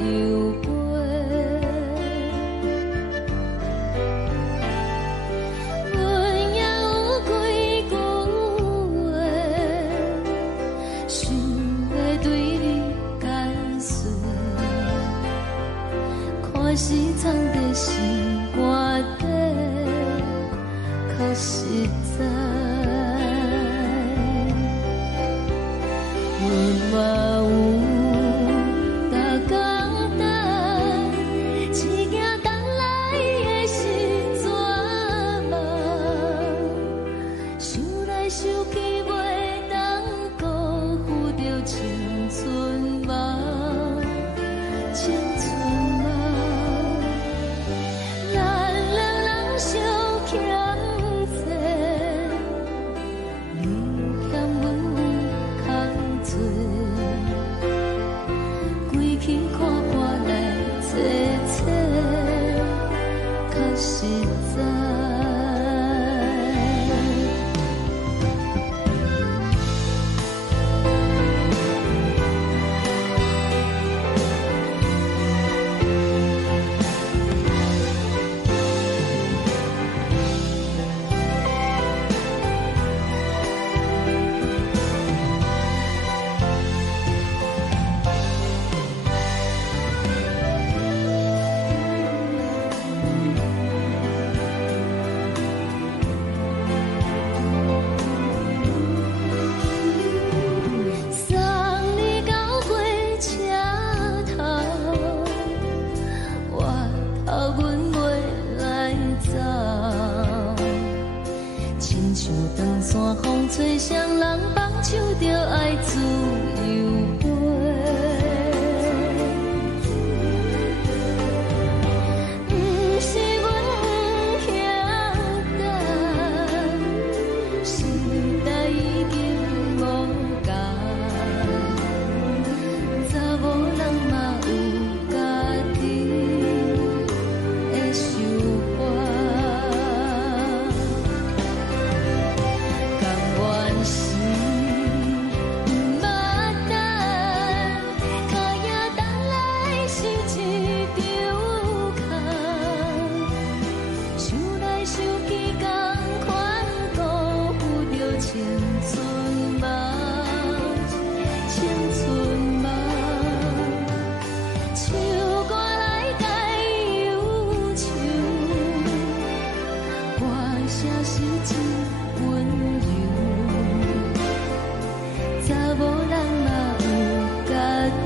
由飞。阮也有几句话，想要对你解释，可是藏在心肝底，较实在。阮嘛有逐工等，只惊等来的是绝望，想来想去袂当辜负着青春梦，青春梦。咱两人相欠债，你欠阮有空做，归去看看来坐坐，较实在。送你到火车头，我头阮袂来走，亲像长山风吹双人放手就爱自由飞。不是阮不晓等，时代已经无共，查某人嘛有家己的想法，甘愿是不捌等，脚也等来是一场空，想来想去同款辜负着青春梦，青春梦。唱歌来解忧愁，歌声是真温柔，查某人嘛有家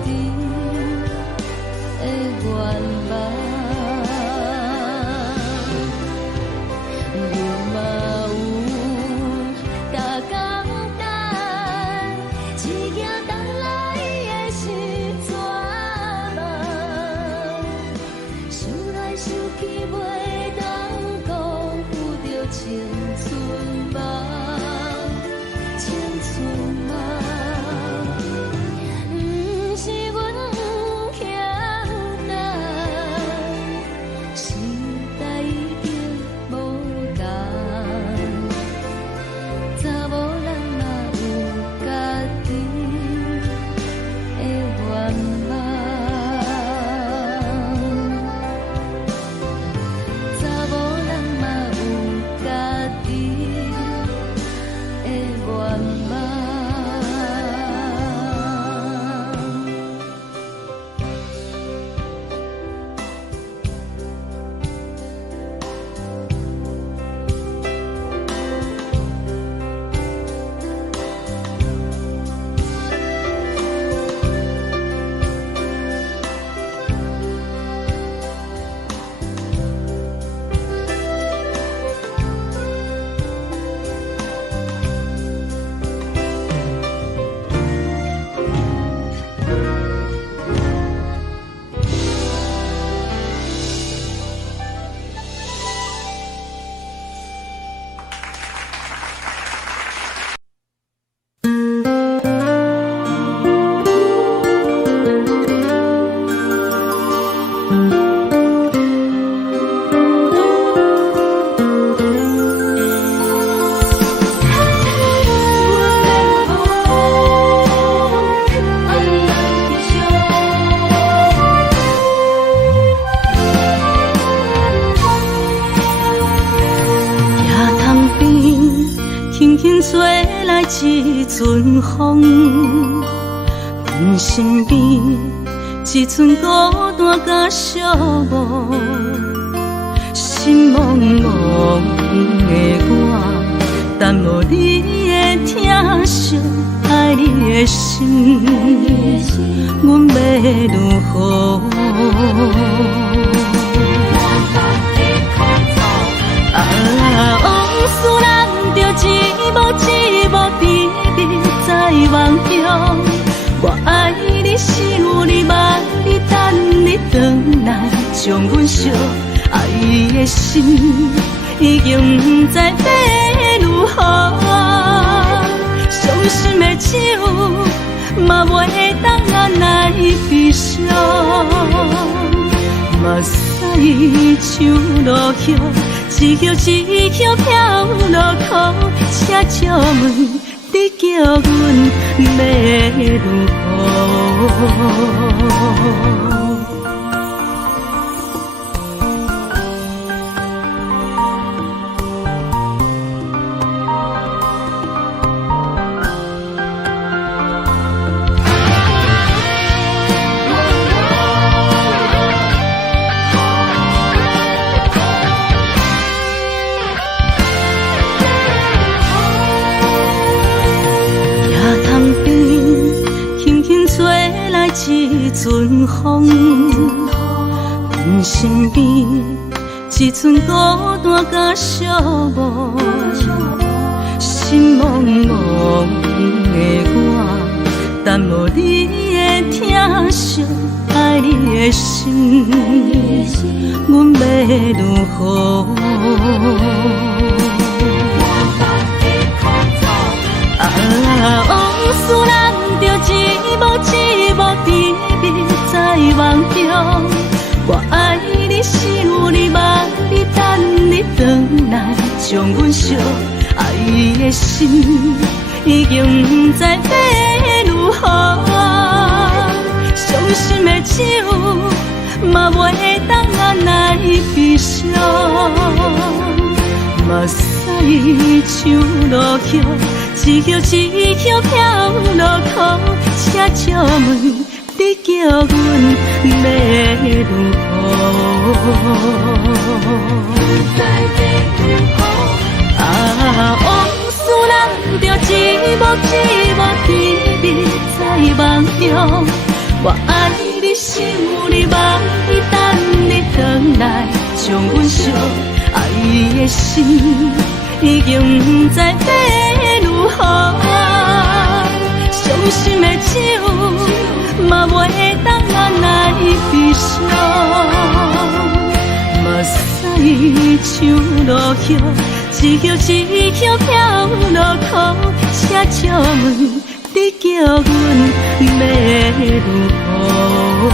己的愿望。阮嘛有逐工等，只惊等来的是绝望，想来想去袂当辜负着青春梦，青春梦。不是阮不晓等，时代已经无共，查某人嘛有家己的愿望，查某人嘛有家己的愿望。来一阵风，阮身边一寸孤单甲寂寞，心茫茫的我，等无你的疼惜，爱你的心，阮要如何？往事人着一幕一幕甜蜜在梦中。我爱你是有你望你等你回来，将阮惜爱的心已经不知要如何。伤心的手嘛袂当按来悲伤，目屎像落叶。一叶一叶飘落雨，车照问你叫阮要如何？一阵风，阮身边一寸孤单甲寂寞，心茫茫的我，等无你的疼惜，爱你的心，阮要如何？往事人着一幕一幕甜蜜在梦中。我爱你是有你望你等你回来，将阮惜爱的心已经不知要如何。伤心的手嘛袂当按来悲伤，目屎像落叶。一叶一叶飘落雨，车照问你叫阮要如何？往事人着一幕一幕甜蜜在梦中。我爱你是有你望你等你回来，将阮惜爱的心已经不知要如何。伤心的手嘛袂当按来悲伤，目屎像落叶，一叶一叶飘落雨，车照问你叫阮要如何？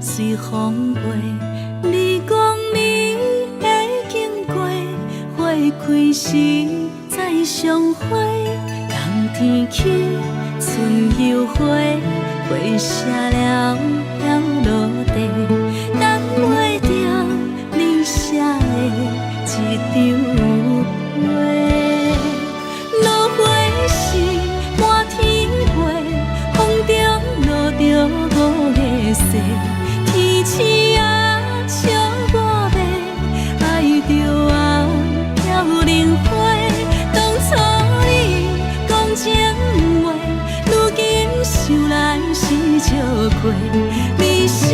随风飞，你讲你会经过，花开时再相会。冬天起，春又花，花谢了要落地，等袂着你写的一张画。落花时满天飞，风中落着五个色。天星啊，笑我迷，爱着啊，飘零花。当初你讲情话，如今想来是笑过。你是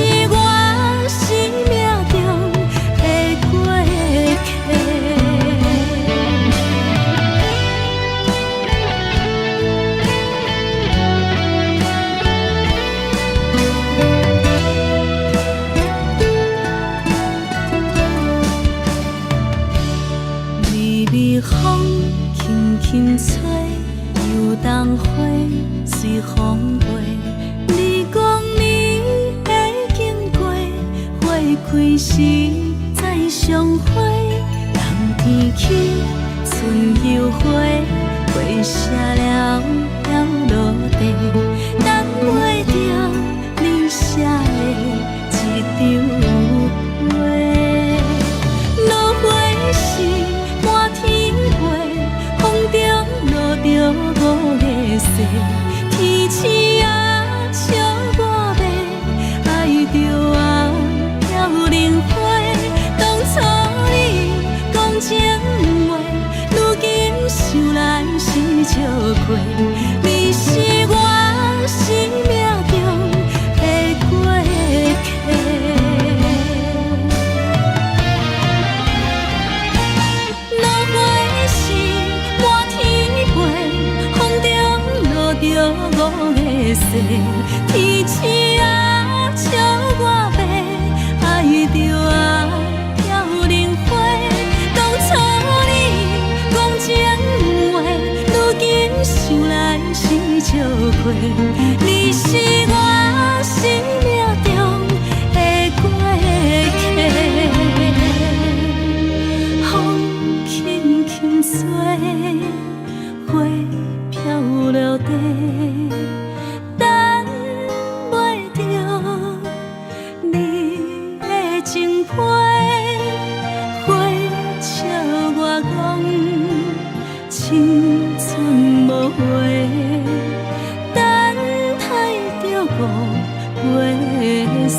开时再相会，人天起，春又花，花谢了要落地，等袂着你写的一张话。落花时满天飞，风中落着五个星，天星啊笑我迷，爱着啊飘零花。当初你讲情话，如今想来是笑过，你是我生命中的过客。落花时满天飞，风中落着五个星，天星啊笑我迷，爱着啊飘零花。当初你讲情话，如今想来是笑过，你是我生命中的过客。风轻轻吹，花飘落地，等袂着你的情批。花笑我讲青春无悔，等待着五月雪。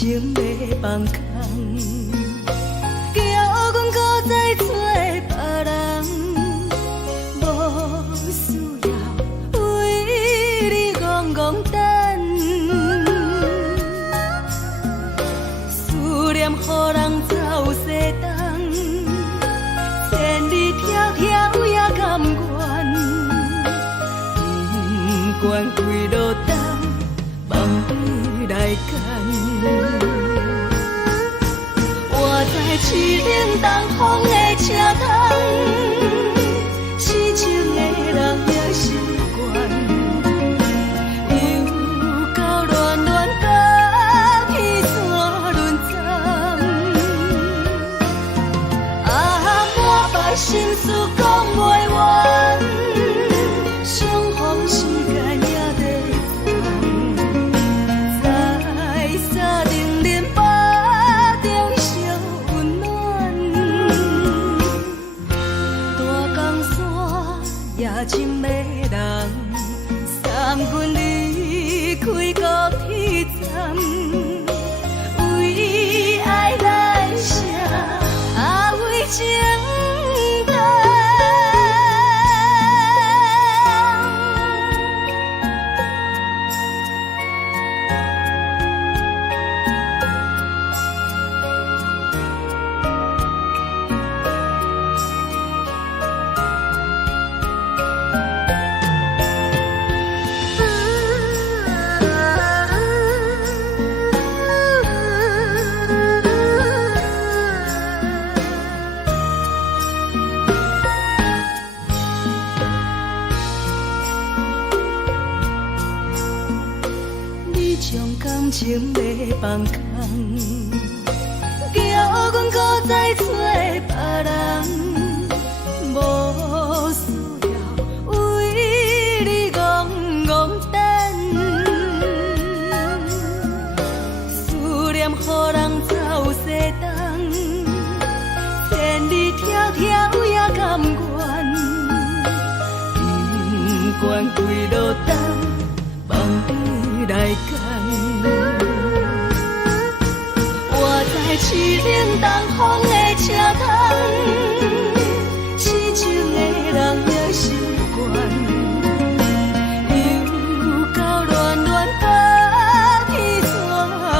情要放空，叫阮搁再找别人，无需要为你戆戆等。思念予人走西东，千里迢迢也甘愿，不管几落冬，梦里来干。我在市顶东风的车窗，痴情的人也习惯，又到乱乱甲彼山论惨。啊，满腹心事讲袂完，相逢时间也在长，在沙丁林巴中烧温暖。大江山也深迷人，三军离开高铁站，为爱来写，啊为情重。你将感情要放空，叫阮搁再找别人，无需要为你戆戆等。思念予人走西东，千里迢迢也甘愿，不管几落冬，梦里来干。我在市顶东风的车窗，痴情的人也习惯，又到乱乱甲彼山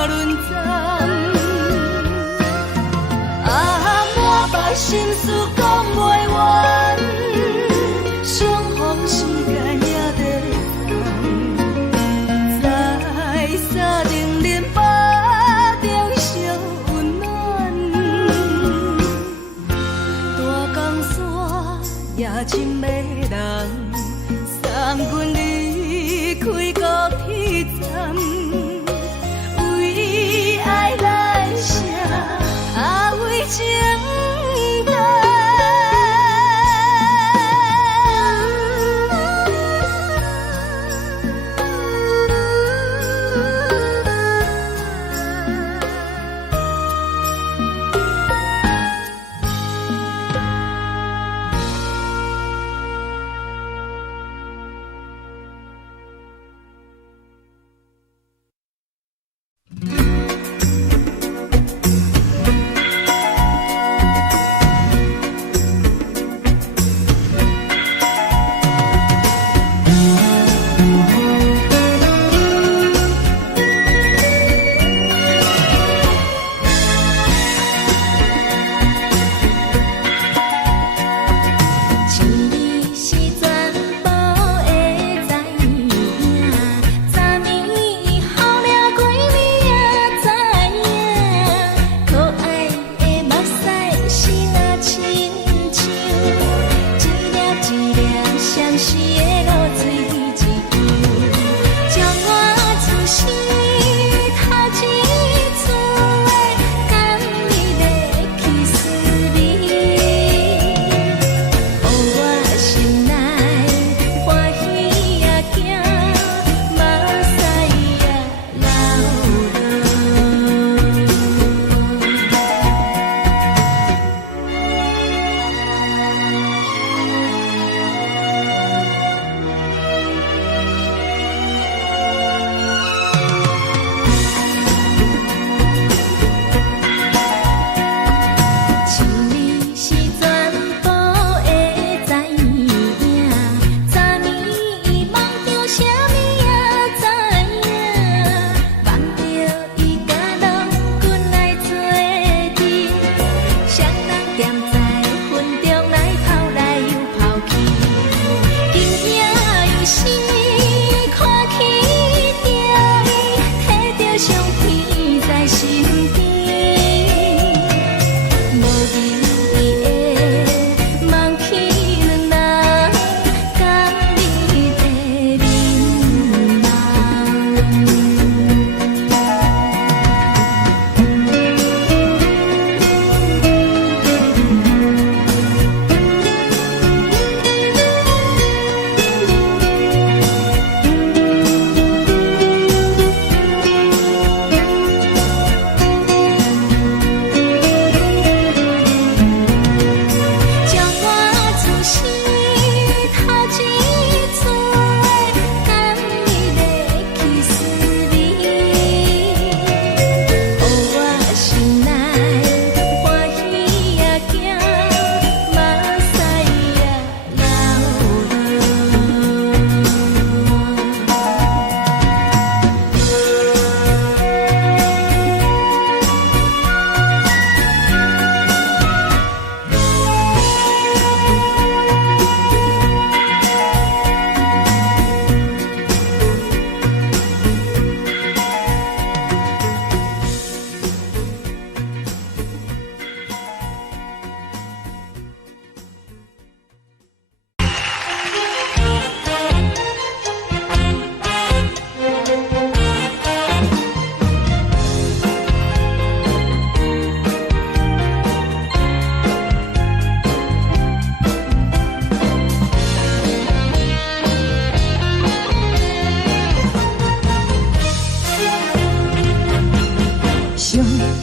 论惨。啊，满腹心事讲袂完，相逢时间也在长，在沙丁林巴中烧温暖。大江山也深迷人，三军离开高铁站，为爱来写，啊为情重。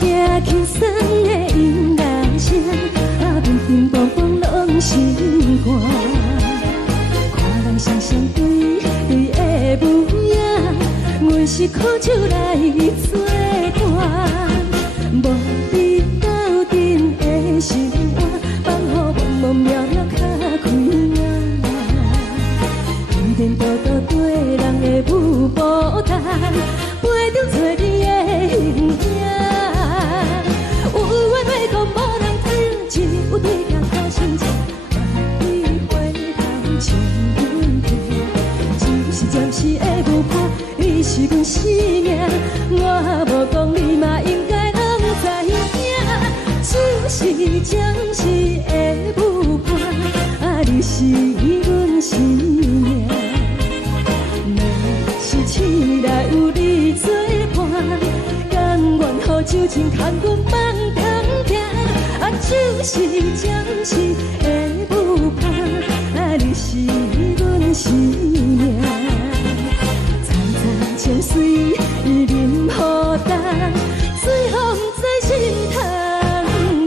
行轻松的音乐声，乒乒乓乓拢心肝。看人双双对对的舞影，阮是苦酒来作伴。无你斗阵的心肝，放予茫茫渺渺较开眼。颠颠倒倒对人的舞步弹，陪着找你的形影。有话要讲无人知，只有对镜头心情，万里回头唱阮听。就是暂时的舞伴，你是阮生命，我无讲你嘛应该拢知影。就是暂时的舞伴，你是阮生命。是醒来有你作伴，甘愿予酒精牵阮放通行。就是暂时的舞伴，你是阮生命。层层情水任孤单，水风在心通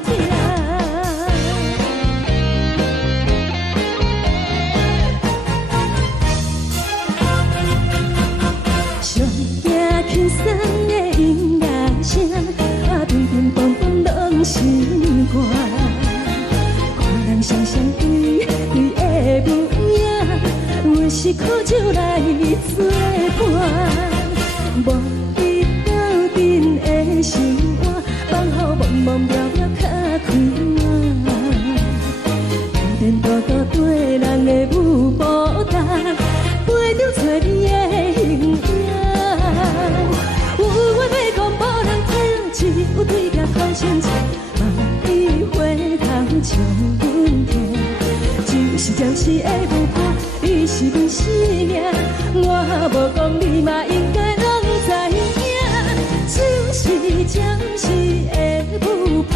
听。上行轻松的音乐声，乒乒乓乓拢心肝。看人双双对对的舞影，阮是苦酒来作伴。无你斗阵的心肝，放予茫茫渺渺较开眼。颠颠倒倒对人的舞步弹，陪着找你的形影。有话要讲无人知，只有对镜头心情，万里回头唱阮听。就是暂时的舞伴，你是阮生命，我无讲你嘛应该拢知影。就是暂时的舞伴，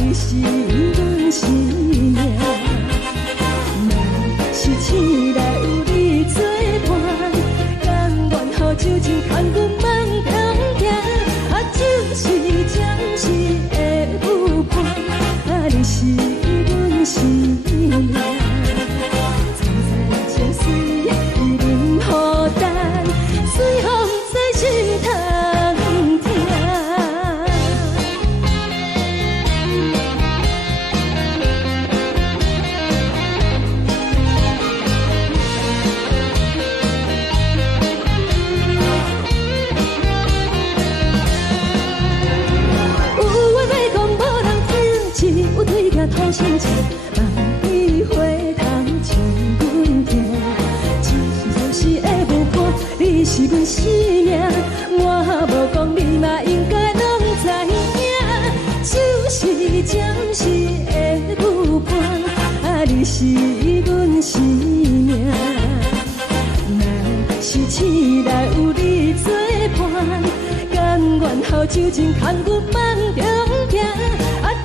你是阮生命。若是醒来有你作伴，甘愿予酒精牵阮放通行。就是暂时的舞伴，你是阮生命。层层情水任孤单，随风在心通听。头心情，万里回头唱阮听。就是暂时的舞伴，你是阮生命，我无讲你嘛应该拢知影。就是暂时的舞伴，你是阮生命。若是醒来有你作伴，甘愿予酒精牵阮放中行。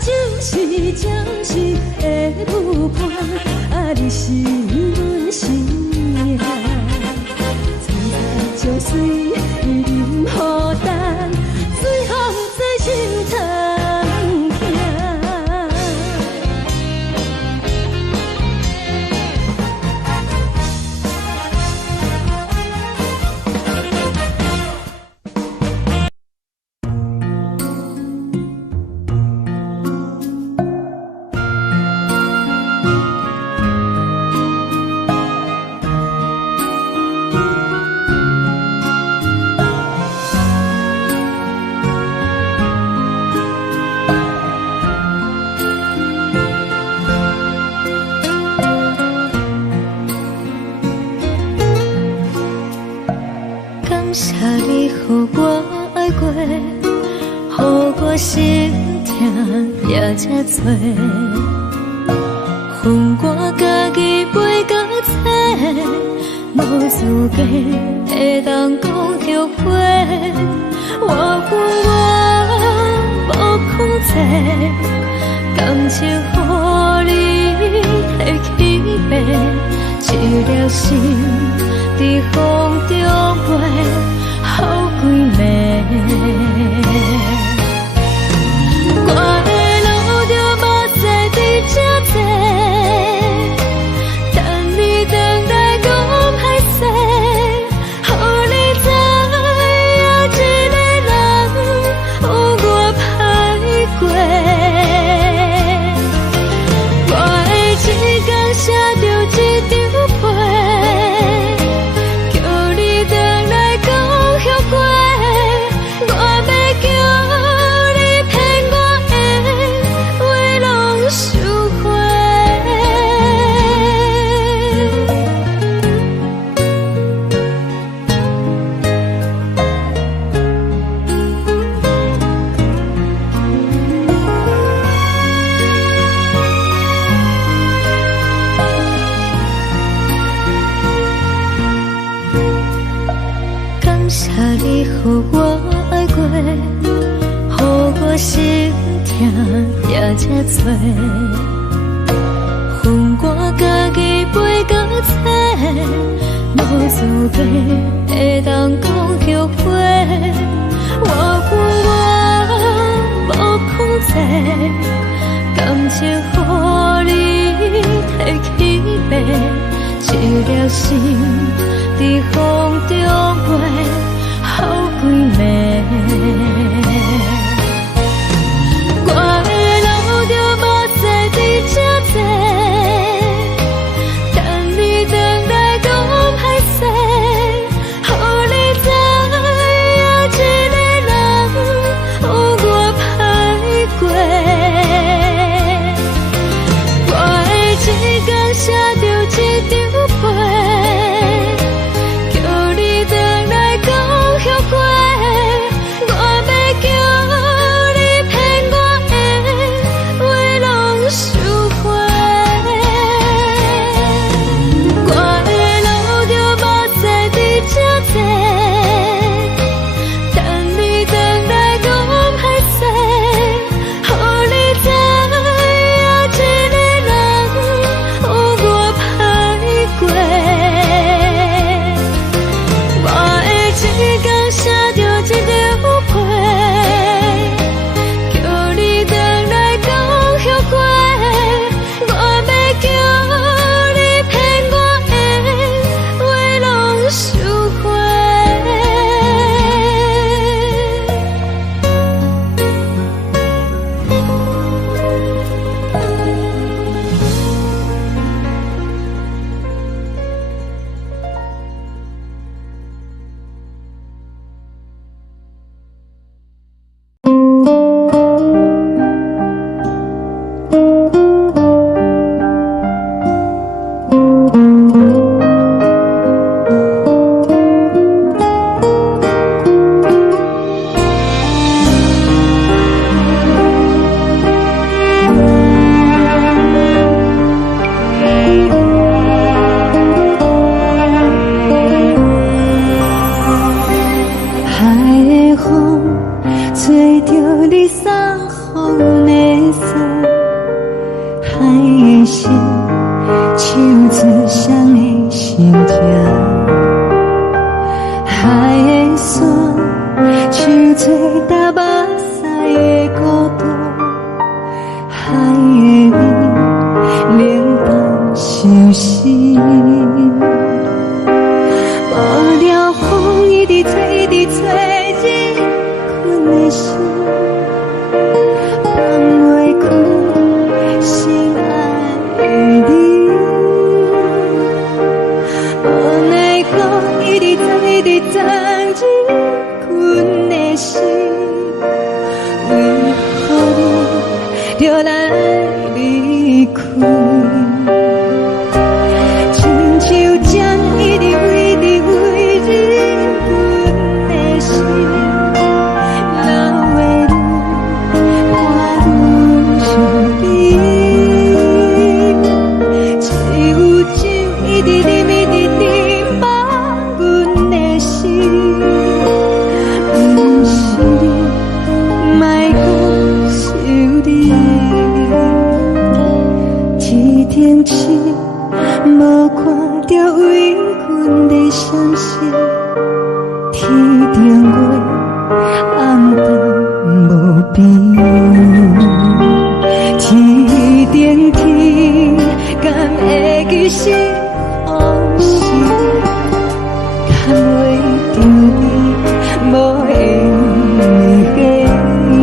就是暂时的舞伴，你是阮生命。层层情水任孤单，随风在心通听。谢你予我爱过，予我心痛也这多，恨我家己袂到切，无资格会当讲后悔。我无控制，感情予你提起飞，一粒心在风中飞。好几暝，我爱过，予我心痛也这多。恨我家己飞到切，无资格会当讲后悔。我恨我无控制，感情予你摕去卖，一粒心在风中飞，好几暝。我的路就无再伫这坐，等你回来讲歹势，予你知影一个人有我歹过。我会一天写着一张被，叫你回来讲后悔。我要叫你骗我的话拢收回。我的路就无再伫这坐，等你回来讲歹势，予你知影一个人有我歹过。我会一天写着一张被，叫你回来讲后悔。我要叫你骗我的话拢收回。海的风吹着你送风的伞，海的心手指双的心情，海的山手吹打目屎的孤独，海的味冷淡伤心。无聊风一直吹，一直吹，日困的心，放袂开心爱你。无奈何一直藏，一直藏，日困的心，为何你就来离开？亲像针一直为你为日困的心，流的泪我愈想你，只有酒一直啉一直啉饱阮的心，不是你，莫讲想你。一天起，无看到为阮的相思，天顶月暗淡无边，天顶天敢会记是往事，敢袂着你无缘给你。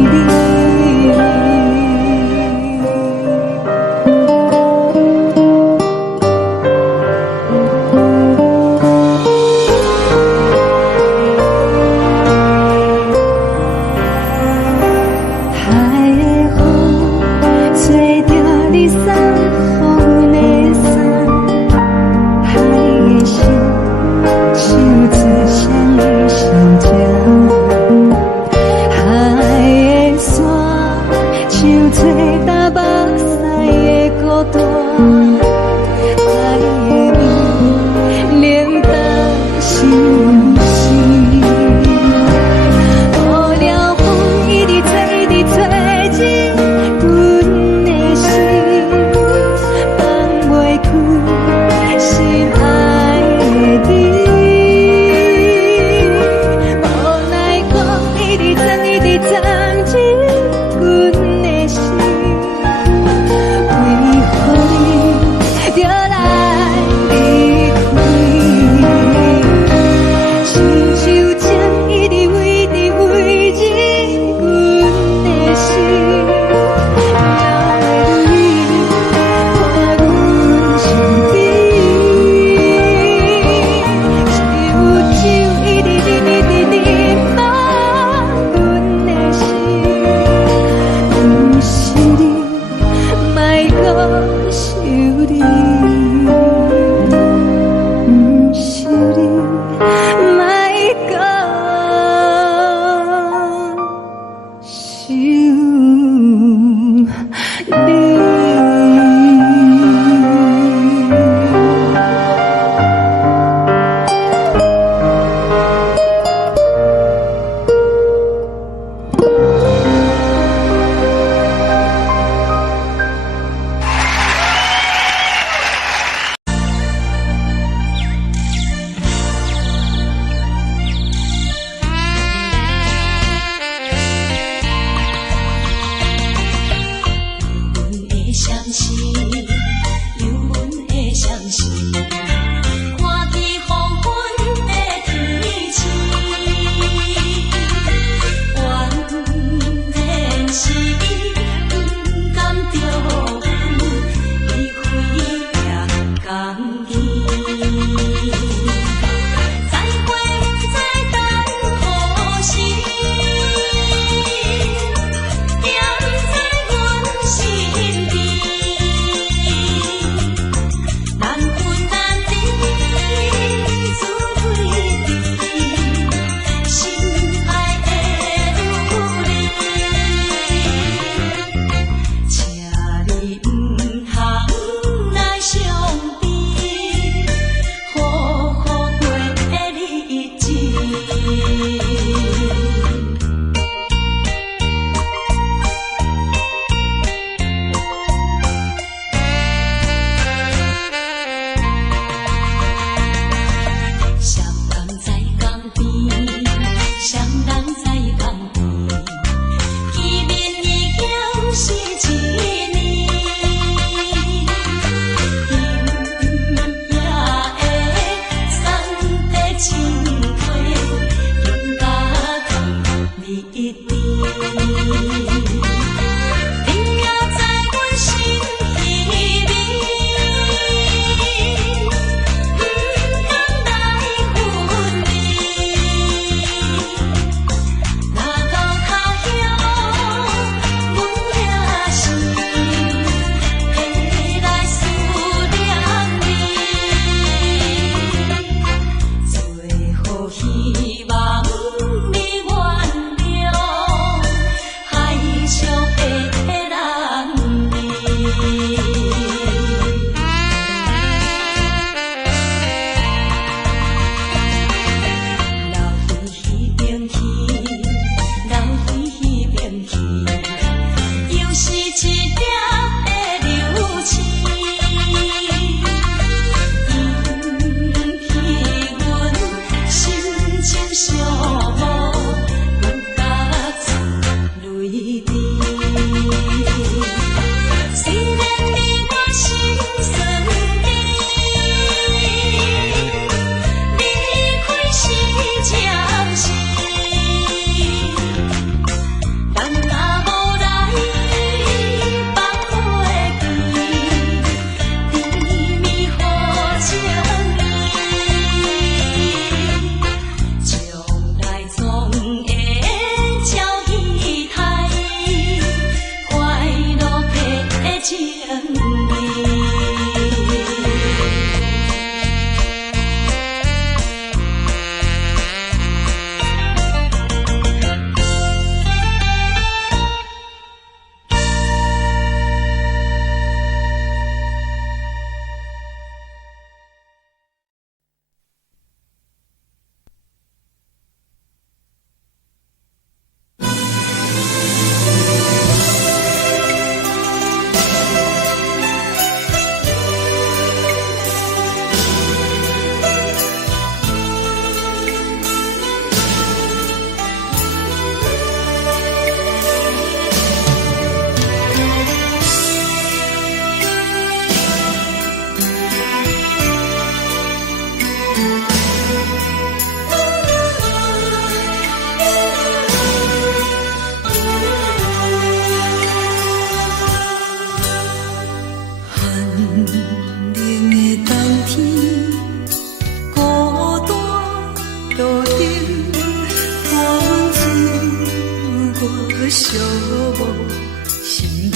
心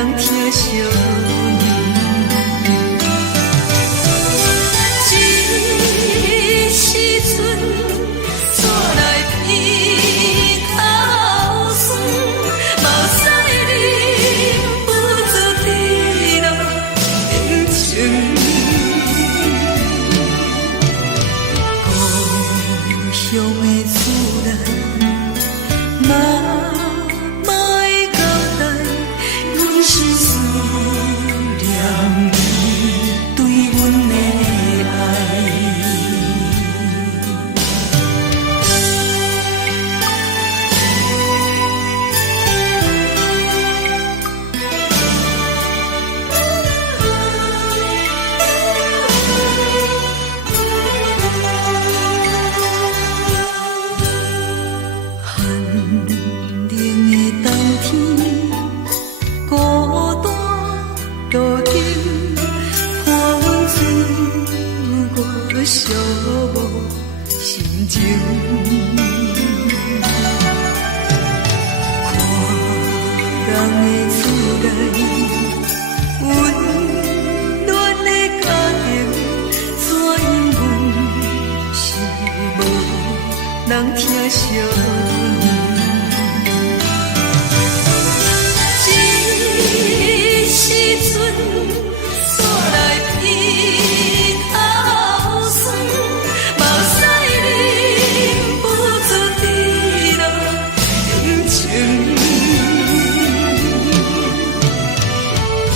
人疼惜你。这时阵怎来鼻口酸，嘛使你不住滴落人情。故乡的厝内，嘛莫会交代，阮是思念你对阮的爱。寂寞心情，看人的厝内温暖的家庭，怎因阮是无人疼惜你？这时阵怎来鼻口酸，嘛使你不住滴落人情。故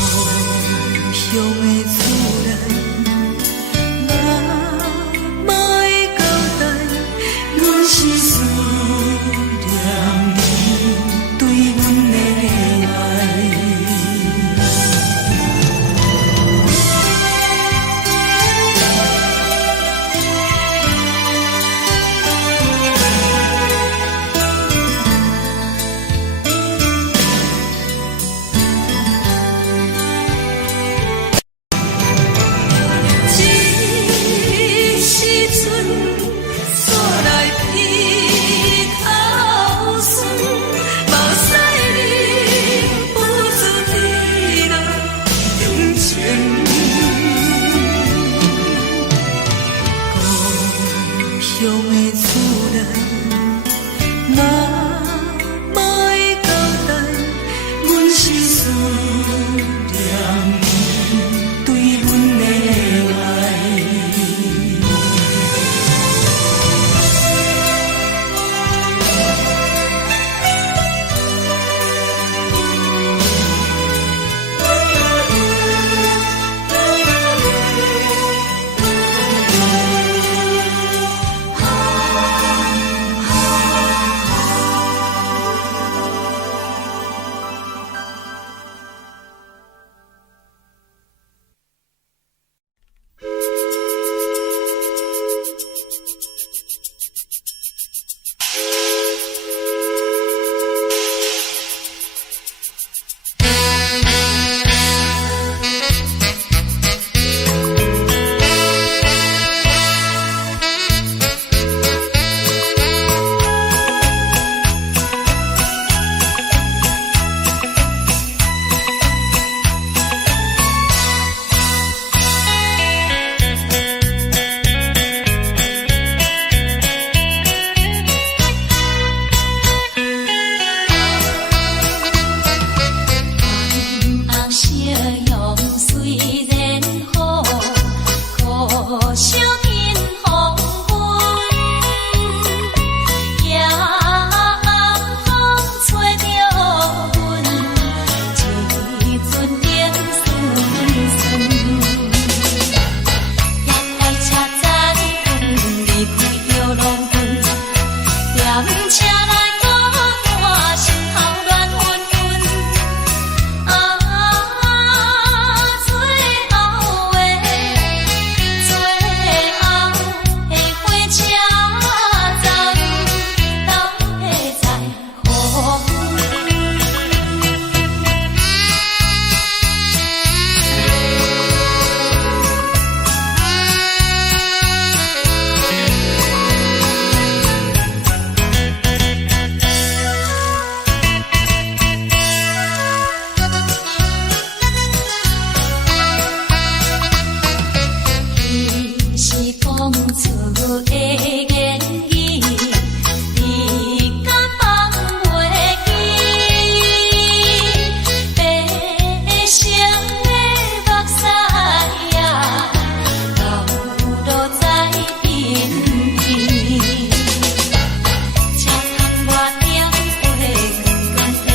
乡的厝内，嘛莫会交代，阮是思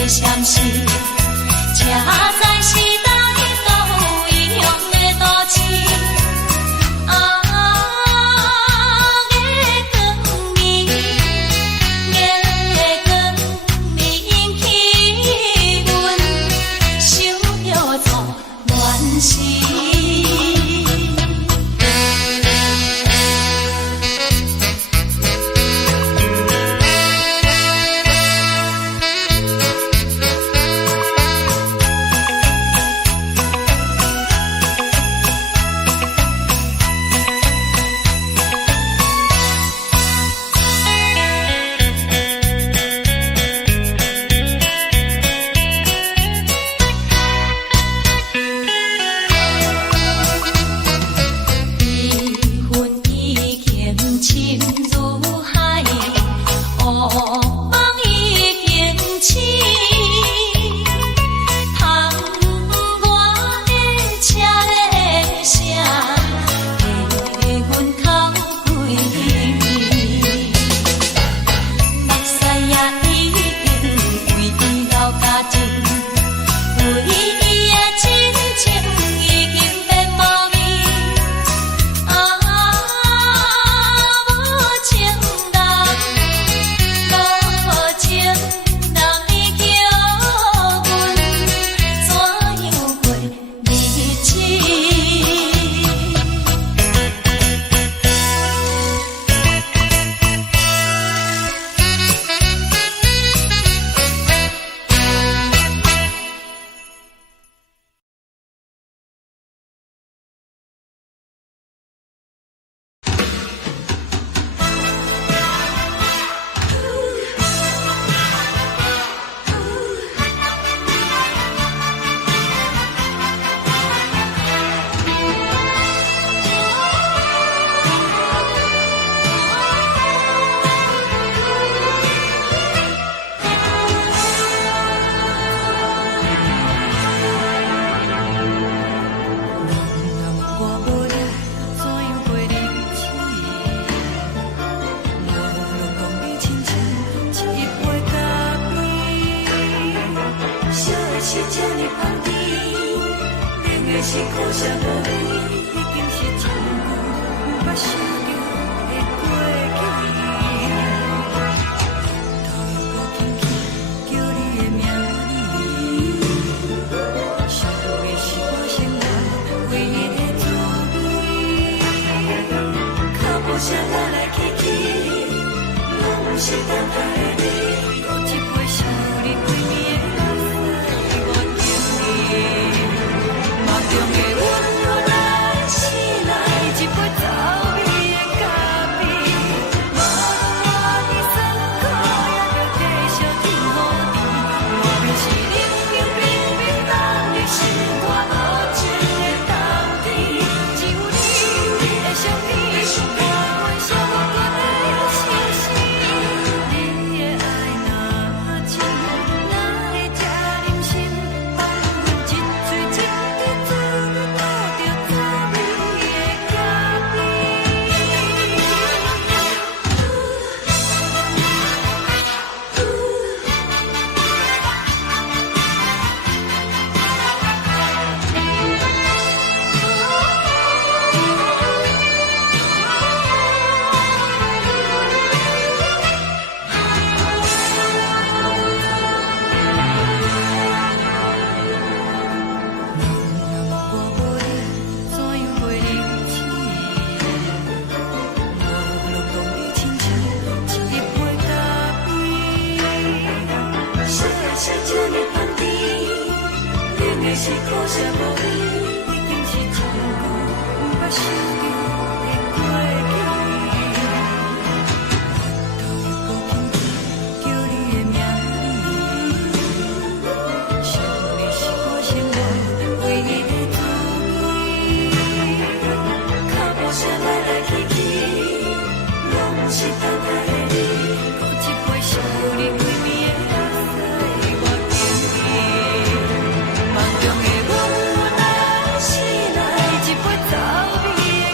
闪烁，车载时代都异乡的都市。是苦涩无味，已经是一句无法想着的过去。头又搁轻轻叫你的名字，想的是我生来唯一的滋味。脚步声来来去去，拢不是等待的你，搁一杯想你几年的目屎，我敬你。中的温柔来醒来，一杯走味的咖啡，无论我的酸苦，也着继续甜予你。我便是冷冷冰冰冷的心，我无情的冬天，只有你的相片，我愿烧我的心事。你的爱若真，哪会这忍心放阮一嘴一滴？是苦涩无味，已经是一句无法想着的过去。头又搁轻轻叫你的名字，想的是我生来唯一的滋味。脚步声来来去去，拢不是等待的你，搁一杯想你几暝的目屎，我敬你。梦中的温暖来袭来，一杯走味的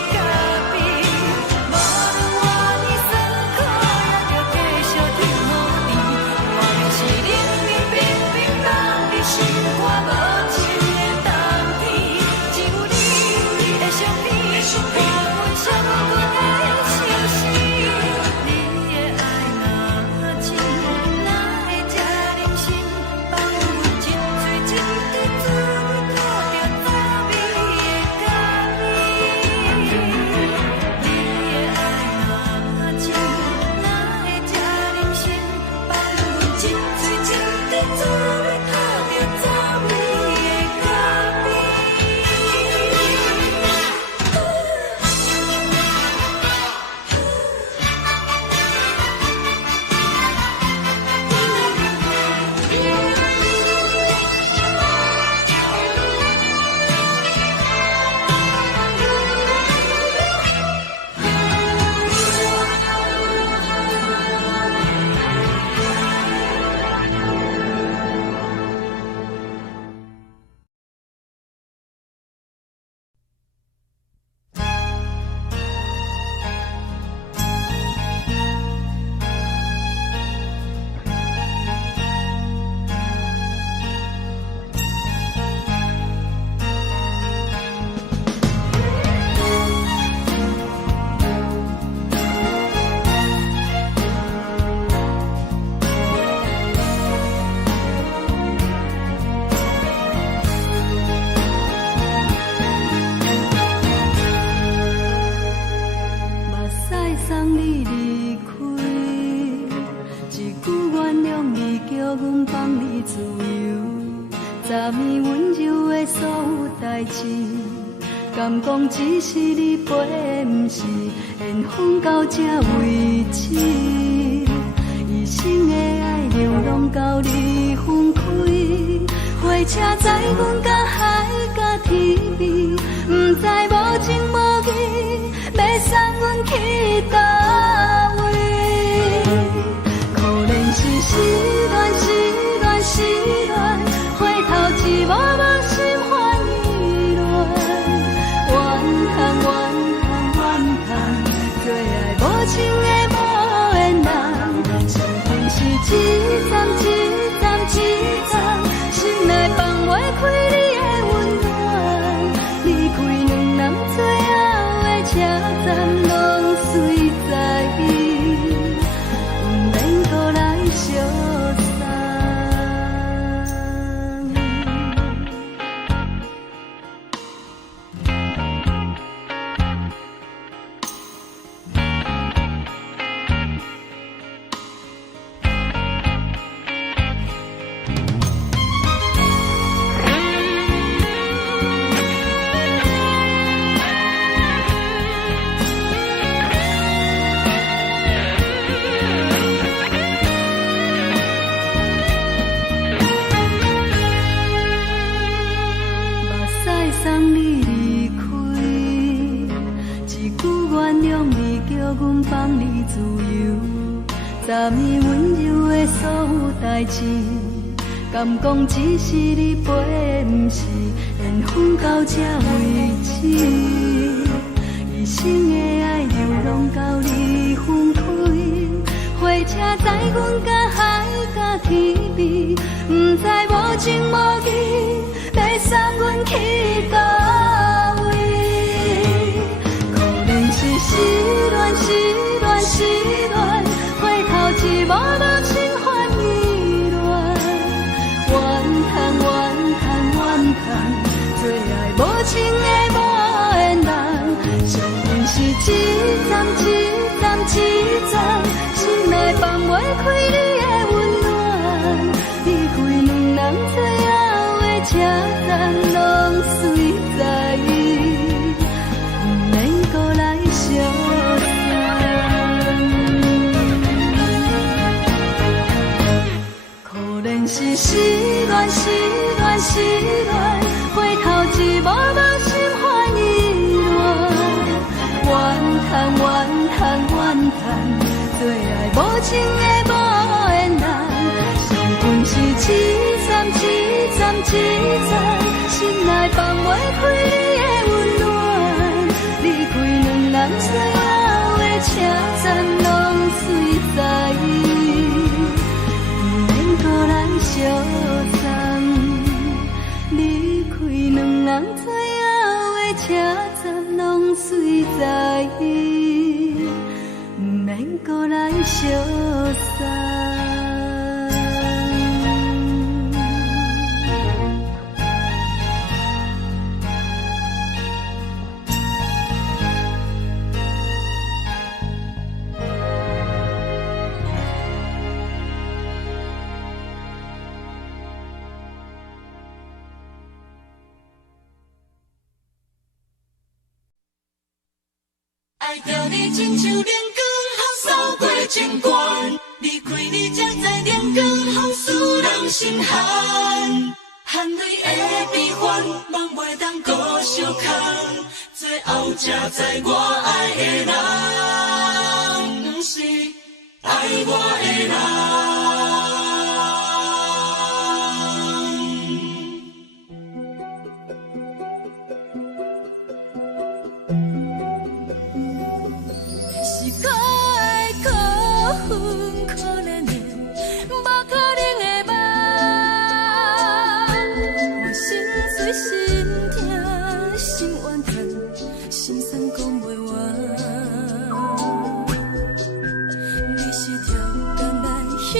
昨暝温柔的所有代志，敢讲只是你陪，不是缘分到这为止。一生的爱流浪到你分开，火车载阮甲海甲天边，不知无情无义，要送阮去倒位？可怜是失恋，失恋，失恋，回头一幕幕心烦意乱，怨叹，怨叹，怨叹，最爱无情的无缘人，情份是一站一站一站，心内放袂开你的温暖，离开两人最后的车站，拢随在伊，不免搁来相送。送你离开，一句原谅你，叫阮放你自由。昨暝温柔的所有代志，敢讲只是你陪，不是缘分到这为止。一生的爱流浪到你分开，火车载阮甲海甲天边，不知无情无义，要送阮去倒位？可怜是失恋，失恋，失恋，回头一幕幕心烦意乱，怨叹，怨叹，怨叹，最爱无情的无缘人，相份是一站一站一站，心内放袂开你的温暖，离开两人最后的车站，拢随在伊，不免搁来相送。可怜是失恋，失恋，失恋，回头一幕幕心烦意乱，怨叹，怨叹，怨叹，最爱无情的无缘人，相份是一站一站一站，心内放袂开你的温暖，离开两人最后的车站，拢随在伊，不免搁来相送。离开两人最后的车站，拢随在伊，不免搁来相送。爱着你亲像阳光，扫过情关，离开你才知阳光风使人心寒。含泪的悲欢，望袂当搁相牵，最后才知我爱的人，不是爱我的人。是可爱可恨可怜的，无可能的梦。我心碎心痛心怨叹，心酸讲袂完。你是条工来彼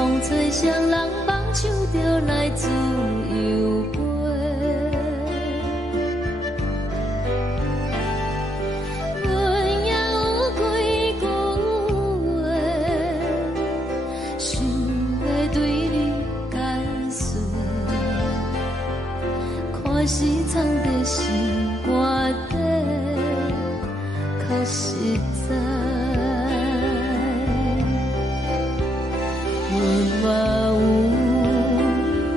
风吹双人放手就来自由飞。阮也有几句话，想要对你解释，可是藏在心肝底，较实在。阮嘛有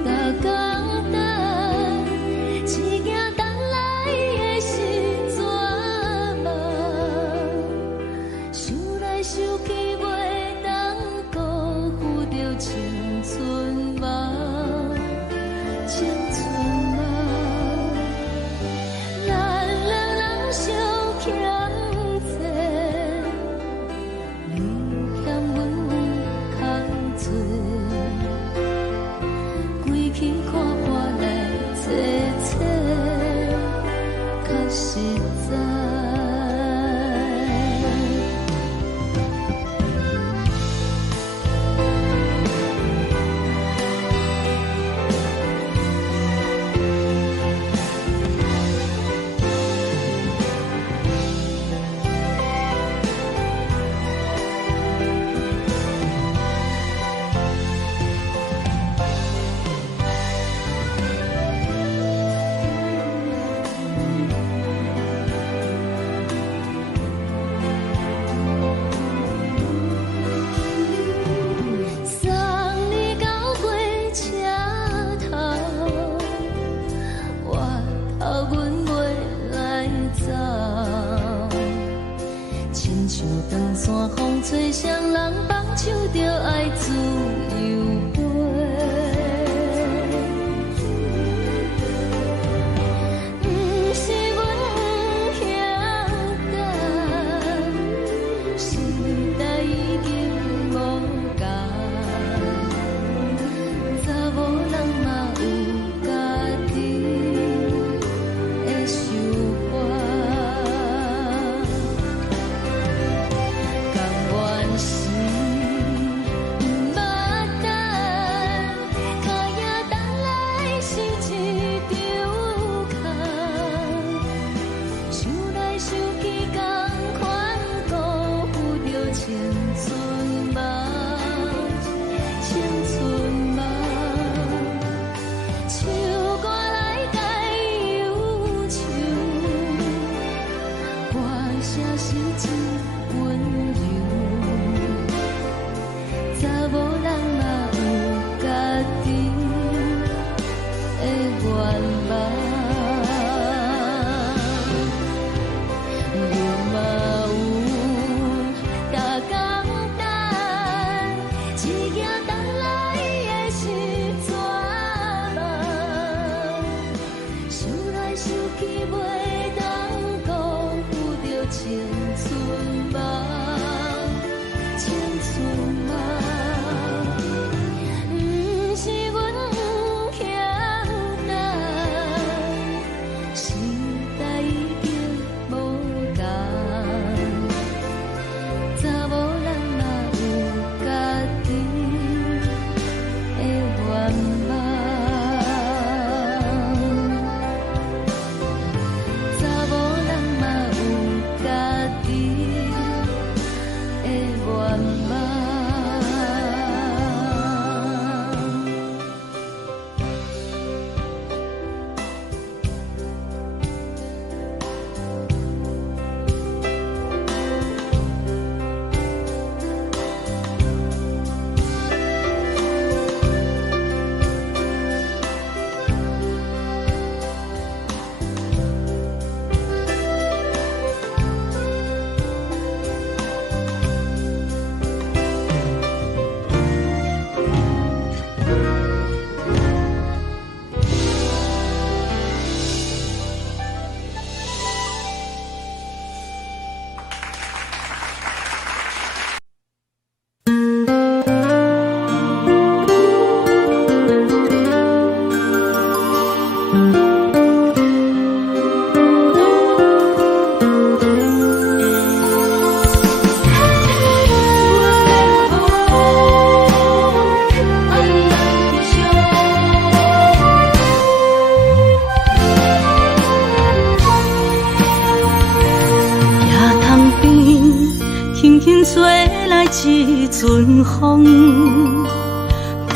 逐工等，一件等来的时阵嘛，想来想去袂当辜负着青春嘛，青春嘛，咱两人相欠债，你欠阮空多。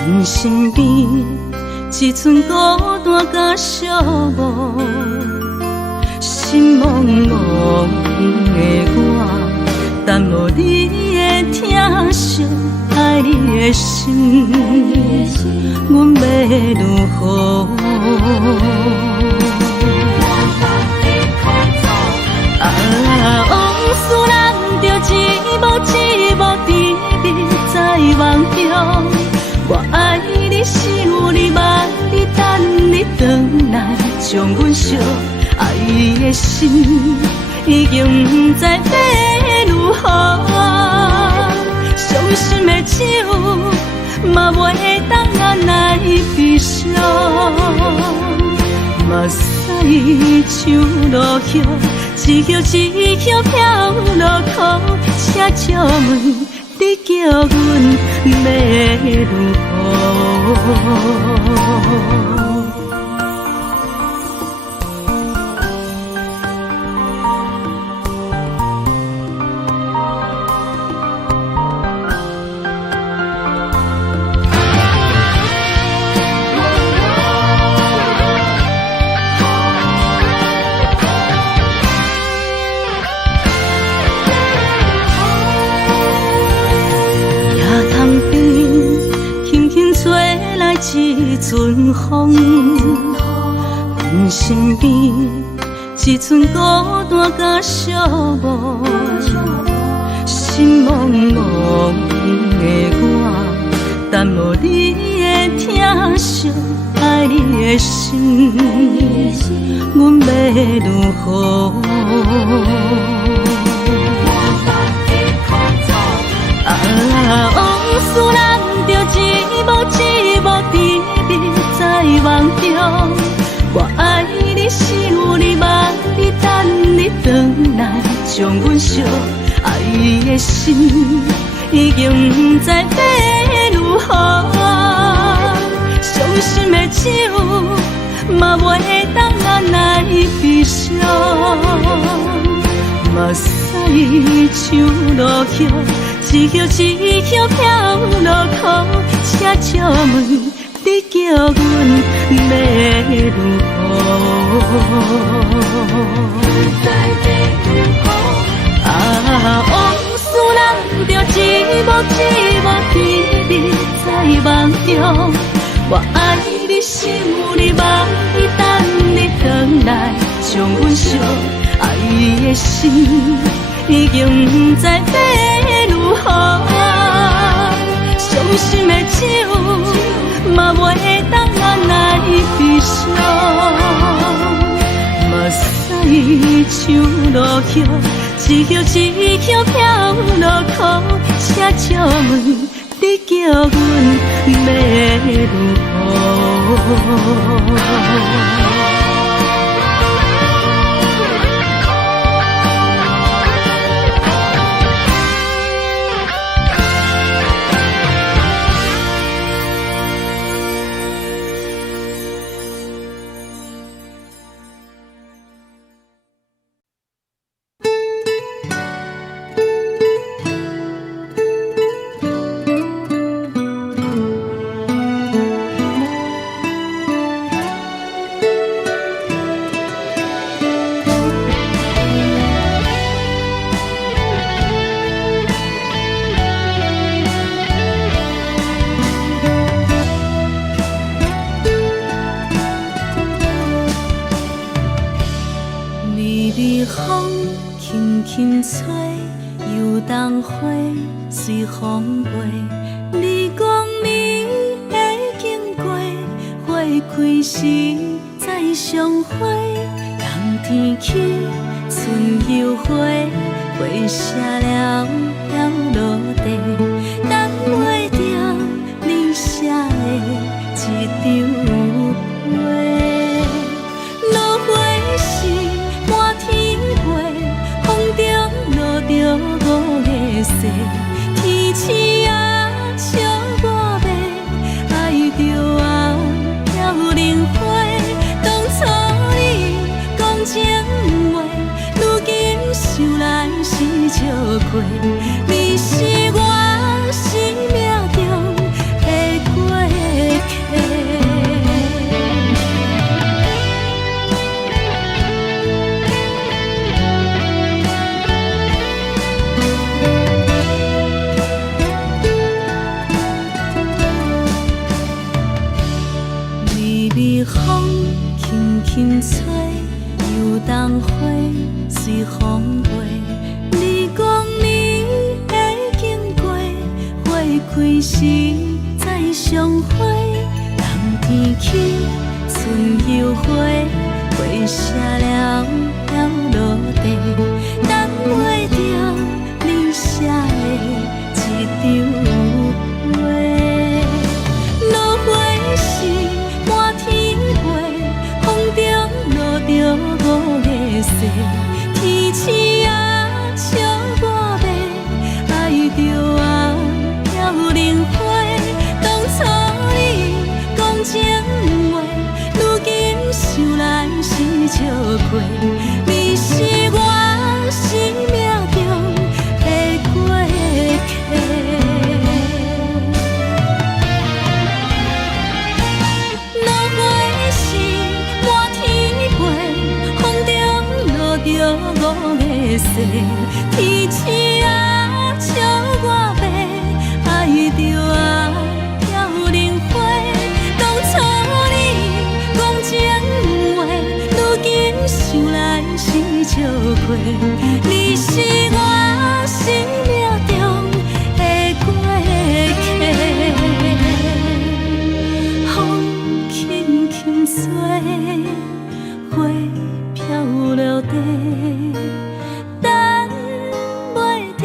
阮身边一寸孤单甲寂寞，心茫茫的我，等无你的疼惜，爱你的心，阮要如何？往事人着一幕一幕甜蜜在梦中。我爱你，想你，望你，等你回来，将阮惜爱的心已经不知要如何。伤心的手嘛袂当按来悲伤，目屎像落叶，一叶一叶飘落雨，请借问。你叫阮要如何？一阵风，阮身边一寸孤单甲寂寞，心茫茫的我，等无你的疼惜，爱你的心，阮要如何？往事人着一幕一幕甜蜜在梦中。我爱你，想你，望你，等你回来，将阮惜爱的心已经不知要如何。伤心的手嘛袂当按来悲伤，目屎像落叶。一叶一叶飘落雨，请借问你叫阮要如何？往事人着一幕一幕甜蜜在梦中。我爱你，想你，望你，等你回来，将阮惜爱的心已经不知要如何。伤心的手嘛袂当按来悲伤，目屎像落叶，一叶一叶飘落雨，请借问你叫阮要如何？随风飞，你讲你会经过，花开时再相会。冬天起，春又花，花谢了落地，等袂着你写的一张画。落花时满天飞，风中落着五个色。天星啊，笑我白，爱着啊飘零花。当初你讲情话，如今想来是笑亏。你是我。风飞。你讲你会经过，花开时再相会。人天起，春又花，花谢了要落地，等袂着你写的一张话。落花时满天飞，风中落着五个色。天星啊，笑我迷，爱着啊飘零花。当初你讲情话，如今想来是笑过。你是我生命中的过客。落花时满天飞，风中落着五个色。天星啊，笑我迷，爱着啊飘零花。当初你讲情话，如今想来是笑过。你是我生命中的过客。风轻轻吹，花飘落地，等袂着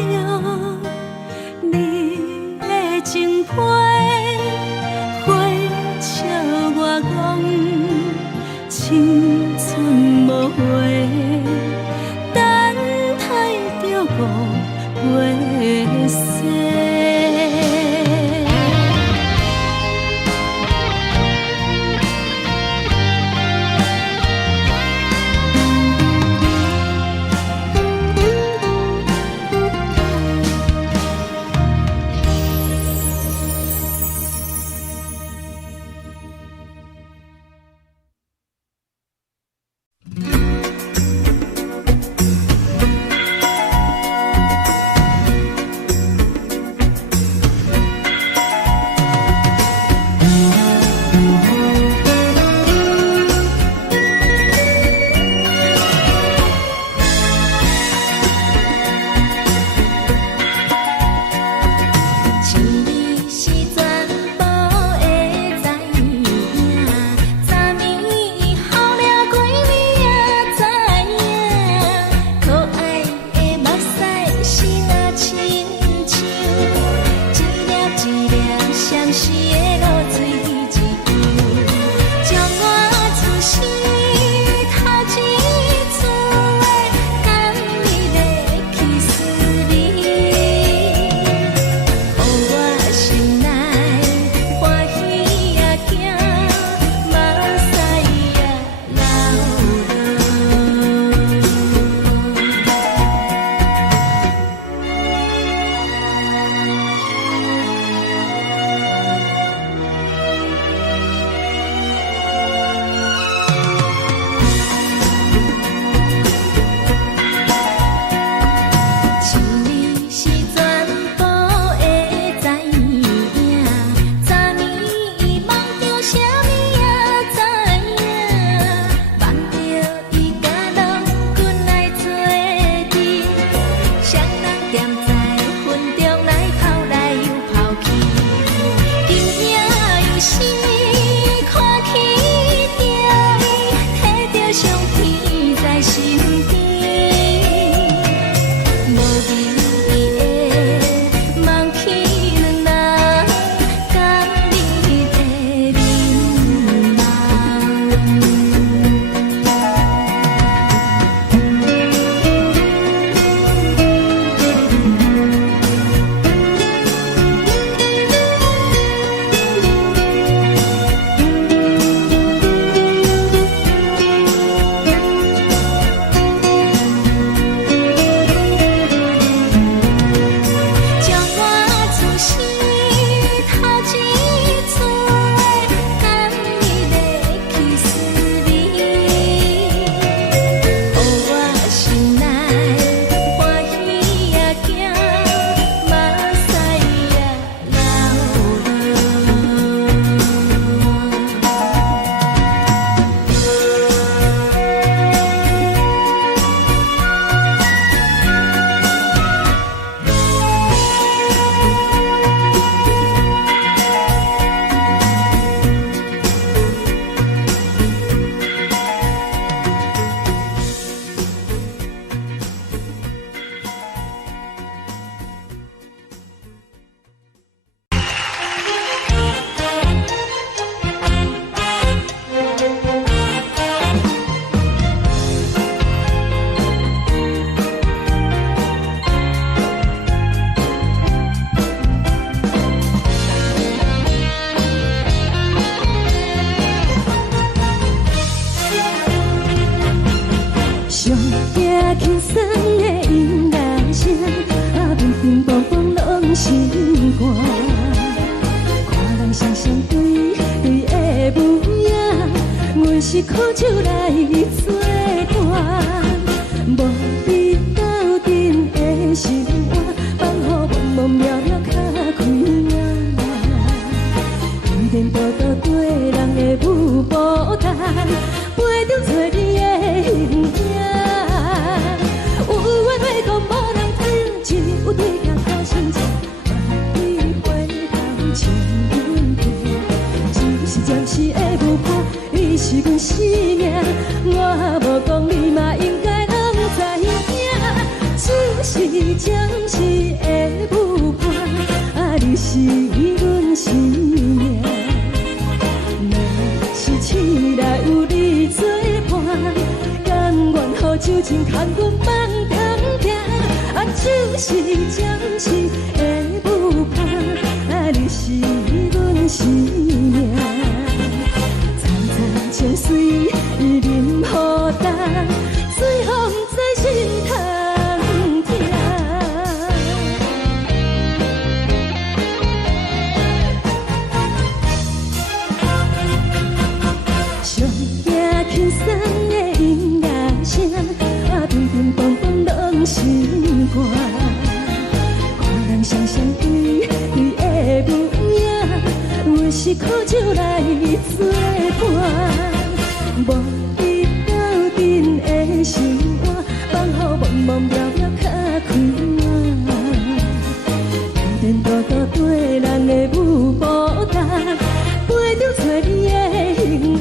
你的情批。花笑我讲青春无悔，等待着五月雪。相对对的模样，阮是苦酒来作伴，无你斗阵的生活，放予茫茫渺渺较快乐。一点报道对人的舞步弹，陪着做你的形影。有话要讲无人听，只有对镜头先知。万里回头像阮家，只是暂时的舞伴，你是阮生命。我无讲你嘛应该拢知影，只是暂时的舞伴，你是阮生命。若是醒来有你作伴，甘愿予酒精牵阮放空行，就是暂时的舞伴，你是阮生命。层层情水任何担，水风在心通听。上惊轻松的音乐声，乒乒乓乓拢心肝。看人双双对对的模样，阮是苦酒来作伴。无你斗阵的生活，放予茫茫渺渺较快乐。颠颠倒倒对人的舞步弹，陪着做你的形影。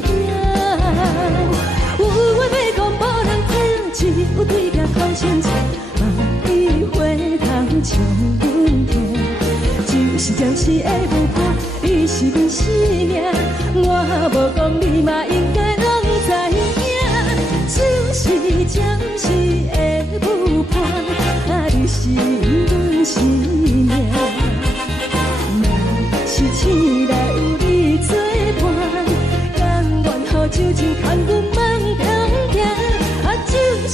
有话要讲无人听，只有对镜头先知。万里回头像阮家，就是暂时的舞伴，你是阮生命。我无讲你嘛应该拢知影，就是暂时的舞伴，你是阮生命。若是醒来有你作伴，甘愿予酒精牵阮放空行，就是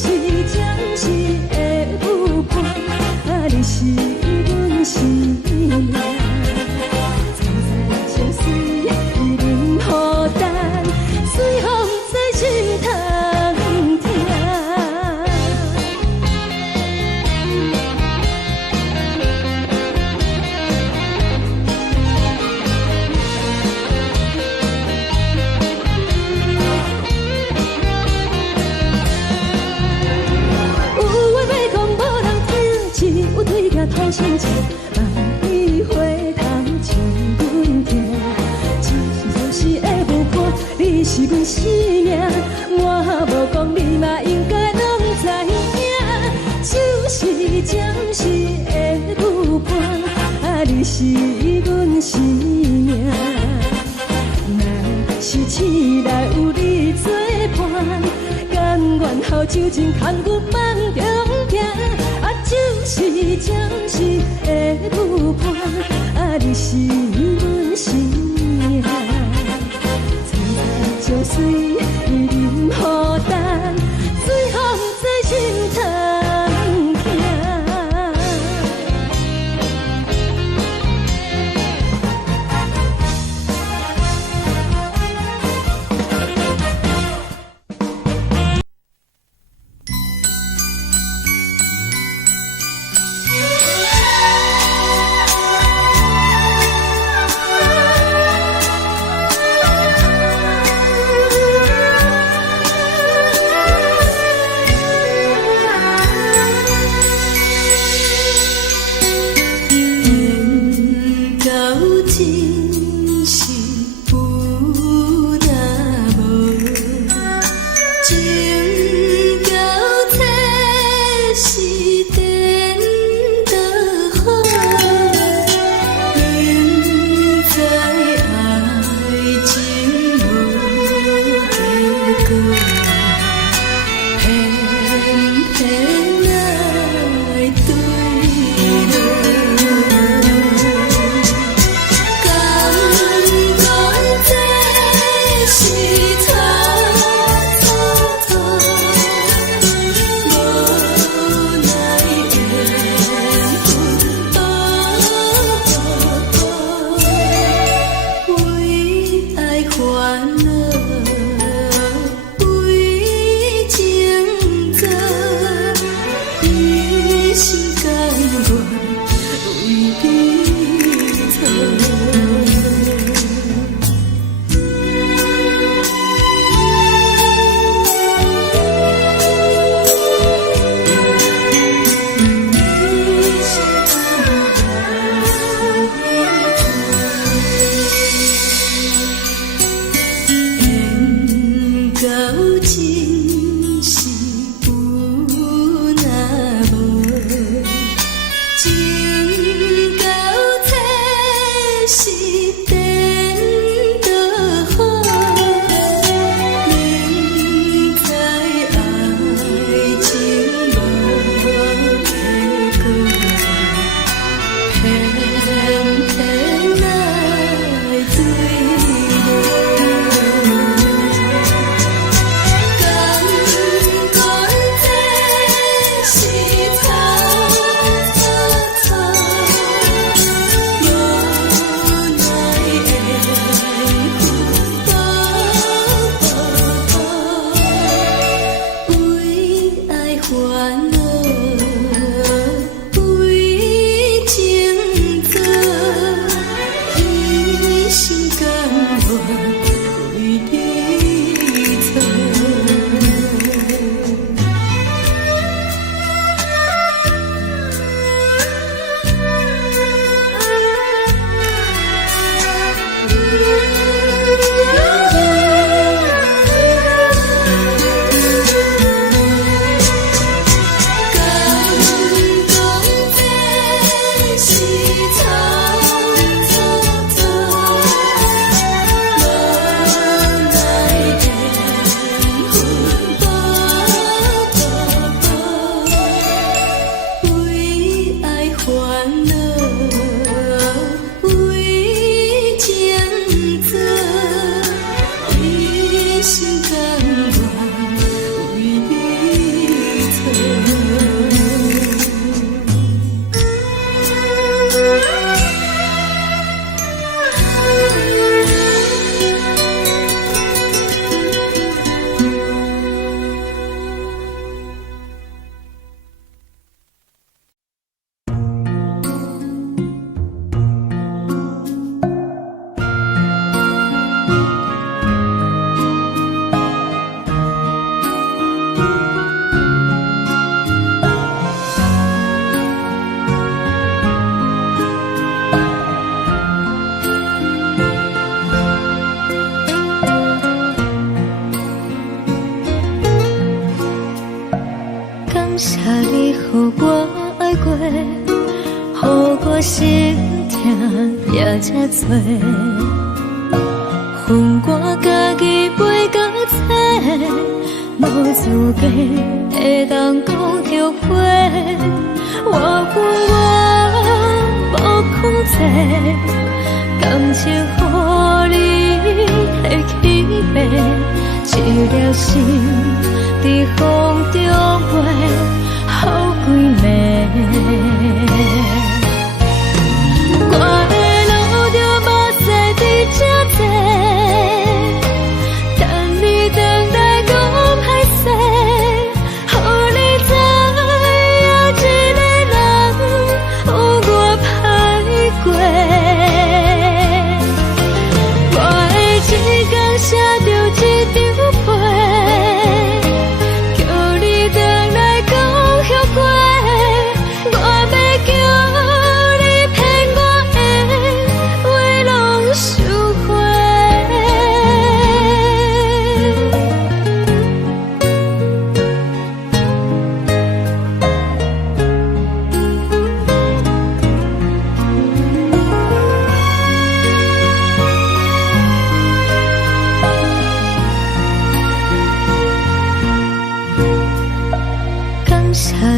暂时的舞伴，你是阮生命。层层情水任何担，随风在心通听。有话要讲无人听，只有对镜头先知。万里回头像阮家，只是暂时的舞伴，你是阮生命。我无讲你嘛应该拢知影，就是暂时的舞伴，你是阮生命。若是醒来有你作伴，甘愿予酒精牵阮放空行，就是暂时的舞伴，你是阮生命。层层情水任何担，随风在心通听。为你做。心痛也这多，恨我家己飞到切，无资格会当讲后悔。我无控制，感情予你提起飞，一粒心在风中飞，好几暝。我的路着目屎伫这多，等你回来讲歹势，予你知影一个人有我歹过。我的一天写着一张被，叫你回来讲后悔。我要叫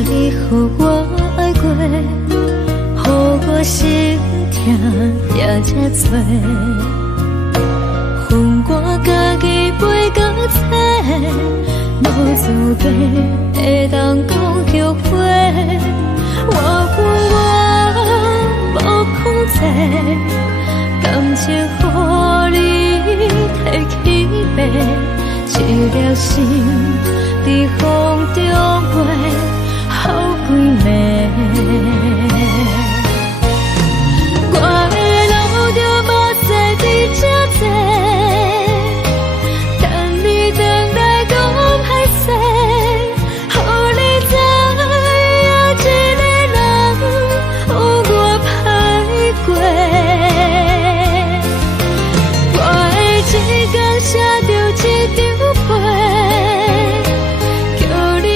你予我爱过，予我心痛也这多，恨我家己飞到切，无资格会当讲后悔。我无控制，感情予你提起飞，一粒心在风中飞。好几暝，我的路着目屎伫这多，等你回来讲歹势，予你知影一个人有我歹过。我的一天写着一张被，叫你。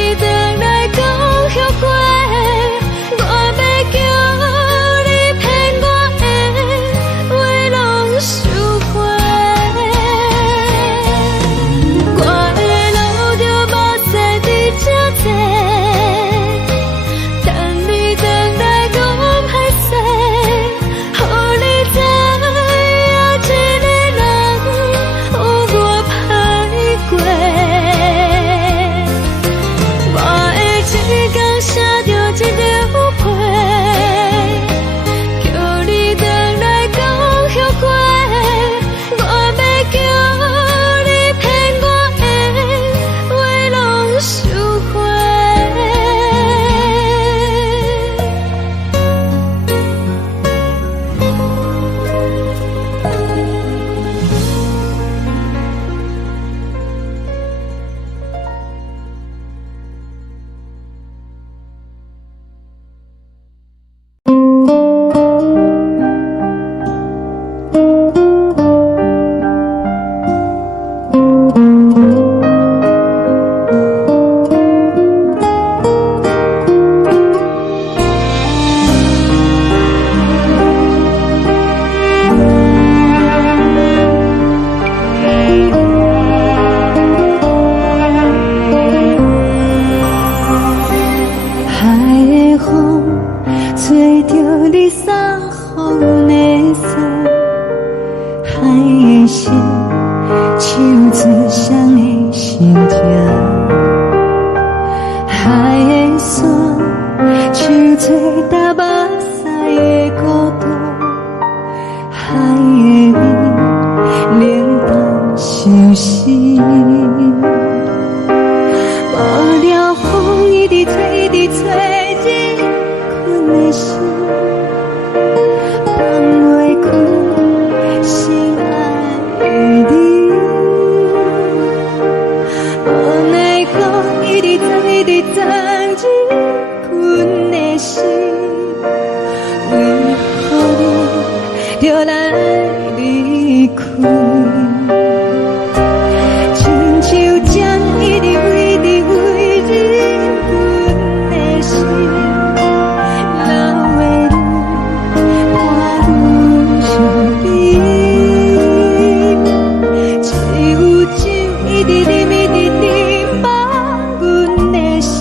双的心情。海的山，像做搭目屎的孤独，海的味，冷淡伤心。无聊风一直吹，一直吹，日困的心，放袂开心爱的你。无奈风一直吹，一直吹，日困的心，为何你就来离开？亲像针一直为你为日困的心，流的泪伴阮伤悲，只有酒一直啉一直啉饱阮的心，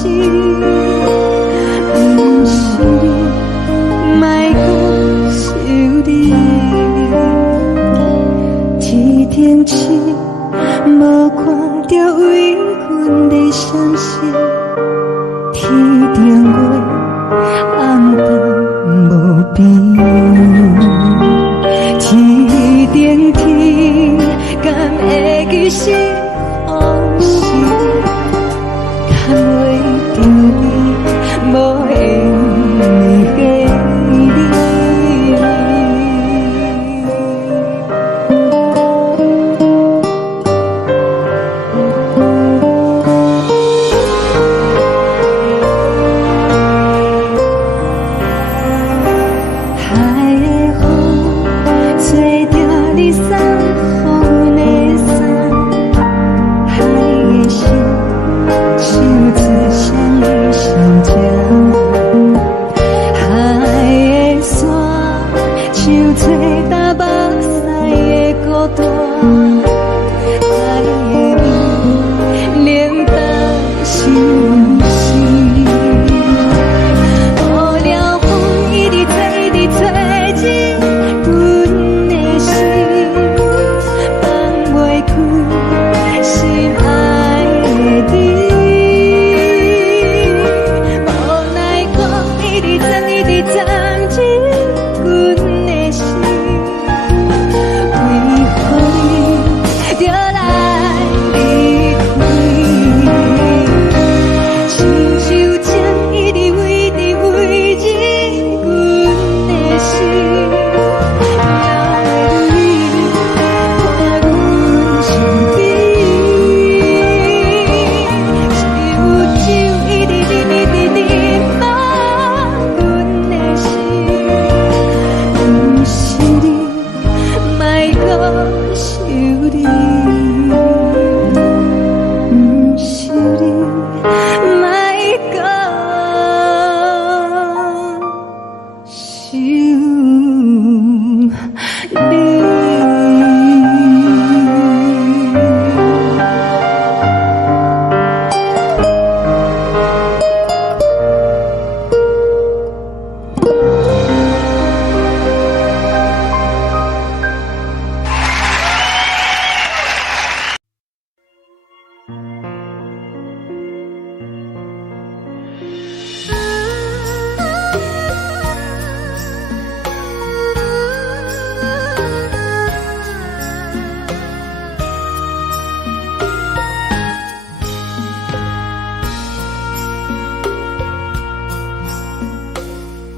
不是你，莫搁想你。天顶星，无看到为阮的伤心。天顶月，暗淡无边。天顶天，敢会记是往事？敢袂着你，无缘给你。海的风，吹着你送风的伞，海的心，像刺伤的心情。海的山，像吹搭目屎的孤单，海的味，冷淡伤心。无聊风一直吹，一直吹，日阮的心，放袂开心爱的你。无奈风一直吹，一直吹，日阮的心，为何你就来离开？亲像针一直为你为日阮的心，流的泪伴阮伤悲，只有酒一直啉一直啉饱阮的心，不是你，莫搁想你，不是你，莫搁想你。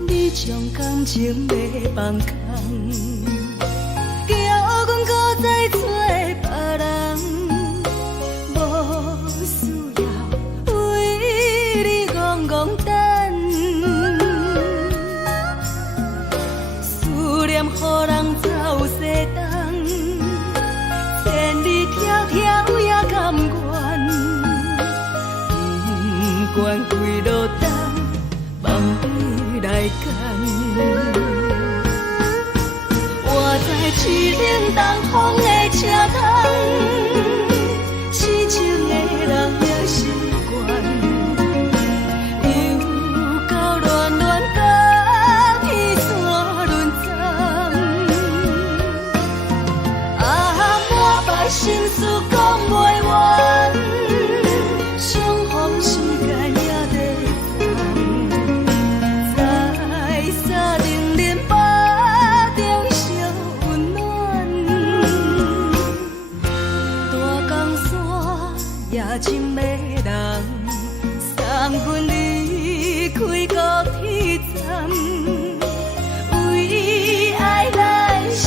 你将感情要放空，叫阮搁再找别人，无需要为你戆戆等。思念予人走西东，千里迢迢也甘愿，不管几路灯，梦里来干。我在去冷东风的车窗，痴情的人也习惯，又到乱乱甲彼山论丛。啊，满腹心事讲袂完。真的人，送阮离开高铁站，为爱来写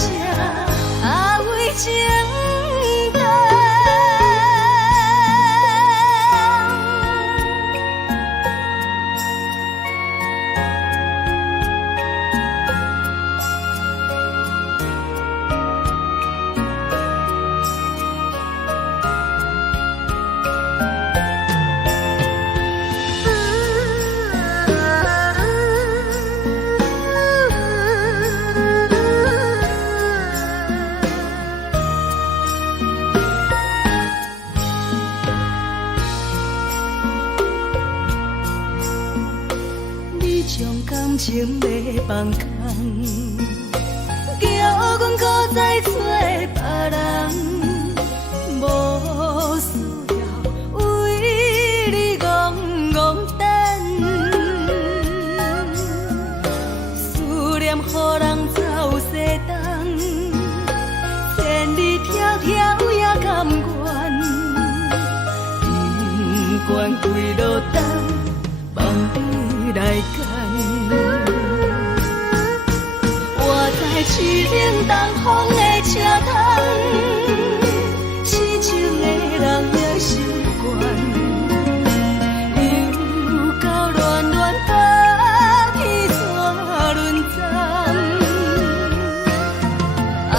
为情长。情要放空，叫阮搁再找别人，无需要为你戆戆等。思念予人走西东，千里迢迢也甘愿，不管几路灯，梦伊来干。市顶东风的车窗，痴情的人也习惯，又到乱乱把天怎轮转？满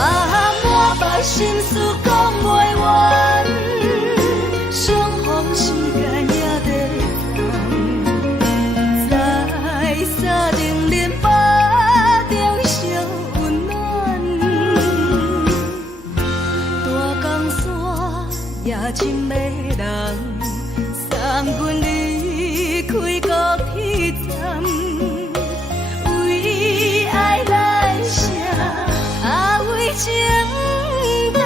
腹心事讲袂完，相逢时间也在等，在山顶连巴。也真的人，送阮离开高铁站，为爱来写为情长。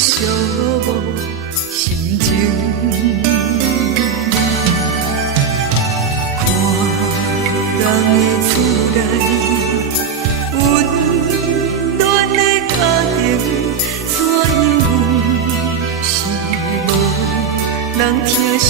寂寞心情。看人的厝内温暖的家庭，怎样是无人疼惜。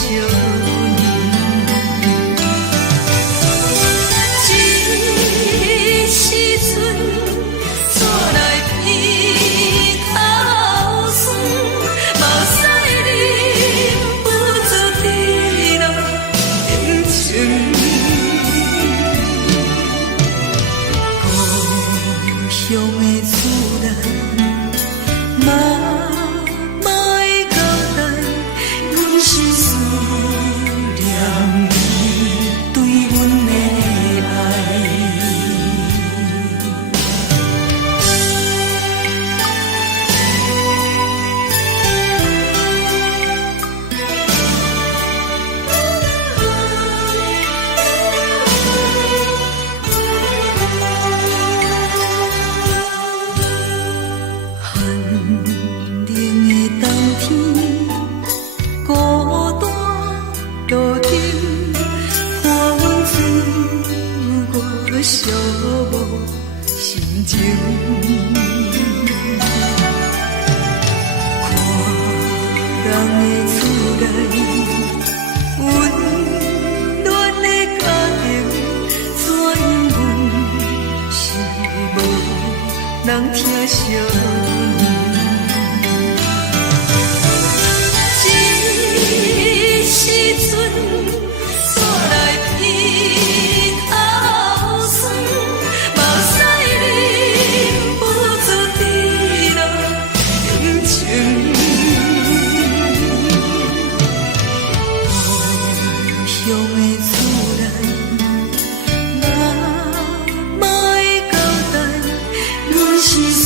寂寞心情，看人的厝内温暖的家庭，怎样是无人疼惜。这时阵煞来鼻头酸，目屎忍不住滴落眼睛。故乡的厝内，妈妈的交代，阮是思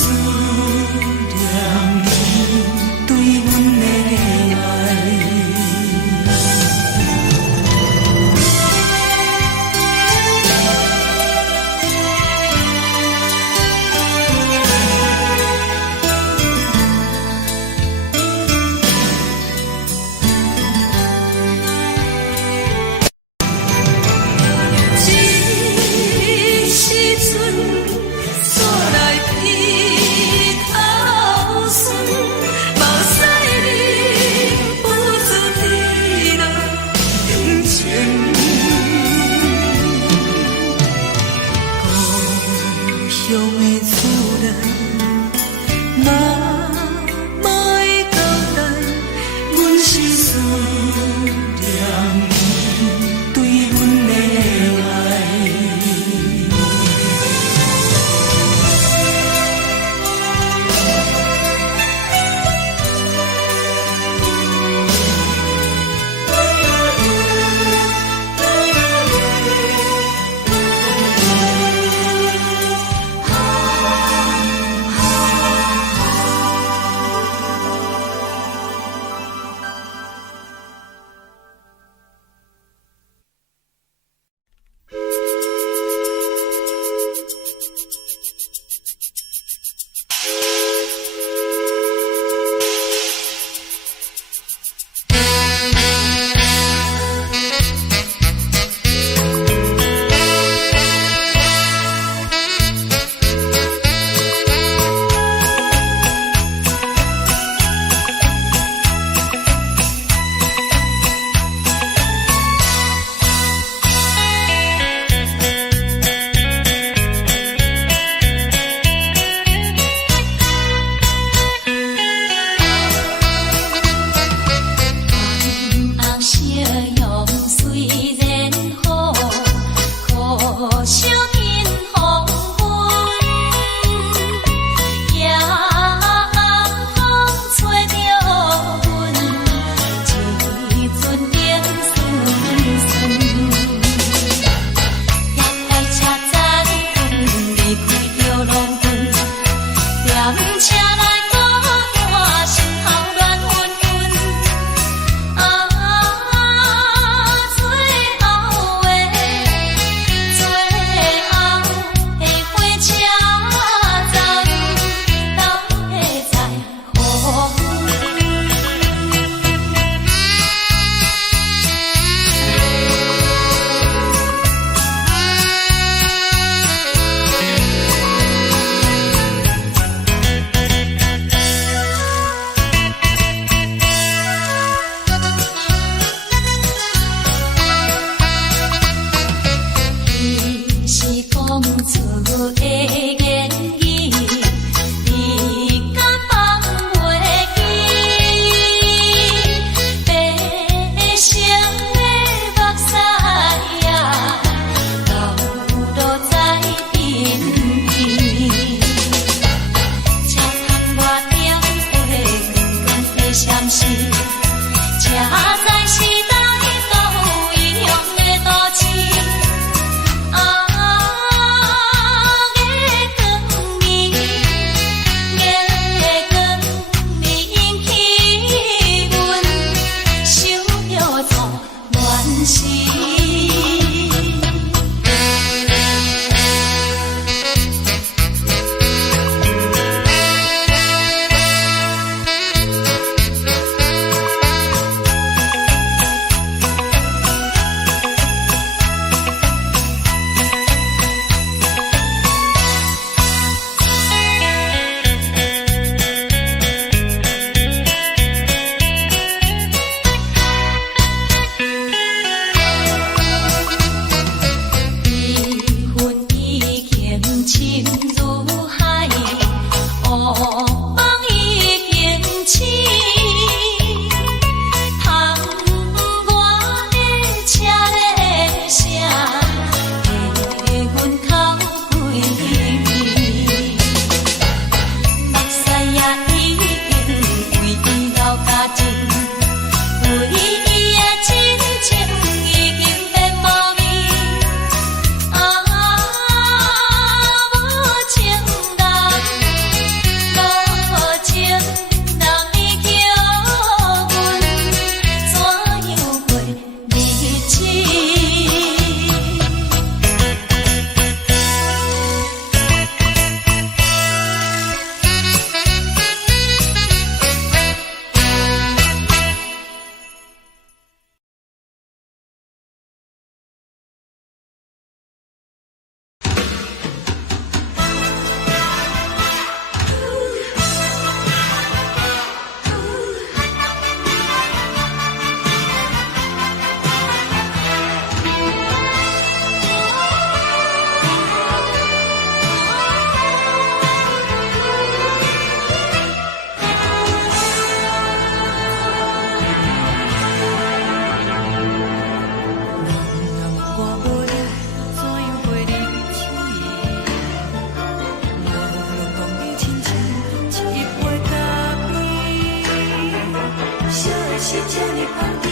是这呢放甜，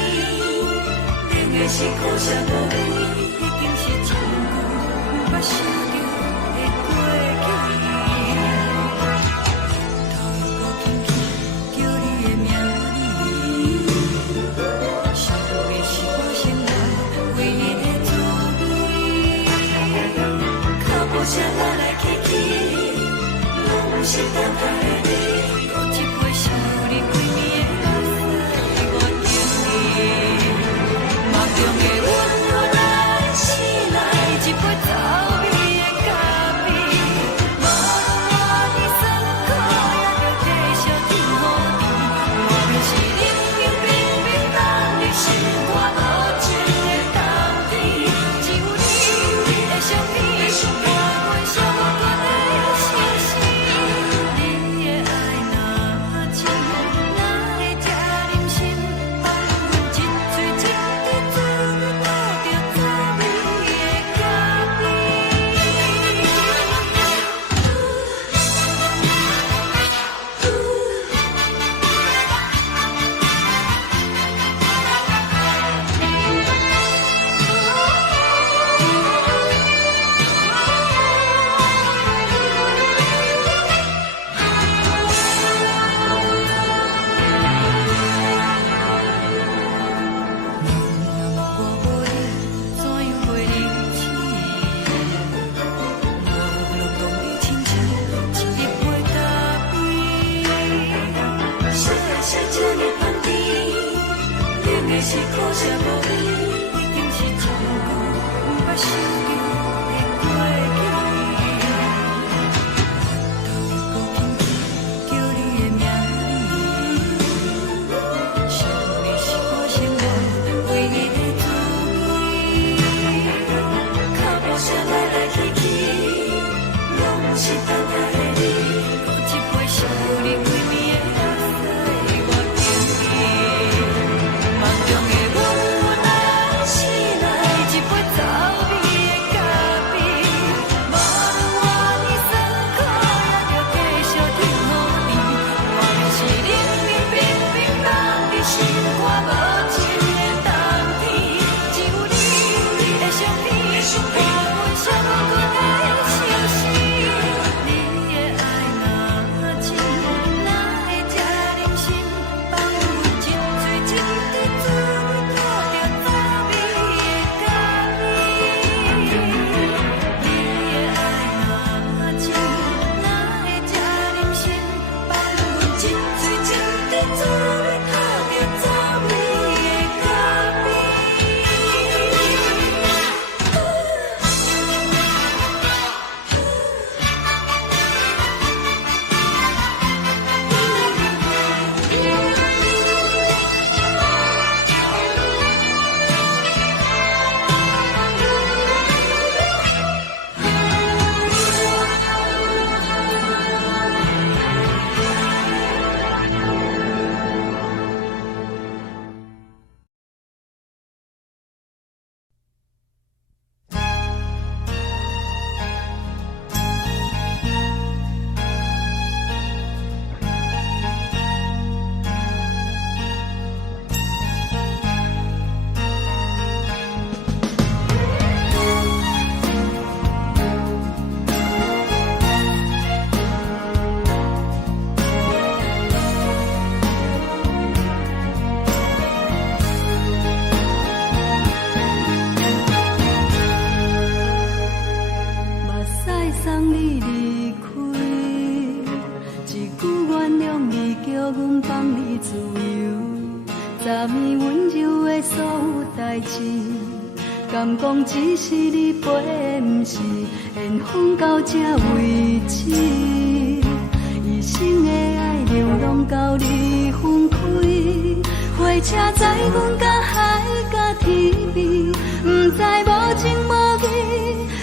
冷的是苦涩无味，已经是真久捌想着的过去。头又搁轻轻叫你的名字，想的是我生来唯一的滋味。脚步声来来去去，拢是等待的你，搁一杯想你几暝的目屎，我等你。梦中的阮我来醒来，一杯走味的咖啡，无论我的酸苦，也着继续甜予你。外面是冷冷冰冰冷的心肝无情的冬天，只有你的相片，伴阮寂寞过的相思。你的爱若真，哪会这忍心放阮一嘴一滴滋味，倒着滋味的咖我无你，怎样过日子？无论讲你亲像一杯咖啡，说的是这呢放甜，冷的是苦涩无味，已经是真久捌想着的过去。头又搁轻轻叫你的名字，想的是我生来唯一的滋味。脚步声来来去去，拢是等待的你，搁一杯想你几暝的目屎，我等你。梦中的阮我来醒来，一杯走味的咖啡，无论我的酸苦，也着继续甜予你。外面是冷冷冰冰冷的心肝无情的冬天，只有你的相片，伴阮寂寞过的相思。你的爱若真，哪会这忍心放阮一嘴一滴滋味，倒着滋味的咖啡。你的爱若真，哪会这忍心放阮一嘴一滴滋味，倒着滋味的咖啡。目屎送你离开，一句原谅你，叫阮放你自由，昨暝温柔的所有代志，敢讲只是你陪，不是缘分到这为止。一生的爱流浪到你分开，火车载阮甲海甲天边，不知无情无义，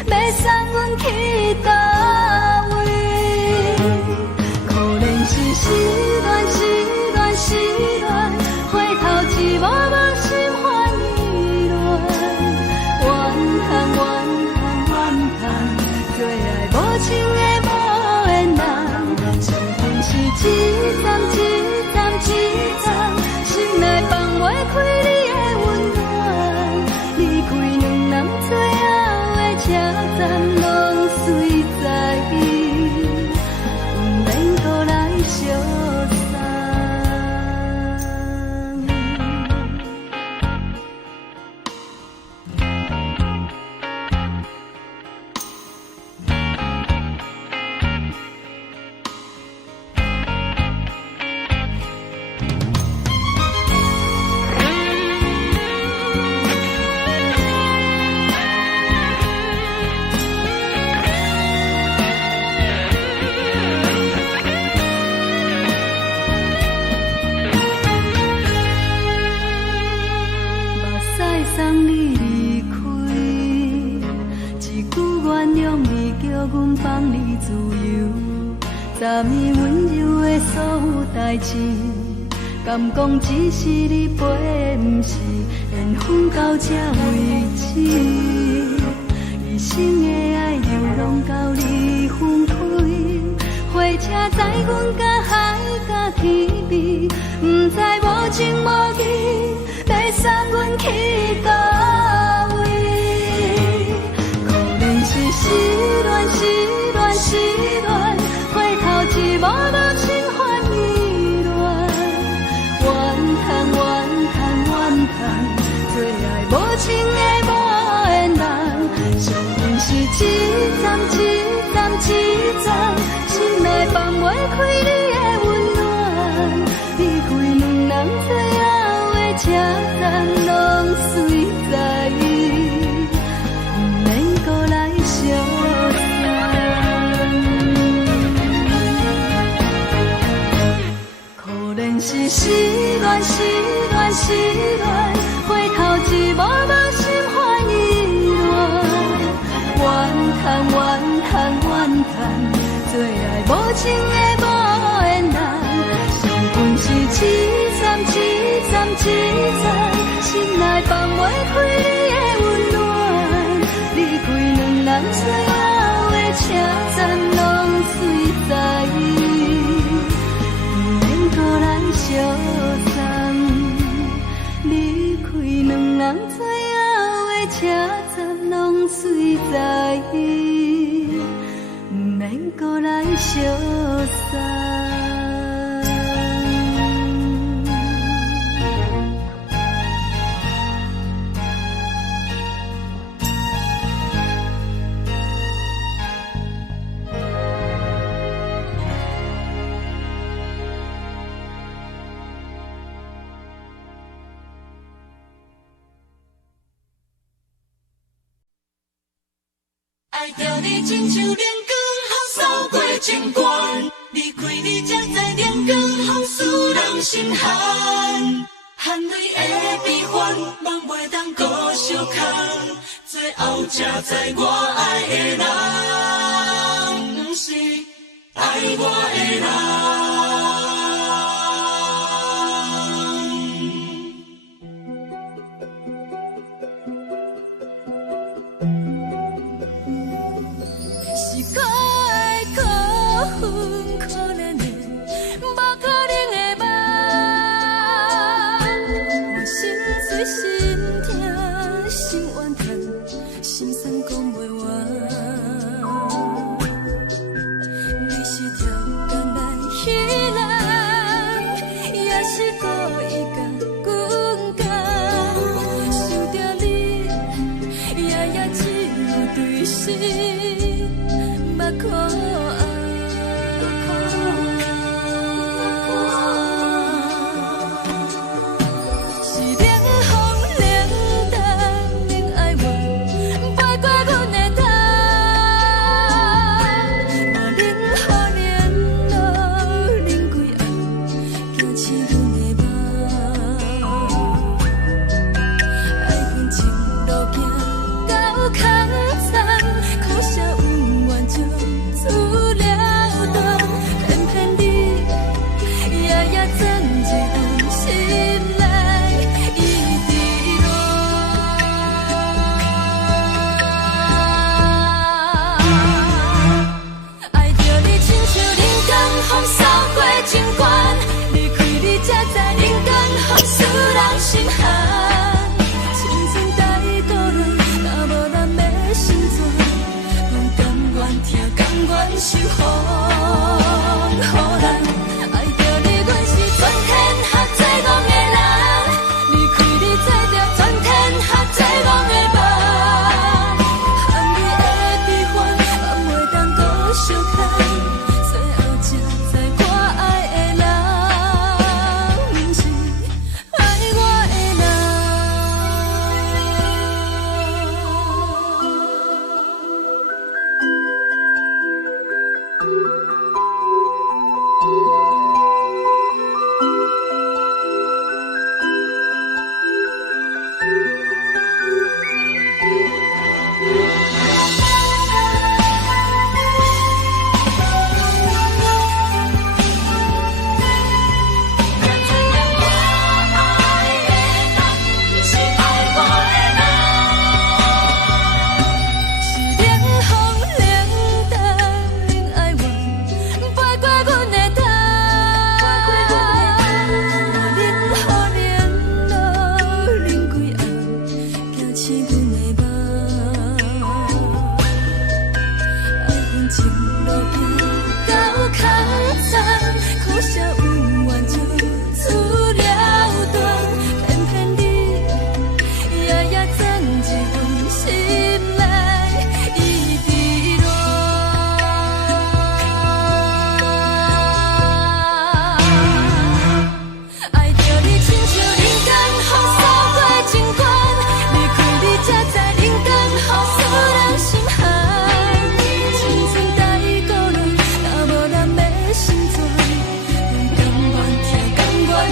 要送阮去倒位？可能是失恋，失恋，失恋，回头一幕幕心烦意乱，怨叹，怨叹，怨叹，最爱无情的无缘人，情份是一站一站一站，心内放。代志，敢讲只是你陪，不是缘分到这为止。一生的爱流浪到你分开，火车载阮甲海甲天边，不知无情无义，要送阮去倒位？可能是失恋，失恋，失恋，回头一幕幕心烦意乱，怨叹，怨叹，怨叹，最爱无情的无缘人，上阮是一站一站一站，心内放袂开你的温暖，离开两人最后的车站，拢随在，不免搁来相送。可能是失恋，失恋，失恋，回头一幕幕心烦意乱，怨叹，怨叹，怨叹，最爱无情的无缘人，上阮是一站一站一站，心内放袂开你的温暖，离开两人最后的车站，拢随在，不免搁来相送。离开两人最后的车站，拢随在，不免搁来相送。爱着你亲像阳光，雨扫过情关，离开你才知阳光风使人心寒。含泪的悲欢，望袂当搁相牵，最后才知我爱的人，不是爱我的人。受风雨人，爱着你，阮是春天合作戆的人。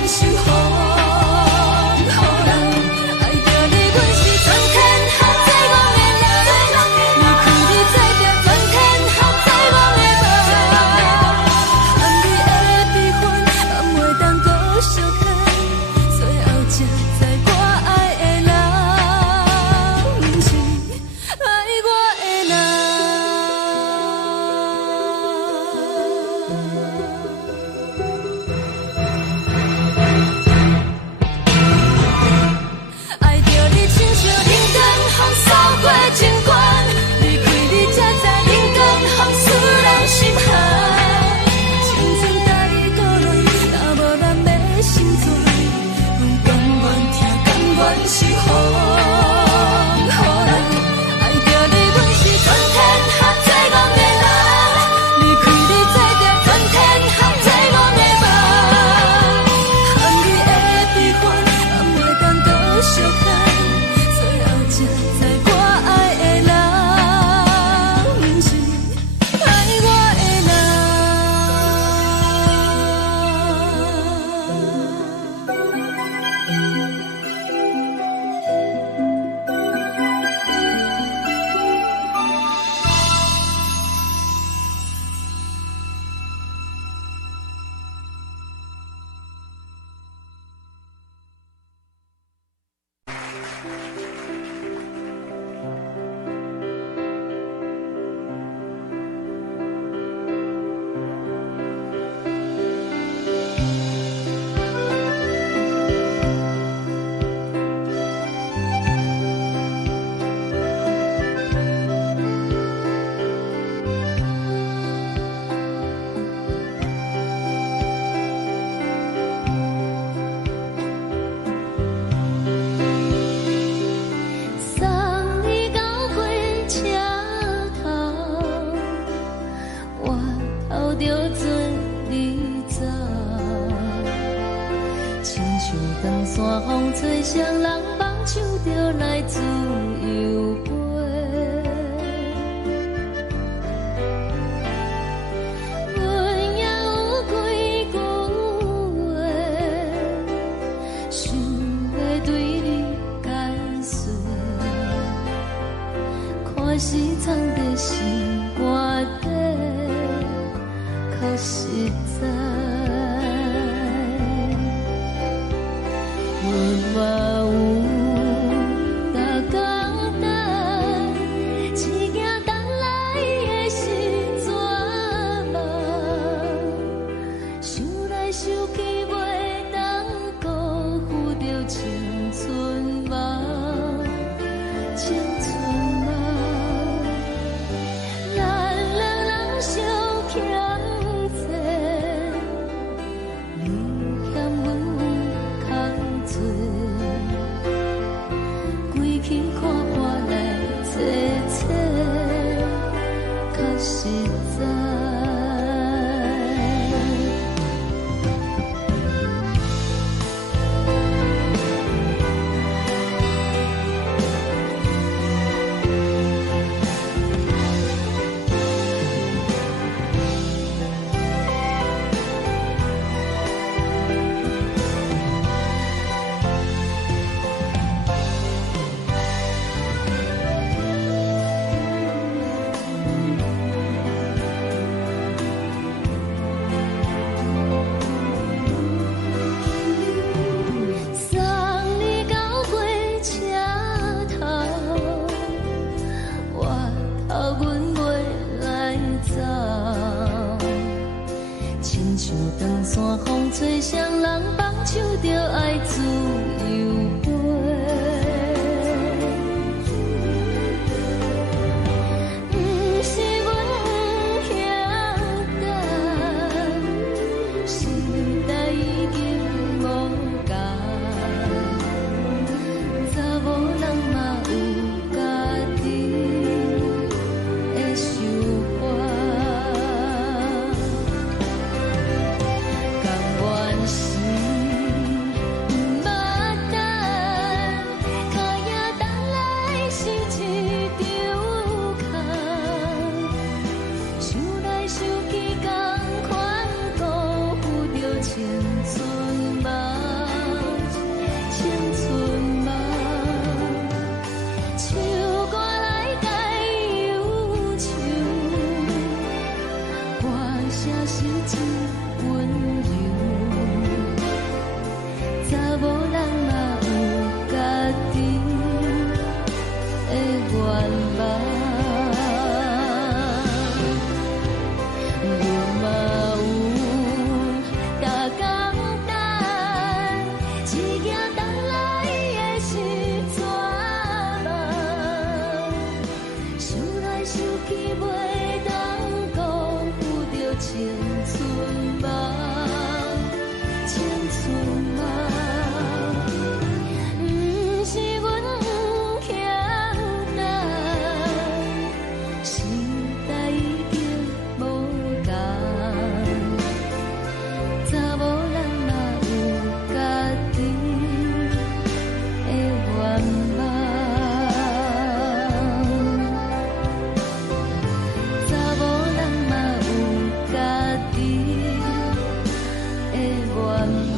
守护。好人爱着你，阮是全天下最戆的人。离开你才着全天下最戆的梦。含你的悲欢，也袂当搁相牵。最后才知我爱的人，不是爱我的人。爱着你亲像冷光风扫过情关，离开你才知冷光风使人心寒。青春带倒落，若无咱要心酸，阮甘愿听，甘愿守护。好人爱着你，阮是全天下最戆的人。离开你才着全天下最戆的梦。含你的悲欢，也袂当搁相牵。最后才知我爱的人，不是爱我的人。送你到火车头，我头着准你走，亲像长山风吹双人放手着来自由飞。阮也有几句话，想要对你解释。看是藏在心肝底，较实在。阮嘛有大简单，一件等来的时阵嘛，想来想去袂当辜负着青春梦，青春梦。咱两人相欠债，你欠阮空做，归去看看来坐坐，较实在。送你到火车头，我头阮袂来走，亲像长山风吹双人放手着爱自由飞。不是阮不晓得，时代已经无共，查某人嘛有家己的想法，甘愿是不捌等。春梦，不是阮欠等，时代已经无同，查某人嘛有家己的愿望，查某人嘛有家己的愿望。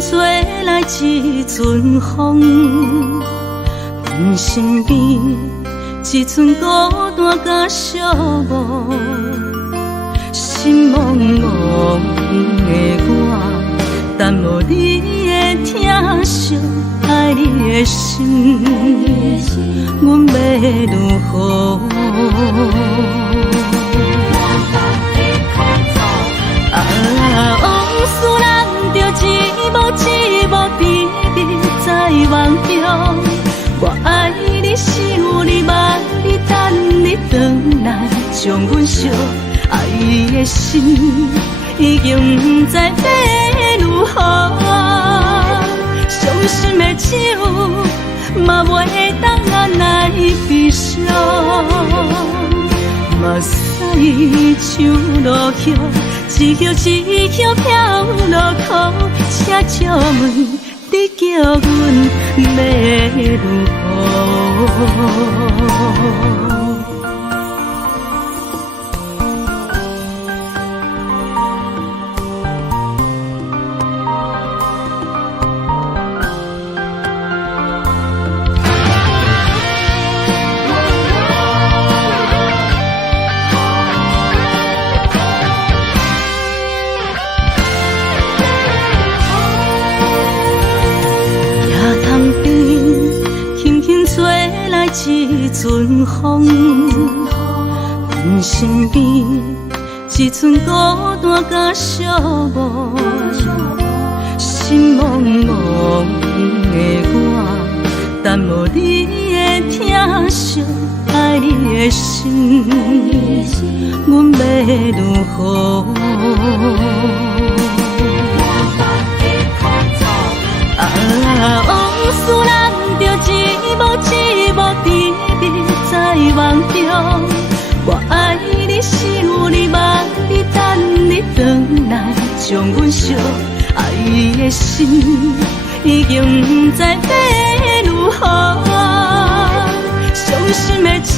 吹来一阵风，阮身边一寸孤单甲寂寞，心茫茫的我，等无你的疼惜，爱你的心，阮要如何？往事人着一幕一幕甜蜜在梦中，我爱你想你望你等你回来，将阮惜爱的心已经不知要如何，伤心的手嘛袂当按来悲伤，目屎像落叶。一叶一叶飘落雨，车照问你叫阮要如何？一阵风，阮身边一寸孤单甲寂寞，心茫茫的我，等无你的疼惜，爱你的心，阮要如何？往事人着一幕一幕甜蜜在梦中，我爱你想你望你等你回来，将阮惜爱的心已经不知要如何，伤心的手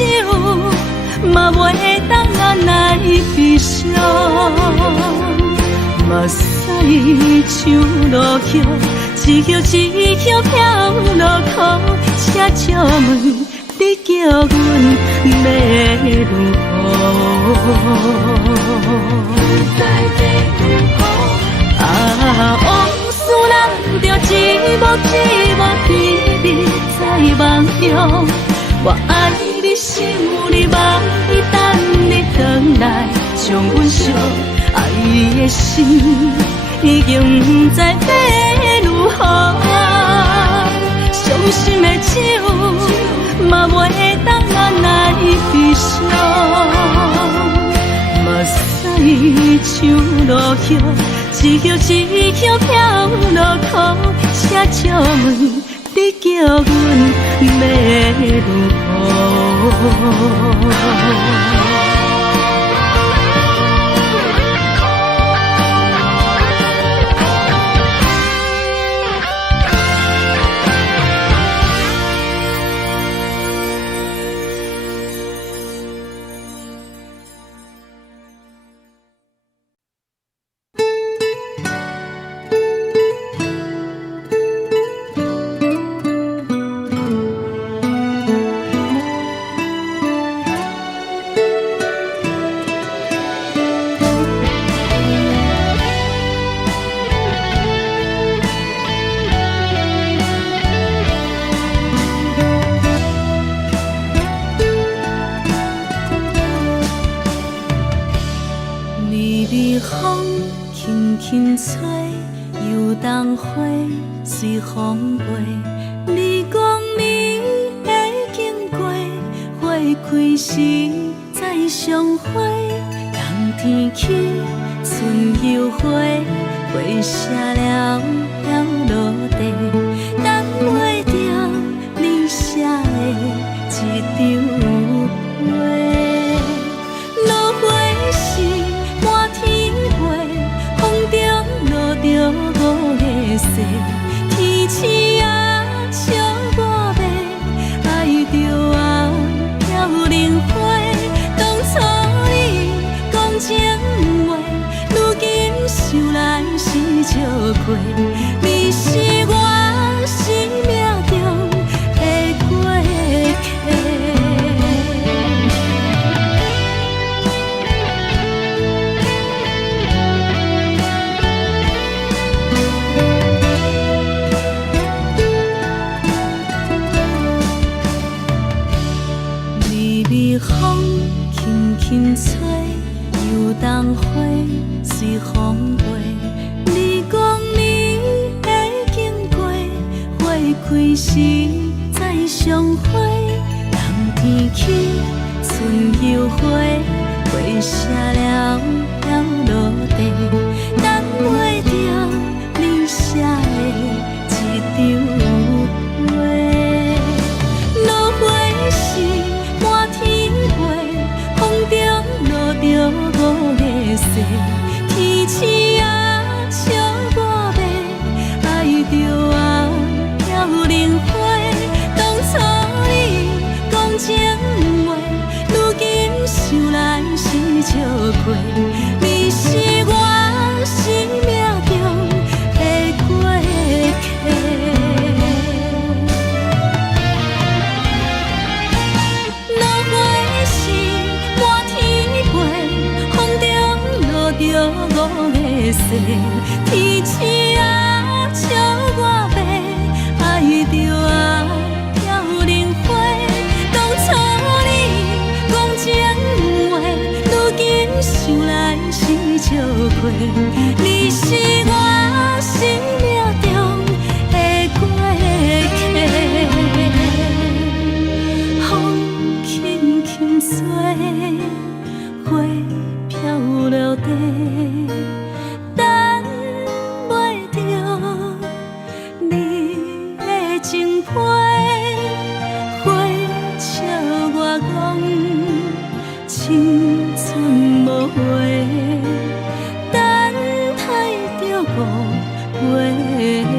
嘛袂当按来悲伤，目屎像落叶。一叶一叶飘落雨，车照问你叫阮要如何？往事人着一幕一幕甜蜜在梦中，我爱你想你望你等你回来，将阮惜爱的心已经不知要如何，伤心的手嘛袂当按来悲伤，目屎像落叶，一曲一曲飘落苦，车借问你叫阮要如何？风轻轻吹，游动花随风飞。你讲你会经过，花开时再相会。冬天起，春又花，花谢了飘落地，等袂着你写的一张画。落花时满天飞，风中落着五个色，天星啊笑我迷，爱着啊飘零花。当初你讲情话，如今想来是笑过，你是我生命中的过客。微风轻轻吹，游动花随风飞。你讲你会经过，花开时再相会。冬天起，春又花，花谢了飘落地，等袂着你写的一张画。落花时满天飞，风中落着五个色，天星啊笑我迷，爱着啊飘零花。当初你讲情话，如今想来是笑过，你是我生命中的过客。着五个色，天星啊笑我迷，爱着啊飘零花。当初你讲情话，如今想来是笑过，你是我生命中的过客。风轻轻吹，花飘落地，等袂着你的情批。花笑我讲青春无悔，等待着五月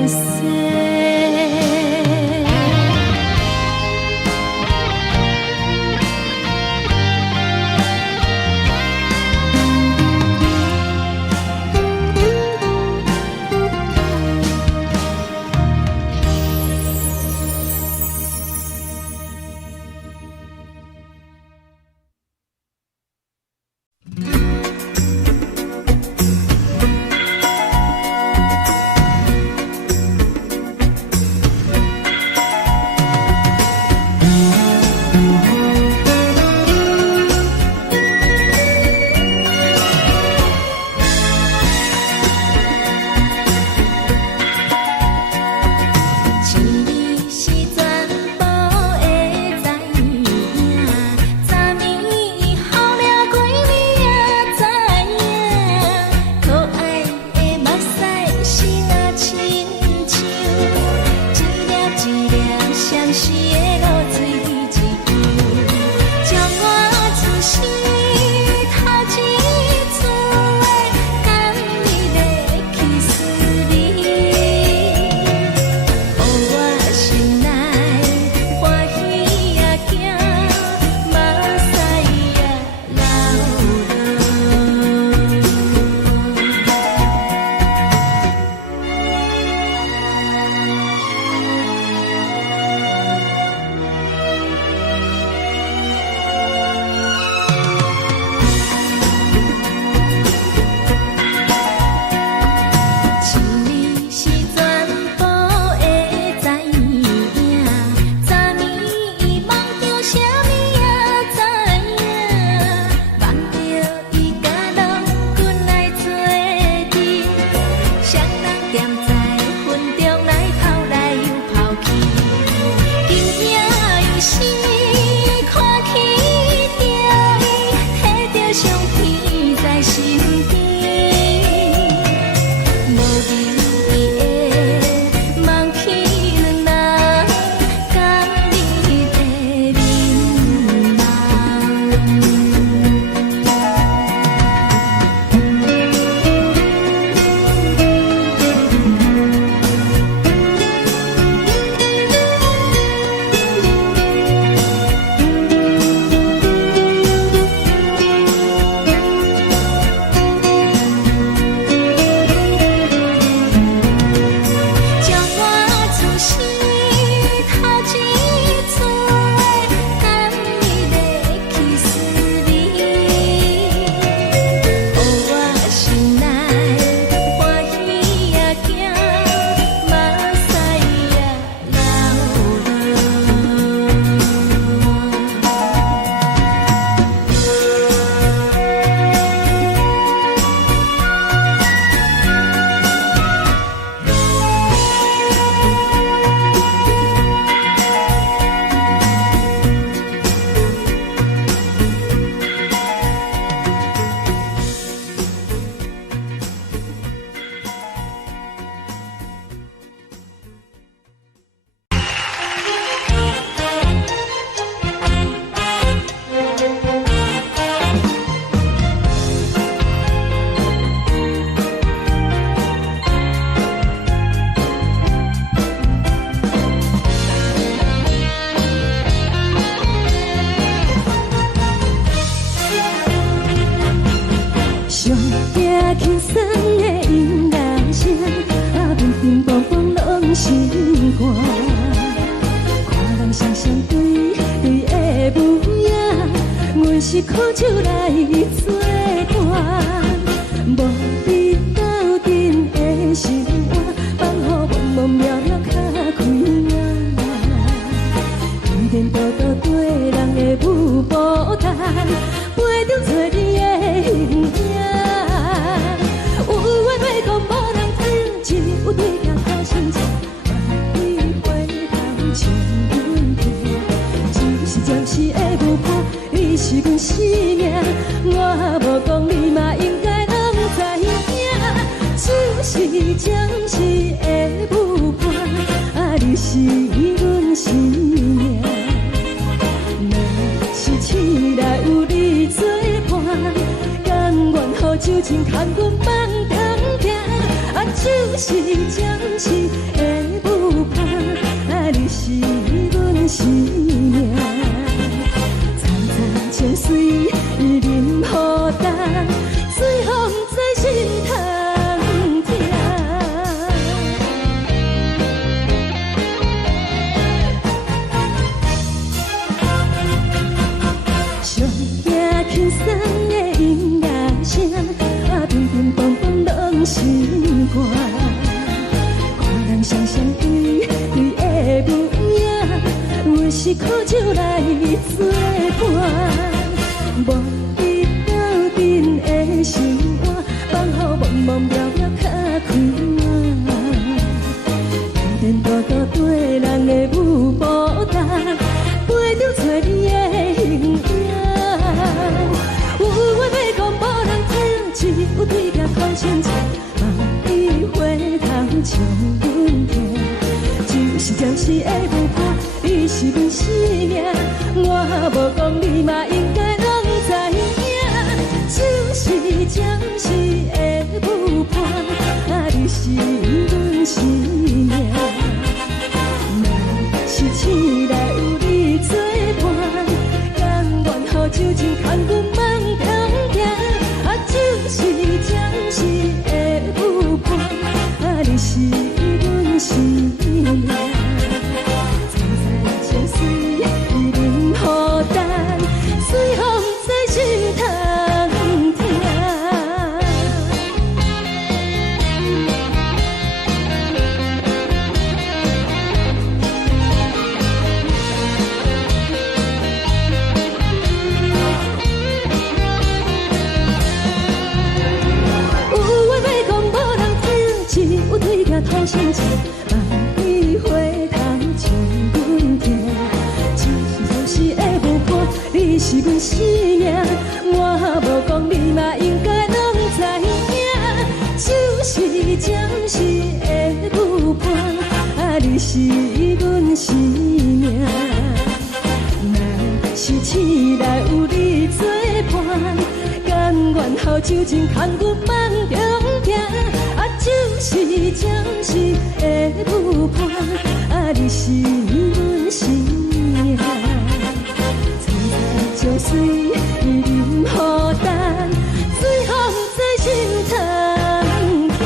色。相思的露水一游，将我出世头一次的甘美的气思你，予我心内欢喜也惊，目屎也一年是全部会知影，昨暝梦着啥物也知影，梦着伊甲郎君来做阵，双人踮在云中来跑来又跑去，惊惊又死，看起着伊，摕着相片在身边。无眠伊的梦去两人，甘美的面将我出世头一次的甘美的气思你，予我心内欢喜也惊，目屎也上惊轻松的音乐声，乒乒乓乓拢心肝。看人双双对的舞影，阮是苦酒来做伴。无你斗阵的生活，放予茫茫渺渺较开眼。颠颠倒倒对人的舞步弹，陪着做你的形影。有话要讲无人听，只有对镜头心切，万里回头将阮听。就是暂时的舞伴，你是阮生命，我无讲你嘛应该拢知影。就是暂时的舞伴，你是阮生命。若是醒来有你作伴，甘愿予酒精牵阮放通行。就是暂时的舞伴，你是阮生命。层层泉水伊任何担，水风在心通听。上惊轻松的音乐声，乒乒乓乓拢心肝。看人双双对的舞影，阮是苦酒来做伴。无你斗阵的生活，放予茫茫渺渺较开眼。颠颠倒倒对人的舞步弹，陪着做你的形影。有话要讲无人听，只有对镜头心切，望你回头将阮听。就是暂时的舞伴。你是阮生命，我无讲你嘛应该拢知影，就是暂时的舞伴，你是阮生命。若是醒来有你作伴，甘愿予酒精牵阮慢通行，就是暂时的舞伴，你是阮生命。情水已淋雨淡，随风在心通听。有话要讲无人听，只有对镜讨心情，万里花香将阮听。是的舞伴，你是阮生命，我无讲你嘛应该拢知影，就是暂时的舞伴，你是阮生命。若是醒来有你作伴，甘愿予酒精牵阮慢中行，就是暂时的舞伴，你是阮生命。情水已淋雨淡，随风在心通听。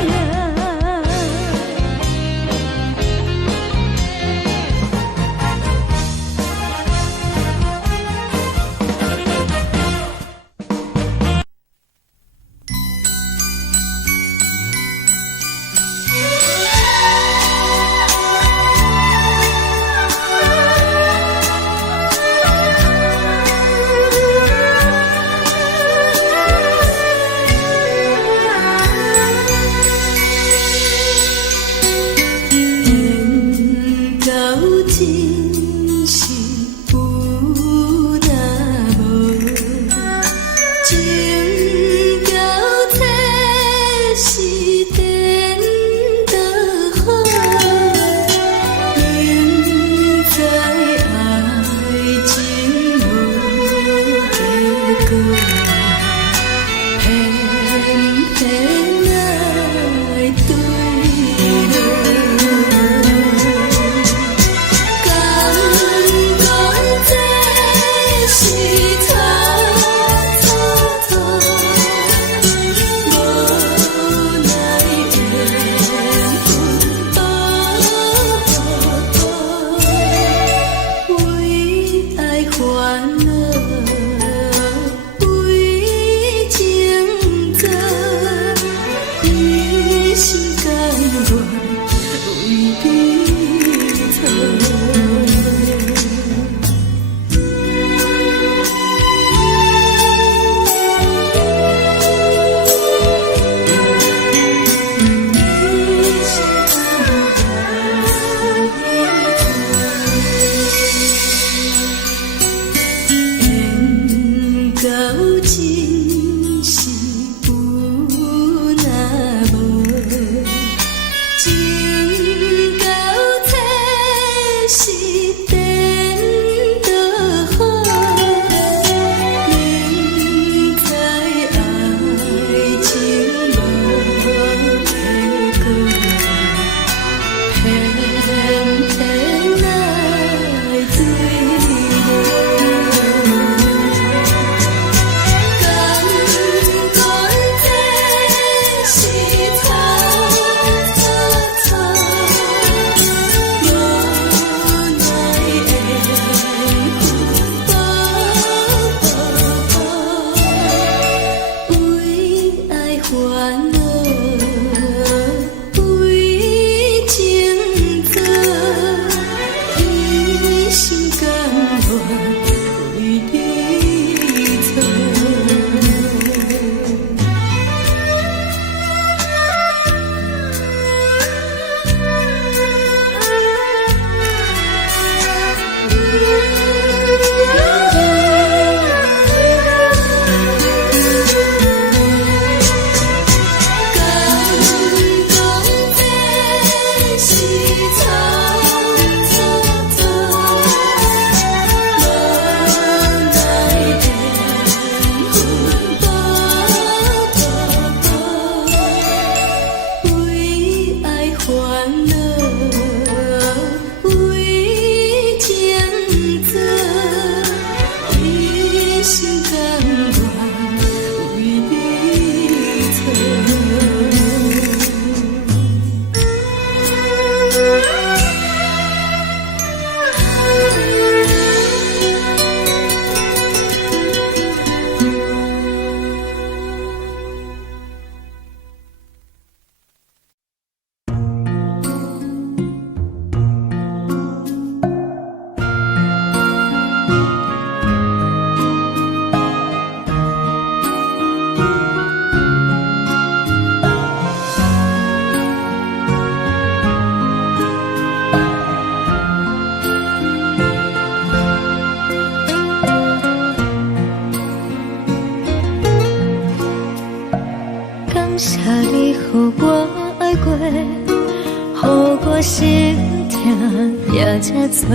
这多，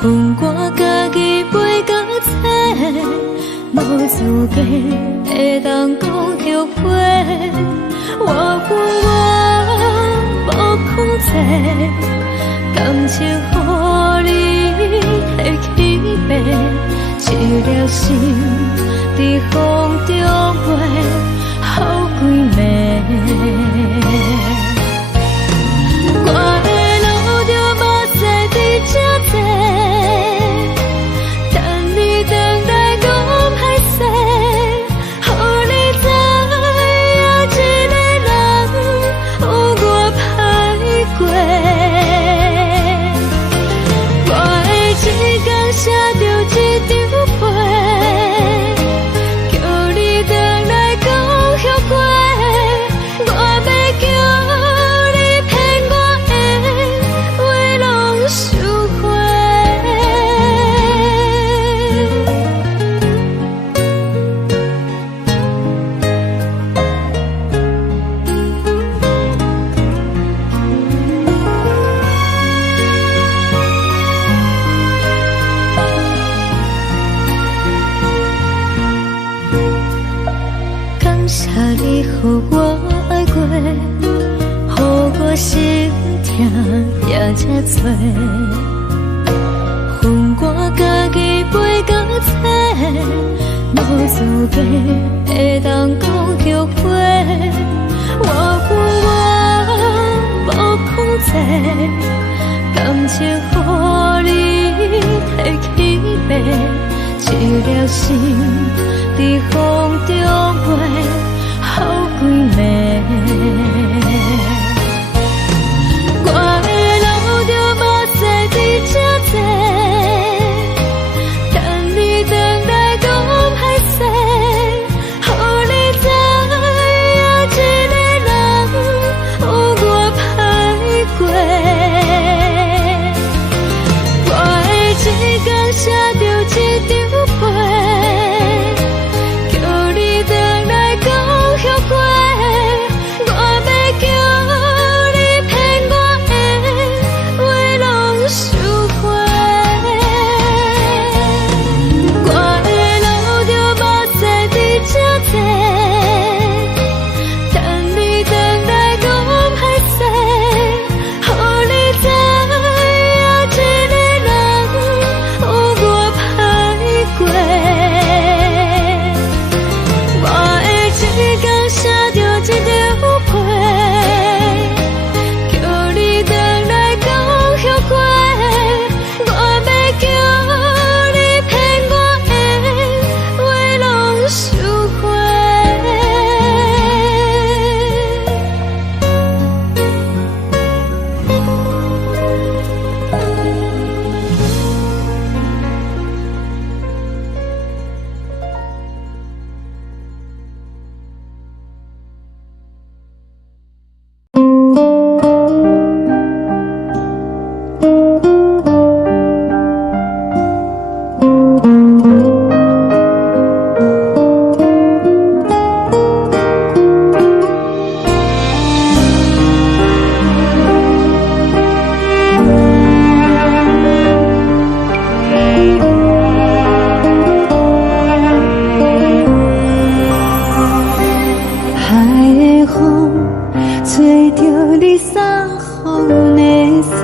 恨我家己袂到切，无资格会当讲后悔。我无控制，感情予你提起飞，一粒心在风中飞，好几暝。我的路就目屎伫这多，等你等待讲歹势，予你知影一个人有我歹过。我的一天写着一张被，叫你回来讲后悔。我要叫你骗我的话拢收回。感谢你予我爱过，予我心痛也这多，恨我家己袂到切，无资格会当讲后悔。我无控制，感情予你提起飞，一粒心在风中飞，好几暝。我的路就目屎伫这多，等你等待讲歹势，予你知影一个人有我歹过。我的一天写着一张被，叫你回来讲后悔。我要叫你骗我的话拢收回。我的路就目屎伫这多，等你等待讲歹势，予你知影一个人有我歹过。我的一天写着一张被，叫你回来讲后悔。我要叫你骗我的话拢收回。海的风吹着你送风的伞，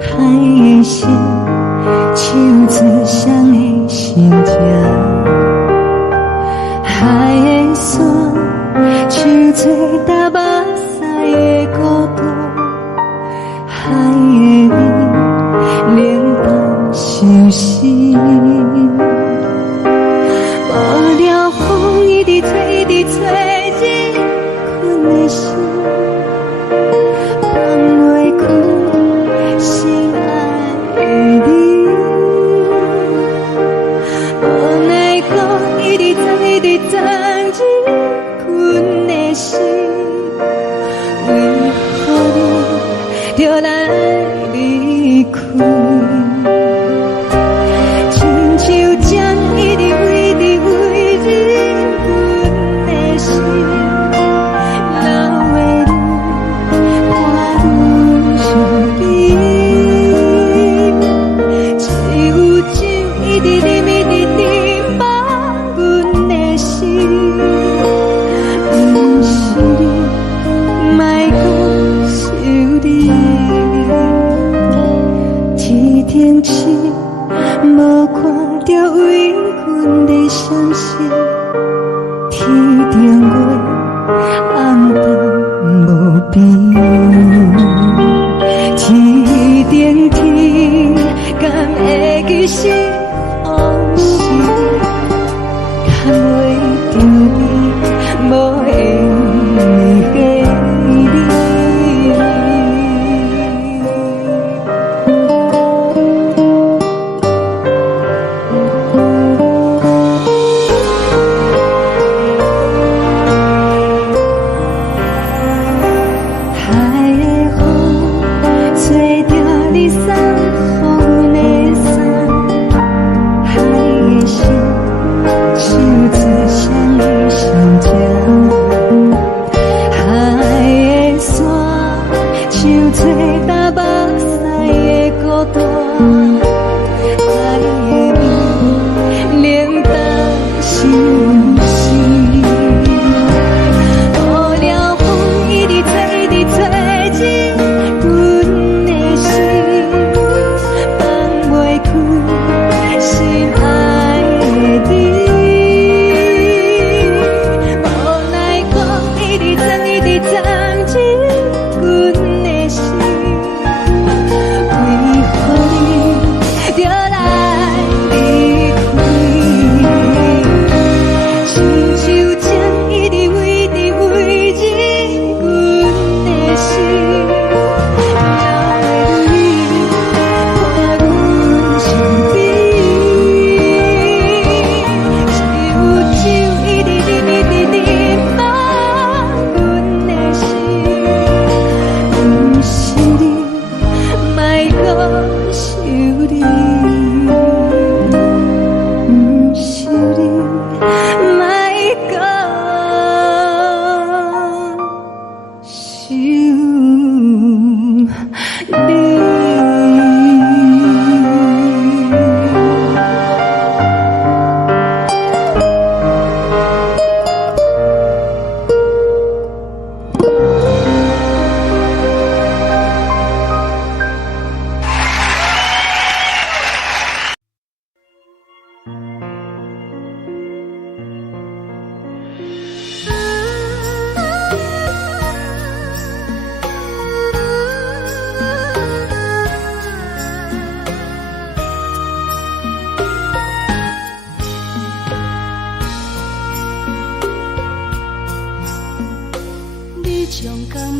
海的心唱出双的心情，海的山唱出搭目屎的孤独，海的你冷淡伤心。无聊风一直吹，一直吹，日困的心，放袂开心爱的你。无奈何一直走，一直走，日困的心，为何你就来离开？亲像针一直飞，一直飞，日阮的心，流的泪，汗愈空气，无看到为阮的相识。天顶月，暗淡无边。天顶天，敢会记是往事？敢袂着你，无缘给你。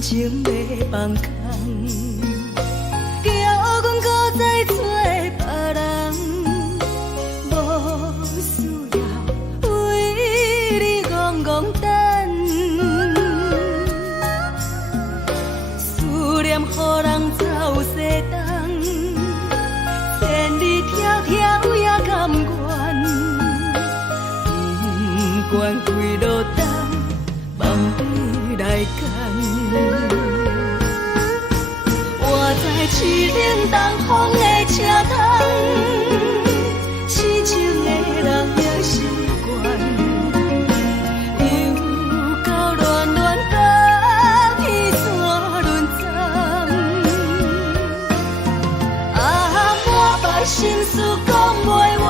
情要放空，叫阮搁再找别人，无需要为你戆戆等。思念予人走西东，千里迢迢也甘愿，不管开路灯，梦里来赶。我在市顶东风的车窗，痴情的人也习惯，又到乱乱甲天线轮站。啊，满腹心事讲袂完，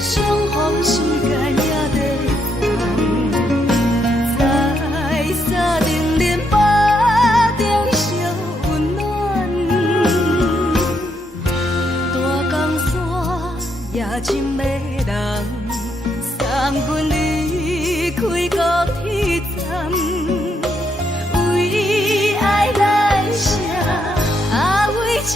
相逢时间也在等，在沙定林巴中相温暖。大江山也真迷人，送阮离开高铁站，为爱来写为情。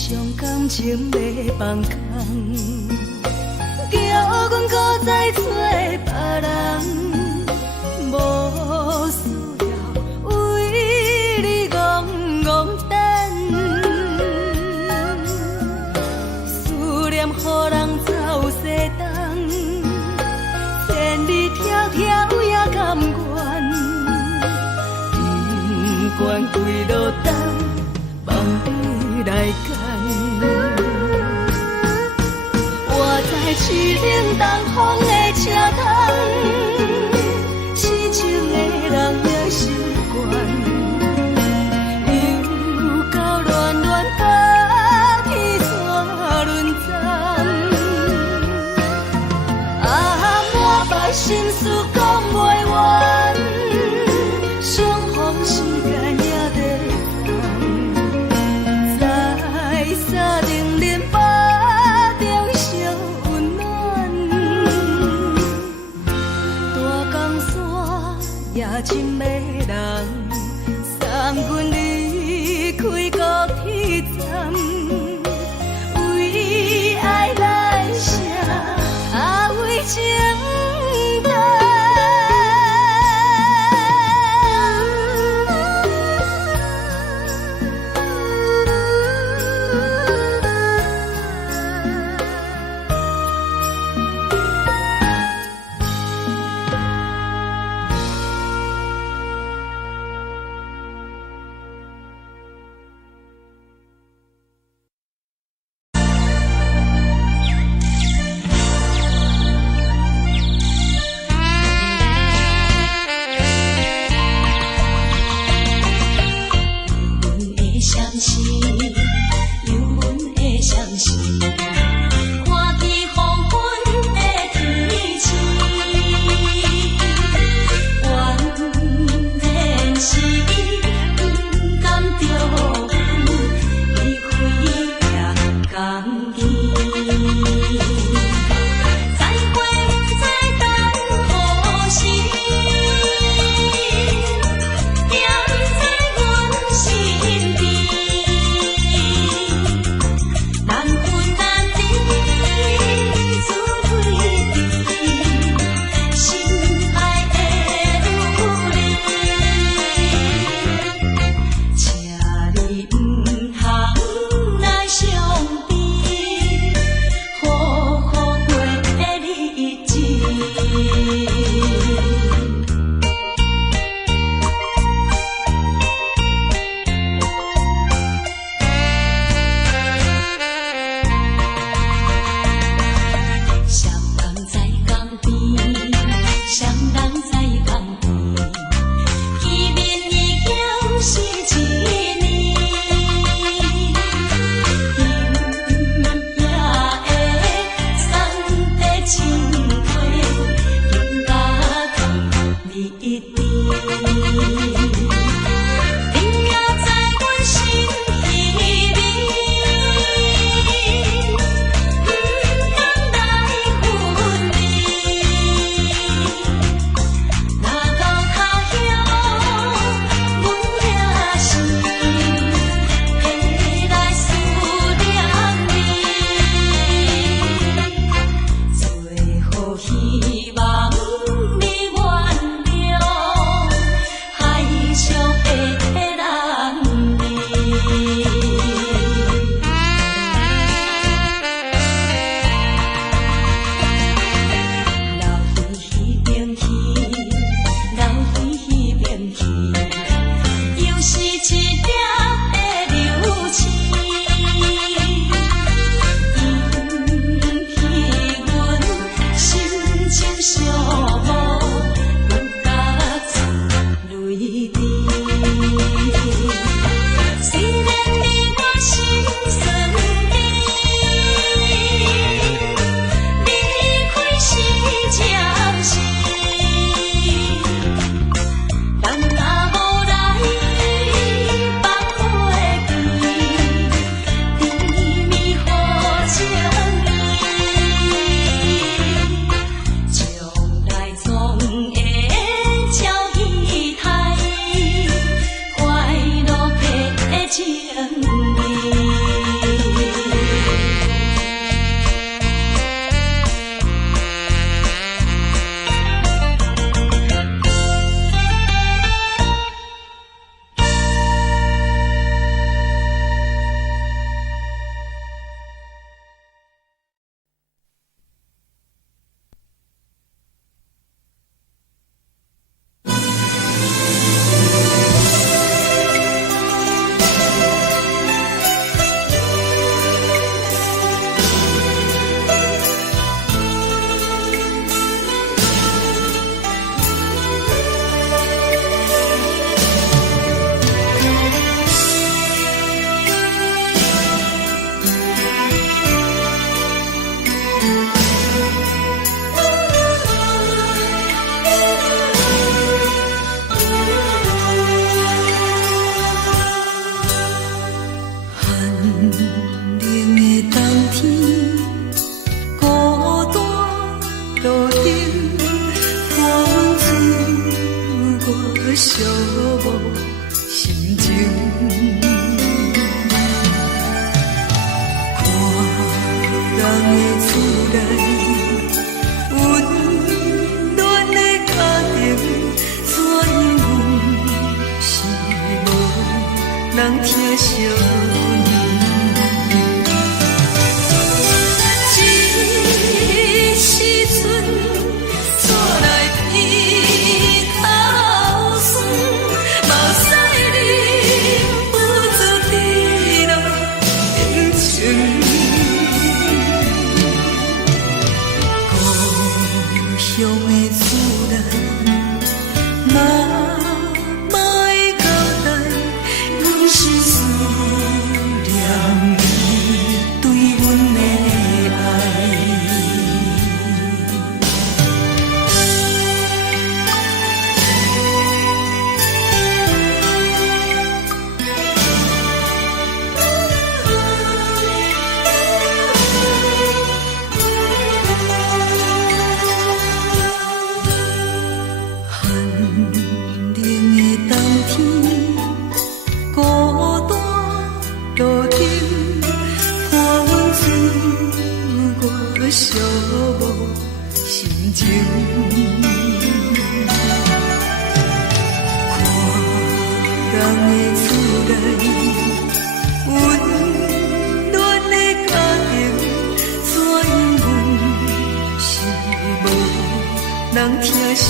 将感情要放空，叫阮搁再找别人，关几路灯，望你来牵。我在市顶东风的车窗，痴情的人也心悬。又到乱乱甲天带轮转，满腹心事讲袂完，双方时间也在等，在沙定林巴中相温暖，大江山也深的人，三军离开高铁站，为爱来写，为情淡。无心情。看人的厝内温暖的家庭，怎样是无人疼惜。寂无心情，看人的厝内温暖的家庭，怎样是无人疼惜。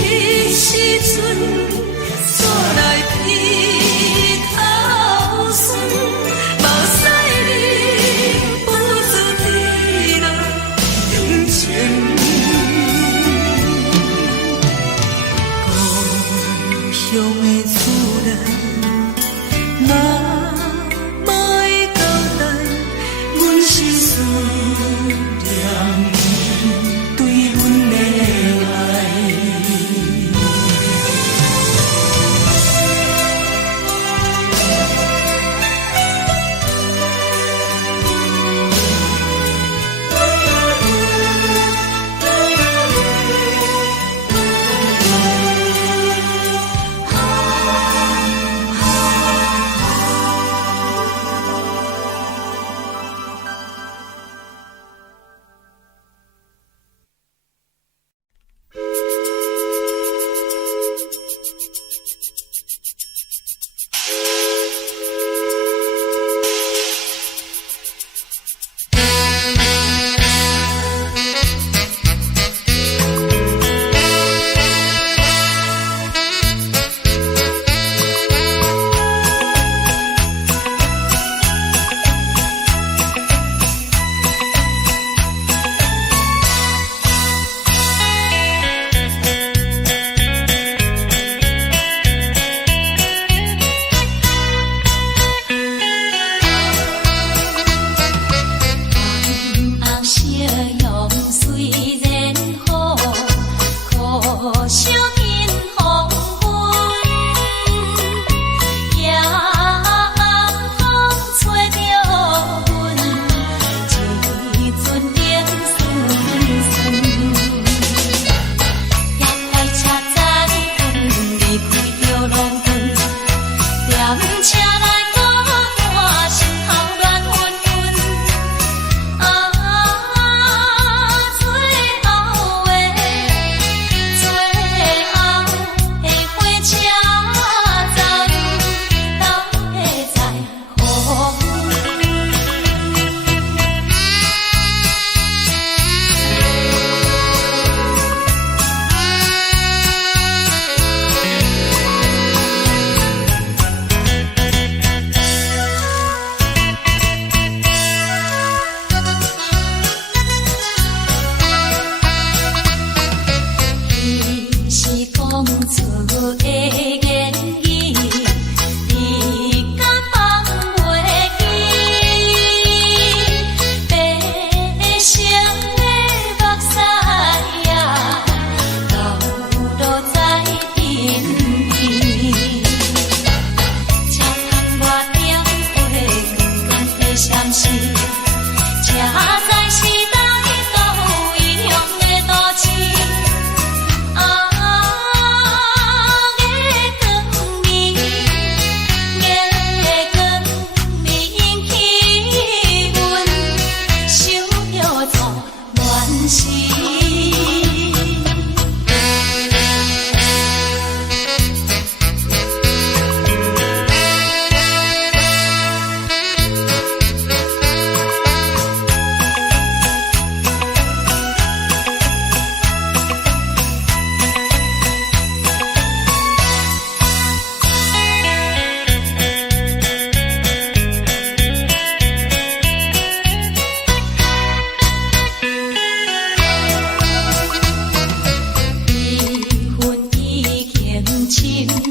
这时阵煞来鼻头酸，目屎忍不住滴落眼睛。故乡的厝内，哪会交代？阮是思念你对阮的爱。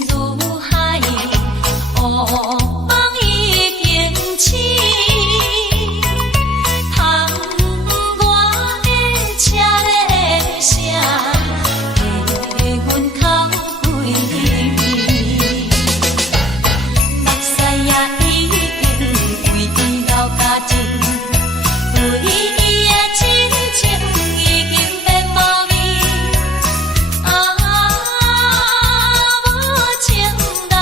如海，乌梦已经醒。窗外的车的声，在阮口归味。目屎也已经为老家情，为伊的真情已经变无味。无情人，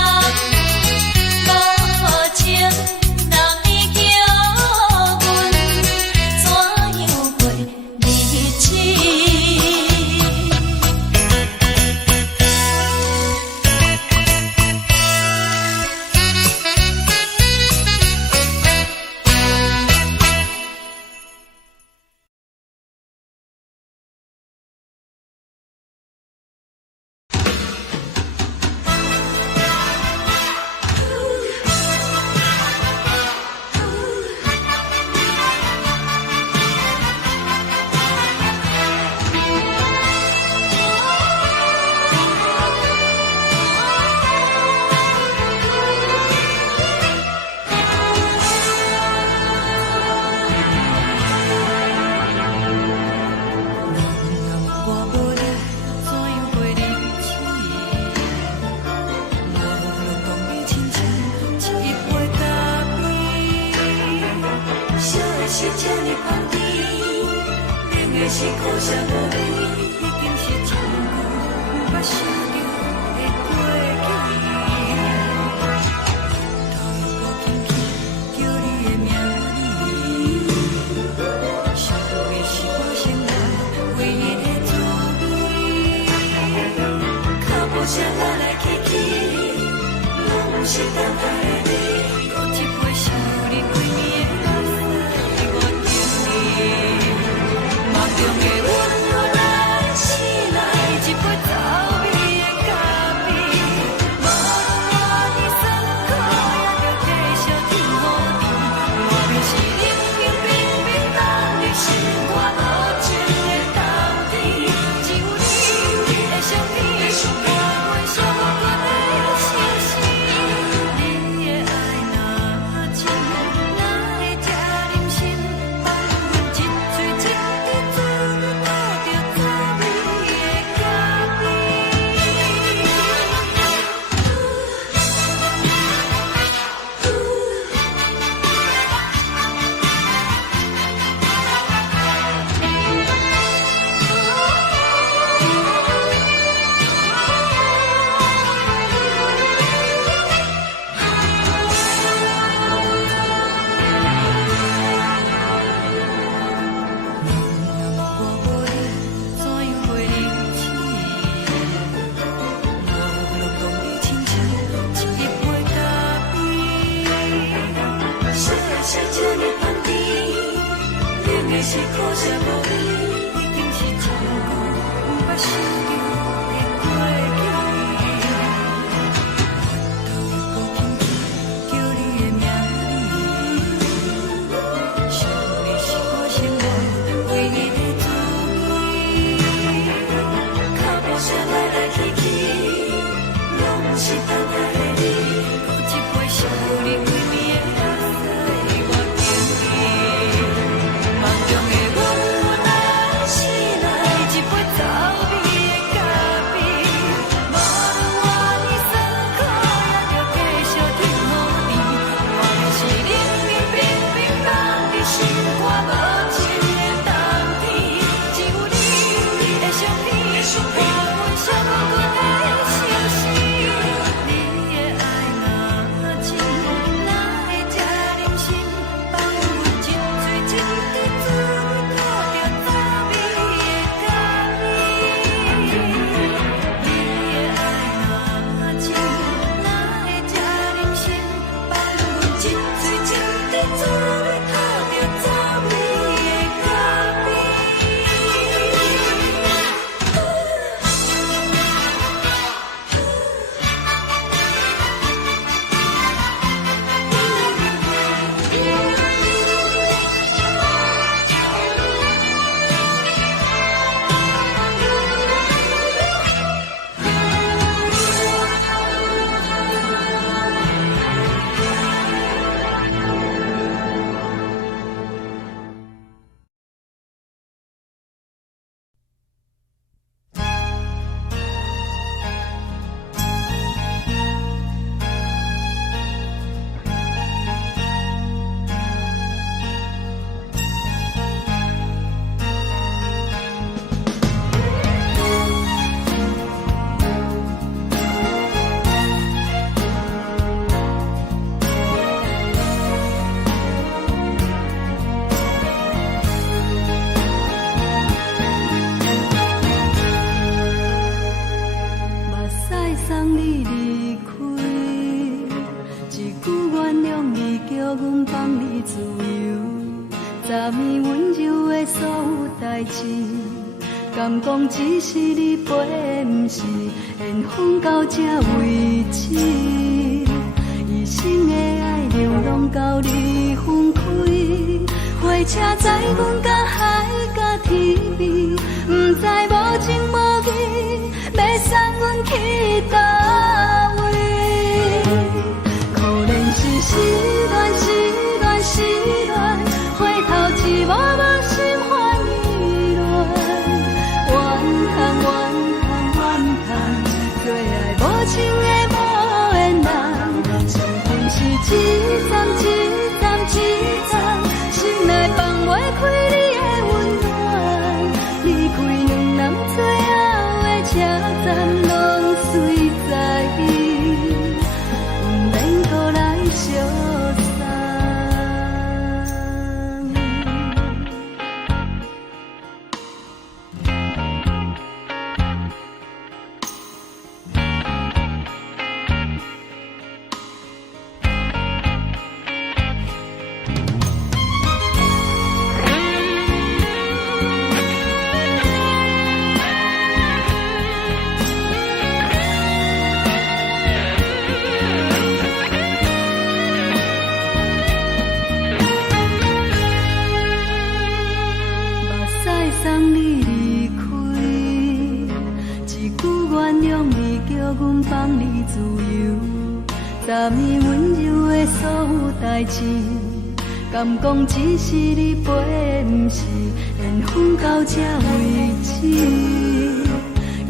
无情人你叫阮怎样过日子？我无你怎样过日子？无路讲你亲像一杯咖啡，烧的是这呢香甜，冷的是苦涩无味，已经是一句捌想着的过去。头又无轻轻叫你的名字，想的是我心内唯一的滋味。脚步声来来去去，拢是等待的你。搁一杯想你几年的目屎，我敬你。梦中的阮落来醒来，一杯走味的咖啡。无论我的酸苦，也着继续甜予你。无论是冷冷冰冰冷的心，我无情的冬天。只有你会想你，我会想我的心事。你的爱若深，哪会这忍心放阮一嘴一滴水，倒着滋味的咖啡？我无你怎样过日子？无路讲你亲像一杯咖啡，烧的是这呢香甜，冷的是苦涩无味，已经是一句捌想着的过去。头又无轻轻叫你的名字，想的是我心内唯一的滋味。脚步声来来去去，拢是等待的你。搁一杯想你几暝的目屎，我敬你。梦中的阮代志，敢讲只是你陪，不是缘分到这为止。一生的爱流浪到你分开，火车载阮甲海甲天边，不知无情无义，要送阮去倒位？可能是失恋，失恋，失恋，回头一幕幕心烦意乱，怨叹，怨叹，怨叹，最爱无情的无缘人，情份是一站一站一站，心内放袂开你的温暖，离开两人最后的车站，拢随在伊，不免搁来相送。送你离开，一句原谅你，叫阮放你自由。昨暝温柔的所有代志，敢讲只是你陪，不是缘分到这为止。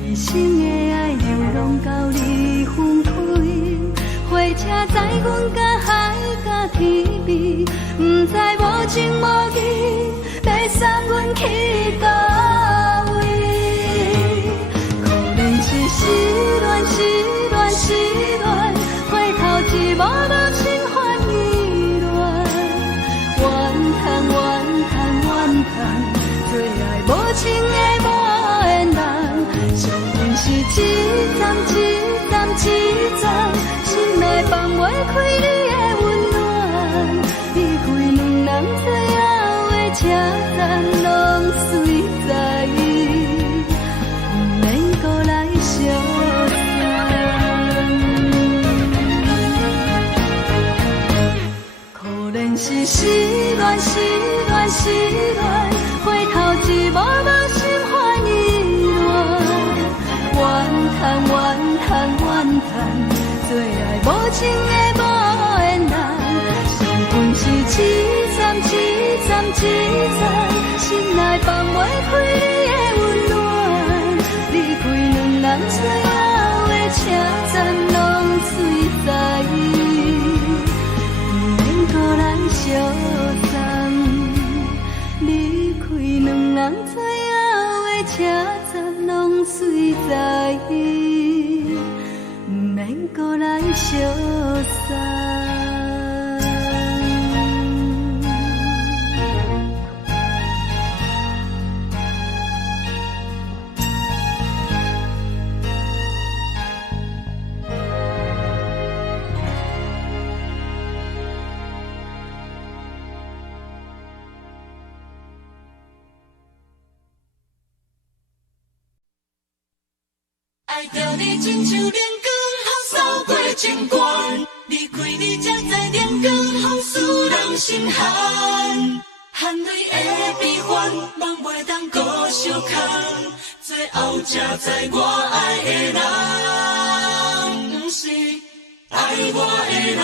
一生的爱流浪到你分开，火车载阮甲海甲天边，不知无情无义，要送阮去倒位？可能是失恋，失恋，失恋，回头一幕幕心烦意乱，怨叹，怨叹，怨叹，最爱无情的无缘人，相份是一站一站一站，心内放袂开你的温暖，离开两人最后的车站，拢随在伊，不免搁来相送。可能是失恋，失恋，失恋，回头一幕幕心烦意乱，怨叹，怨叹，怨叹，最爱无情的无缘人，相份是一站一站一站，心内放袂开你的温暖，离开两人最后的车站，拢随在伊，不免搁来相送。离开两人最后的车站，拢随在伊，不免搁来相送。爱着你亲像连光风扫过情关，离开你才知连光风使人心寒。含泪的悲欢，望袂当搁相牵，最后才知我爱的人，不是爱我的人。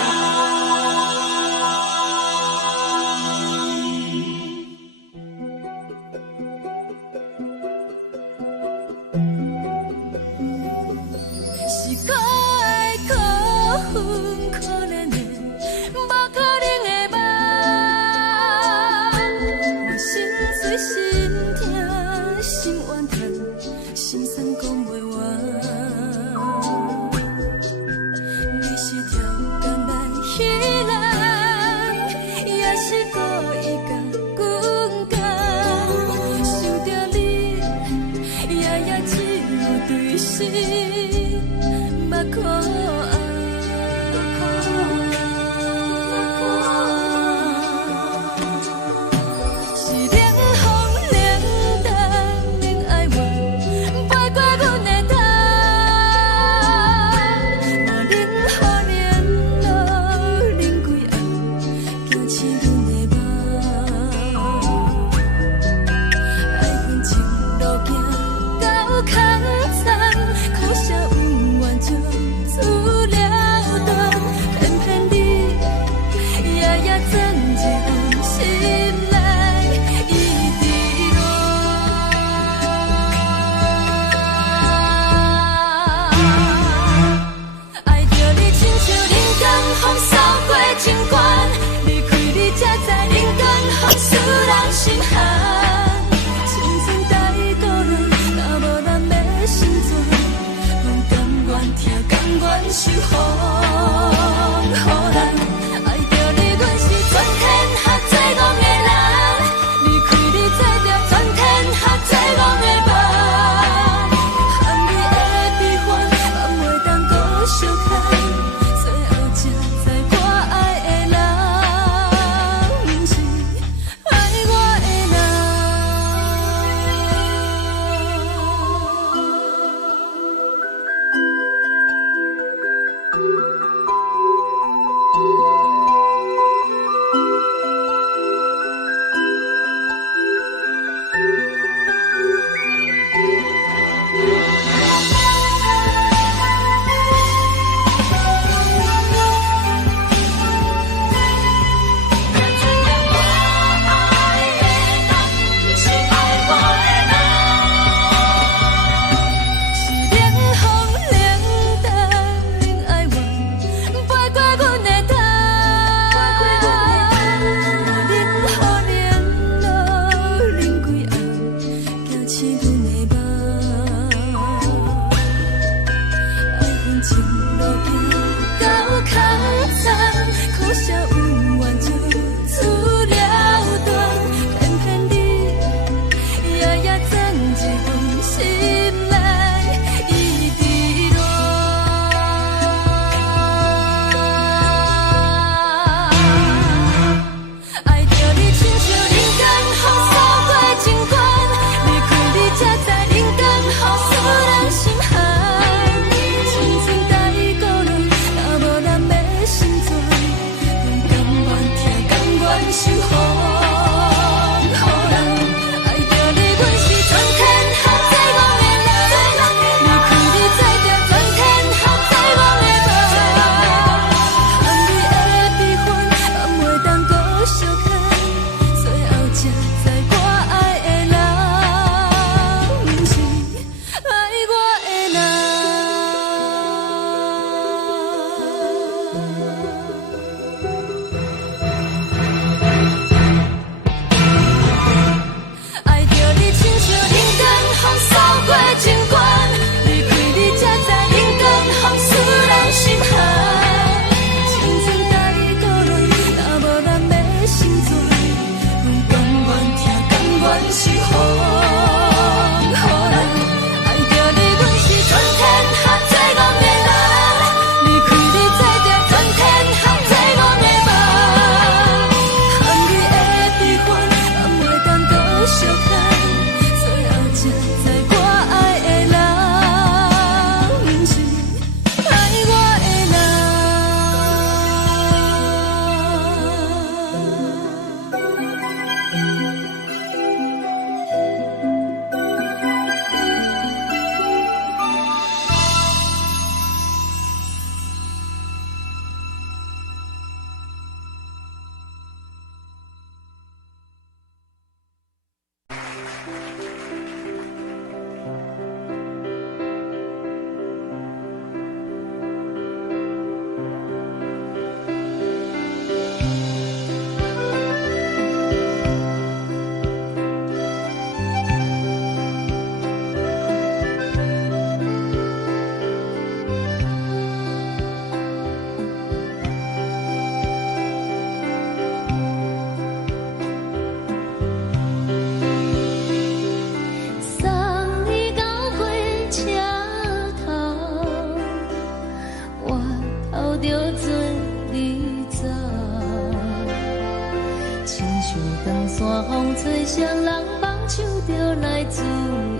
长线风吹双人放手就来自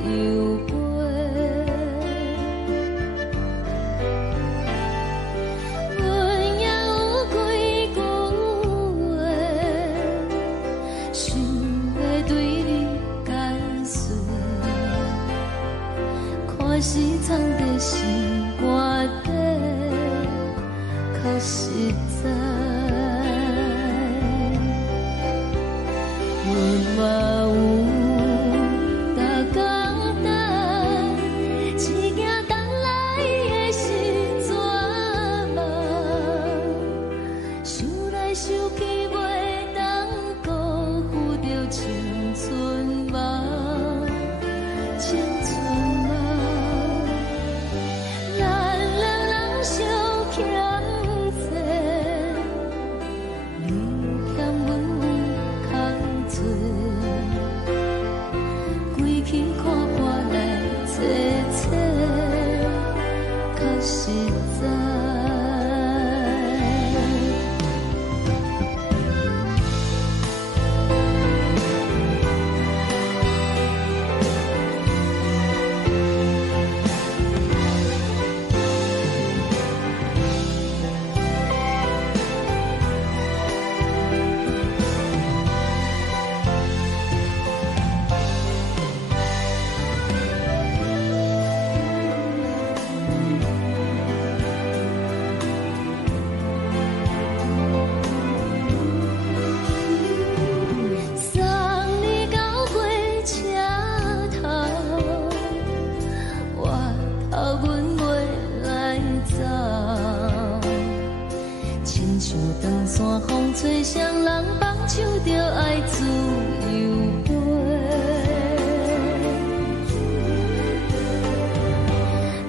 由飞。阮也有几句话，想要对你解释，可是藏在心肝底，较实在。阮嘛有逐工等，只惊等来的是绝望，想来想去袂当辜负着青春梦，青春梦。咱两人相欠债，你欠阮有空做，归去看破来切切，较实在。送你到火车头，我头阮袂来走，亲像长线风吹双人放手就爱自由飞。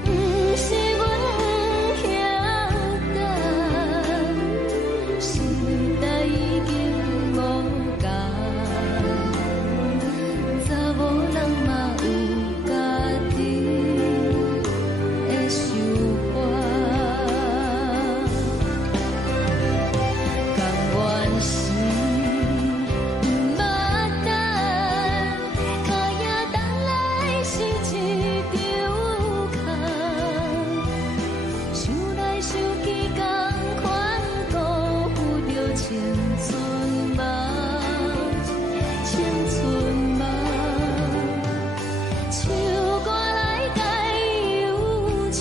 不是阮不晓等，时代已经无共，查某人嘛有家己的想法，甘愿是不捌等，脚也等来是一场空，想来想去同款辜负着青春梦，青春梦。唱歌来解忧愁，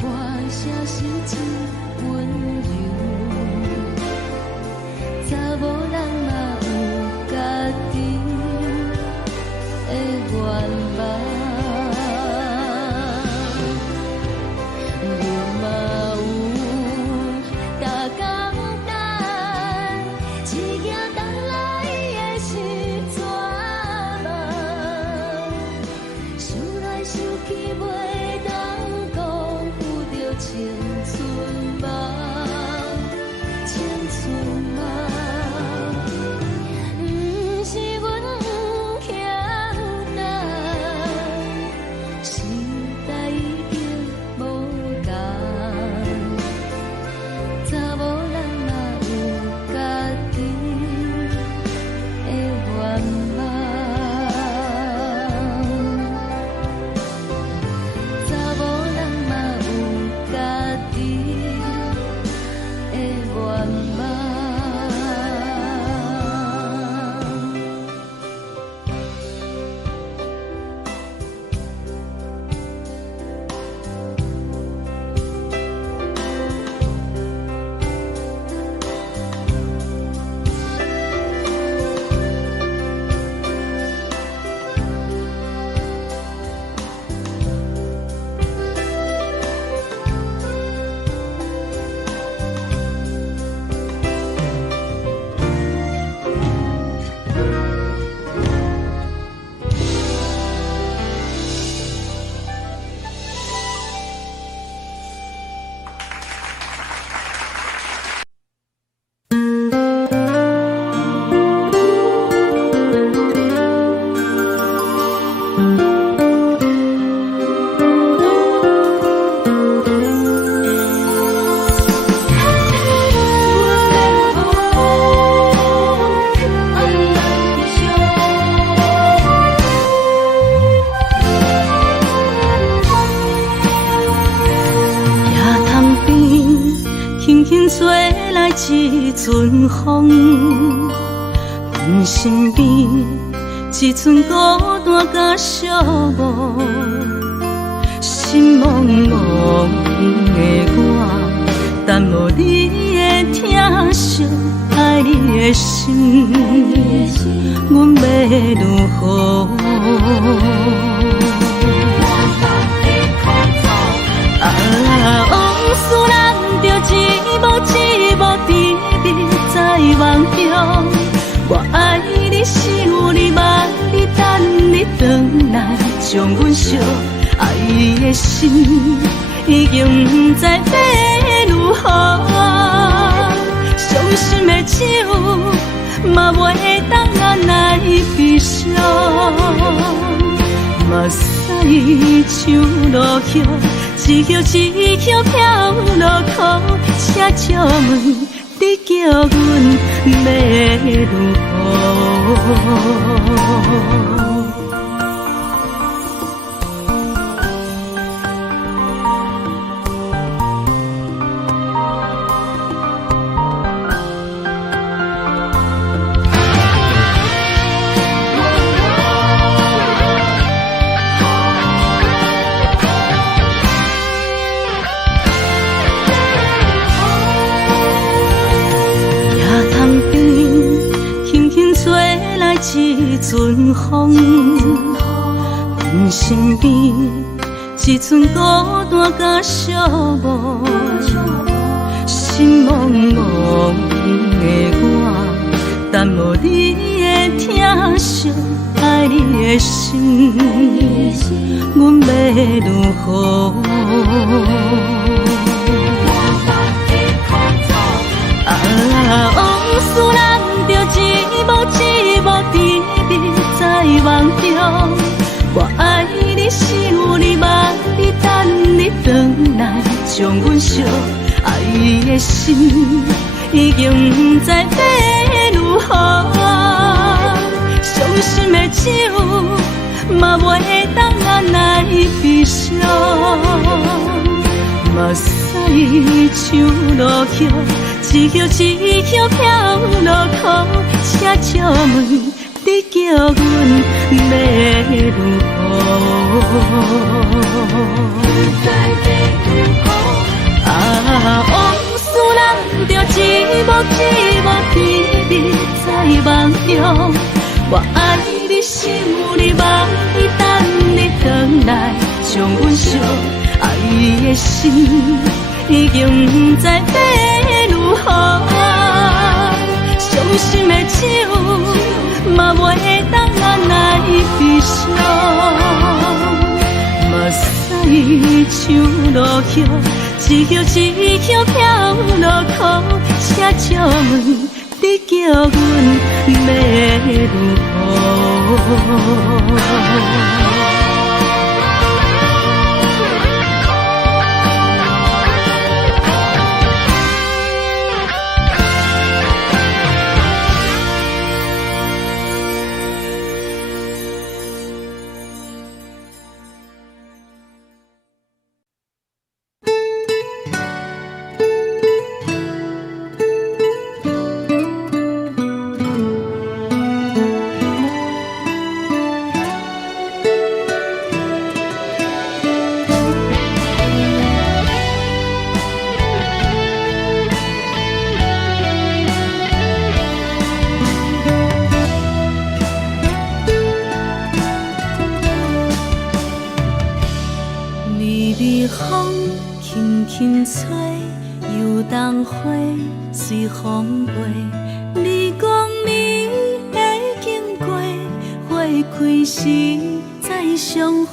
歌声是真温柔，查某人嘛有家己的愿望。阮嘛有逐工等，只惊等来的是绝望，想来想去袂当辜负着青春梦，青春梦。不是阮不晓等，时代已经无共，查某人嘛有家己的愿望，查某人嘛有家己的愿望。轻吹来一阵风，阮身边一寸孤单甲寂寞，心茫茫的我，等无你的疼惜，爱你的心，阮要如何？往事人着一幕一幕甜蜜在梦中，我爱你想你望你等你回来，将阮惜爱的心已经不知要如何，伤心的手嘛袂当按来悲伤。目屎像落叶，一叶一叶飘落雨，车照问你叫阮要如何？一阵风，阮身边一寸孤单甲寂寞，心茫茫的我，等无你的疼惜，爱你的心，阮要如何？往事人着一幕一幕甜蜜在梦中，我爱你想你望你等你回来，将阮惜爱的心已经不知要如何，伤心的手嘛袂当按来悲伤。目屎像落叶，一叶一叶飘落雨，车照问你叫阮要如何？往事人着一幕一幕甜蜜在梦中，我爱你想你望你等你回来，将阮惜爱的心已经不知要如何，伤心的手嘛袂当按来悲伤。目屎像落叶，一叶一叶飘落雨，车照问你叫阮要如何？随风飞，你讲你会经过，花开时再相会。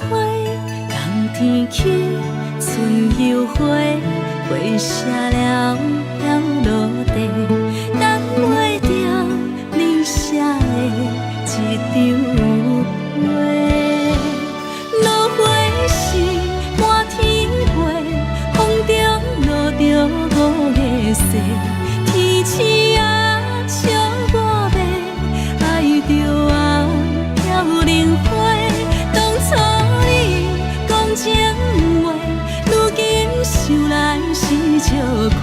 冬天起，春又回，花谢了飘落地，等袂着你写的一张画。落花时满天飞，风中落着五个色。天星啊，笑我迷，爱着啊飘零花。当初你讲情话，如今想来是笑亏。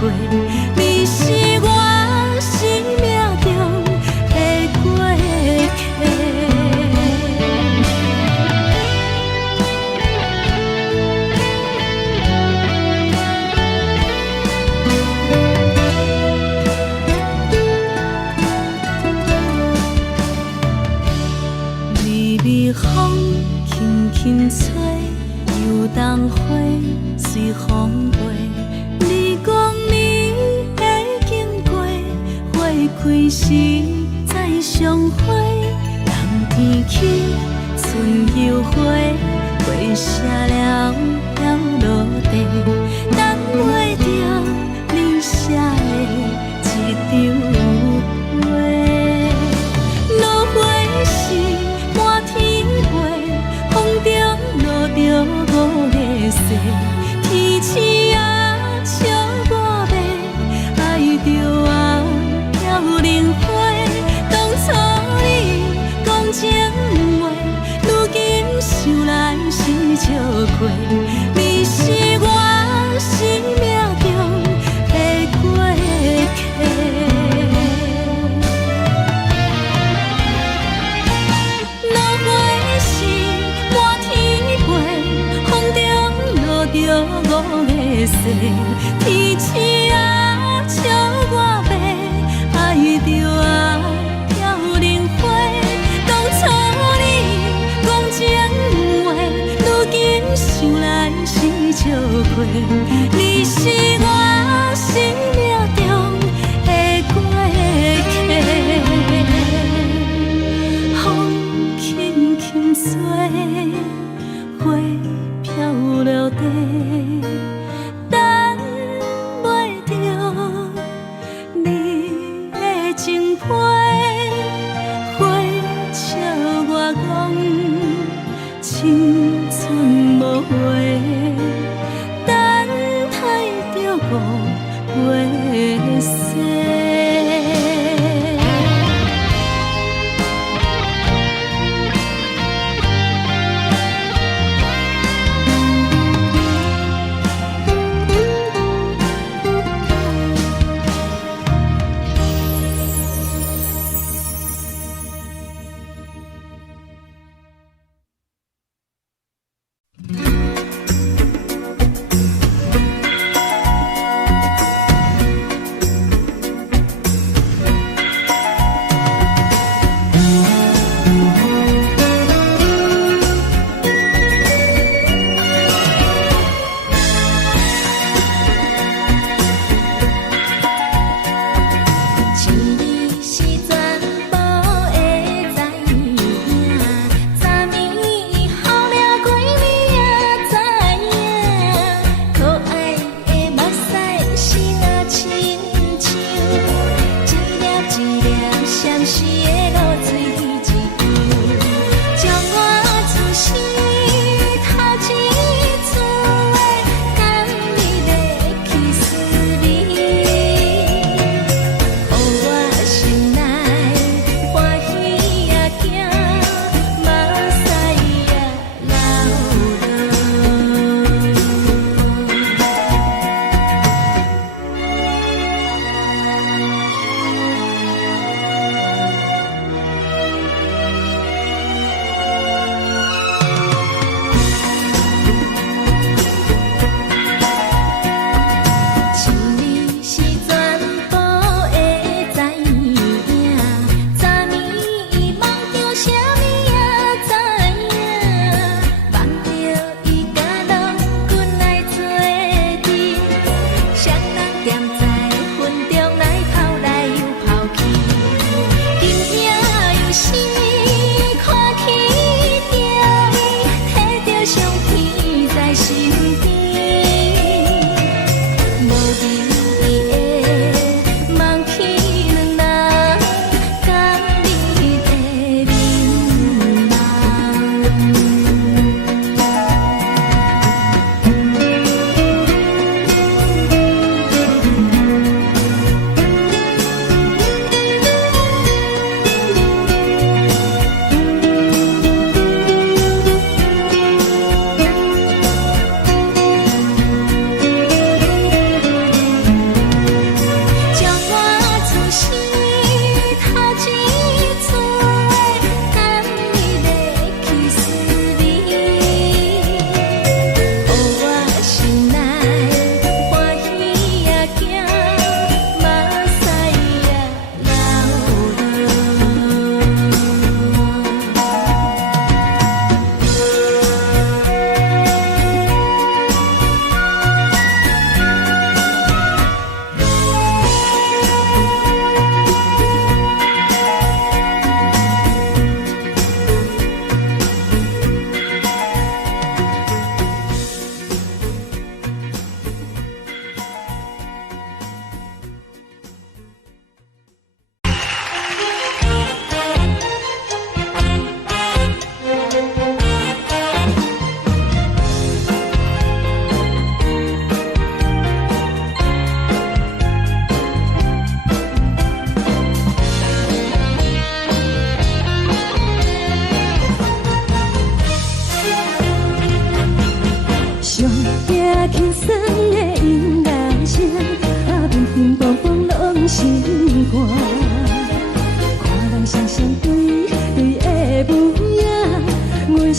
时再相会，人天起，春又花，花谢了飘落地，等袂着你写的一张话。落花是满天飞，风中落着五个星，天星啊笑我迷，爱着啊飘零花。当初你讲情话，如今想来是笑过，你是我生命中的过客。落花是满天飞，风中落着五个星，天星啊笑我迷，爱着啊飘零花。当初你讲情话，如今想来是笑过，你是我生命中的过客。风轻轻吹，花飘落地，等袂着你的情批。花笑我讲青春无话，等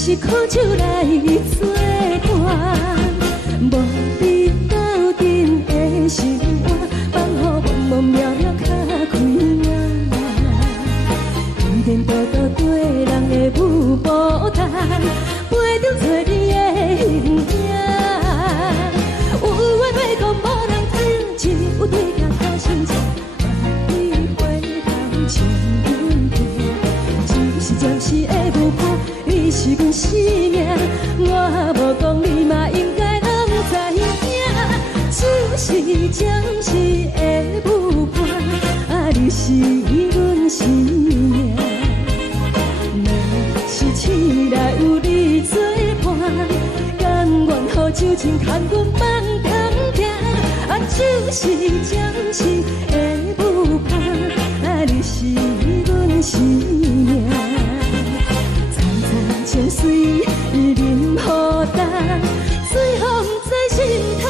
是苦酒来作伴，无你斗阵的生活，放乎茫茫渺渺较快活。颠颠倒倒对人的舞步弹，陪着做你的形影。有话要讲无人听，只有对镜头先做，万里回头将阮听。就是暂时的舞伴，你是阮生命，我无讲你嘛应该拢知影。就是暂时的舞伴，啊，你是阮生命。若是醒来有你作伴，甘愿予酒精牵阮放空行。啊，就是暂时的舞伴，啊，你是阮生命。层层情水任何担，水风在心头。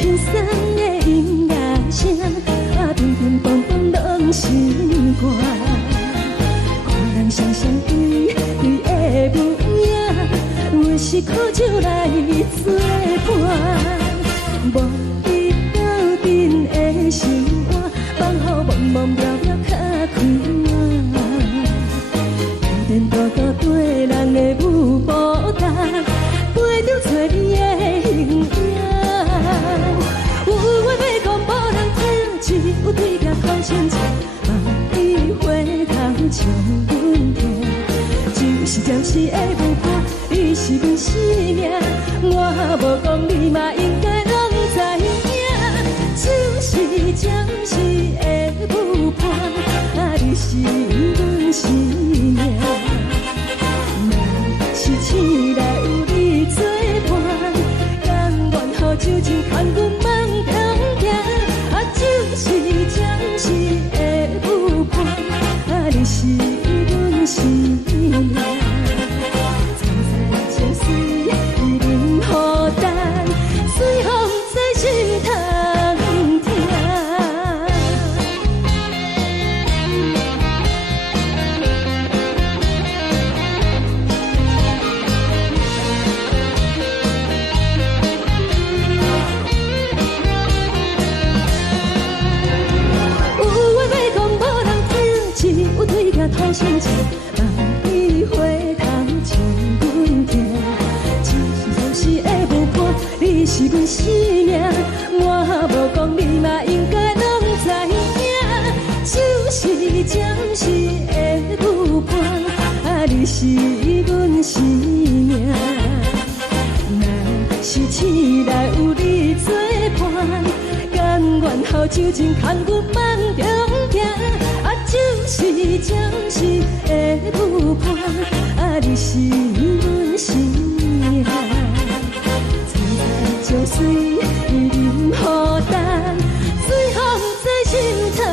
轻松的音乐声，啊，乒乒乓乓拢心肝。看人双双对对的模样，有时苦酒来作伴。无你斗阵的生活，放乎茫茫渺渺较快活。颠颠倒倒对人的舞步弹，陪着做你的形影。有话要讲无人听，只有对镜头先做，万里回头将阮听。就是暂时的舞伴，你是阮生命，我无讲你嘛应该拢知影。就是暂时的舞伴，啊，你是阮生命。若是醒来有你作伴，甘愿予酒精牵阮放空行。啊，就是暂时的舞伴，啊，你是阮生命。层层情水任何担，随风在心头听。头先做，万里回头将阮听。就是暂时的舞伴，你是阮生命，我无讲你嘛应该拢知影。就是暂时的舞伴，啊，你是阮生命。若是醒来有你作伴，甘愿予酒精牵阮放中行。啊，就是暂时的舞伴，啊，你是阮生命。层层情水任何担，随风在心头行。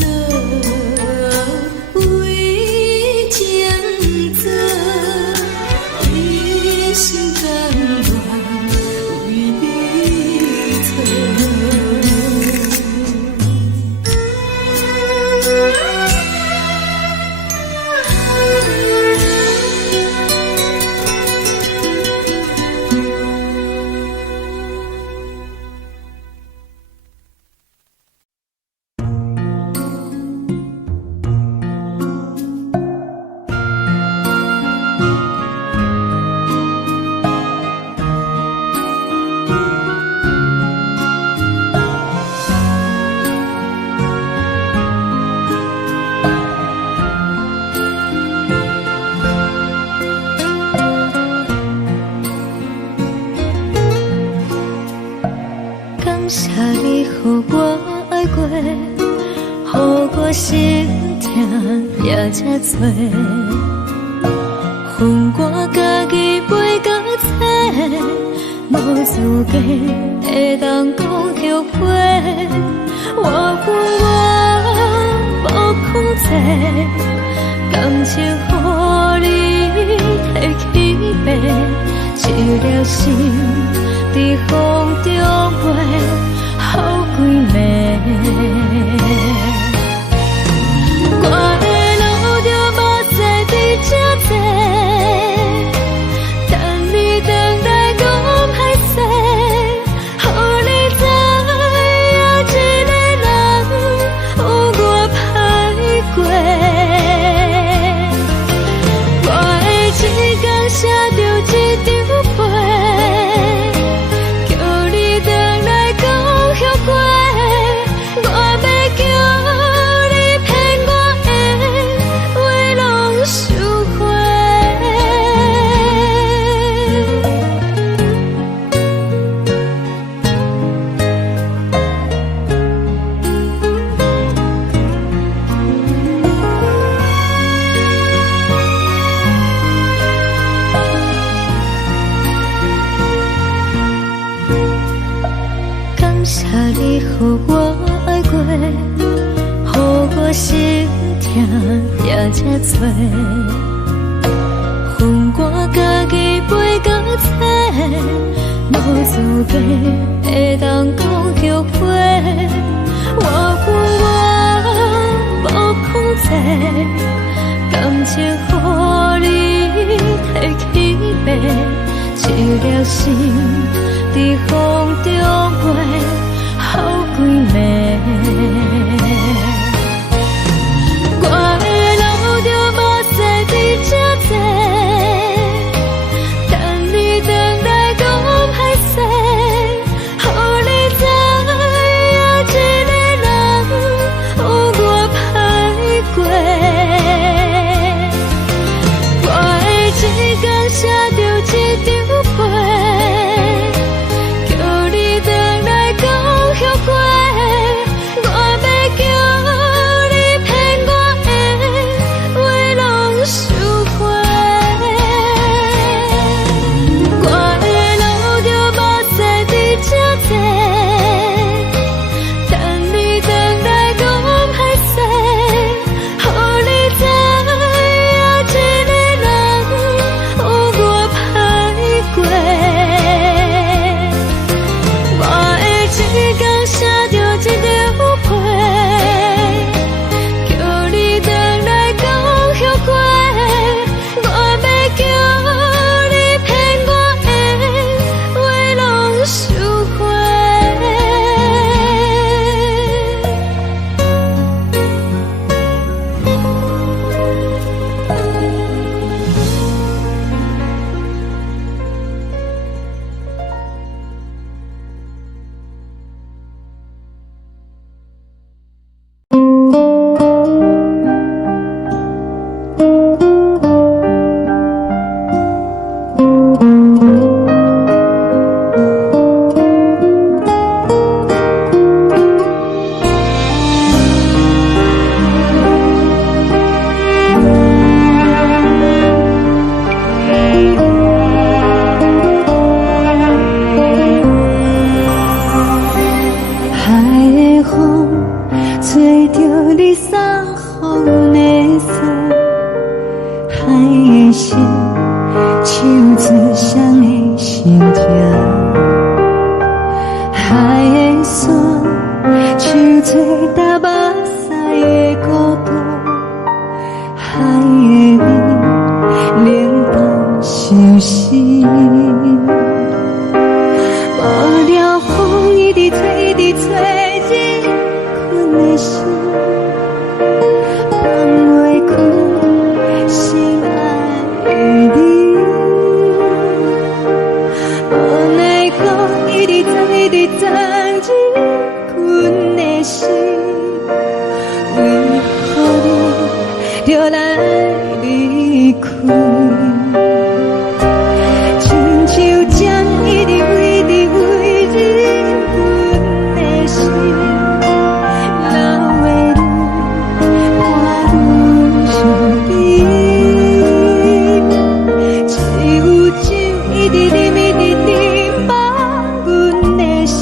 了，为情做，一心甘愿为你错。感谢你，予我爱过，予我心痛也这多，恨我家己袂到切，无资格会当讲后悔。我恨我无控制，感情予你提起白，一粒心。在风中飞，好几暝。我的路就无再伫这多，等你回来讲歹势，予你知影一个人有我歹过。我的一天写着一张被。谢你，予我爱过，予我心痛也这多，恨我家己袂到切，无资格会当讲后悔。我恨我无控制，感情予你提起白，一粒心在风中飞。好几暝，我的路就无再伫这多，等你回来讲歹势，予你知影一个人有我歹过。我的一天写着一张被。后悔，我着你送予的伞，海的心，手指双的心痛，海的山，手做搭目屎的孤单，海的味，冷淡伤心。无聊风一直吹，一直吹，日困的心，放袂开心爱的你。无奈何一直藏，一直藏，日困的心，为何你就来离开？亲像针一直为你为日阮的心，流的泪看愈伤悲，只有酒一直啉一直啉饱阮的心，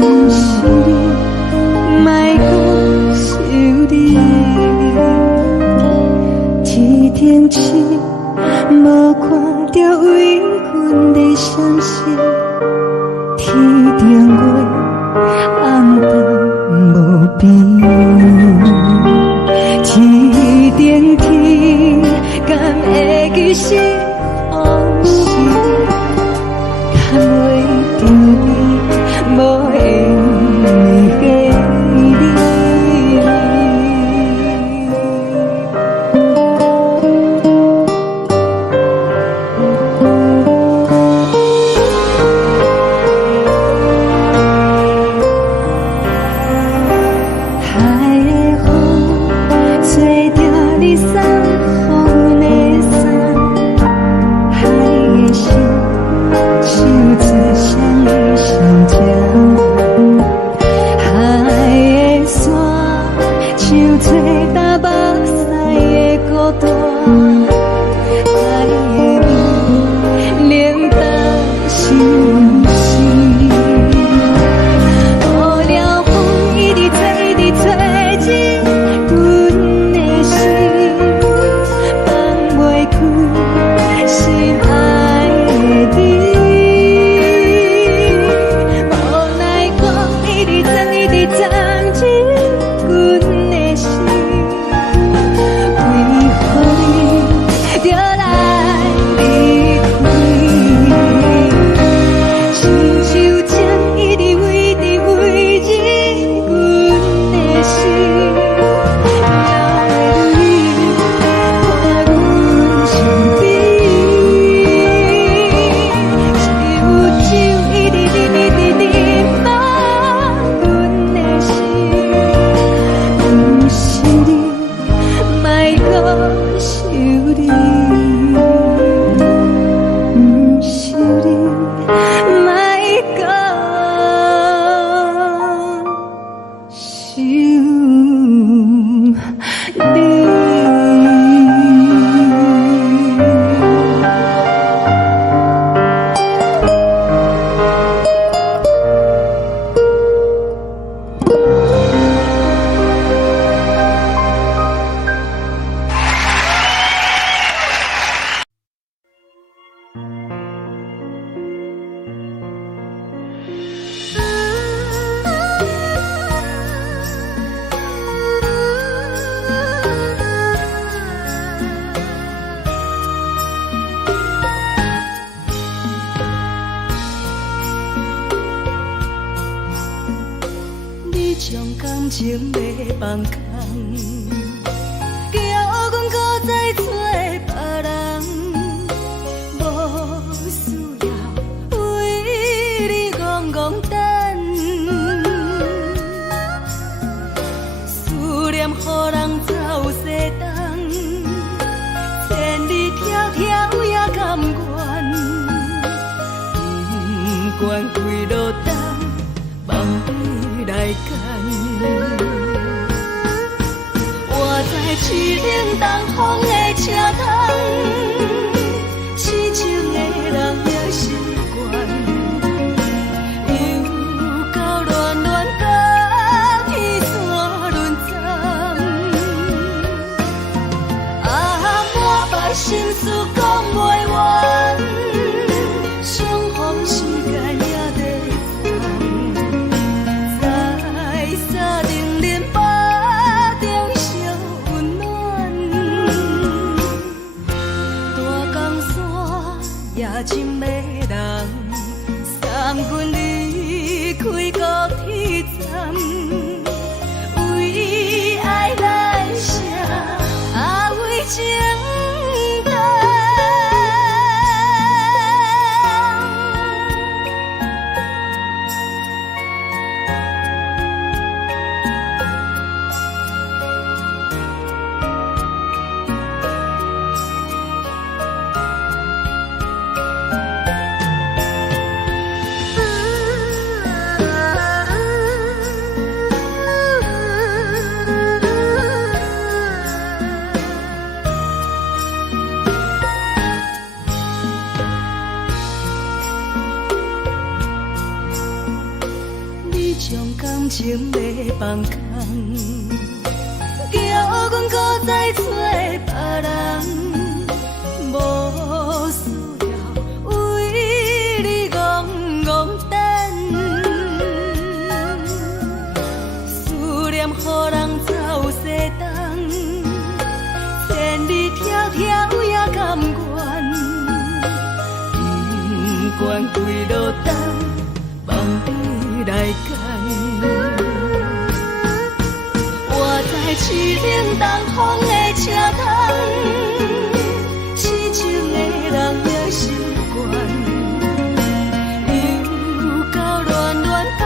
不是你，莫搁想你，天顶星。无看到为阮的伤心，天顶月暗淡无边，天顶天敢会记是往事，敢袂着你无缘的你。情要放空，叫阮搁再找别人，无需要为你戆戆等，思念予人走西东，千里迢迢也甘愿，不管几路灯，梦你来干。我在市顶东风的车窗，痴情的人也习惯，又到乱乱甲彼人空，叫阮搁再找别人，无需要为你戆戆等，思念予人走西东，千里迢迢也甘愿。关归路灯，望你来赶。我在市顶东风的车窗，痴情的人的心肝，又到乱乱把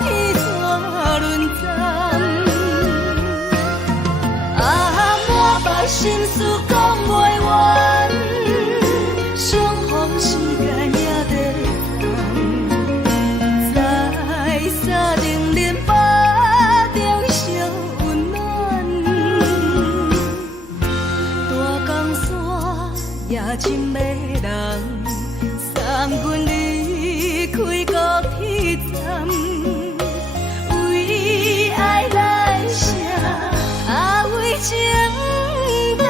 天怎轮转？啊，满腹心事讲袂完。情的人送阮离开高铁站，为爱来写，为情等。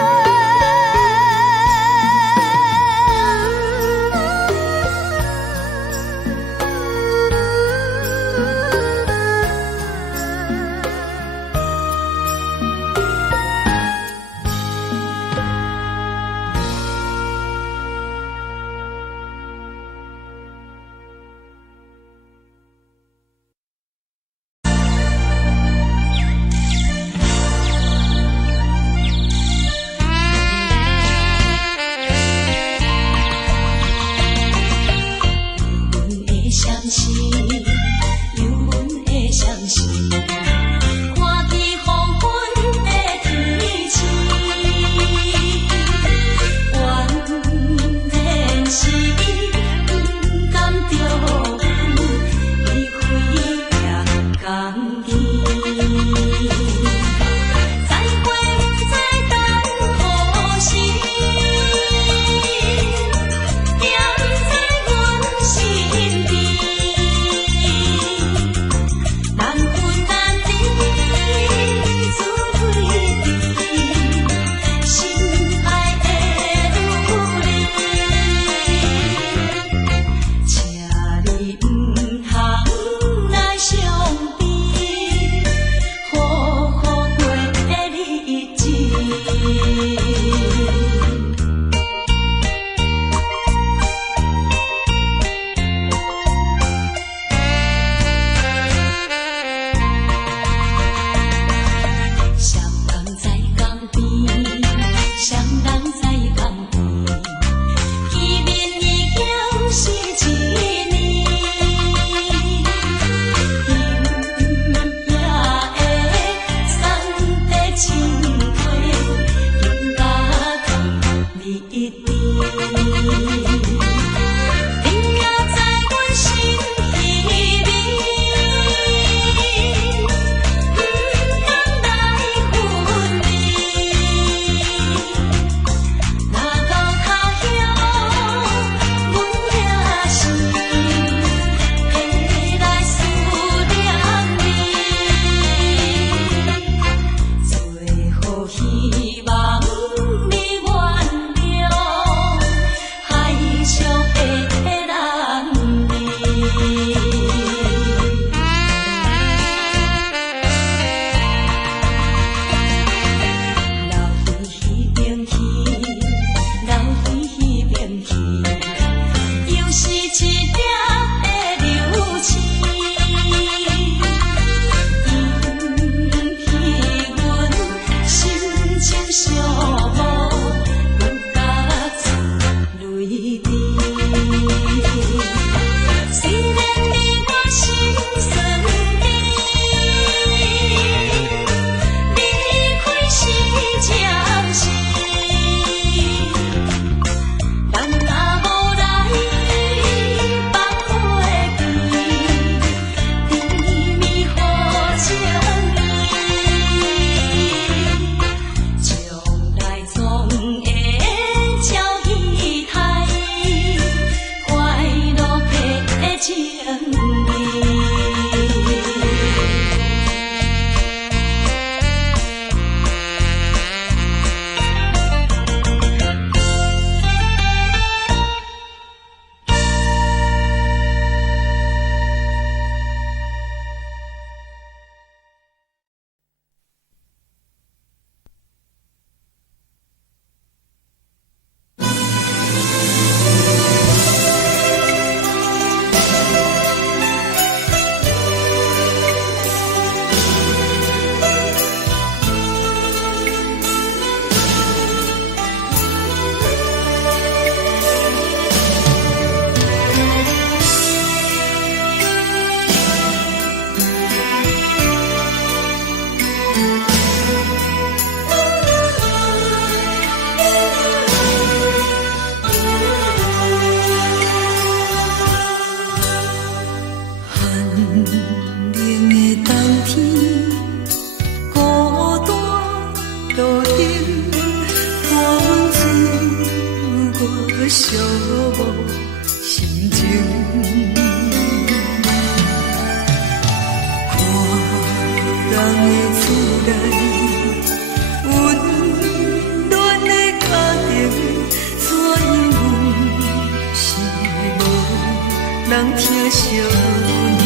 人疼惜你。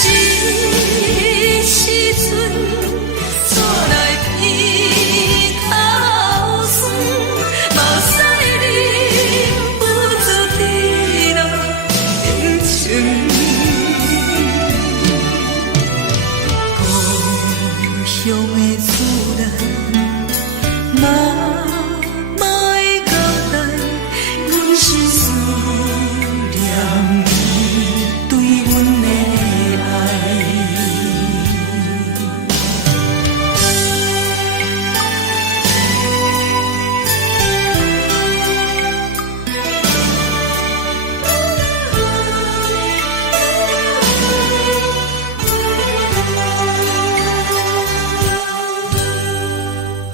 这时阵带来鼻口酸，目屎忍不住滴落眼睛。故乡的自然，莫会交代，阮是思念你对阮的爱。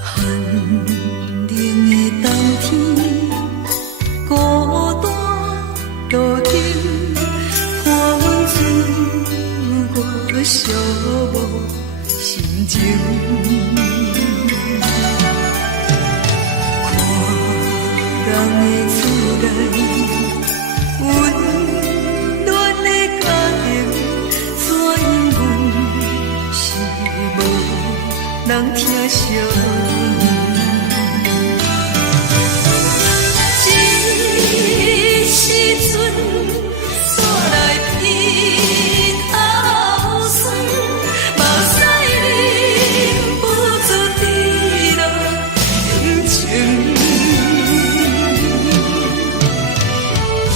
寒冷的冬天，孤单路顶，看阮自我寂寞心情。看人的自然，温暖的家庭，怎因阮是无人疼惜你？这时阵带来鼻口酸，目屎忍不住滴落眼睛。故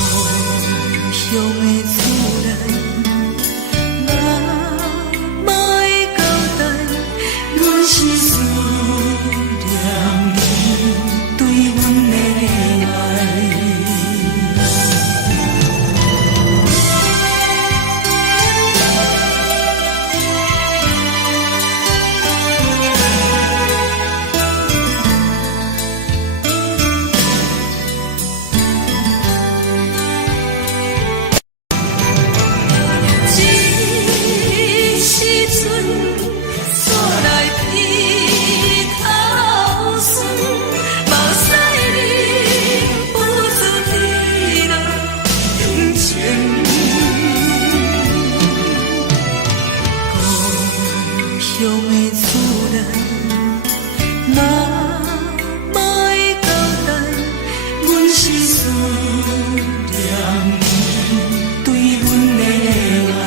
乡的自然，莫会交代，阮是思念你对阮的爱。这时阵带来鼻口酸，目屎忍不住滴落眼睛。故乡的自然，莫会交代，阮是思念你对阮的爱。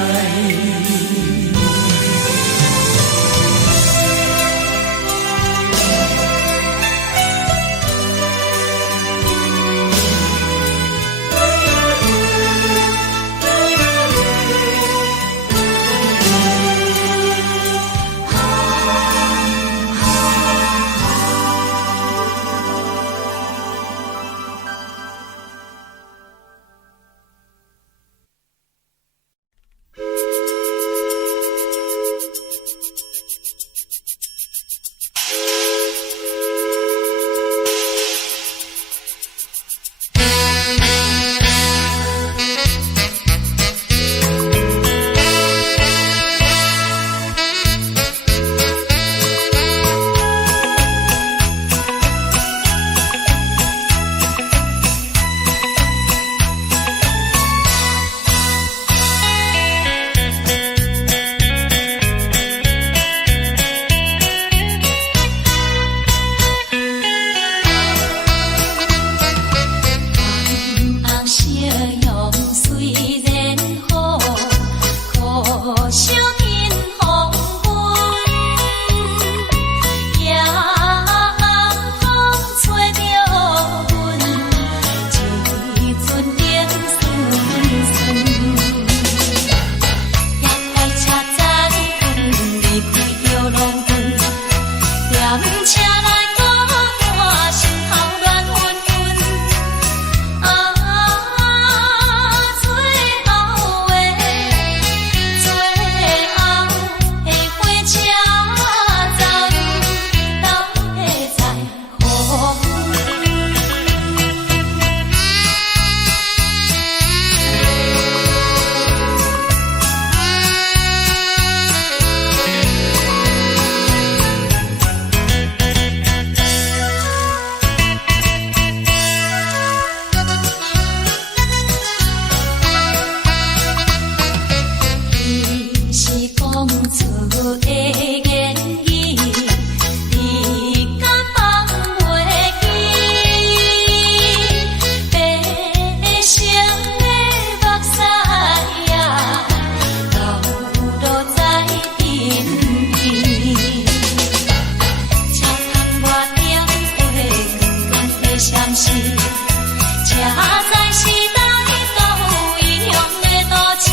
做的言语，你敢放袂记？白成的目屎呀，流落在眼边。车窗外点火，光光的闪烁，车载时代都异乡的都市。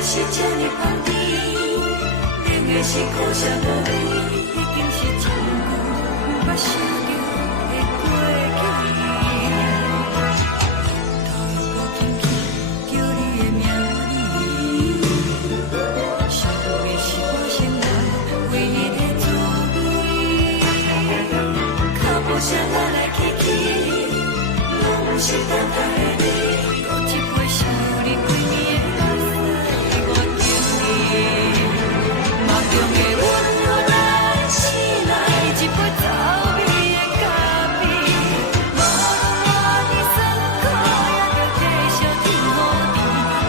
是这呢放甜，冷的是苦涩无味，已经是真久捌想着的过去。头又搁轻轻叫你的名字，想的是我生活唯一的滋味。脚步声来来去去，拢是等待的你，搁一杯想你几年的目屎。梦中的温柔来醒来，一杯走味的咖啡，无论我的酸苦，也着继续甜予你。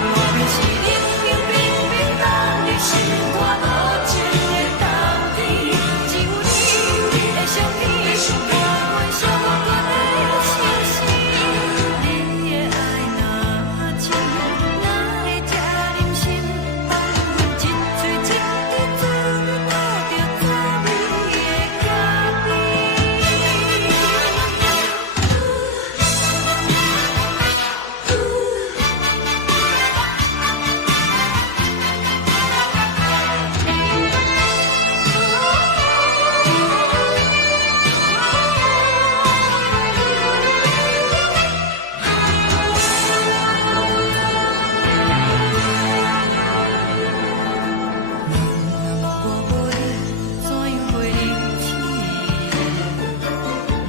我们是冷冷冰冰冷的心肝无情的冬天，只有你的相片，我阮寂寞的心事。你的爱若深，哪会这忍心放阮一嘴一滴滋味，倒着滋味的咖啡。我无你，怎样过日子？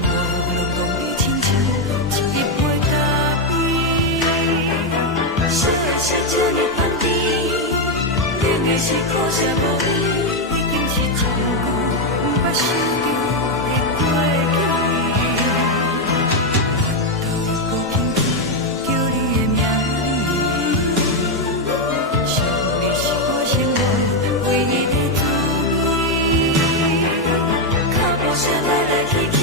无论讲你亲像一杯咖啡，烧的是这呢放甜，冷的是苦涩无味，已经是真久捌想着的过去。头又搁轻轻叫你的名字，想的是我生活唯一的滋味。脚步声来来去去，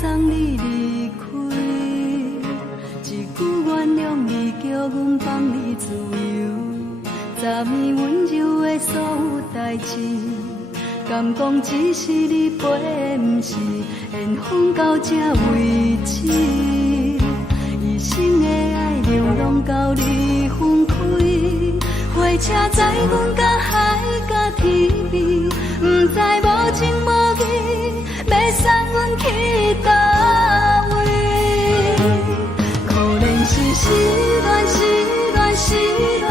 送你离开，一句原谅你，叫阮放你自由。昨暝温柔的所有代志，敢讲只是你陪，不是缘分到这为止。一生的爱流浪到你分开，火车载阮到海甲天边，不知无情无义，要送阮去倒位？可怜是失恋，失恋，失恋，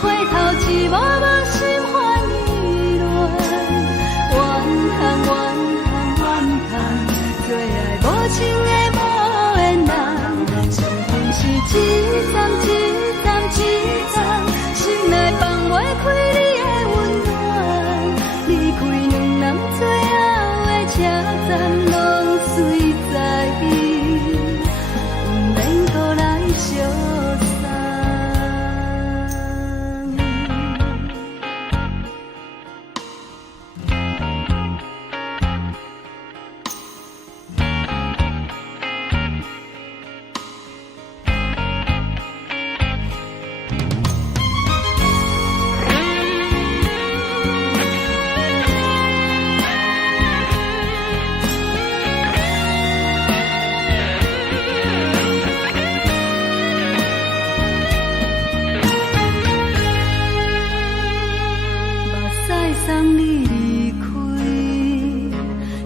回头一幕幕心烦意乱，怨叹，怨叹，怨叹，最爱无情的无缘人，情份是一站一站一站，心内放袂开你的温暖，离开两人最后的车站，拢随在伊，不免搁来相送。送你离开，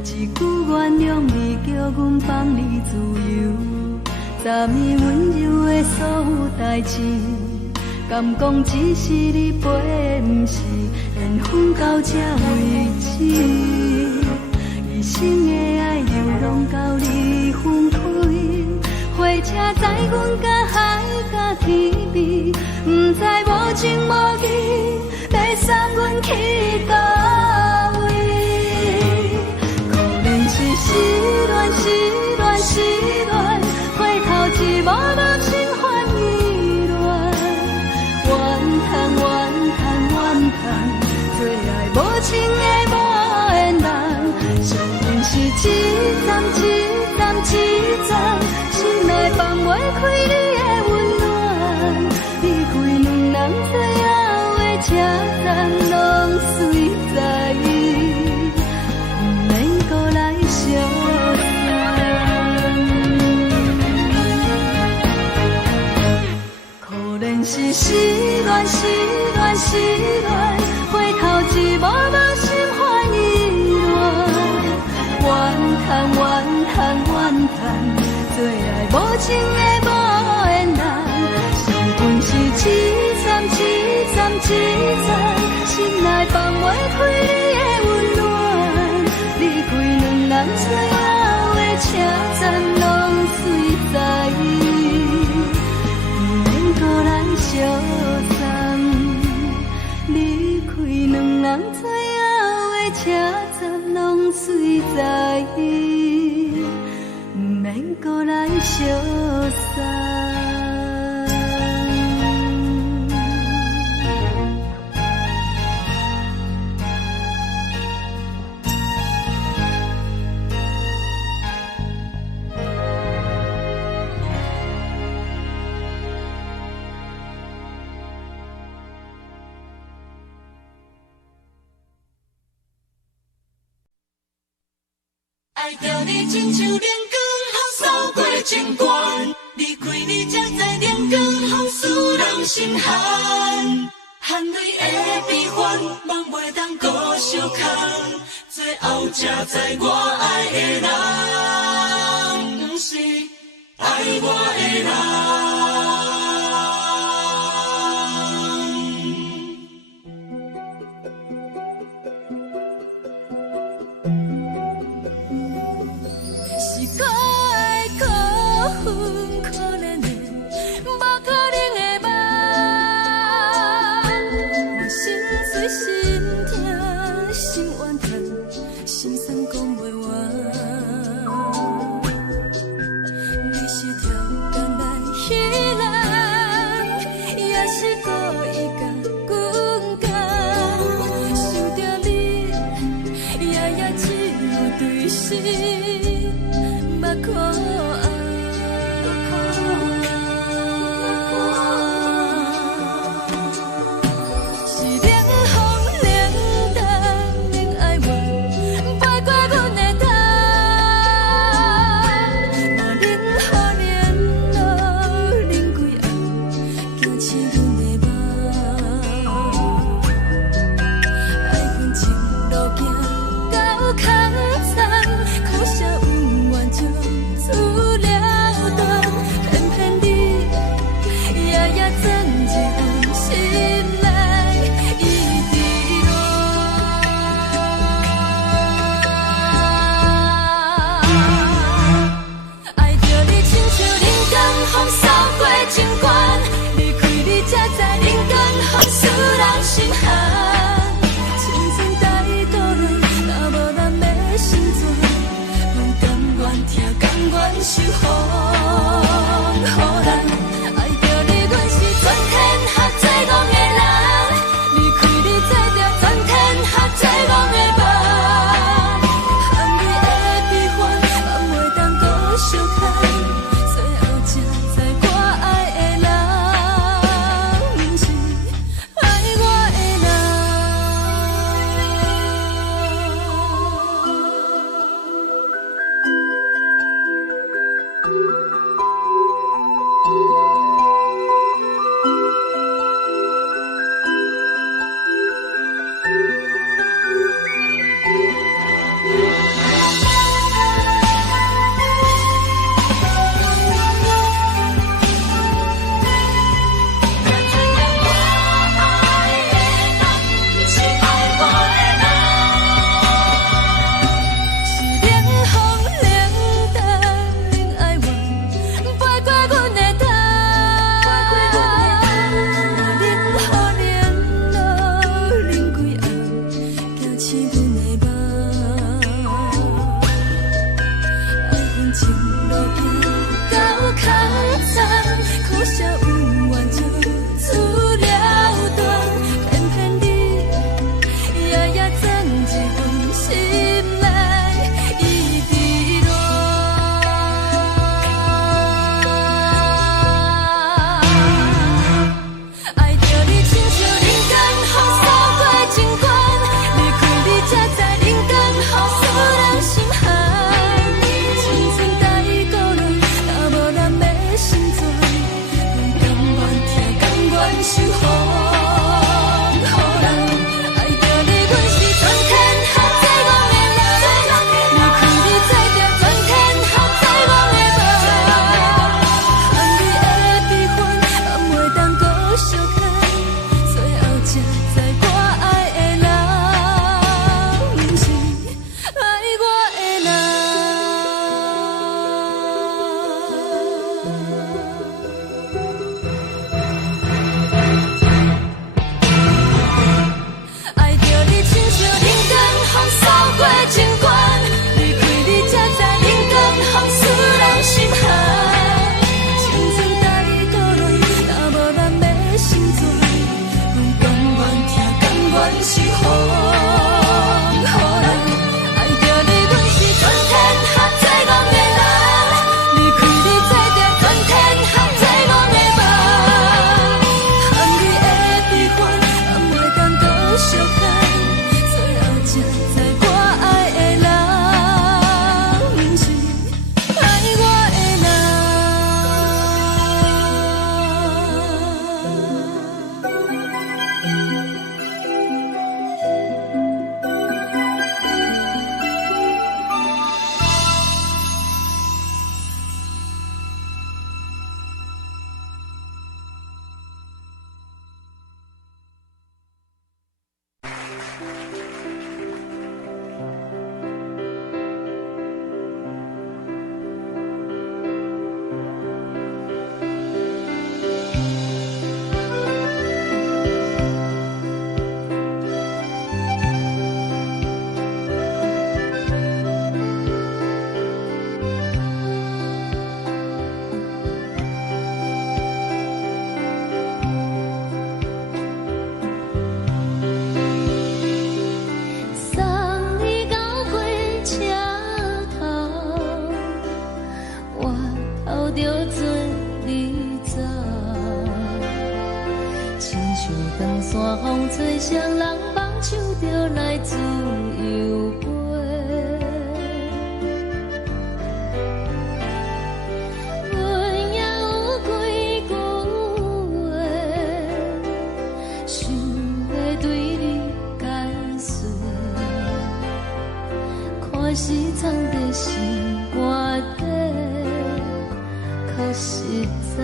一句原谅你，叫阮放你自由。昨暝温柔的所有代志，敢讲只是你陪，不是缘分到这为止。一生的爱流浪到你分开，火车载阮到海甲天边，不知无情无义，要送阮去倒位？可怜是失恋，失恋，失恋，回头一幕幕心烦意乱，怨叹，怨叹，怨叹，最爱无情的无缘人，情份是一站一站一站，心内放袂开你的温暖，离开两人最后的车站，拢随在伊，不免搁来相送。可怜是失恋，失恋，失恋，回头一幕幕心烦意乱，怨叹，怨叹，怨叹，最爱无情的无缘人，情份是一站一站一站，心内放袂开你的温暖，离开两人最后的车站，拢随在伊，不免搁来相送。离开两人最后的车站，拢随在伊，不免搁来相送。爱着你亲像阳光扫过情关，离开你才知阳光风使人心寒。含泪的悲欢，望袂当搁相牵，最后才知我爱的人，不是爱我的人。目可爱。是冷风冷淡冷爱我，飞过阮的头，我冷雨冷落冷几暗，惊醒阮的梦。爱恨情路行到空残，可惜有缘就此了断，偏偏你夜夜钻入阮心内，一直乱。爱着你亲像人间风扫过情关，离开你才知人间风使人心寒。青春带倒落，若无咱要生存，阮甘愿听，甘愿受风雨人。爱着你，阮是全天下最戆的人，离开你才着全天下最戆的梦。含你的悲欢，放袂当搁相牵，最后才知我爱的人，不是爱我的人。着做你走，亲像长山风吹双人放手着来自由飞。阮也有几句话，想要对你解释，可是藏在心肝底，较实在。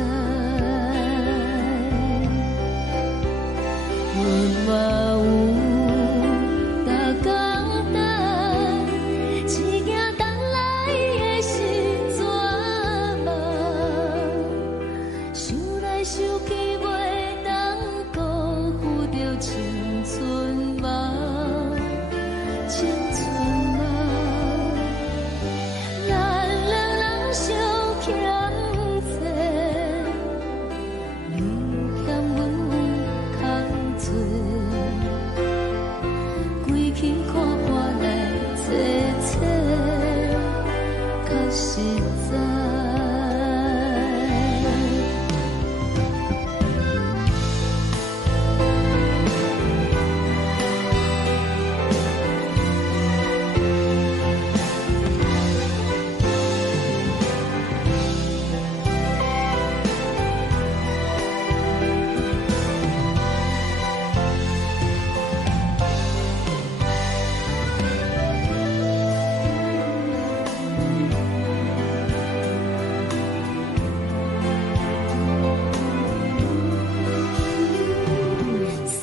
阮嘛有大工等，只惊等来的时阵梦，想来想去袂当辜负着青春梦，青春梦。咱两人相欠债，你欠阮空多，归去看看来坐坐，较实在。送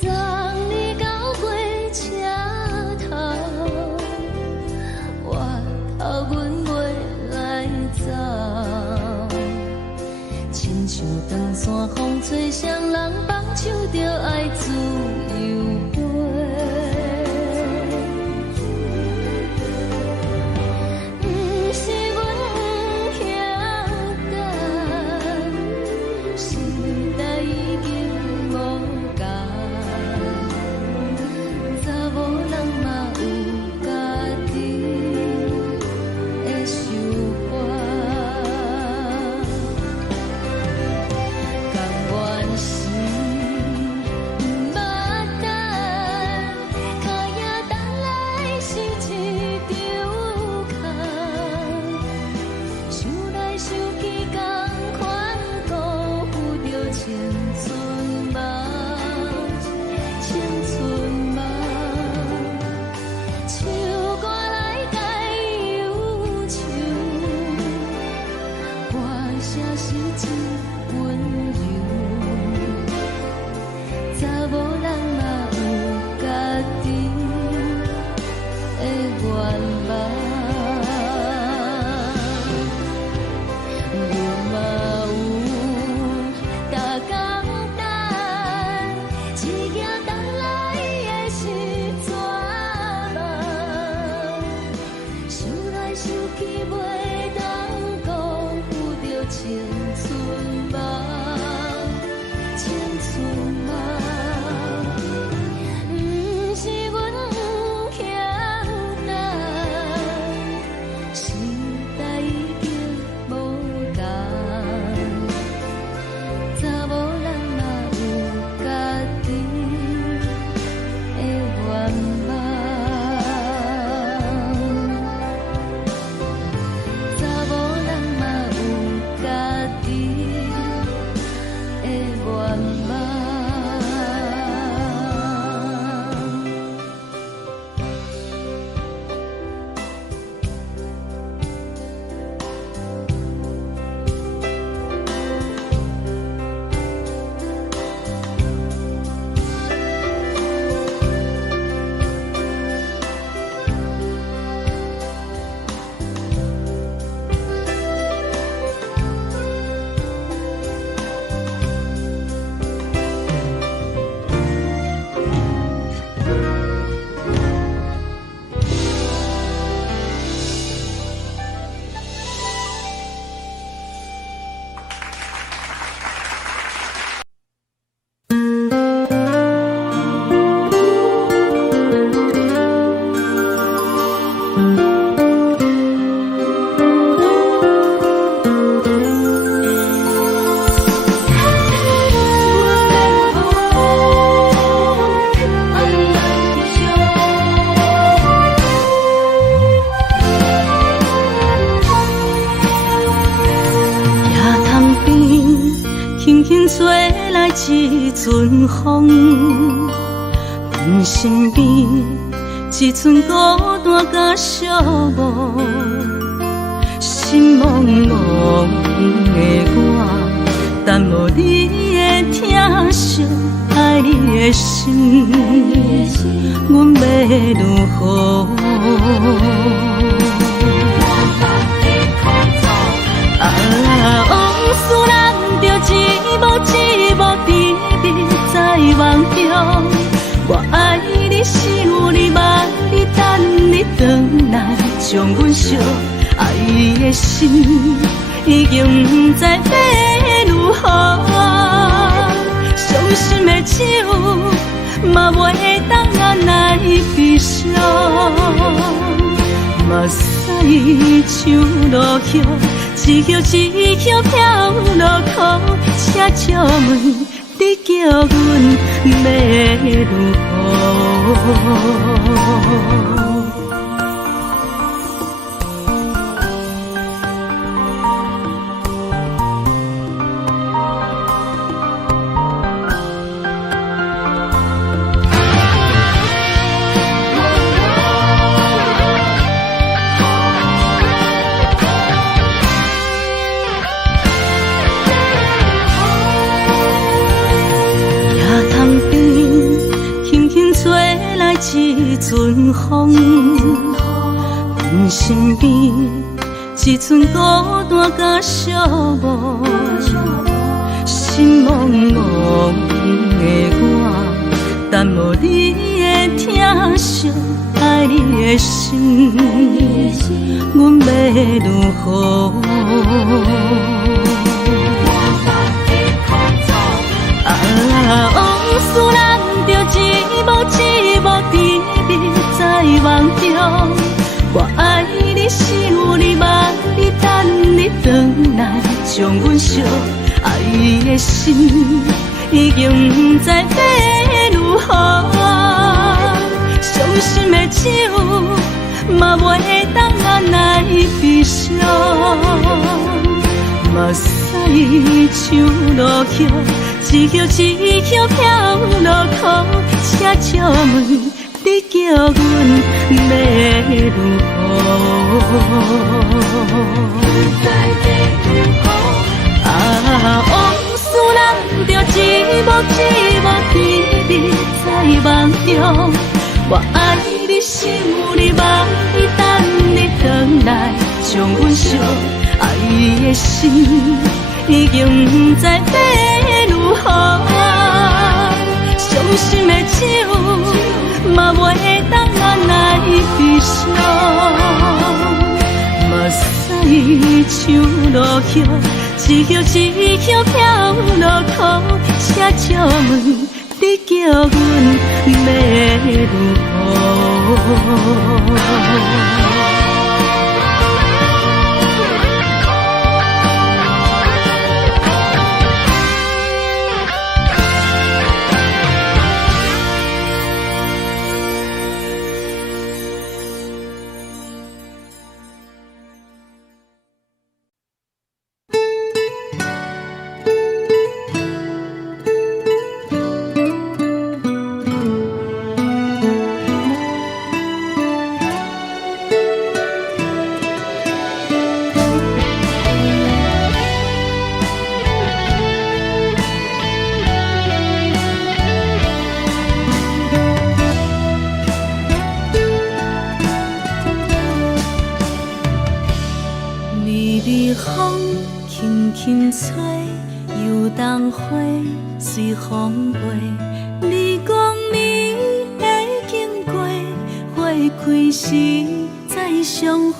你到过车头，我头阮袂来走，亲像长山风吹双人放手着爱自由飞。不是阮不晓等，时代已经无共，查某人嘛有家己的想法，甘愿是不捌等。一阵风，阮身边一寸孤单甲寂寞，心茫茫的我，等无你的疼惜，爱你的心，阮要如何？往事人着一幕一幕甜蜜在梦中，我爱你是有你望你等你回来，将阮惜爱的心已经不知要如何，伤心的手嘛袂当按来悲伤，目屎像落雨。一叶一叶飘落雨，车照问你叫阮要如何？一阵风，阮身边一寸孤单甲寂寞，心茫茫的我，等无你的疼惜，爱你的心，阮要如何？往事人着一幕一幕甜蜜在梦中，我爱你是有你望你等你回来，将阮惜爱的心已经不知要如何，伤心的手嘛袂当按来悲伤，目屎像落雨。一叶一叶飘落雨，车照问你叫阮要如何？往事人着一幕一幕甜蜜在梦中，我爱你是有你望你等你回来，将阮惜爱的心已经不知要如何，伤心的手嘛袂当按来悲伤，目屎像落雨，一叶一叶飘落雨，车照问你叫阮要如何？随风飞，你讲你会经过，花开时再相会。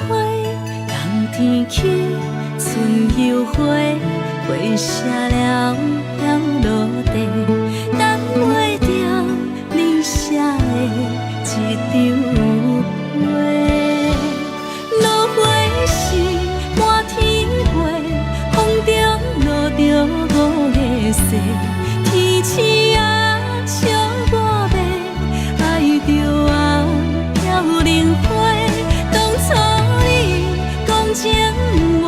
冬天起，春又花，花谢了飘落地，等袂着你写的一张画。落花是满天花，风中落着五个色。天星啊，笑我袂爱着啊，飘零花。当初你讲情话，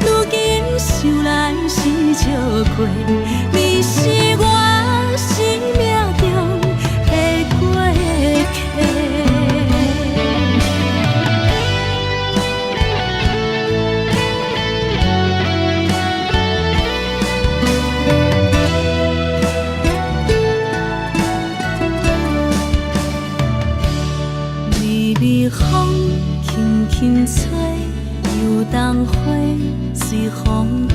如今想来是笑过。你是我。冬花随风飞。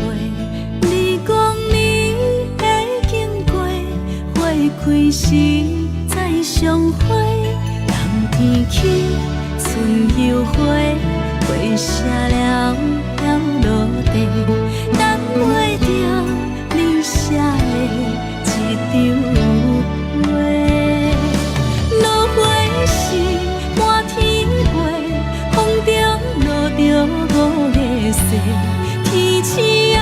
你讲你会经过，花开时再相会。冬天起，春又回，花谢了了落地，等袂着你写的一张话。落花时满天飞，风中落着五个色，天星啊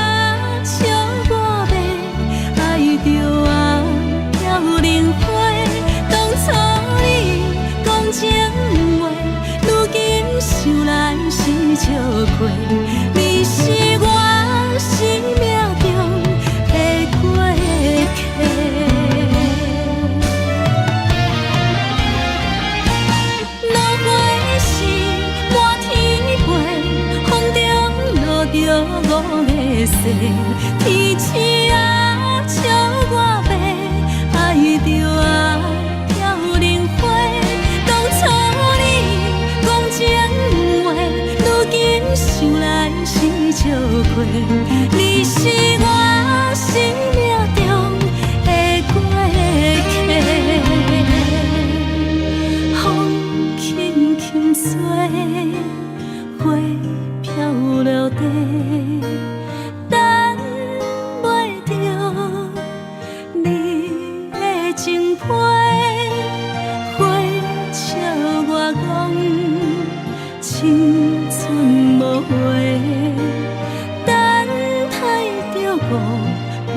笑我迷，爱着啊飘零花。当初你讲情话，如今想来是笑过。你是我生命中的过客。落花时满天飞，风中落着五个色，天星啊笑我迷，爱着啊飘零花。当初你讲情话，如今想来是笑过。你是我生命中的过客。风轻轻吹，花飘落地，等袂着你的情批。花笑我讲青春无回，等待着误会。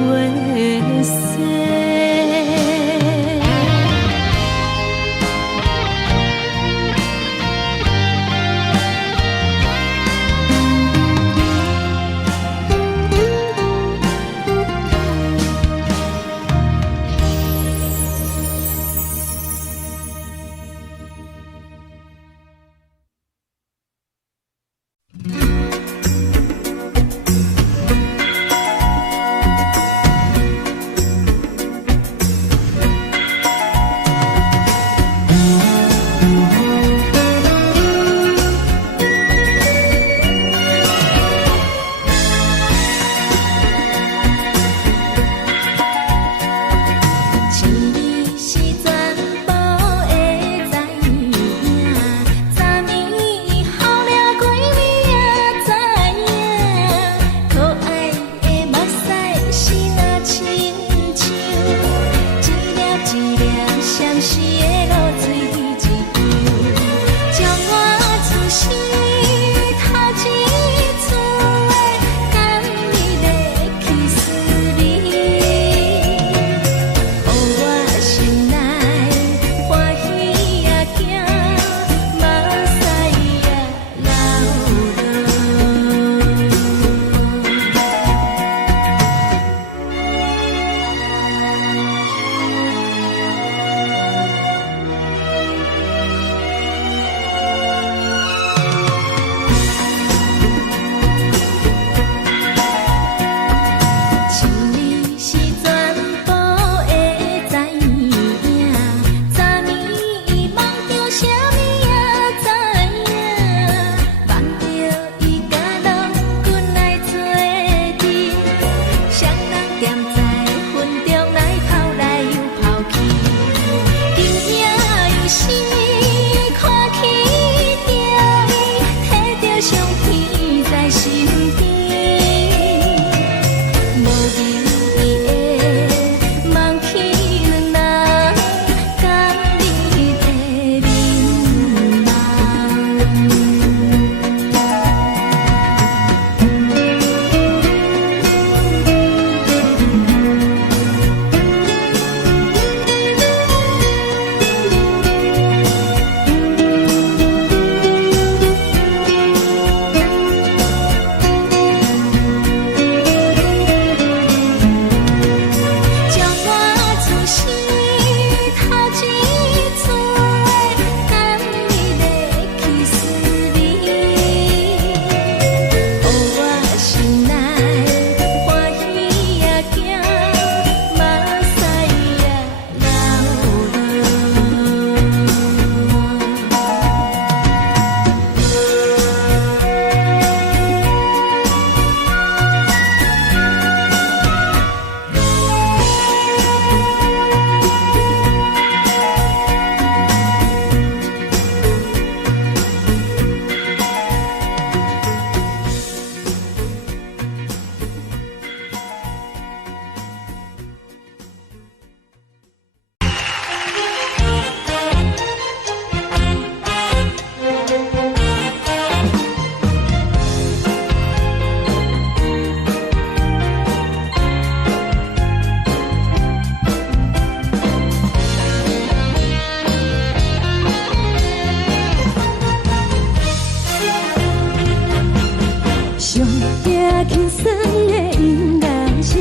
听轻松的音乐声，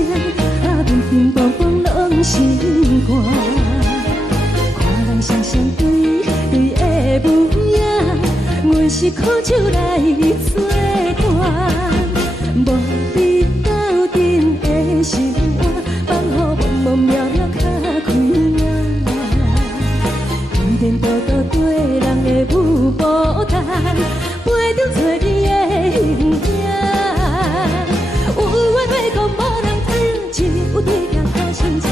乒乒乓乓拢心肝。看人双双对对的舞影，阮是苦酒来作伴。无伫斗阵的心肝，放予茫茫渺渺较开眼。颠颠倒倒对人的舞步弹，陪着找你的形影。有话要讲无人听，有对镜头心情，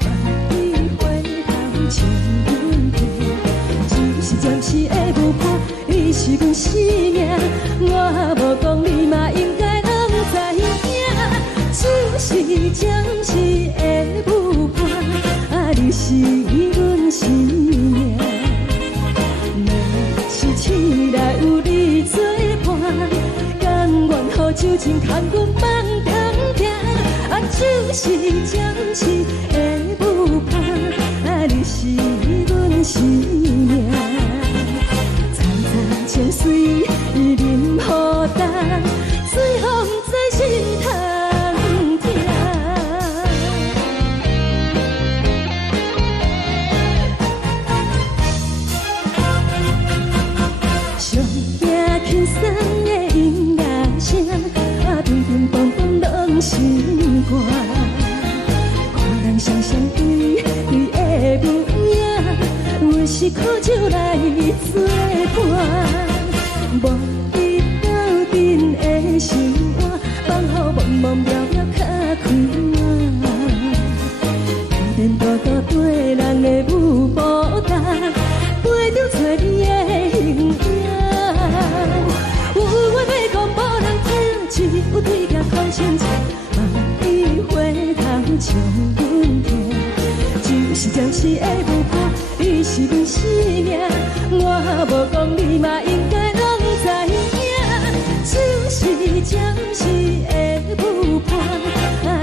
万里回头唱阮听。就是暂时的舞伴，你是阮生命，我无讲你嘛应该拢知影。就是暂时的舞伴，你是阮生命。是醒来有你作伴，甘愿予酒精牵阮梦中行。就是暂时的舞伴，你是阮生命。层层情水任何担，随风在心头听。上听轻松的音乐声，乒乒乓乓拢心肝。看人双双对对的舞影，阮是苦酒来作伴。无伫斗阵的心肝，放予茫茫渺渺较开眼。颠颠倒倒对人的舞步弹，陪着找你的形影。有话要讲无人听，只有对镜头心情，万里回头唱阮听。就是暂时的舞伴，你是阮生命，我无讲你嘛应该拢知影。就是暂时的舞伴，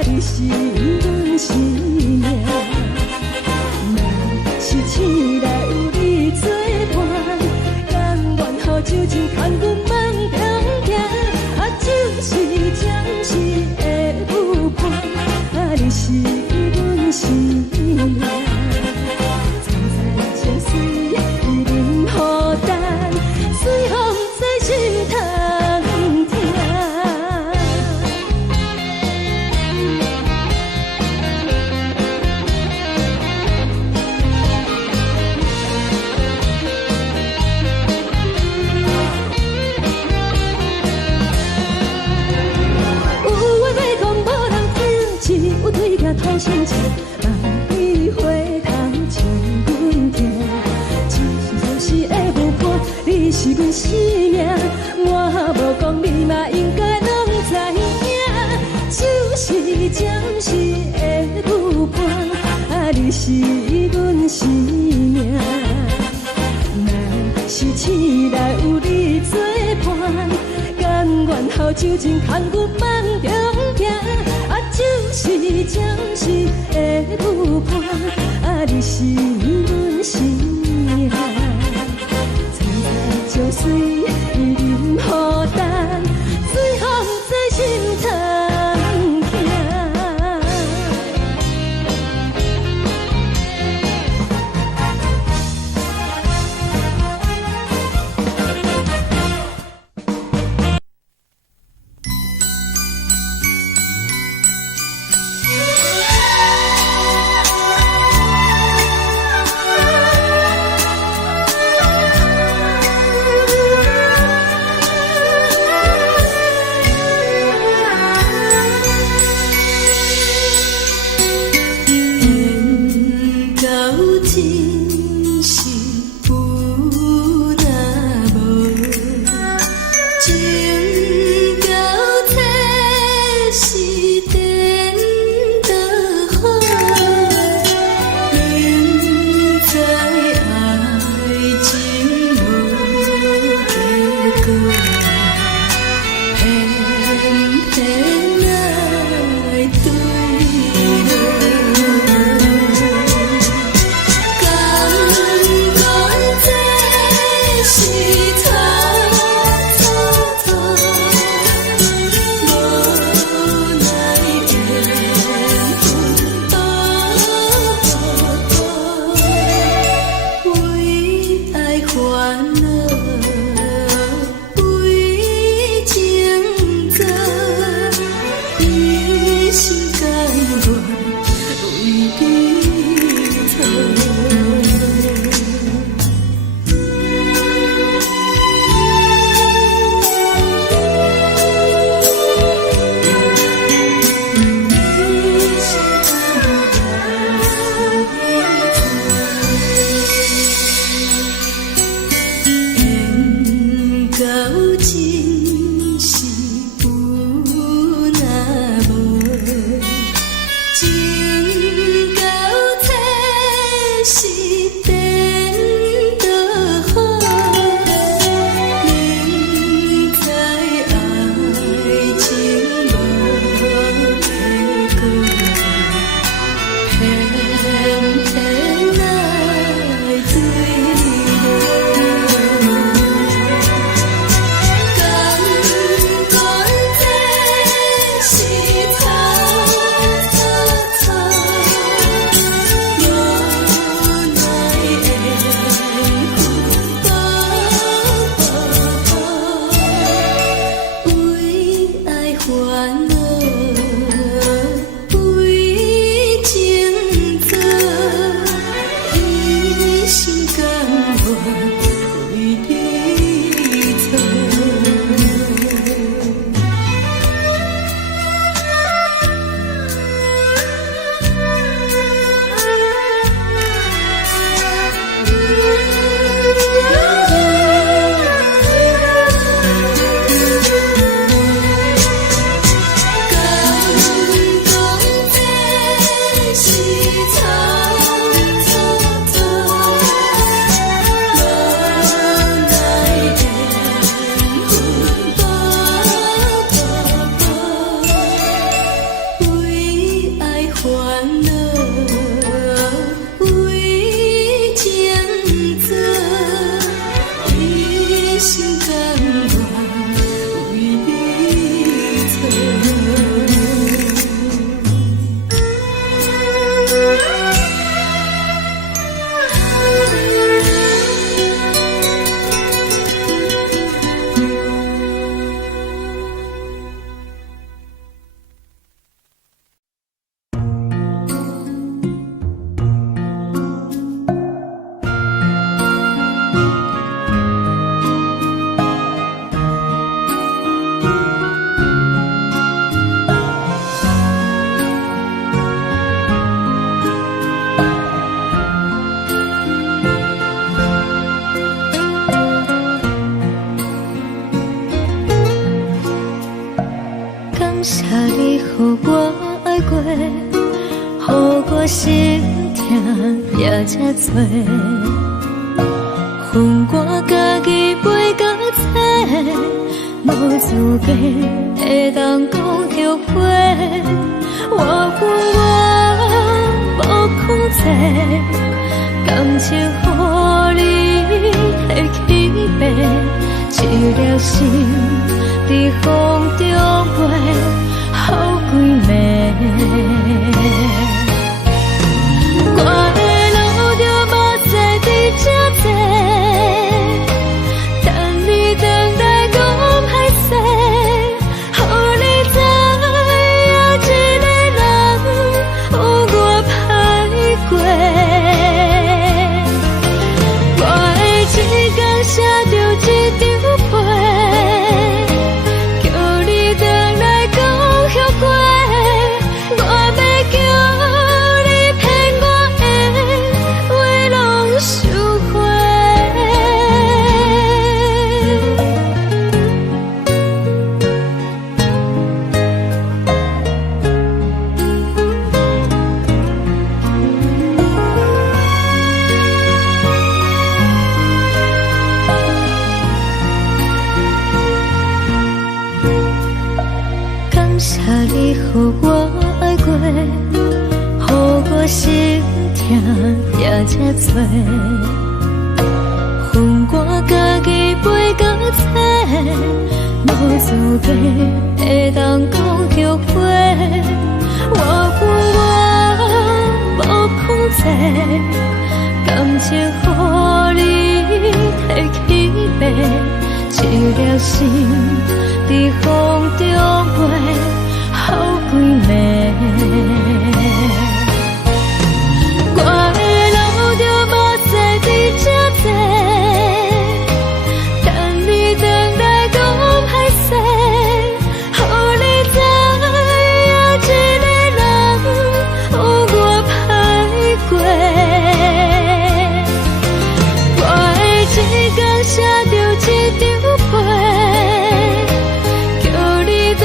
你是阮生命。若是醒来有你作伴，甘愿予酒精牵阮梦中行。就是暂时的舞伴，你是阮生命。层层情水任何担，随风在心头听。有对镜头心情，万里回头唱阮听。就是暂时的舞伴，你是阮生命，我无讲你嘛应该拢知影。就是暂时的舞伴，你是阮生命。若是醒来有你作伴，甘愿予酒精牵阮梦中行。就是暂时的舞伴，你是阮生命。层层情水任何担，随风在心头听。烦恼为情做，一心甘愿为你做。感谢你，予我爱过，予我心痛也这多，恨我家己袂到切，无资格会当讲后悔。我无控制，感情予你会起飞，一粒心在风中飞，好几暝。我的路就目屎伫这多，等你等待讲歹势，予你知影一个人有我歹过。我的一天写着一张被，叫你回来讲后悔。我要叫你骗我的话拢收回。感谢你，予我爱过，予我心痛也这多，恨我家己袂到切，无资格会当讲后悔。我无控制，感情予你会起飞，一粒心在风中飞，好几暝。我的路就目屎伫这多，等你等待讲歹势，予你知影一个人有我歹过。我的一天写着一张被，叫你回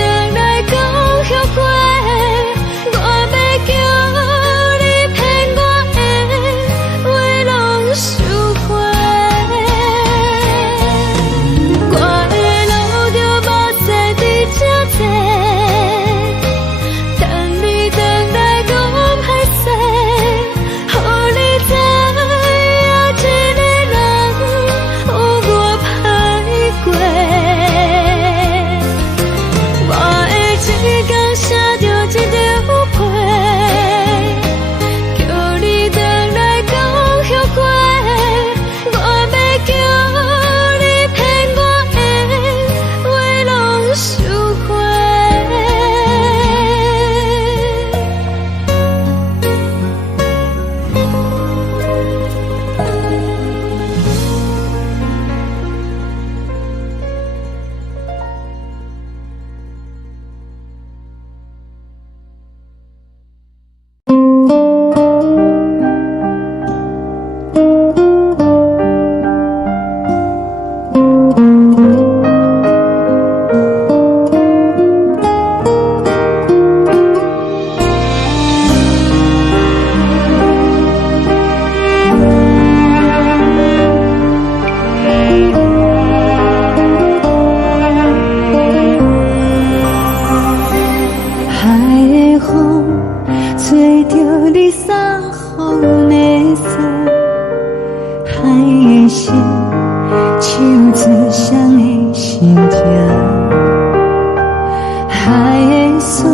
山，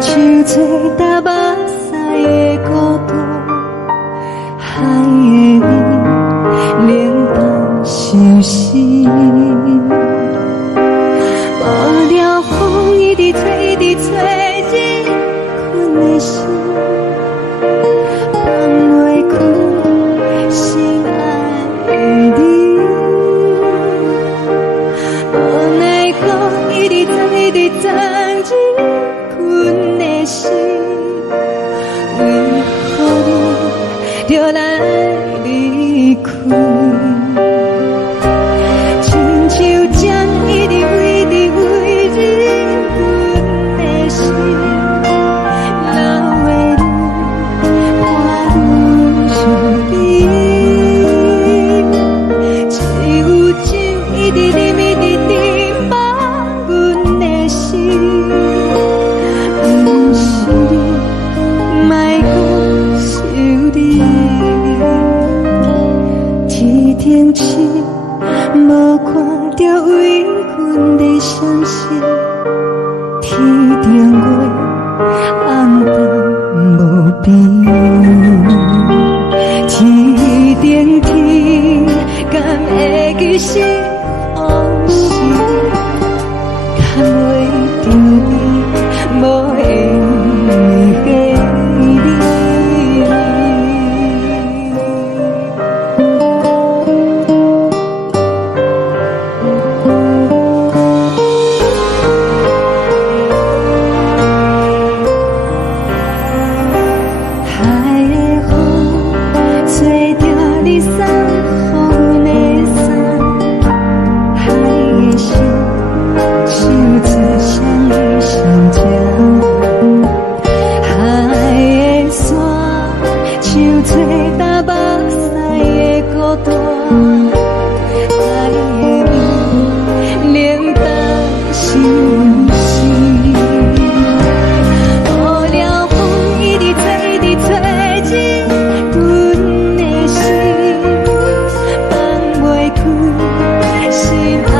像吹打目屎的孤单，海的你冷淡伤心。无聊风一直吹，一直吹，日困的心，放袂开心爱的你。无奈讲一直藏，一直藏，日困的心，为何你就来离开？亲像针一直围，一直围，日困的心，流的泪，看愈伤悲。只有酒一直啉，一直啉，放阮的心。不是你，莫搁想你。天顶星，无看到为阮的伤心。天顶月，暗淡无边。天顶天，敢会记是往事？牵袂着你，无缘的你。海的风，吹着你送予阮的衫，海的心，像做双的相正，海的山，像吹打目屎的孤单，海的你，冷淡伤心。无聊风一直吹，一直吹，日阮的心，放袂开心爱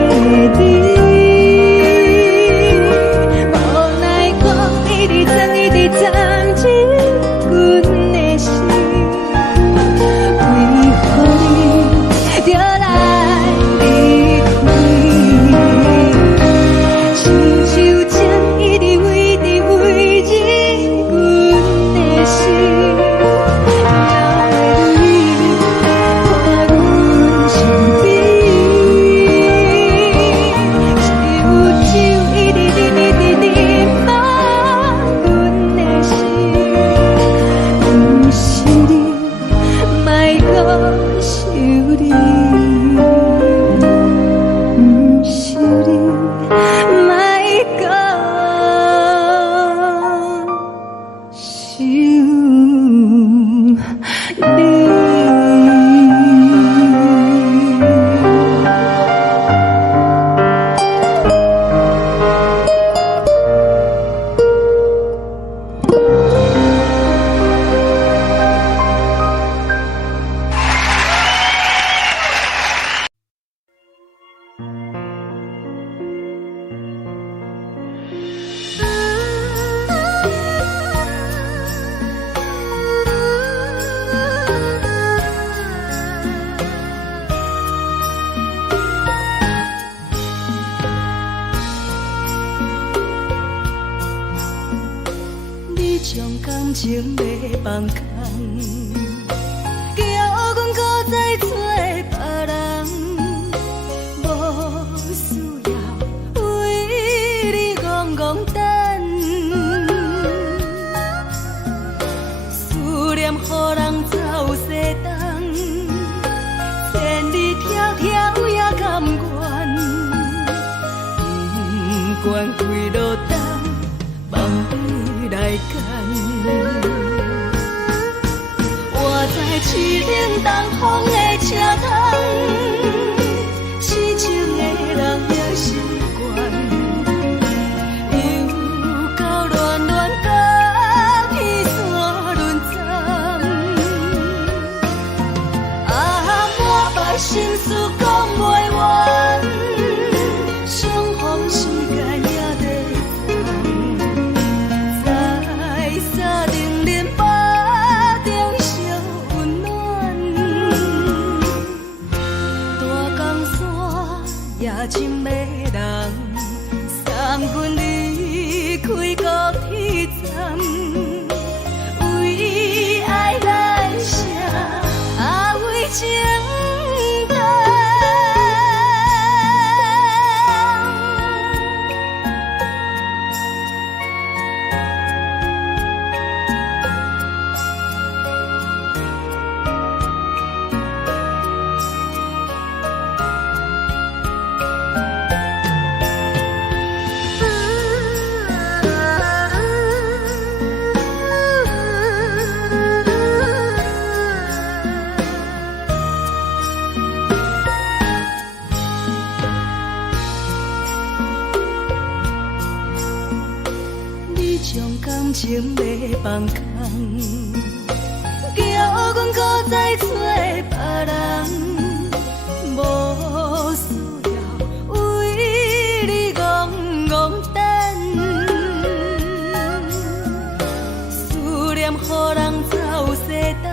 的你。无奈讲一直藏，一直藏，日阮的心，为何你就来离开？亲像针一直围，一直围，日阮的心，流的泪，看阮伤悲。只有酒一直啉，一直啉，放阮的心。不是你，莫搁想你。不是你，莫搁想你。你将感情卖放空，叫阮搁再找别人，无需要为你戆戆等。思念予人走西东，千里迢迢也甘愿，不管开路灯，梦里来赶。我在市顶东风的车窗，痴情的人也习惯，又到乱乱甲彼山论站。啊，满腹心事讲袂完，相逢时间也在。将感情要放空，叫阮搁再找别人，无需要为你戆戆等，思念予人走西东，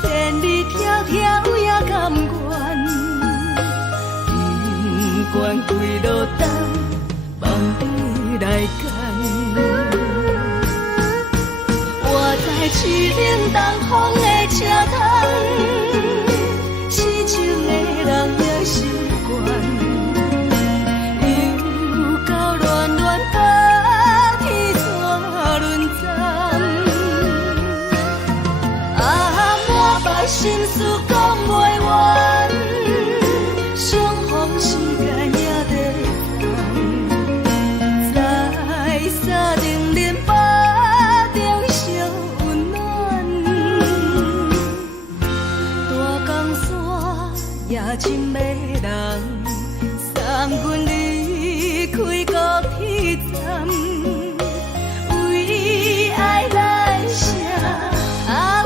千里迢迢也甘愿，不管几路灯，梦你来干。我在市顶东风的车窗，痴情的人也习惯，又到乱乱把天带轮转。啊，满腹心事讲袂完，相逢时间也在放，在沙定林巴中相温暖。大江山也真迷人，送阮离开高铁站，为爱来写，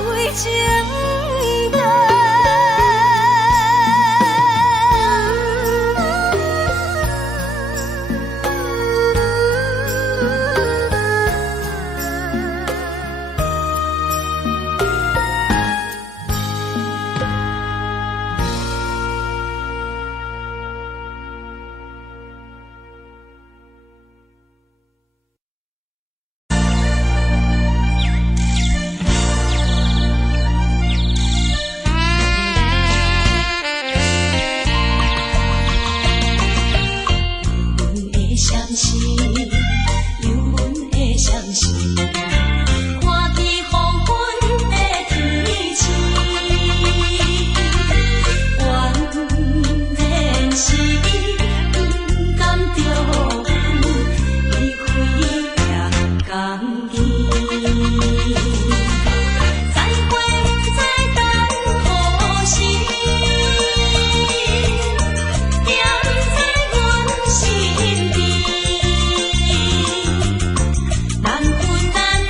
为情淡。难分难。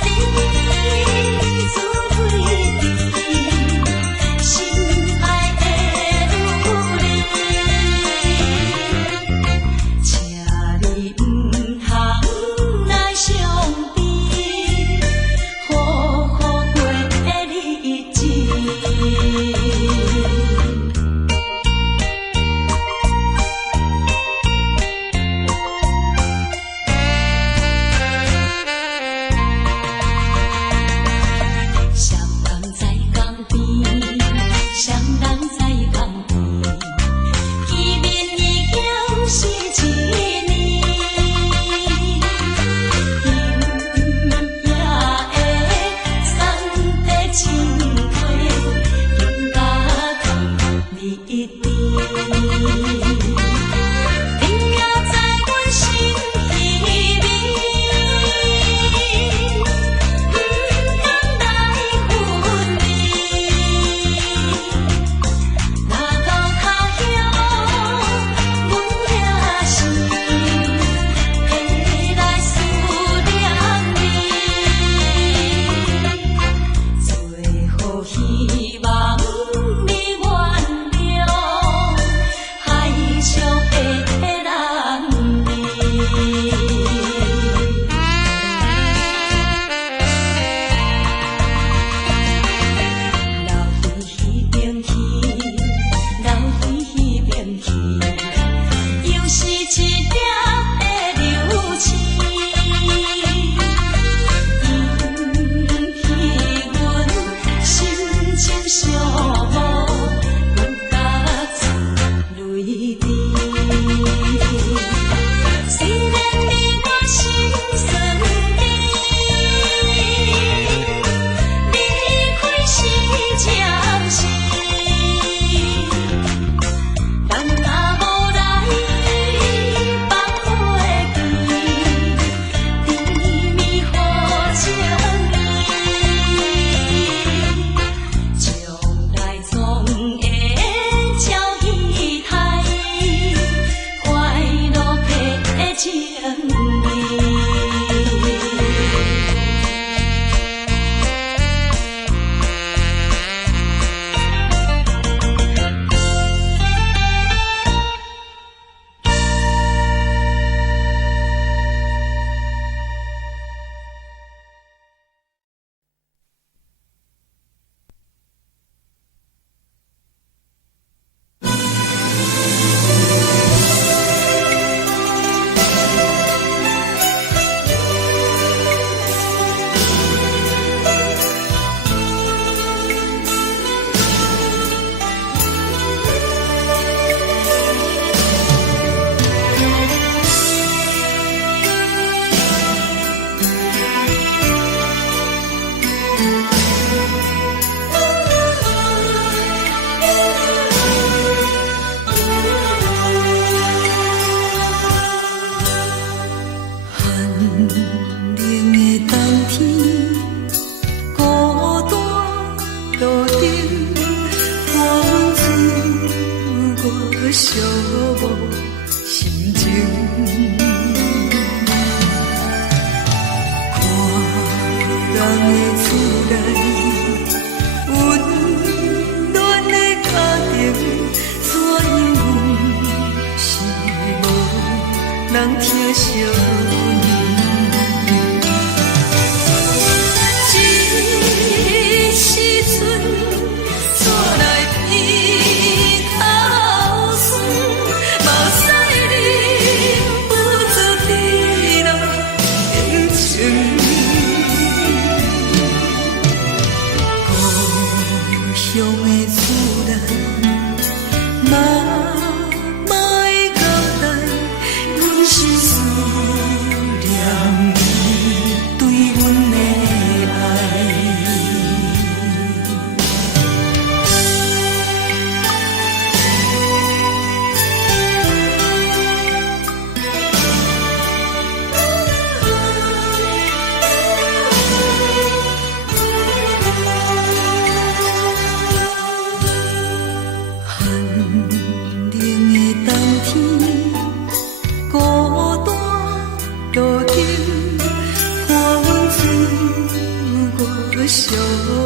寂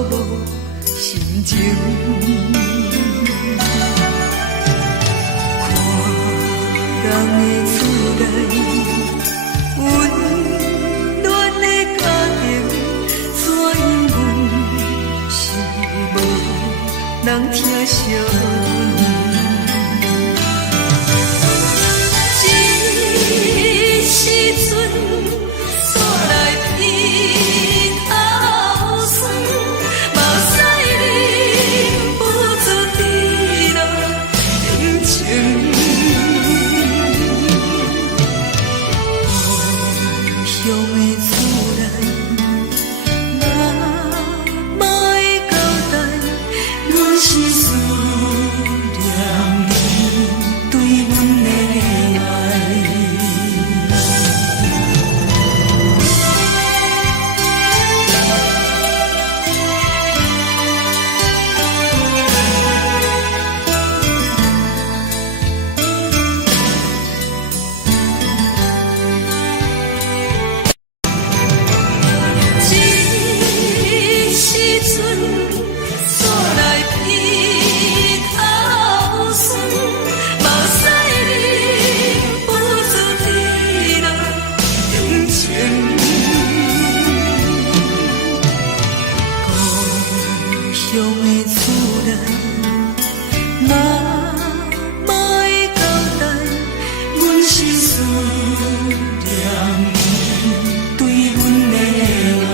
寞心情。看人的厝内温暖的家庭，怎因阮是无人疼惜？时阵煞来鼻口酸，目屎忍不住滴落眼睛。故乡的厝内，哪会交代？阮是思念你对阮的爱。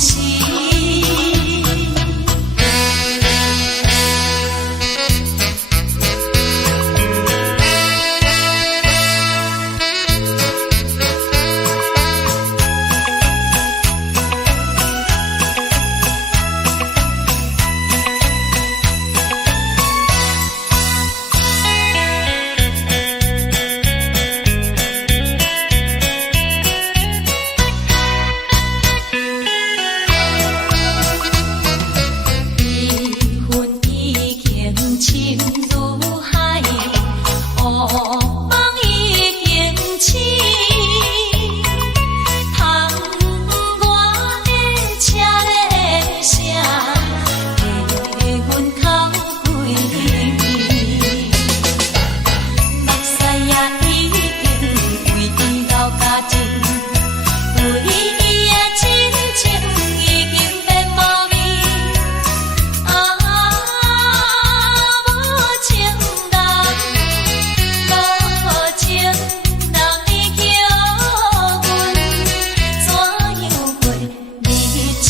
心。